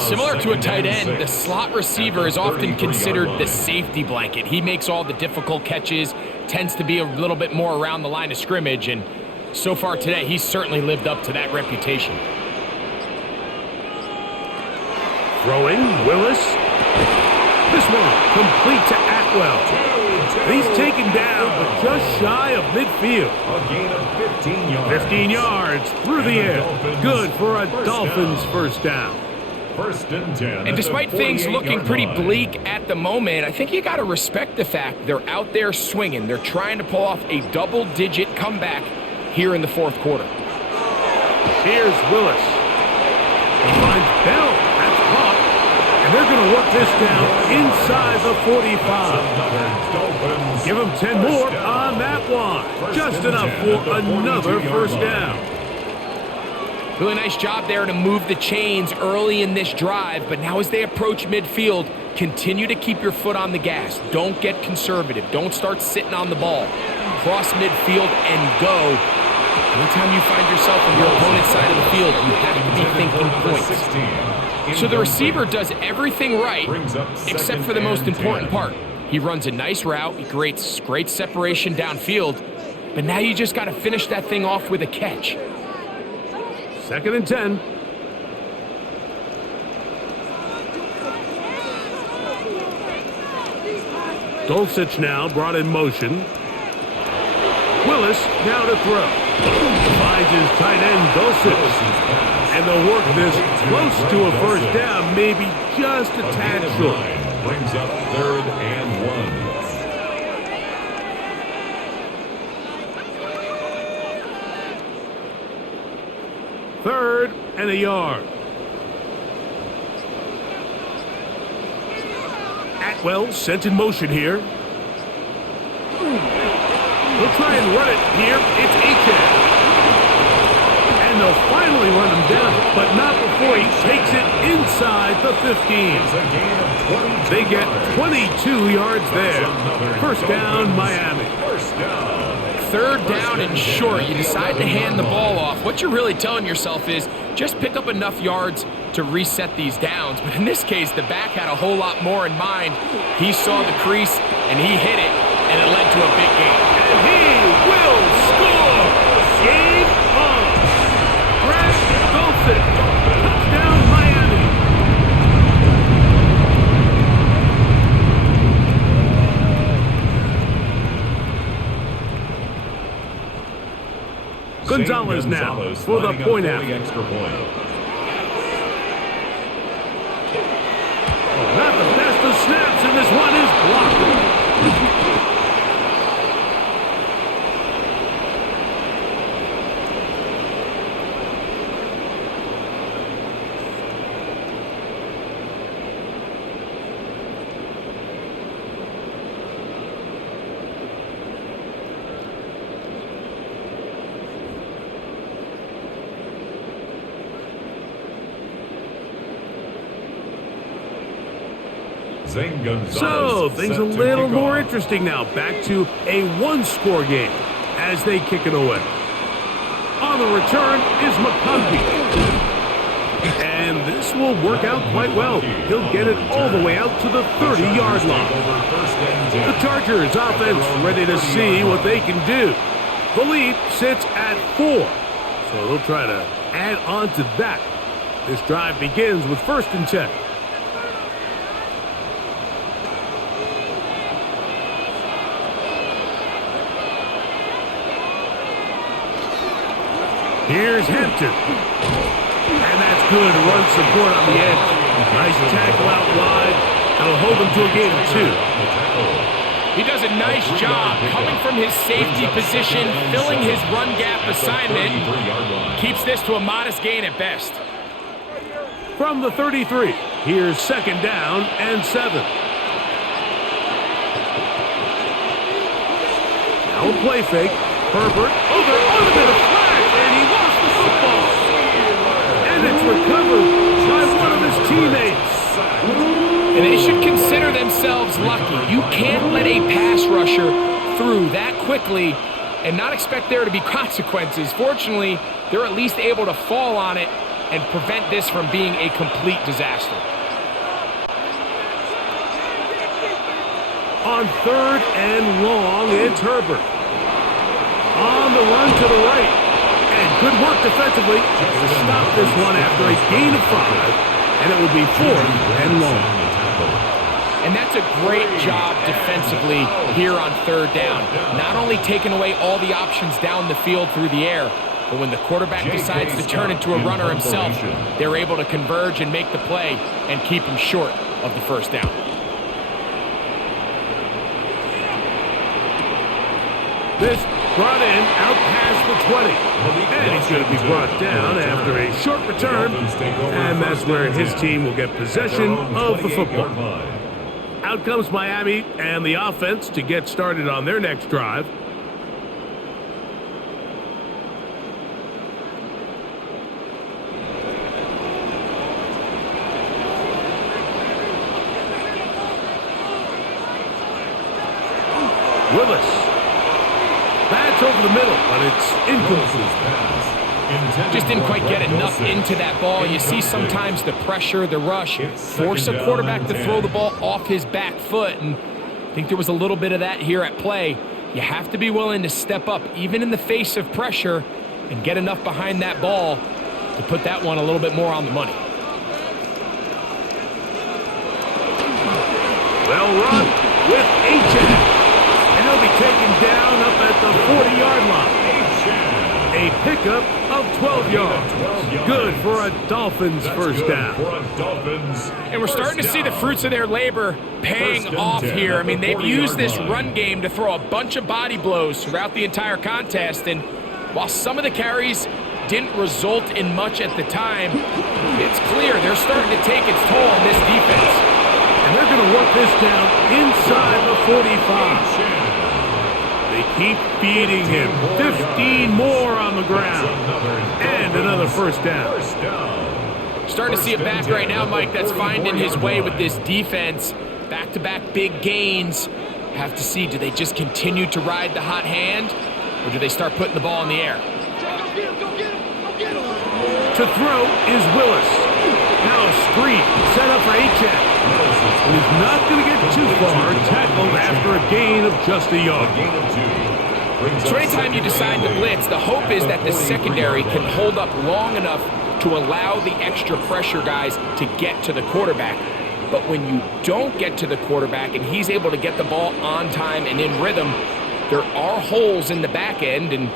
Similar to a tight end, the slot receiver is often considered the safety blanket. He makes all the difficult catches, tends to be a little bit more around the line of scrimmage, and so far today, he's certainly lived up to that reputation. Throwing, Willis. This one complete to Atwell. He's taken down, but just shy of midfield. A gain of 15 yards. 15 yards through the air. Good for a Dolphins first down. 1st and 10. And despite things looking pretty bleak at the moment, I think you got to respect the fact they're out there swinging. They're trying to pull off a double-digit comeback here in the 4th quarter. Here's Willis. He finds Bell. That's caught. And they're going to work this down inside the 45. Give them 10 more on that one. Just enough for another first down. Really nice job there to move the chains early in this drive, but now as they approach midfield, continue to keep your foot on the gas. Don't get conservative. Don't start sitting on the ball. Cross midfield and go. Anytime you find yourself on your opponent's side of the field, you have to be thinking points. So the receiver does everything right, except for the most important part. He runs a nice route, he creates great separation downfield, but now you just got to finish that thing off with a catch. 2nd and 10. Dulcich now brought in motion. Willis now to throw. Finds his tight end, Dulcich. And they'll work this close to a first down, maybe just a tad short. Brings up 3rd and 1. 3rd and a yard. Atwell sent in motion here. He'll try and run it here. It's Achane. And they'll finally run him down, but not before he takes it inside the 15. They get 22 yards there. First down, Miami. 3rd down and short. You decide to hand the ball off. What you're really telling yourself is just pick up enough yards to reset these downs. But in this case, the back had a whole lot more in mind. He saw the crease, and he hit it, and it led to a big gain. And he will score! Game on! Greg Dulcich, touchdown Miami! Gonzalez now for the point after. Extra point. Not the best of snaps, and this one is blocked. So, things a little more interesting now. Back to a one-score game as they kick it away. On the return is McConkey. And this will work out quite well. He'll get it all the way out to the 30-yard line. The Chargers offense ready to see what they can do. The lead sits at 4. So they'll try to add on to that. This drive begins with 1st and 10. Here's Hampton. And that's good run support on the edge. Nice tackle out wide. That'll hold him to a gain of 2. He does a nice job coming from his safety position, filling his run gap assignment. Keeps this to a modest gain at best. From the 33, here's 2nd down and 7. Now a play fake. Herbert over the flag, and he lost the football. And it's recovered by one of his teammates. And they should consider themselves lucky. You can't let a pass rusher through that quickly and not expect there to be consequences. Fortunately, they're at least able to fall on it and prevent this from being a complete disaster. On 3rd and long, it's Herbert. On the run to the right. And good work defensively to stop this one after a gain of 5. And it will be 4th and long. And that's a great job defensively here on 3rd down. Not only taking away all the options down the field through the air, but when the quarterback decides to turn into a runner himself, they're able to converge and make the play and keep him short of the 1st down. This brought in out past the 20. And he's going to be brought down after a short return. And that's where his team will get possession of the football. Out comes Miami and the offense to get started on their next drive. Willis. That's over the middle, but it's incomplete. Just didn't quite get enough into that ball. You see sometimes the pressure, the rush, force a quarterback to throw the ball off his back foot, and I think there was a little bit of that here at play. You have to be willing to step up, even in the face of pressure, and get enough behind that ball to put that one a little bit more on the money. Well run with H.N. And he'll be taken down up at the 40-yard line. A pickup of 12 yards. Good for a Dolphins first down. And we're starting to see the fruits of their labor paying off here. I mean, they've used this run game to throw a bunch of body blows throughout the entire contest. And while some of the carries didn't result in much at the time, it's clear they're starting to take its toll on this defense. And they're going to work this down inside the 45. They keep feeding him. 15 more on the ground. And another first down. Starting to see a back right now, Mike, that's finding his way with this defense. Back-to-back big gains. Have to see, do they just continue to ride the hot hand, or do they start putting the ball in the air? To throw is Willis. Now a screen set up for H.N. He's not going to get too far. Tackled after a gain of just a yard. So anytime you decide to blitz, the hope is that the secondary can hold up long enough to allow the extra pressure guys to get to the quarterback. But when you don't get to the quarterback and he's able to get the ball on time and in rhythm, there are holes in the back end, and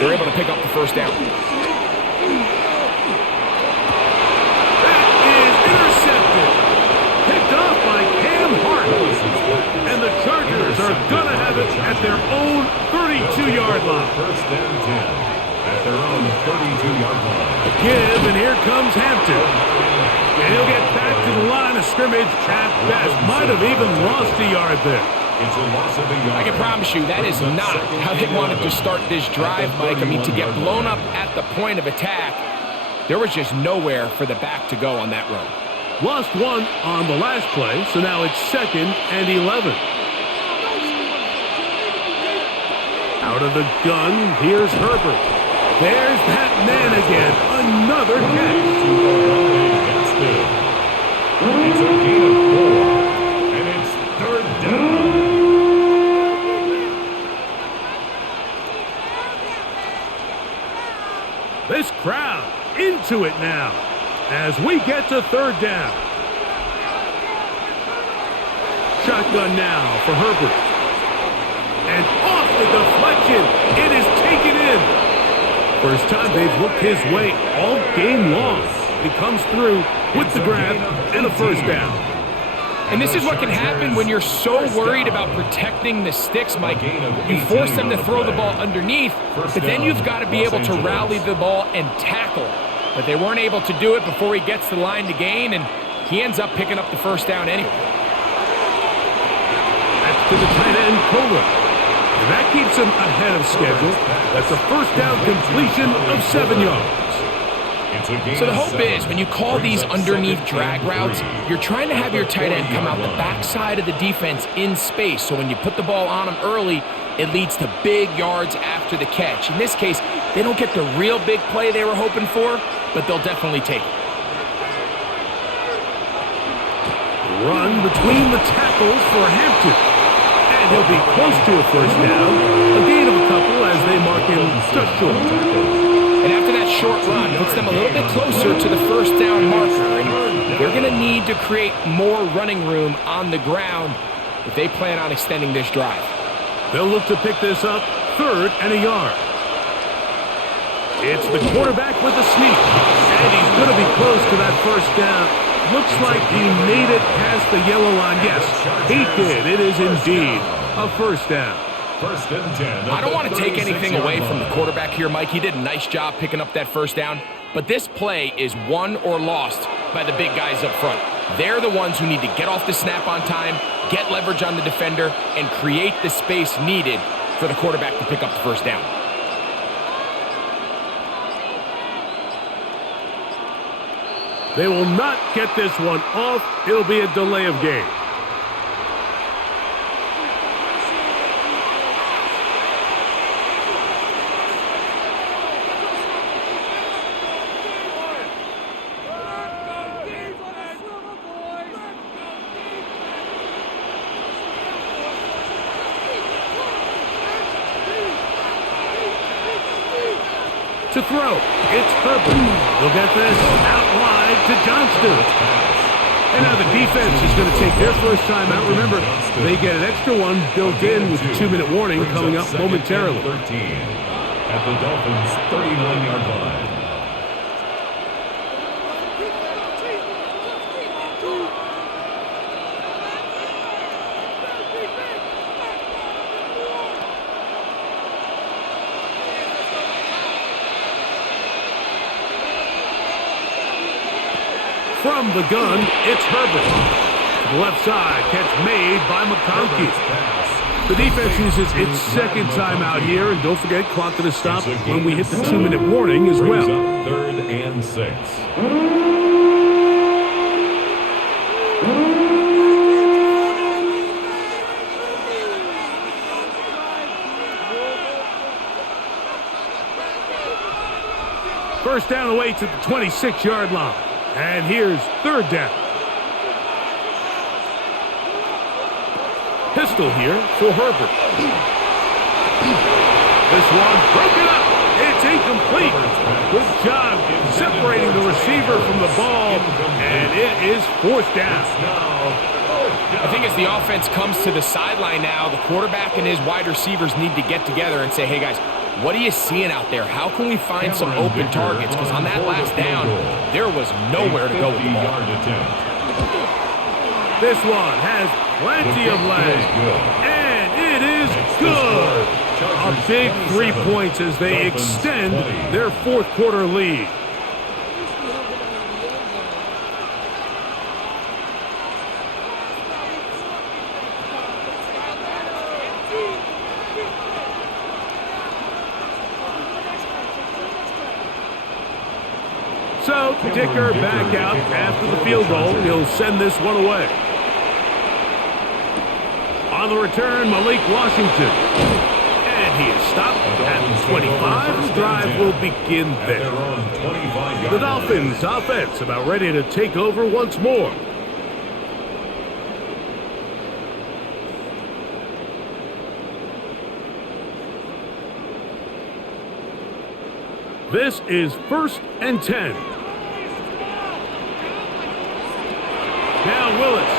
they're able to pick up the first down. And the Chargers are going to have it at their own 32-yard line. First and 10 at their own 32-yard line. Give, and here comes Hampton. And he'll get back to the line of scrimmage at best. Might have even lost a yard there. It's a loss of a yard. I can promise you that is not how they wanted to start this drive, Mike. I mean, to get blown up at the point of attack, there was just nowhere for the back to go on that run. Lost one on the last play, so now it's 2nd and 11. Out of the gun, here's Herbert. There's that man again. Another catch. It's a gain of 4, and it's 3rd down. This crowd into it now as we get to 3rd down. Shotgun now for Herbert. And off the deflection, it is taken in. First time they've looked his way all game long. He comes through with the grab and a first down. And this is what can happen when you're so worried about protecting the sticks, Mike. You force them to throw the ball underneath, but then you've got to be able to rally the ball and tackle. But they weren't able to do it before he gets the line to gain, and he ends up picking up the first down anyway. That's to the tight end, Kohler. And that keeps him ahead of schedule. That's a first down completion of 7 yards. So the hope is when you call these underneath drag routes, you're trying to have your tight end come out the backside of the defense in space. So when you put the ball on him early, it leads to big yards after the catch. In this case, they don't get the real big play they were hoping for, but they'll definitely take it. Run between the tackles for Hampton. And he'll be close to a first down. A gain of a couple as they mark him just short. And after that short run, puts them a little bit closer to the first down marker. And they're going to need to create more running room on the ground if they plan on extending this drive. They'll look to pick this up 3rd and a yard. It's the quarterback with the sneak. And he's going to be close to that first down. Looks like he made it past the yellow line. Yes, he did. It is indeed a first down. First and 10. I don't want to take anything away from the quarterback here, Mike. He did a nice job picking up that first down. But this play is won or lost by the big guys up front. They're the ones who need to get off the snap on time, get leverage on the defender, and create the space needed for the quarterback to pick up the first down. They will not get this one off. It'll be a delay of game. To throw, it's Herbert. He'll get this out wide to Johnston. And now the defense is going to take their first time out. Remember, they get an extra one built in with the 2-minute warning coming up momentarily. 13 at the Dolphins' 39-yard line. From the gun, it's Herbert. To the left side, catch made by McConkey. The defense uses its second timeout here, and don't forget, clock going to stop when we hit the 2-minute warning as well. Third and 6. First down away to the 26-yard line. And here's third down. Pistol here for Herbert. This one broken up. It's incomplete. Good job separating the receiver from the ball. And it is fourth down. I think as the offense comes to the sideline now, the quarterback and his wide receivers need to get together and say, hey, guys, what are you seeing out there? How can we find some open targets? Because on that last down, there was nowhere to go with the ball. This one has plenty of legs. And it is good. A big 3 points as they extend their fourth quarter lead. So, Dicker back out after the field goal. He'll send this one away. On the return, Malik Washington. And he is stopped at the 25. The drive will begin there. The Dolphins offense about ready to take over once more. This is 1st and 10. Now Willis.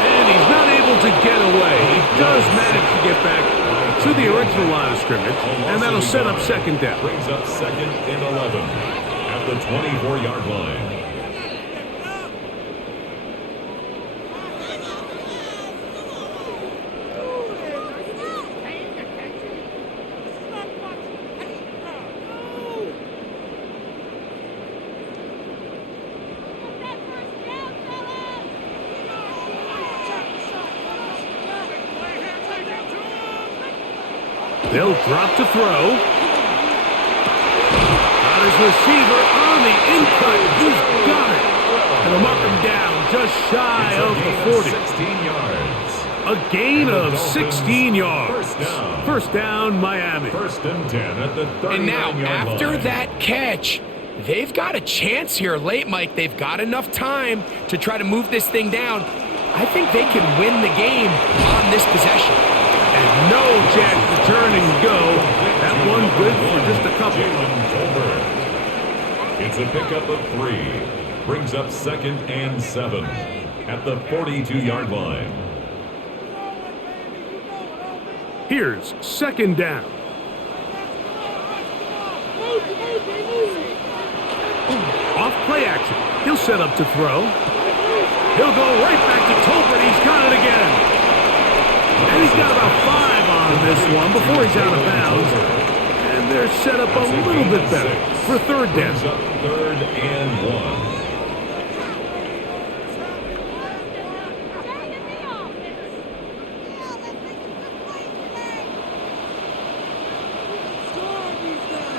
And he's not able to get away. He does manage to get back to the original line of scrimmage, and that'll set up second down. Brings up 2nd and 11 at the 24-yard line. They'll drop to throw. Got his receiver on the in-cut. He's got it. And they'll mark him down just shy of the 40. 16 yards. A gain of 16 yards. First down, Miami. 1st and 10 at the 39-yard line. And now, after that catch, they've got a chance here late, Mike. They've got enough time to try to move this thing down. I think they can win the game on this possession. And no chance to turn and go. That one good for just a couple. It's a pickup of 3. Brings up 2nd and 7 at the 42-yard line. Here's second down. Off play action. He'll set up to throw. He'll go right back to Tolbert. He's got it again. And he's got about 5 on this one before he's out of bounds. And they're set up a little bit better for third down. 3rd and 1.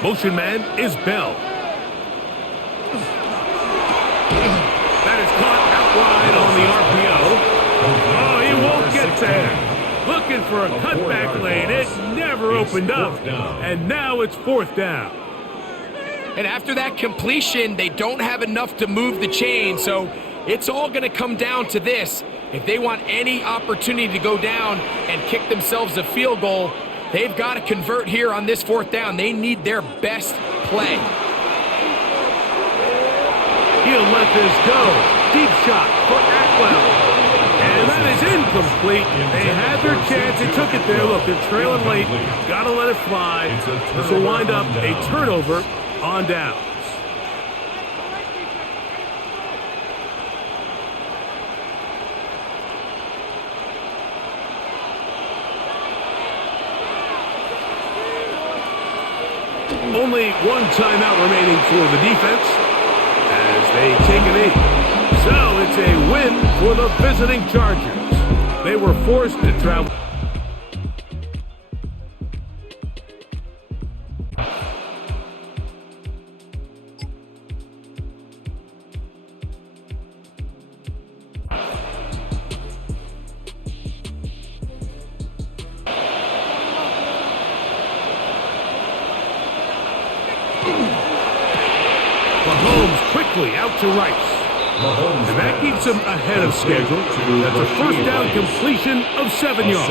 Motion man is Bell. That is caught out wide on the RPO. Oh, he won't get there. Looking for a cutback lane. It never opened up. And now it's fourth down. And after that completion, they don't have enough to move the chain. So it's all going to come down to this. If they want any opportunity to go down and kick themselves a field goal, They've got to convert here on this 4th down. They need their best play. He'll let this go. Deep shot for Atwell. And that is incomplete. They had their chance. They took it there. Look, they're trailing late. Got to let it fly. This will wind up a turnover on downs. Only one timeout remaining for the defense as they take a knee. So it's a win for the visiting Chargers. They were forced to travel. Mahomes quickly out to Rice. And that keeps him ahead of schedule. That's a first down completion of 7 yards.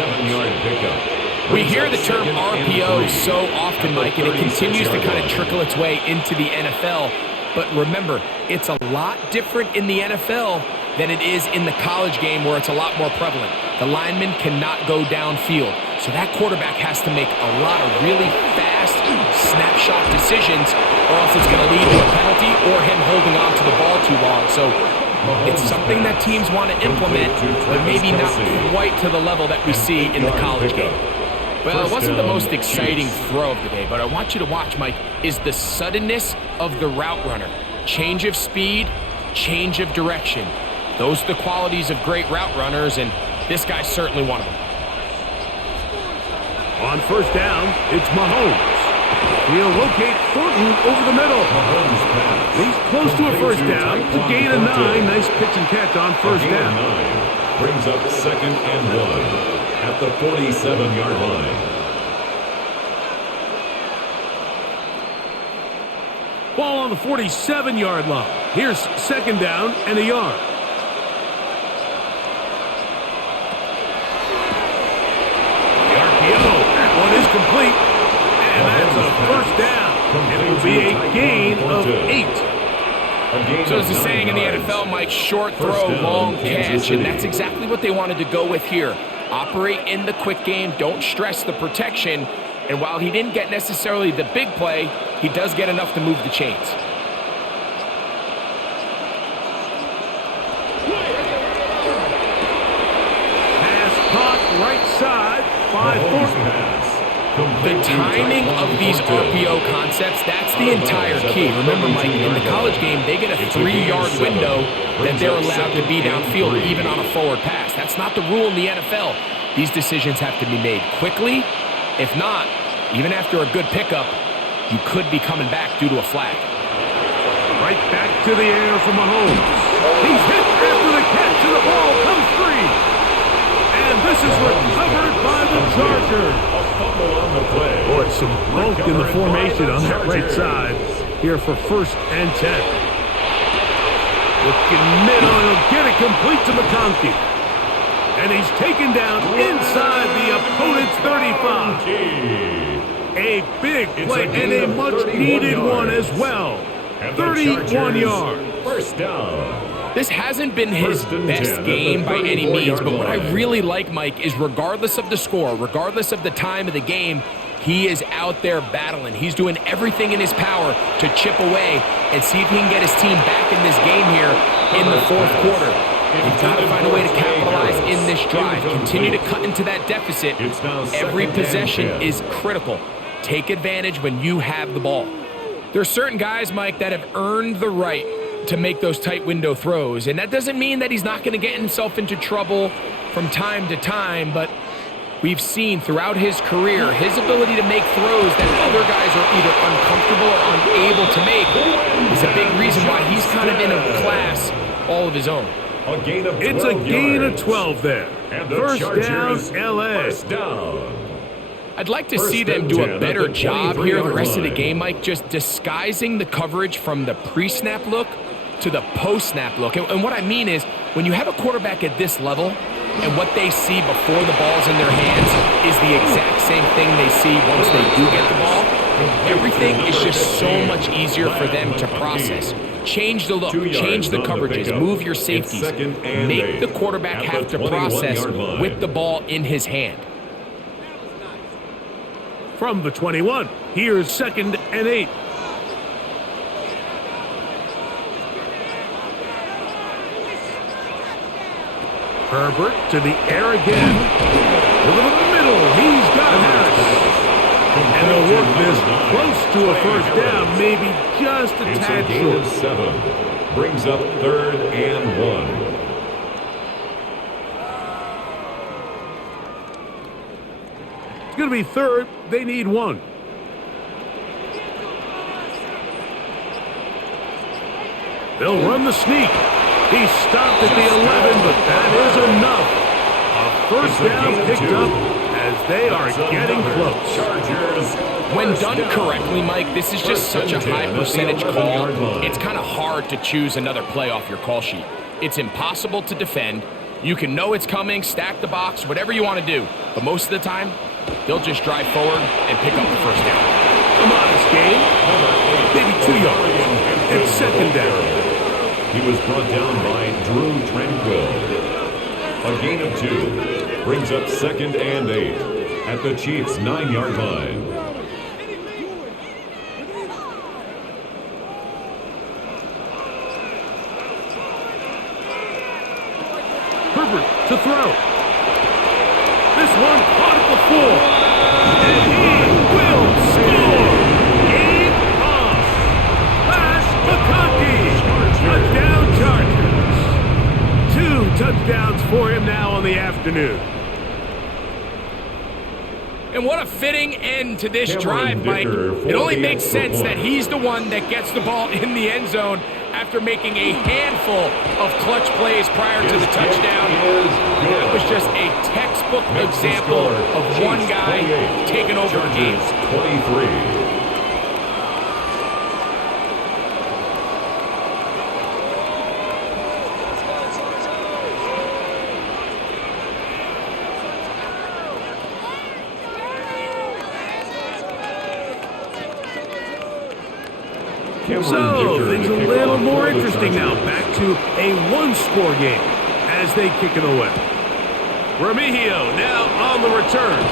We hear the term RPO so often, Mike, and it continues to kind of trickle its way into the NFL. But remember, it's a lot different in the NFL than it is in the college game where it's a lot more prevalent. The lineman cannot go downfield. So that quarterback has to make a lot of really fast snapshot decisions or else it's going to lead to a penalty or him holding on to the ball too long. So it's something that teams want to implement, but maybe not quite to the level that we see in the college game. Well, it wasn't the most exciting throw of the day, but I want you to watch, Mike, is the suddenness of the route runner. Change of speed, change of direction. Those are the qualities of great route runners, and this guy's certainly one of them. On first down, it's Mahomes. He'll locate Thornton over the middle. He's close to a first down. It's a gain of 9. Nice pitch and catch on first down. Brings up 2nd and 1 at the 47-yard line. Ball on the 47-yard line. Here's 2nd down and a yard. The RPO. That one is complete. And that's a first down. It will be a gain of 8. So as the saying in the NFL, Mike, short throw, long catch, and that's exactly what they wanted to go with here. Operate in the quick game, don't stress the protection, and while he didn't get necessarily the big play, he does get enough to move the chains. Pass caught right side by Thornton. The timing of these RPO concepts, that's the entire key. Remember, Mike, in the college game, they get a 3-yard window that they're allowed to be downfield, even on a forward pass. That's not the rule in the NFL. These decisions have to be made quickly. If not, even after a good pickup, you could be coming back due to a flag. Right back to the air for Mahomes. He's hit after the catch, and the ball comes free. And this is recovered by the Chargers. Boy, some bulk in the formation on that right side here for 1st and 10. Looking middle, he'll get it complete to McConkey. And he's taken down inside the opponent's 35. A big play and a much-needed one as well. 31 yards. First down. This hasn't been his best game by any means, but what I really like, Mike, is regardless of the score, regardless of the time of the game, he is out there battling. He's doing everything in his power to chip away and see if he can get his team back in this game here in the 4th quarter. You've got to find a way to capitalize in this drive. Continue to cut into that deficit. Every possession is critical. Take advantage when you have the ball. There are certain guys, Mike, that have earned the right to make those tight window throws. And that doesn't mean that he's not going to get himself into trouble from time to time, but we've seen throughout his career his ability to make throws that other guys are either uncomfortable or unable to make is a big reason why he's kind of in a class all of his own. It's a gain of 12 there. First down, LA. I'd like to see them do a better job here the rest of the game, Mike, just disguising the coverage from the pre-snap look to the post-snap look. And what I mean is, when you have a quarterback at this level, and what they see before the ball's in their hands is the exact same thing they see once they do get the ball. Everything is just so much easier for them to process. Change the look, change the coverages, move your safeties. Make the quarterback have to process with the ball in his hand. From the 21, here's 2nd and 8. Herbert to the air again. Over the middle, he's got Harris. And they'll work this close to a first down, maybe just a tad short. 7. Brings up 3rd and 1. It's going to be 3rd. They need 1. They'll run the sneak. He stopped at the 11, but that is enough. A first down picked up as they are getting close. When done correctly, Mike, this is just such a high percentage call. It's kind of hard to choose another play off your call sheet. It's impossible to defend. You can know it's coming, stack the box, whatever you want to do. But most of the time, they'll just drive forward and pick up the first down. A modest gain, maybe 2 yards. It's 2nd down. He was brought down by Drew Tranquill. A gain of 2 brings up 2nd and 8 at the Chiefs' 9-yard line. Herbert to throw. This one caught at the 4. And he will score. Game on. Pass McConkey. Touchdown Chargers. 2 touchdowns for him now on the afternoon. And what a fitting end to this drive, Mike. It only makes sense that he's the one that gets the ball in the end zone after making a handful of clutch plays prior to the touchdown. That was just a textbook example of one guy taking over the game. 23. So, things a little more interesting now. Back to a 1-score game as they kick it away. Remigio now on the return.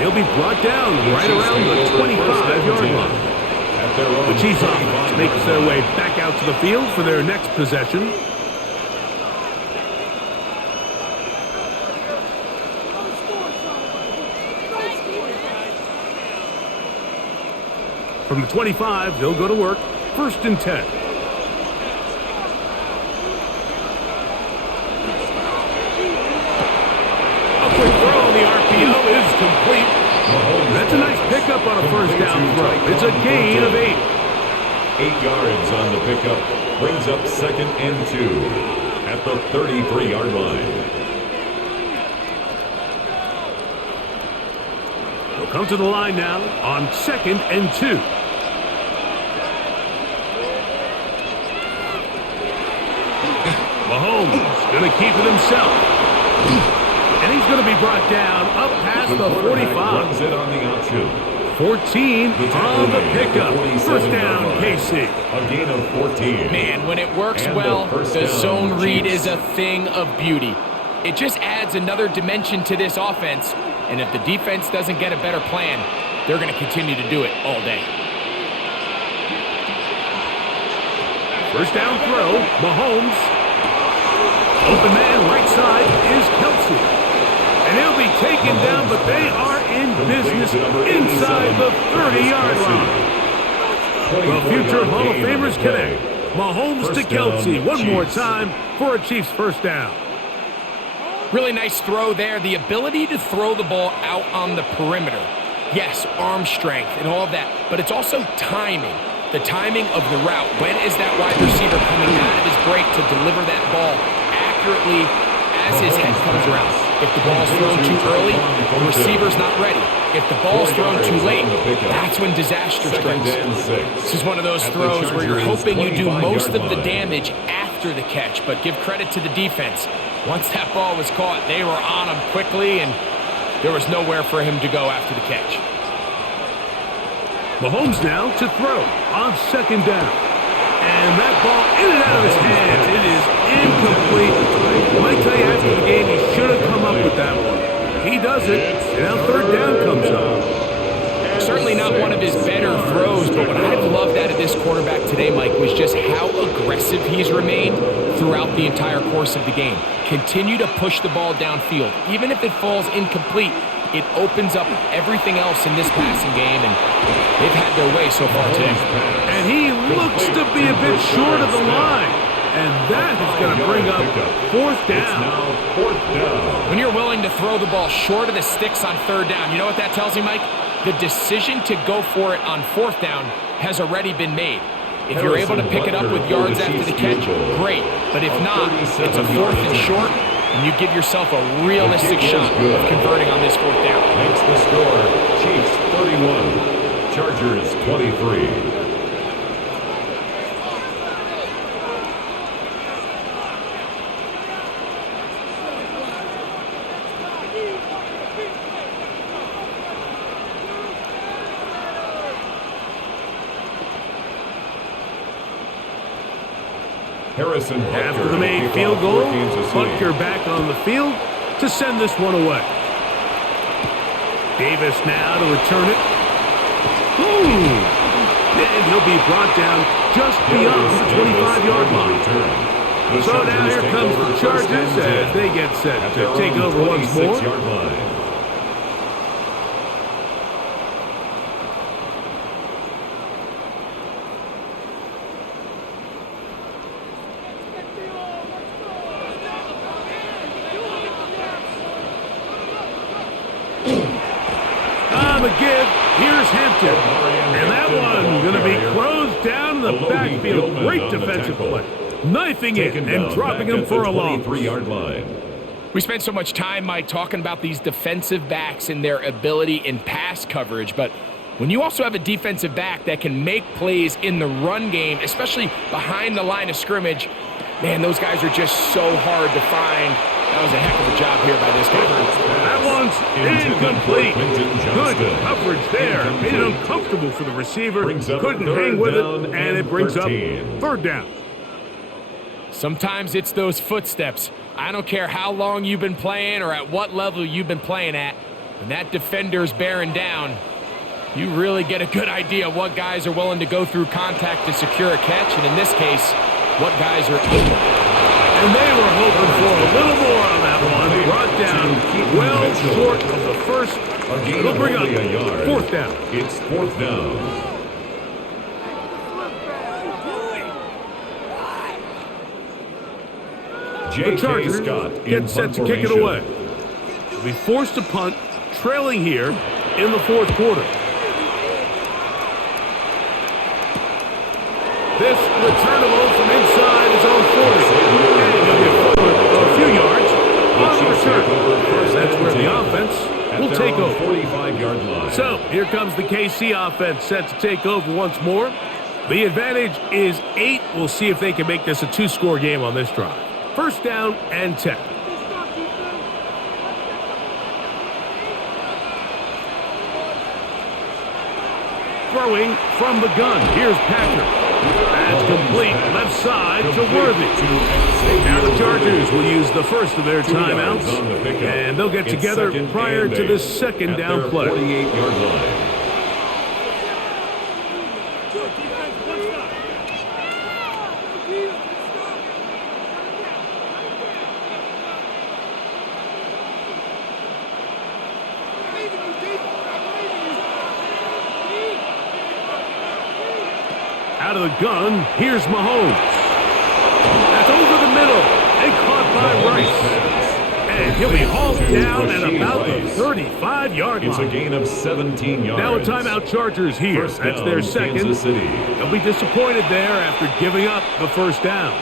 He'll be brought down right around the 25-yard line. The Chiefs offense makes their way back out to the field for their next possession. From the 25, they'll go to work. 1st and 10. A quick throw on the RPO is complete. That's a nice pickup on a first down throw. It's a gain of 8. 8 yards on the pickup. Brings up 2nd and 2 at the 33-yard line. They'll come to the line now on 2nd and 2. Mahomes going to keep it himself. And he's going to be brought down up past the 45. Runs it on the option. 14 on the pickup. First down, KC. A gain of 14. Man, when it works well, the zone read is a thing of beauty. It just adds another dimension to this offense. And if the defense doesn't get a better plan, they're going to continue to do it all day. First down throw, Mahomes. Open man, right side is Kelsey. And he'll be taken down, but they are in business inside the 30-yard line. The future Hall of Famers connect. Mahomes to Kelsey one more time for a Chiefs first down. Really nice throw there. The ability to throw the ball out on the perimeter. Yes, arm strength and all of that, but it's also timing. The timing of the route. When is that wide receiver coming out of his break to deliver that ball accurately as his head comes around? If the ball's thrown too early, the receiver's not ready. If the ball's thrown too late, that's when disaster strikes. This is one of those throws where you're hoping you do most of the damage after the catch, but give credit to the defense. Once that ball was caught, they were on him quickly, and there was nowhere for him to go after the catch. Mahomes now to throw on second down. And that ball in and out of his hands. It is incomplete. I might tell you after the game, he should have come up with that one. He does it, and now third down comes up. Certainly not one of his better throws, but what I've loved out of this quarterback today, Mike, was just how aggressive he's remained throughout the entire course of the game. Continue to push the ball downfield. Even if it falls incomplete, it opens up everything else in this passing game, and they've had their way so far today. And he looks to be a bit short of the line. And that is going to bring up fourth down. When you're willing to throw the ball short of the sticks on third down, you know what that tells me, Mike? The decision to go for it on fourth down has already been made. If you're able to pick it up with yards after the catch, great. But if not, it's a fourth and short, and you give yourself a realistic shot of converting on this fourth down. Makes the score Chiefs 31, Chargers 23. Harrison After the made field goal, Butker back on the field to send this one away. Davis now to return it. And he'll be brought down just beyond the 25-yard line. So now here comes the Chargers as they get set to take over once more. The give, here's Hampton. And that one going to be closed down the backfield. Great defensive play. Knifing it and dropping him for a loss. 23-yard line. We spent so much time, Mike, talking about these defensive backs and their ability in pass coverage, but when you also have a defensive back that can make plays in the run game, especially behind the line of scrimmage, man, those guys are just so hard to find. That was a heck of a job here by this guy. That one's incomplete. Good coverage there. Made it uncomfortable for the receiver. Couldn't hang with it, and it brings up third down. Sometimes it's those footsteps. I don't care how long you've been playing or at what level you've been playing at. When that defender's bearing down, you really get a good idea of what guys are willing to go through contact to secure a catch, and in this case, what guys are able. And they were hoping for a little more on that one. Brought down well short of the first. It'll bring up fourth down. It's fourth down. The Chargers get set to kick it away. They'll be forced to punt, trailing here in the fourth quarter. This returnable from inside his own 40. And he'll get forward a few yards on the return. That's where the offense will take over. 45-yard line. So here comes the KC offense set to take over once more. The advantage is 8. We'll see if they can make this a 2-score game on this drive. First down and 10. Throwing from the gun. Here's Patrick. That's complete. Left side to Worthy. Now the Chargers will use the first of their timeouts, and they'll get together prior to the second down play. 48-yard line. Out of the gun, here's Mahomes. That's over the middle and caught by Rice. And he'll be hauled down at about the 35-yard line. It's a gain of 17 yards. Now a timeout Chargers here. That's their second. They'll be disappointed there after giving up the first down.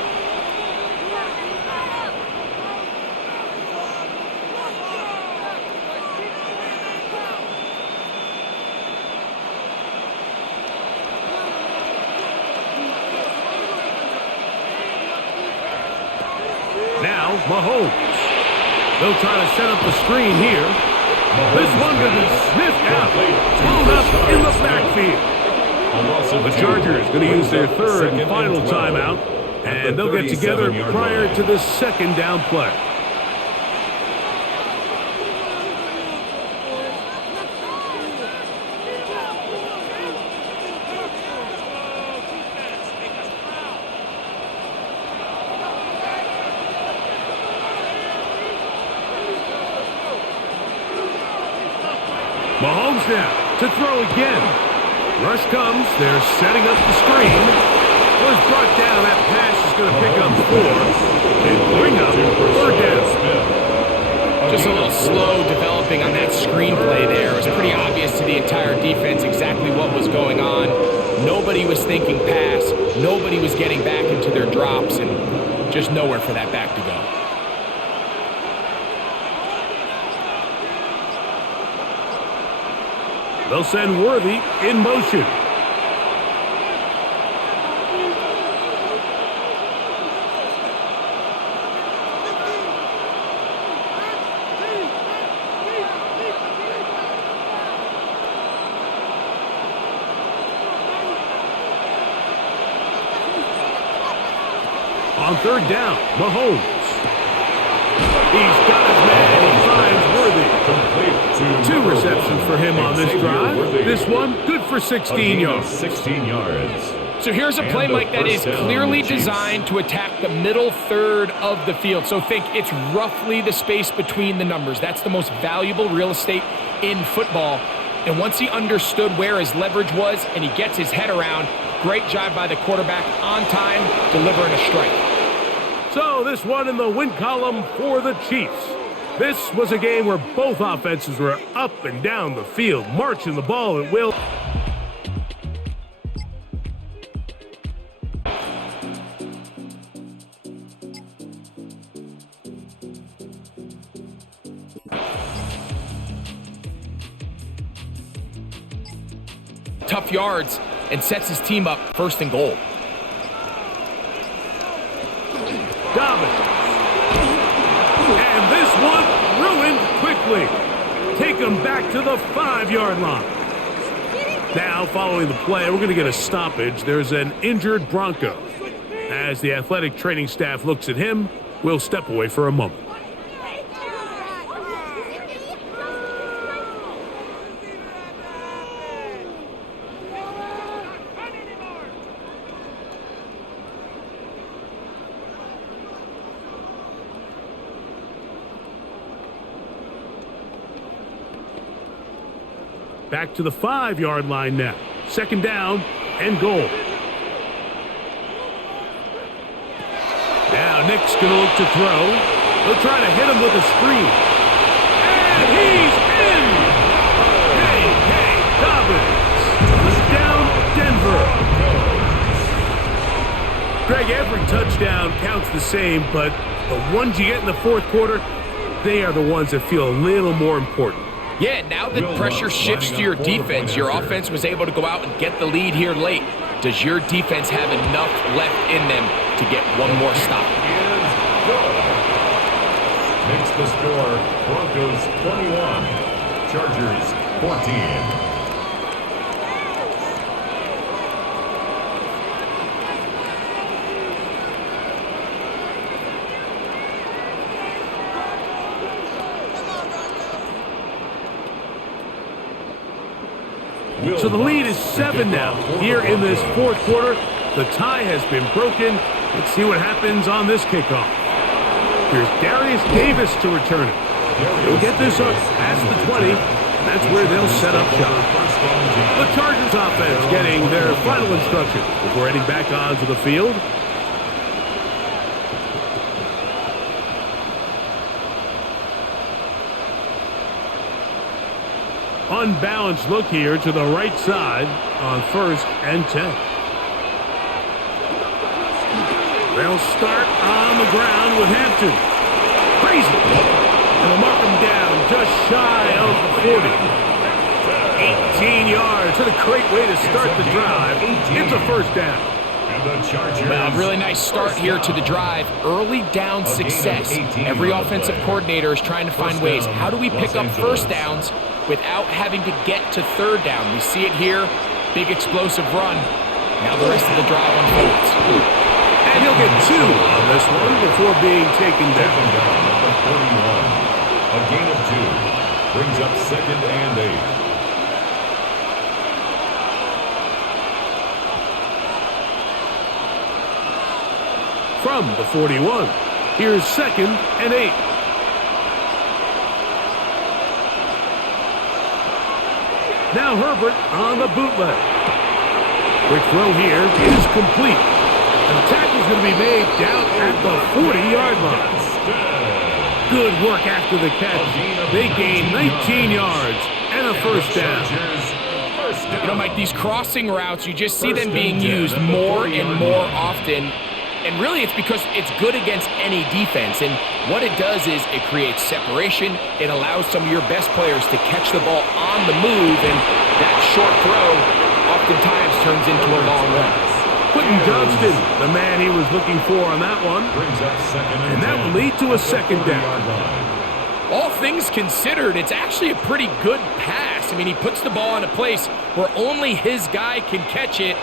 Mahomes. They'll try to set up the screen here. This one going to be sniffed out. Blown up in the backfield. The Chargers going to use their third and final timeout, and they'll get together prior to the second down play. Mahomes now to throw again. Rush comes. They're setting up the screen. Was brought down. That pass is going to pick up 4 and bring up third down. Just a little slow developing on that screenplay there. It was pretty obvious to the entire defense exactly what was going on. Nobody was thinking pass. Nobody was getting back into their drops, and just nowhere for that back to go. They'll send Worthy in motion. On third down, Mahomes. He's got his man. He finds Worthy. 2 receptions for him on this drive. This one, good for 16 yards. 16 yards. So here's a play, Mike, that is clearly designed to attack the middle third of the field. So think it's roughly the space between the numbers. That's the most valuable real estate in football. And once he understood where his leverage was and he gets his head around, great job by the quarterback on time, delivering a strike. So this one in the win column for the Chiefs. This was a game where both offenses were up and down the field, marching the ball at will. Tough yards and sets his team up first and goal. Dobbins. And this one ruined quickly. Take him back to the 5-yard line. Now, following the play, we're going to get a stoppage. There's an injured Bronco. As the athletic training staff looks at him, we'll step away for a moment. Back to the 5-yard line now. Second down and goal. Now Nick's going to look to throw. They'll try to hit him with a screen. And he's in! Hey, Dobbins. Down Denver. Greg, every touchdown counts the same, but the ones you get in the fourth quarter, they are the ones that feel a little more important. Yeah, now that pressure shifts to your defense, your offense was able to go out and get the lead here late. Does your defense have enough left in them to get one more stop? Makes the score Broncos 21, Chargers 14. So the lead is 7 now here in this fourth quarter. The tie has been broken. Let's see what happens on this kickoff. Here's Darius Davis to return it. He'll get this up past the 20, and that's where they'll set up shop. The Chargers offense getting their final instructions before heading back onto the field. Unbalanced look here to the right side on 1st and 10. They'll start on the ground with Hampton. Crazy. And they'll mark him down just shy of the 40. 18 yards. What a great way to start the drive. It's a first down. Well, a really nice start here to the drive. Early down success. Every offensive coordinator is trying to find ways. How do we pick up first downs without having to get to third down? We see it here. Big explosive run. Now the rest of the drive unfolds. And he'll get 2 on this one before being taken down. Number 41. A gain of 2 brings up 2nd and 8. From the 41, here's 2nd and 8. Now Herbert on the bootleg. Quick throw here is complete. An attack is going to be made down at the 40-yard line. Good work after the catch. They gain 19 yards and a first down. You know, Mike, these crossing routes, you just see them being used more and more often. And really, it's because it's good against any defense. And what it does is it creates separation. It allows some of your best players to catch the ball on the move. And that short throw oftentimes turns into a long run. Quentin Johnston, the man he was looking for on that one. And that will lead to a second down. All things considered, it's actually a pretty good pass. I mean, he puts the ball in a place where only his guy can catch it.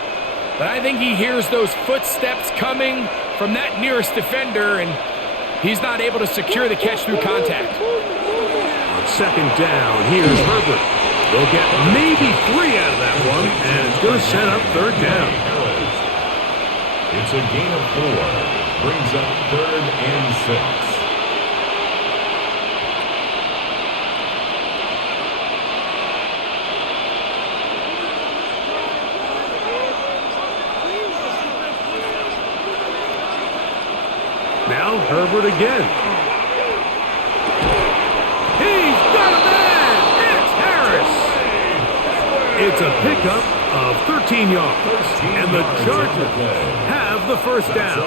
But I think he hears those footsteps coming from that nearest defender, and he's not able to secure the catch through contact. On second down, here's Herbert. They'll get maybe 3 out of that one, and it's going to set up third down. It's a gain of 4. Brings up 3rd and 6. Now Herbert again. He's got a man! It's Harris! It's a pickup of 13 yards. And the Chargers have the first down.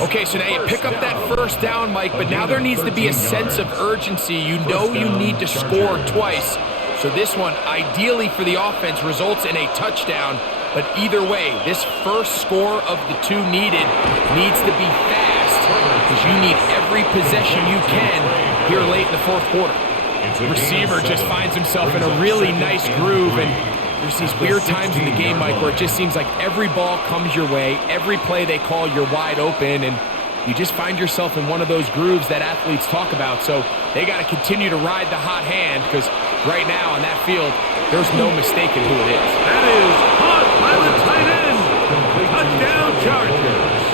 Okay, so now you pick up that first down, Mike, but now there needs to be a sense of urgency. You know you need to score twice. So this one, ideally for the offense, results in a touchdown. But either way, this first score of the 2 needed needs to be fast because you need every possession you can here late in the 4th quarter. The receiver just finds himself in a really nice groove, and there's these weird times in the game, Mike, where it just seems like every ball comes your way, every play they call, you're wide open, and you just find yourself in one of those grooves that athletes talk about. So they got to continue to ride the hot hand because right now on that field, there's no mistaking who it is. That is caught by the tight end. Touchdown Chargers.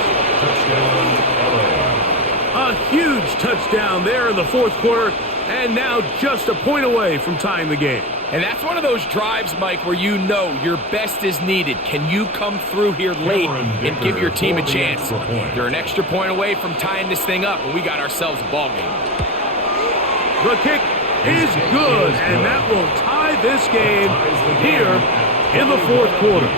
A huge touchdown there in the 4th quarter, and now just a point away from tying the game. And that's one of those drives, Mike, where you know your best is needed. Can you come through here late and give your team a chance? They're an extra point away from tying this thing up, and we got ourselves a ball game. The kick is good, and that will tie this game here in the 4th quarter.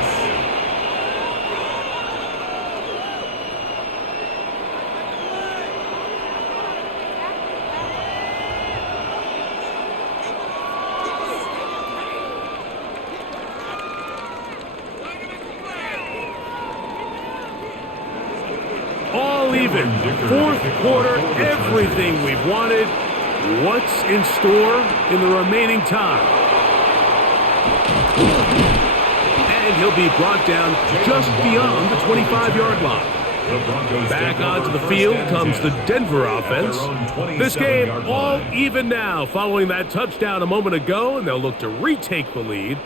All even. 4th quarter, everything we've wanted. What's in store in the remaining time? And he'll be brought down just beyond the 25-yard line. Back onto the field comes the Denver offense. This game all even now following that touchdown a moment ago, and they'll look to retake the lead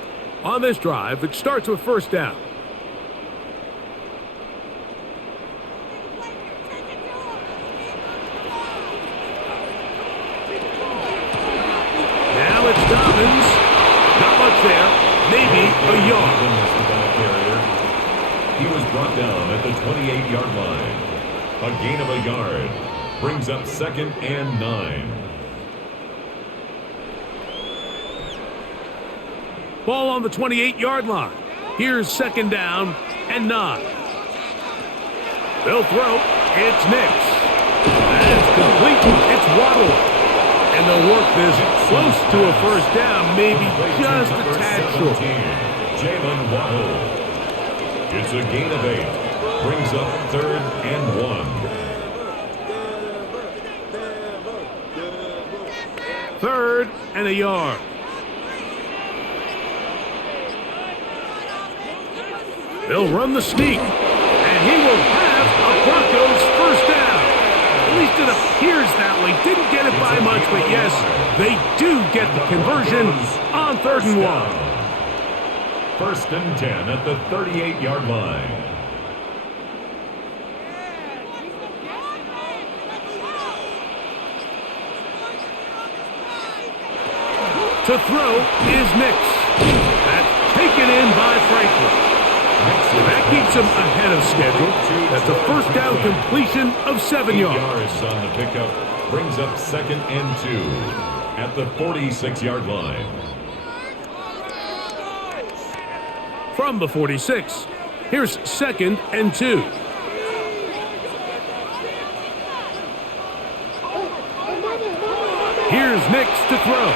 on this drive. It starts with first down. Now it's Dobbins. Not much there. Maybe a yard. He was brought down at the 28-yard line. A gain of a yard brings up 2nd and 9. Ball on the 28-yard line. Here's 2nd down and 9. They'll throw. It's Nix. That's complete. It's Waddle. And they'll work this close to a first down, maybe just a tad short. Jalen Waddle. It's a gain of 8. Brings up 3rd and 1. 3rd and a yard. They'll run the sneak, and he will have a Broncos first down. At least it appears that way. Didn't get it by much, but yes, they do get the conversion on 3rd and 1. 1st and 10 at the 38-yard line. To throw is Nix. That's taken in by Franklin. And that keeps him ahead of schedule. That's a first down completion of 7 yards. 8 yards on the pickup. Brings up 2nd and 2 at the 46-yard line. From the 46, here's 2nd and 2. Here's Nix to throw.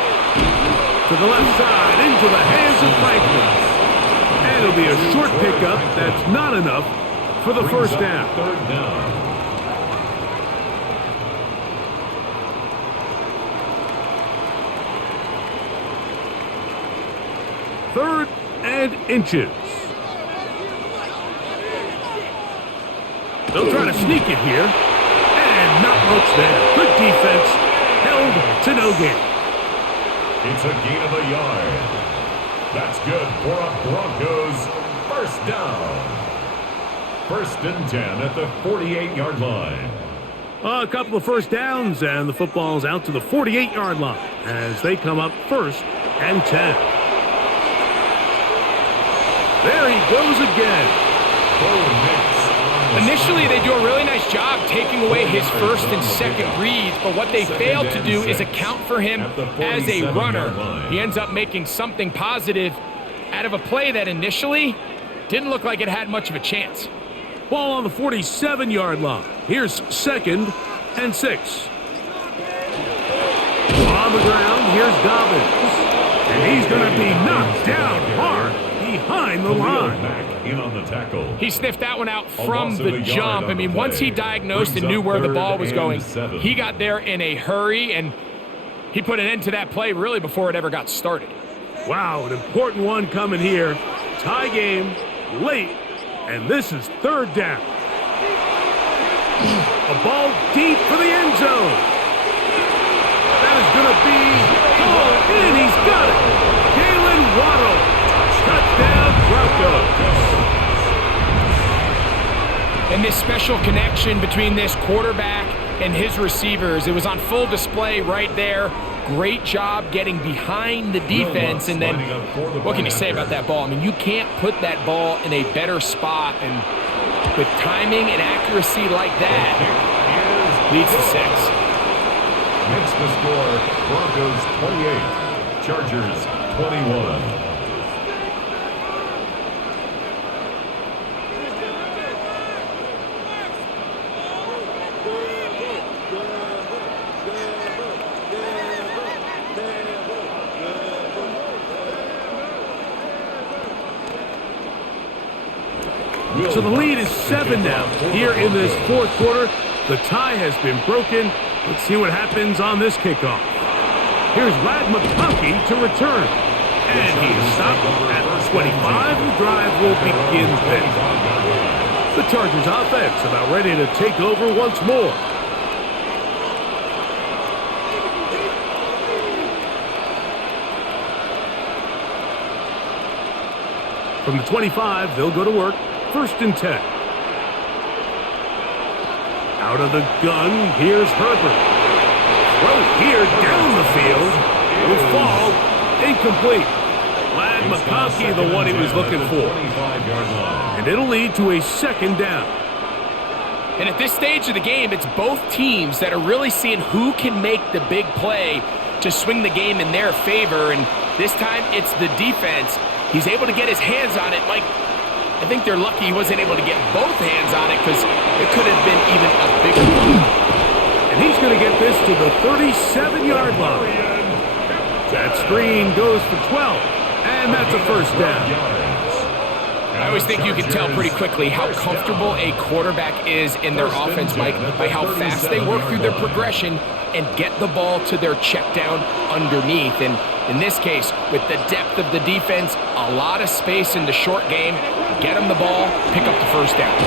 To the left side, into the hands of Franklin. And it'll be a short pickup. That's not enough for the first down. 3rd down. Third and inches. They'll try to sneak it here. And not much there. Good defense. Held to no gain. It's a gain of a yard. That's good for a Broncos first down. 1st and 10 at the 48-yard line. A couple of first downs, and the football's out to the 48-yard line as they come up 1st and 10. There he goes again. Initially, they do a really nice job taking away his 1st and 2nd reads, but what they failed to do is account for him as a runner. He ends up making something positive out of a play that initially didn't look like it had much of a chance. Ball on the 47-yard line. Here's 2nd and 6. On the ground, here's Dobbins. And he's going to be knocked down hard behind the line. Back in on the tackle. He sniffed that one out from the jump. I mean, once he diagnosed and knew where the ball was going, he got there in a hurry, and he put an end to that play really before it ever got started. Wow, an important one coming here. Tie game, late, and this is 3rd down. A ball deep for the end zone. That is going to be called in. He's got it. Jalen Waddle. Touchdown, Broncos. And this special connection between this quarterback and his receivers, it was on full display right there. Great job getting behind the defense, and then what can you say about that ball? I mean, you can't put that ball in a better spot, and with timing and accuracy like that, leads to 6. Makes the score Broncos 28, Chargers 21. So the lead is 7 now here in this 4th quarter. The tie has been broken. Let's see what happens on this kickoff. Here's Ladd McConkey to return. And he is stopped at 25. The drive will begin then. The Chargers offense about ready to take over once more. From the 25, they'll go to work. 1st and 10. Out of the gun, here's Herbert. Throw here down the field. Will fall incomplete. Ladd McConkey, the one he was looking for. And it'll lead to a 2nd down. And at this stage of the game, it's both teams that are really seeing who can make the big play to swing the game in their favor. And this time, it's the defense. He's able to get his hands on it. Mike, I think they're lucky he wasn't able to get both hands on it because it could have been even a bigger one. And he's going to get this to the 37-yard line. That screen goes for 12, and that's a 1st down. I always think you can tell pretty quickly how comfortable a quarterback is in their offense, Mike, by how fast they work through their progression and get the ball to their check down underneath. And in this case, with the depth of the defense, a lot of space in the short game, get them the ball, pick up the first down.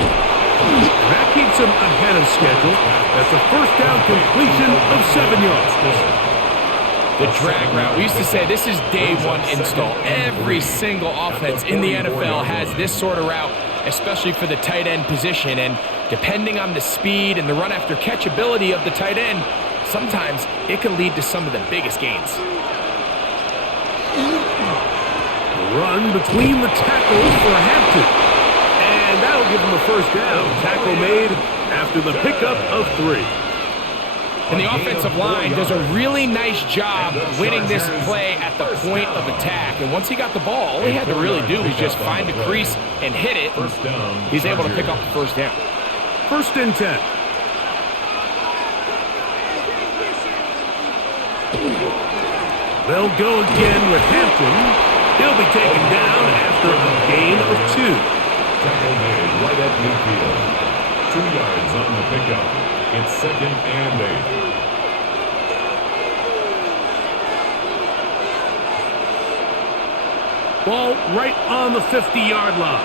That keeps them ahead of schedule. That's a first down completion of 7 yards. The drag route. We used to say this is day one install. Every single offense in the NFL has this sort of route, especially for the tight end position. And depending on the speed and the run after catch ability of the tight end, sometimes it can lead to some of the biggest gains. Run between the tackles for Hampton. And that'll give him a first down. Tackle made after the pickup of 3. And the offensive line does a really nice job winning this play at the point of attack. And once he got the ball, all he had to really do was just find the crease and hit it. He's able to pick up the first down. First and 10. They'll go again with Hampton. He'll be taken down after a gain of 2. Tackle made right at midfield. 2 yards on the pickup. It's 2nd and 8. Ball right on the 50-yard line.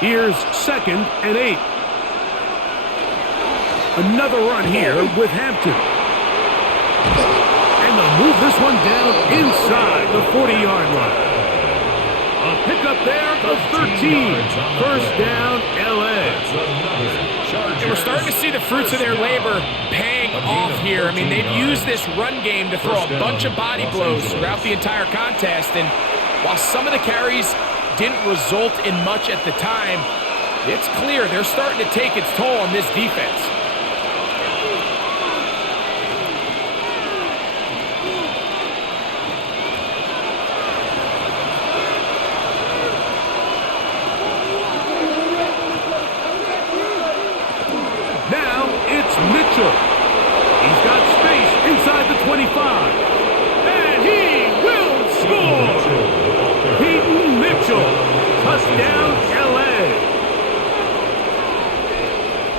Here's 2nd and 8. Another run here with Hampton. And they'll move this one down inside the 40-yard line. A pickup there of 13. First down, L.A. And we're starting to see the fruits of their labor paying off here. I mean, they've used this run game to throw a bunch of body blows throughout the entire contest. And while some of the carries didn't result in much at the time, it's clear they're starting to take its toll on this defense. Mitchell. He's got space inside the 25. And he will score. Peyton Mitchell. Touchdown, L.A.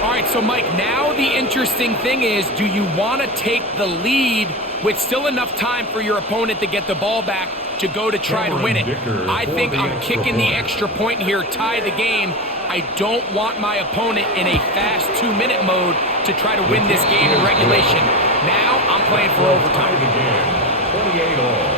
All right, so Mike, now the interesting thing is, do you want to take the lead with still enough time for your opponent to get the ball back to go to try to win it? I think I'm kicking the extra point here, tie the game. I don't want my opponent in a fast 2-minute mode to try to win this game in regulation. Now I'm playing for overtime. 28 all.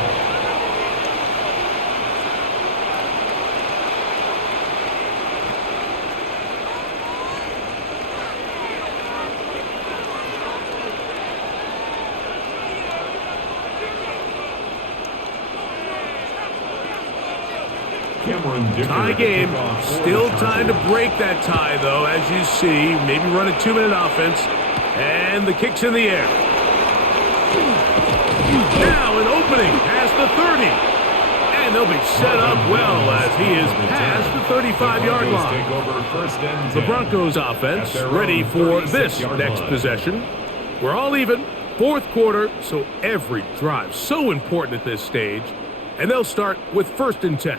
Tie game. Still time to break that tie, though, as you see. Maybe run a 2-minute offense. And the kick's in the air. Now an opening past the 30. And they'll be set up well as he is past the 35-yard line. The Broncos offense ready for this next possession. We're all even. Fourth quarter, so every drive so important at this stage. And they'll start with 1st and 10.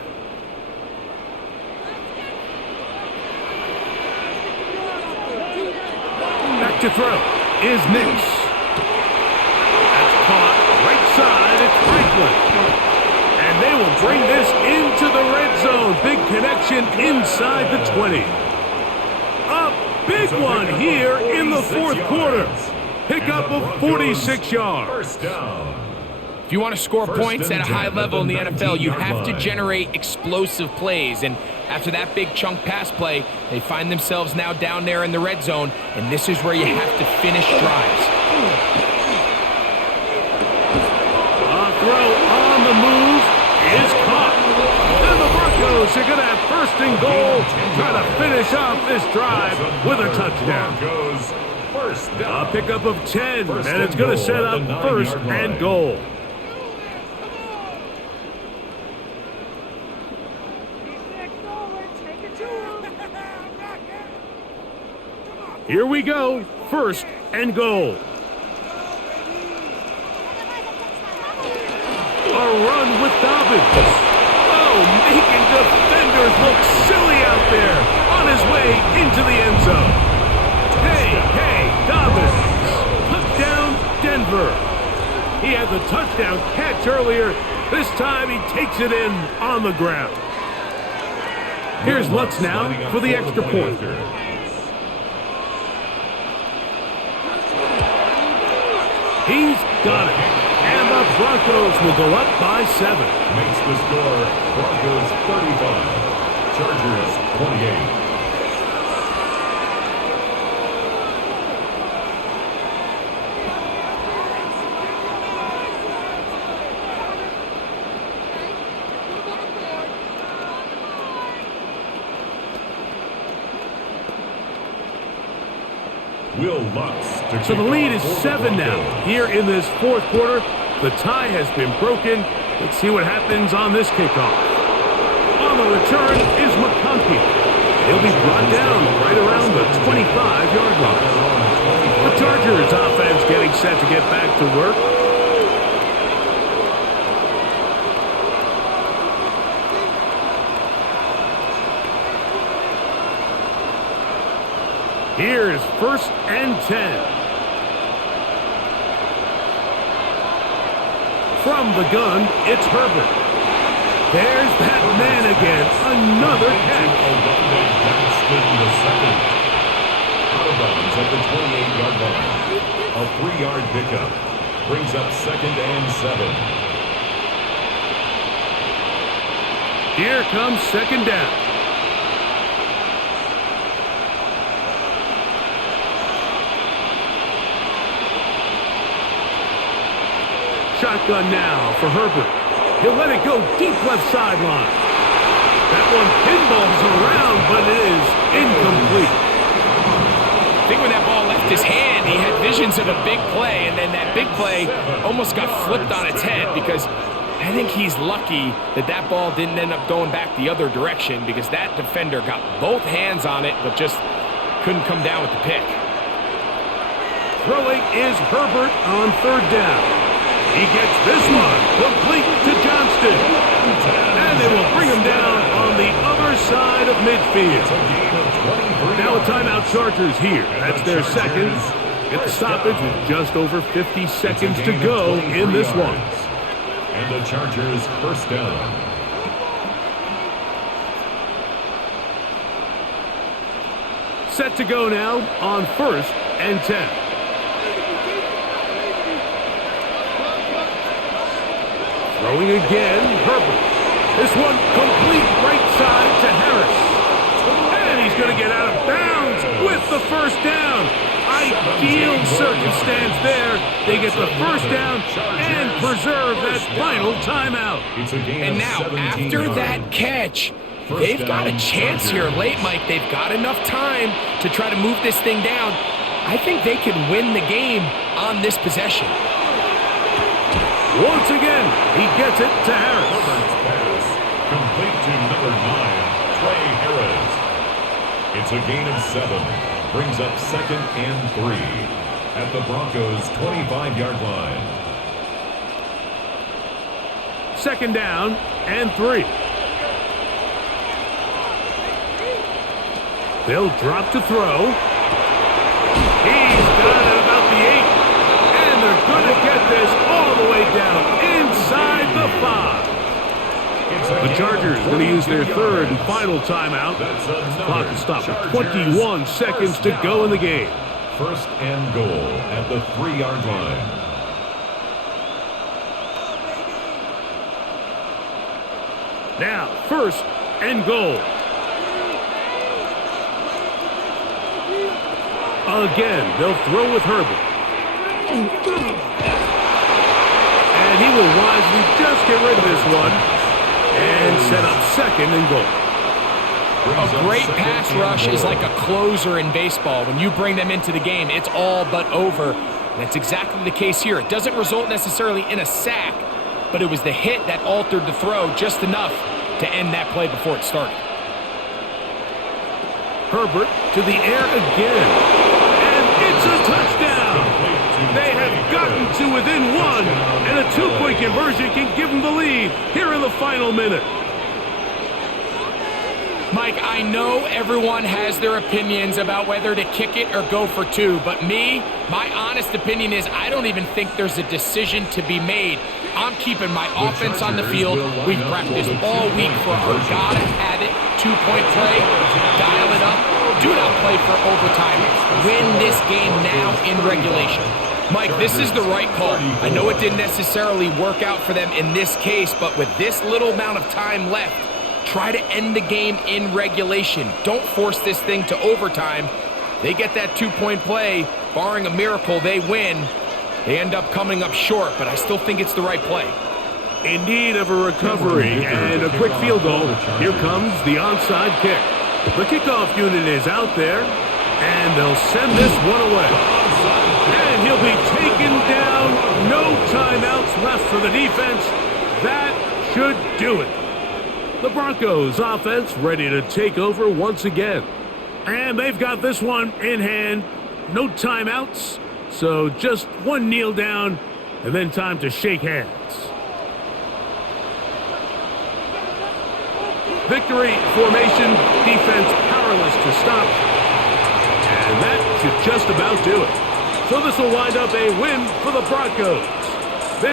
To throw is Nix. That's caught right side. It's Franklin. And they will bring this into the red zone. Big connection inside the 20. A big one here in the fourth quarter. Pickup of 46 yards. If you want to score points at a high level in the NFL, you have to generate explosive plays. And after that big chunk pass play, they find themselves now down there in the red zone, and this is where you have to finish drives. A throw on the move is caught. And the Broncos are going to have 1st and goal, try to finish off this drive with a touchdown. A pickup of 10, and it's going to set up 1st and goal. Here we go, 1st and goal. A run with Dobbins. Oh, making defenders look silly out there on his way into the end zone. Hey, Dobbins. Touchdown, Denver. He had the touchdown catch earlier. This time he takes it in on the ground. Here's Lutz now for the extra point. He's got it. And the Broncos will go up by 7. Makes the score Broncos 35, Chargers 28. So the lead is 7 now. Here in this fourth quarter, the tie has been broken. Let's see what happens on this kickoff. On the return is McConkey. He'll be brought down right around the 25-yard line. The Chargers offense getting set to get back to work. Here's 1st and 10. From the gun, it's Herbert. There's that man again. Another catch. Out of bounds at the 28-yard line. A 3-yard pickup. Brings up 2nd and 7. Here comes 2nd down. Shotgun now for Herbert. He'll let it go deep left sideline. That one pinballs around, but it is incomplete. I think when that ball left his hand, he had visions of a big play, and then that big play almost got flipped on its head because I think he's lucky that that ball didn't end up going back the other direction because that defender got both hands on it but just couldn't come down with the pick. Throwing is Herbert on 3rd down. He gets this one complete to Johnston. And they will bring him down on the other side of midfield. Now a timeout Chargers here. That's their second. Get the stoppage with just over 50 seconds to go in this one. And the Chargers 1st down. Set to go now on 1st and 10. Throwing again, Herbert. This one complete right side to Harris. And he's going to get out of bounds with the 1st down. Ideal circumstance there. They get the 1st down and preserve that final timeout. And now, after that catch, they've got a chance here late, Mike. They've got enough time to try to move this thing down. I think they can win the game on this possession. Once again, he gets it to Harris. Herbert's pass complete to number 9, Trey Harris. It's a gain of 7. Brings up 2nd and 3 at the Broncos' 25-yard line. 2nd down and 3. They'll drop to throw. He's got it about the 8. And they're going to get this all the way down inside the 5. The Chargers going to use their 3rd and final timeout. The clock is stopped with 21 seconds to go in the game. 1st and goal at the 3-yard line. Now, 1st and goal. Again, they'll throw with Herbert. And he will wisely just get rid of this one and set up 2nd and goal. A great pass rush is like a closer in baseball. When you bring them into the game, it's all but over. And that's exactly the case here. It doesn't result necessarily in a sack, but it was the hit that altered the throw just enough to end that play before it started. Herbert to the air again. And it's a touchdown. They have gotten to within 1, and a 2-point conversion can give them the lead here in the final minute. Mike, I know everyone has their opinions about whether to kick it or go for two, but my honest opinion is I don't even think there's a decision to be made. I'm keeping my offense on the field. We've practiced all week for our gotta-have-it two-point play. Dial it up. Do not play for overtime. Win this game now in regulation. Mike, this is the right call. I know it didn't necessarily work out for them in this case, but with this little amount of time left, try to end the game in regulation. Don't force this thing to overtime. They get that two-point play. Barring a miracle, they win. They end up coming up short, but I still think it's the right play. In need of a recovery and a quick field goal, here comes the onside kick. The kickoff unit is out there, and they'll send this one away. And he'll be taken down. No timeouts left for the defense. That should do it. The Broncos offense ready to take over once again. And they've got this one in hand. No timeouts. So just one kneel down and then time to shake hands. Victory formation, defense powerless to stop. And that should just about do it. So this will wind up a win for the Broncos.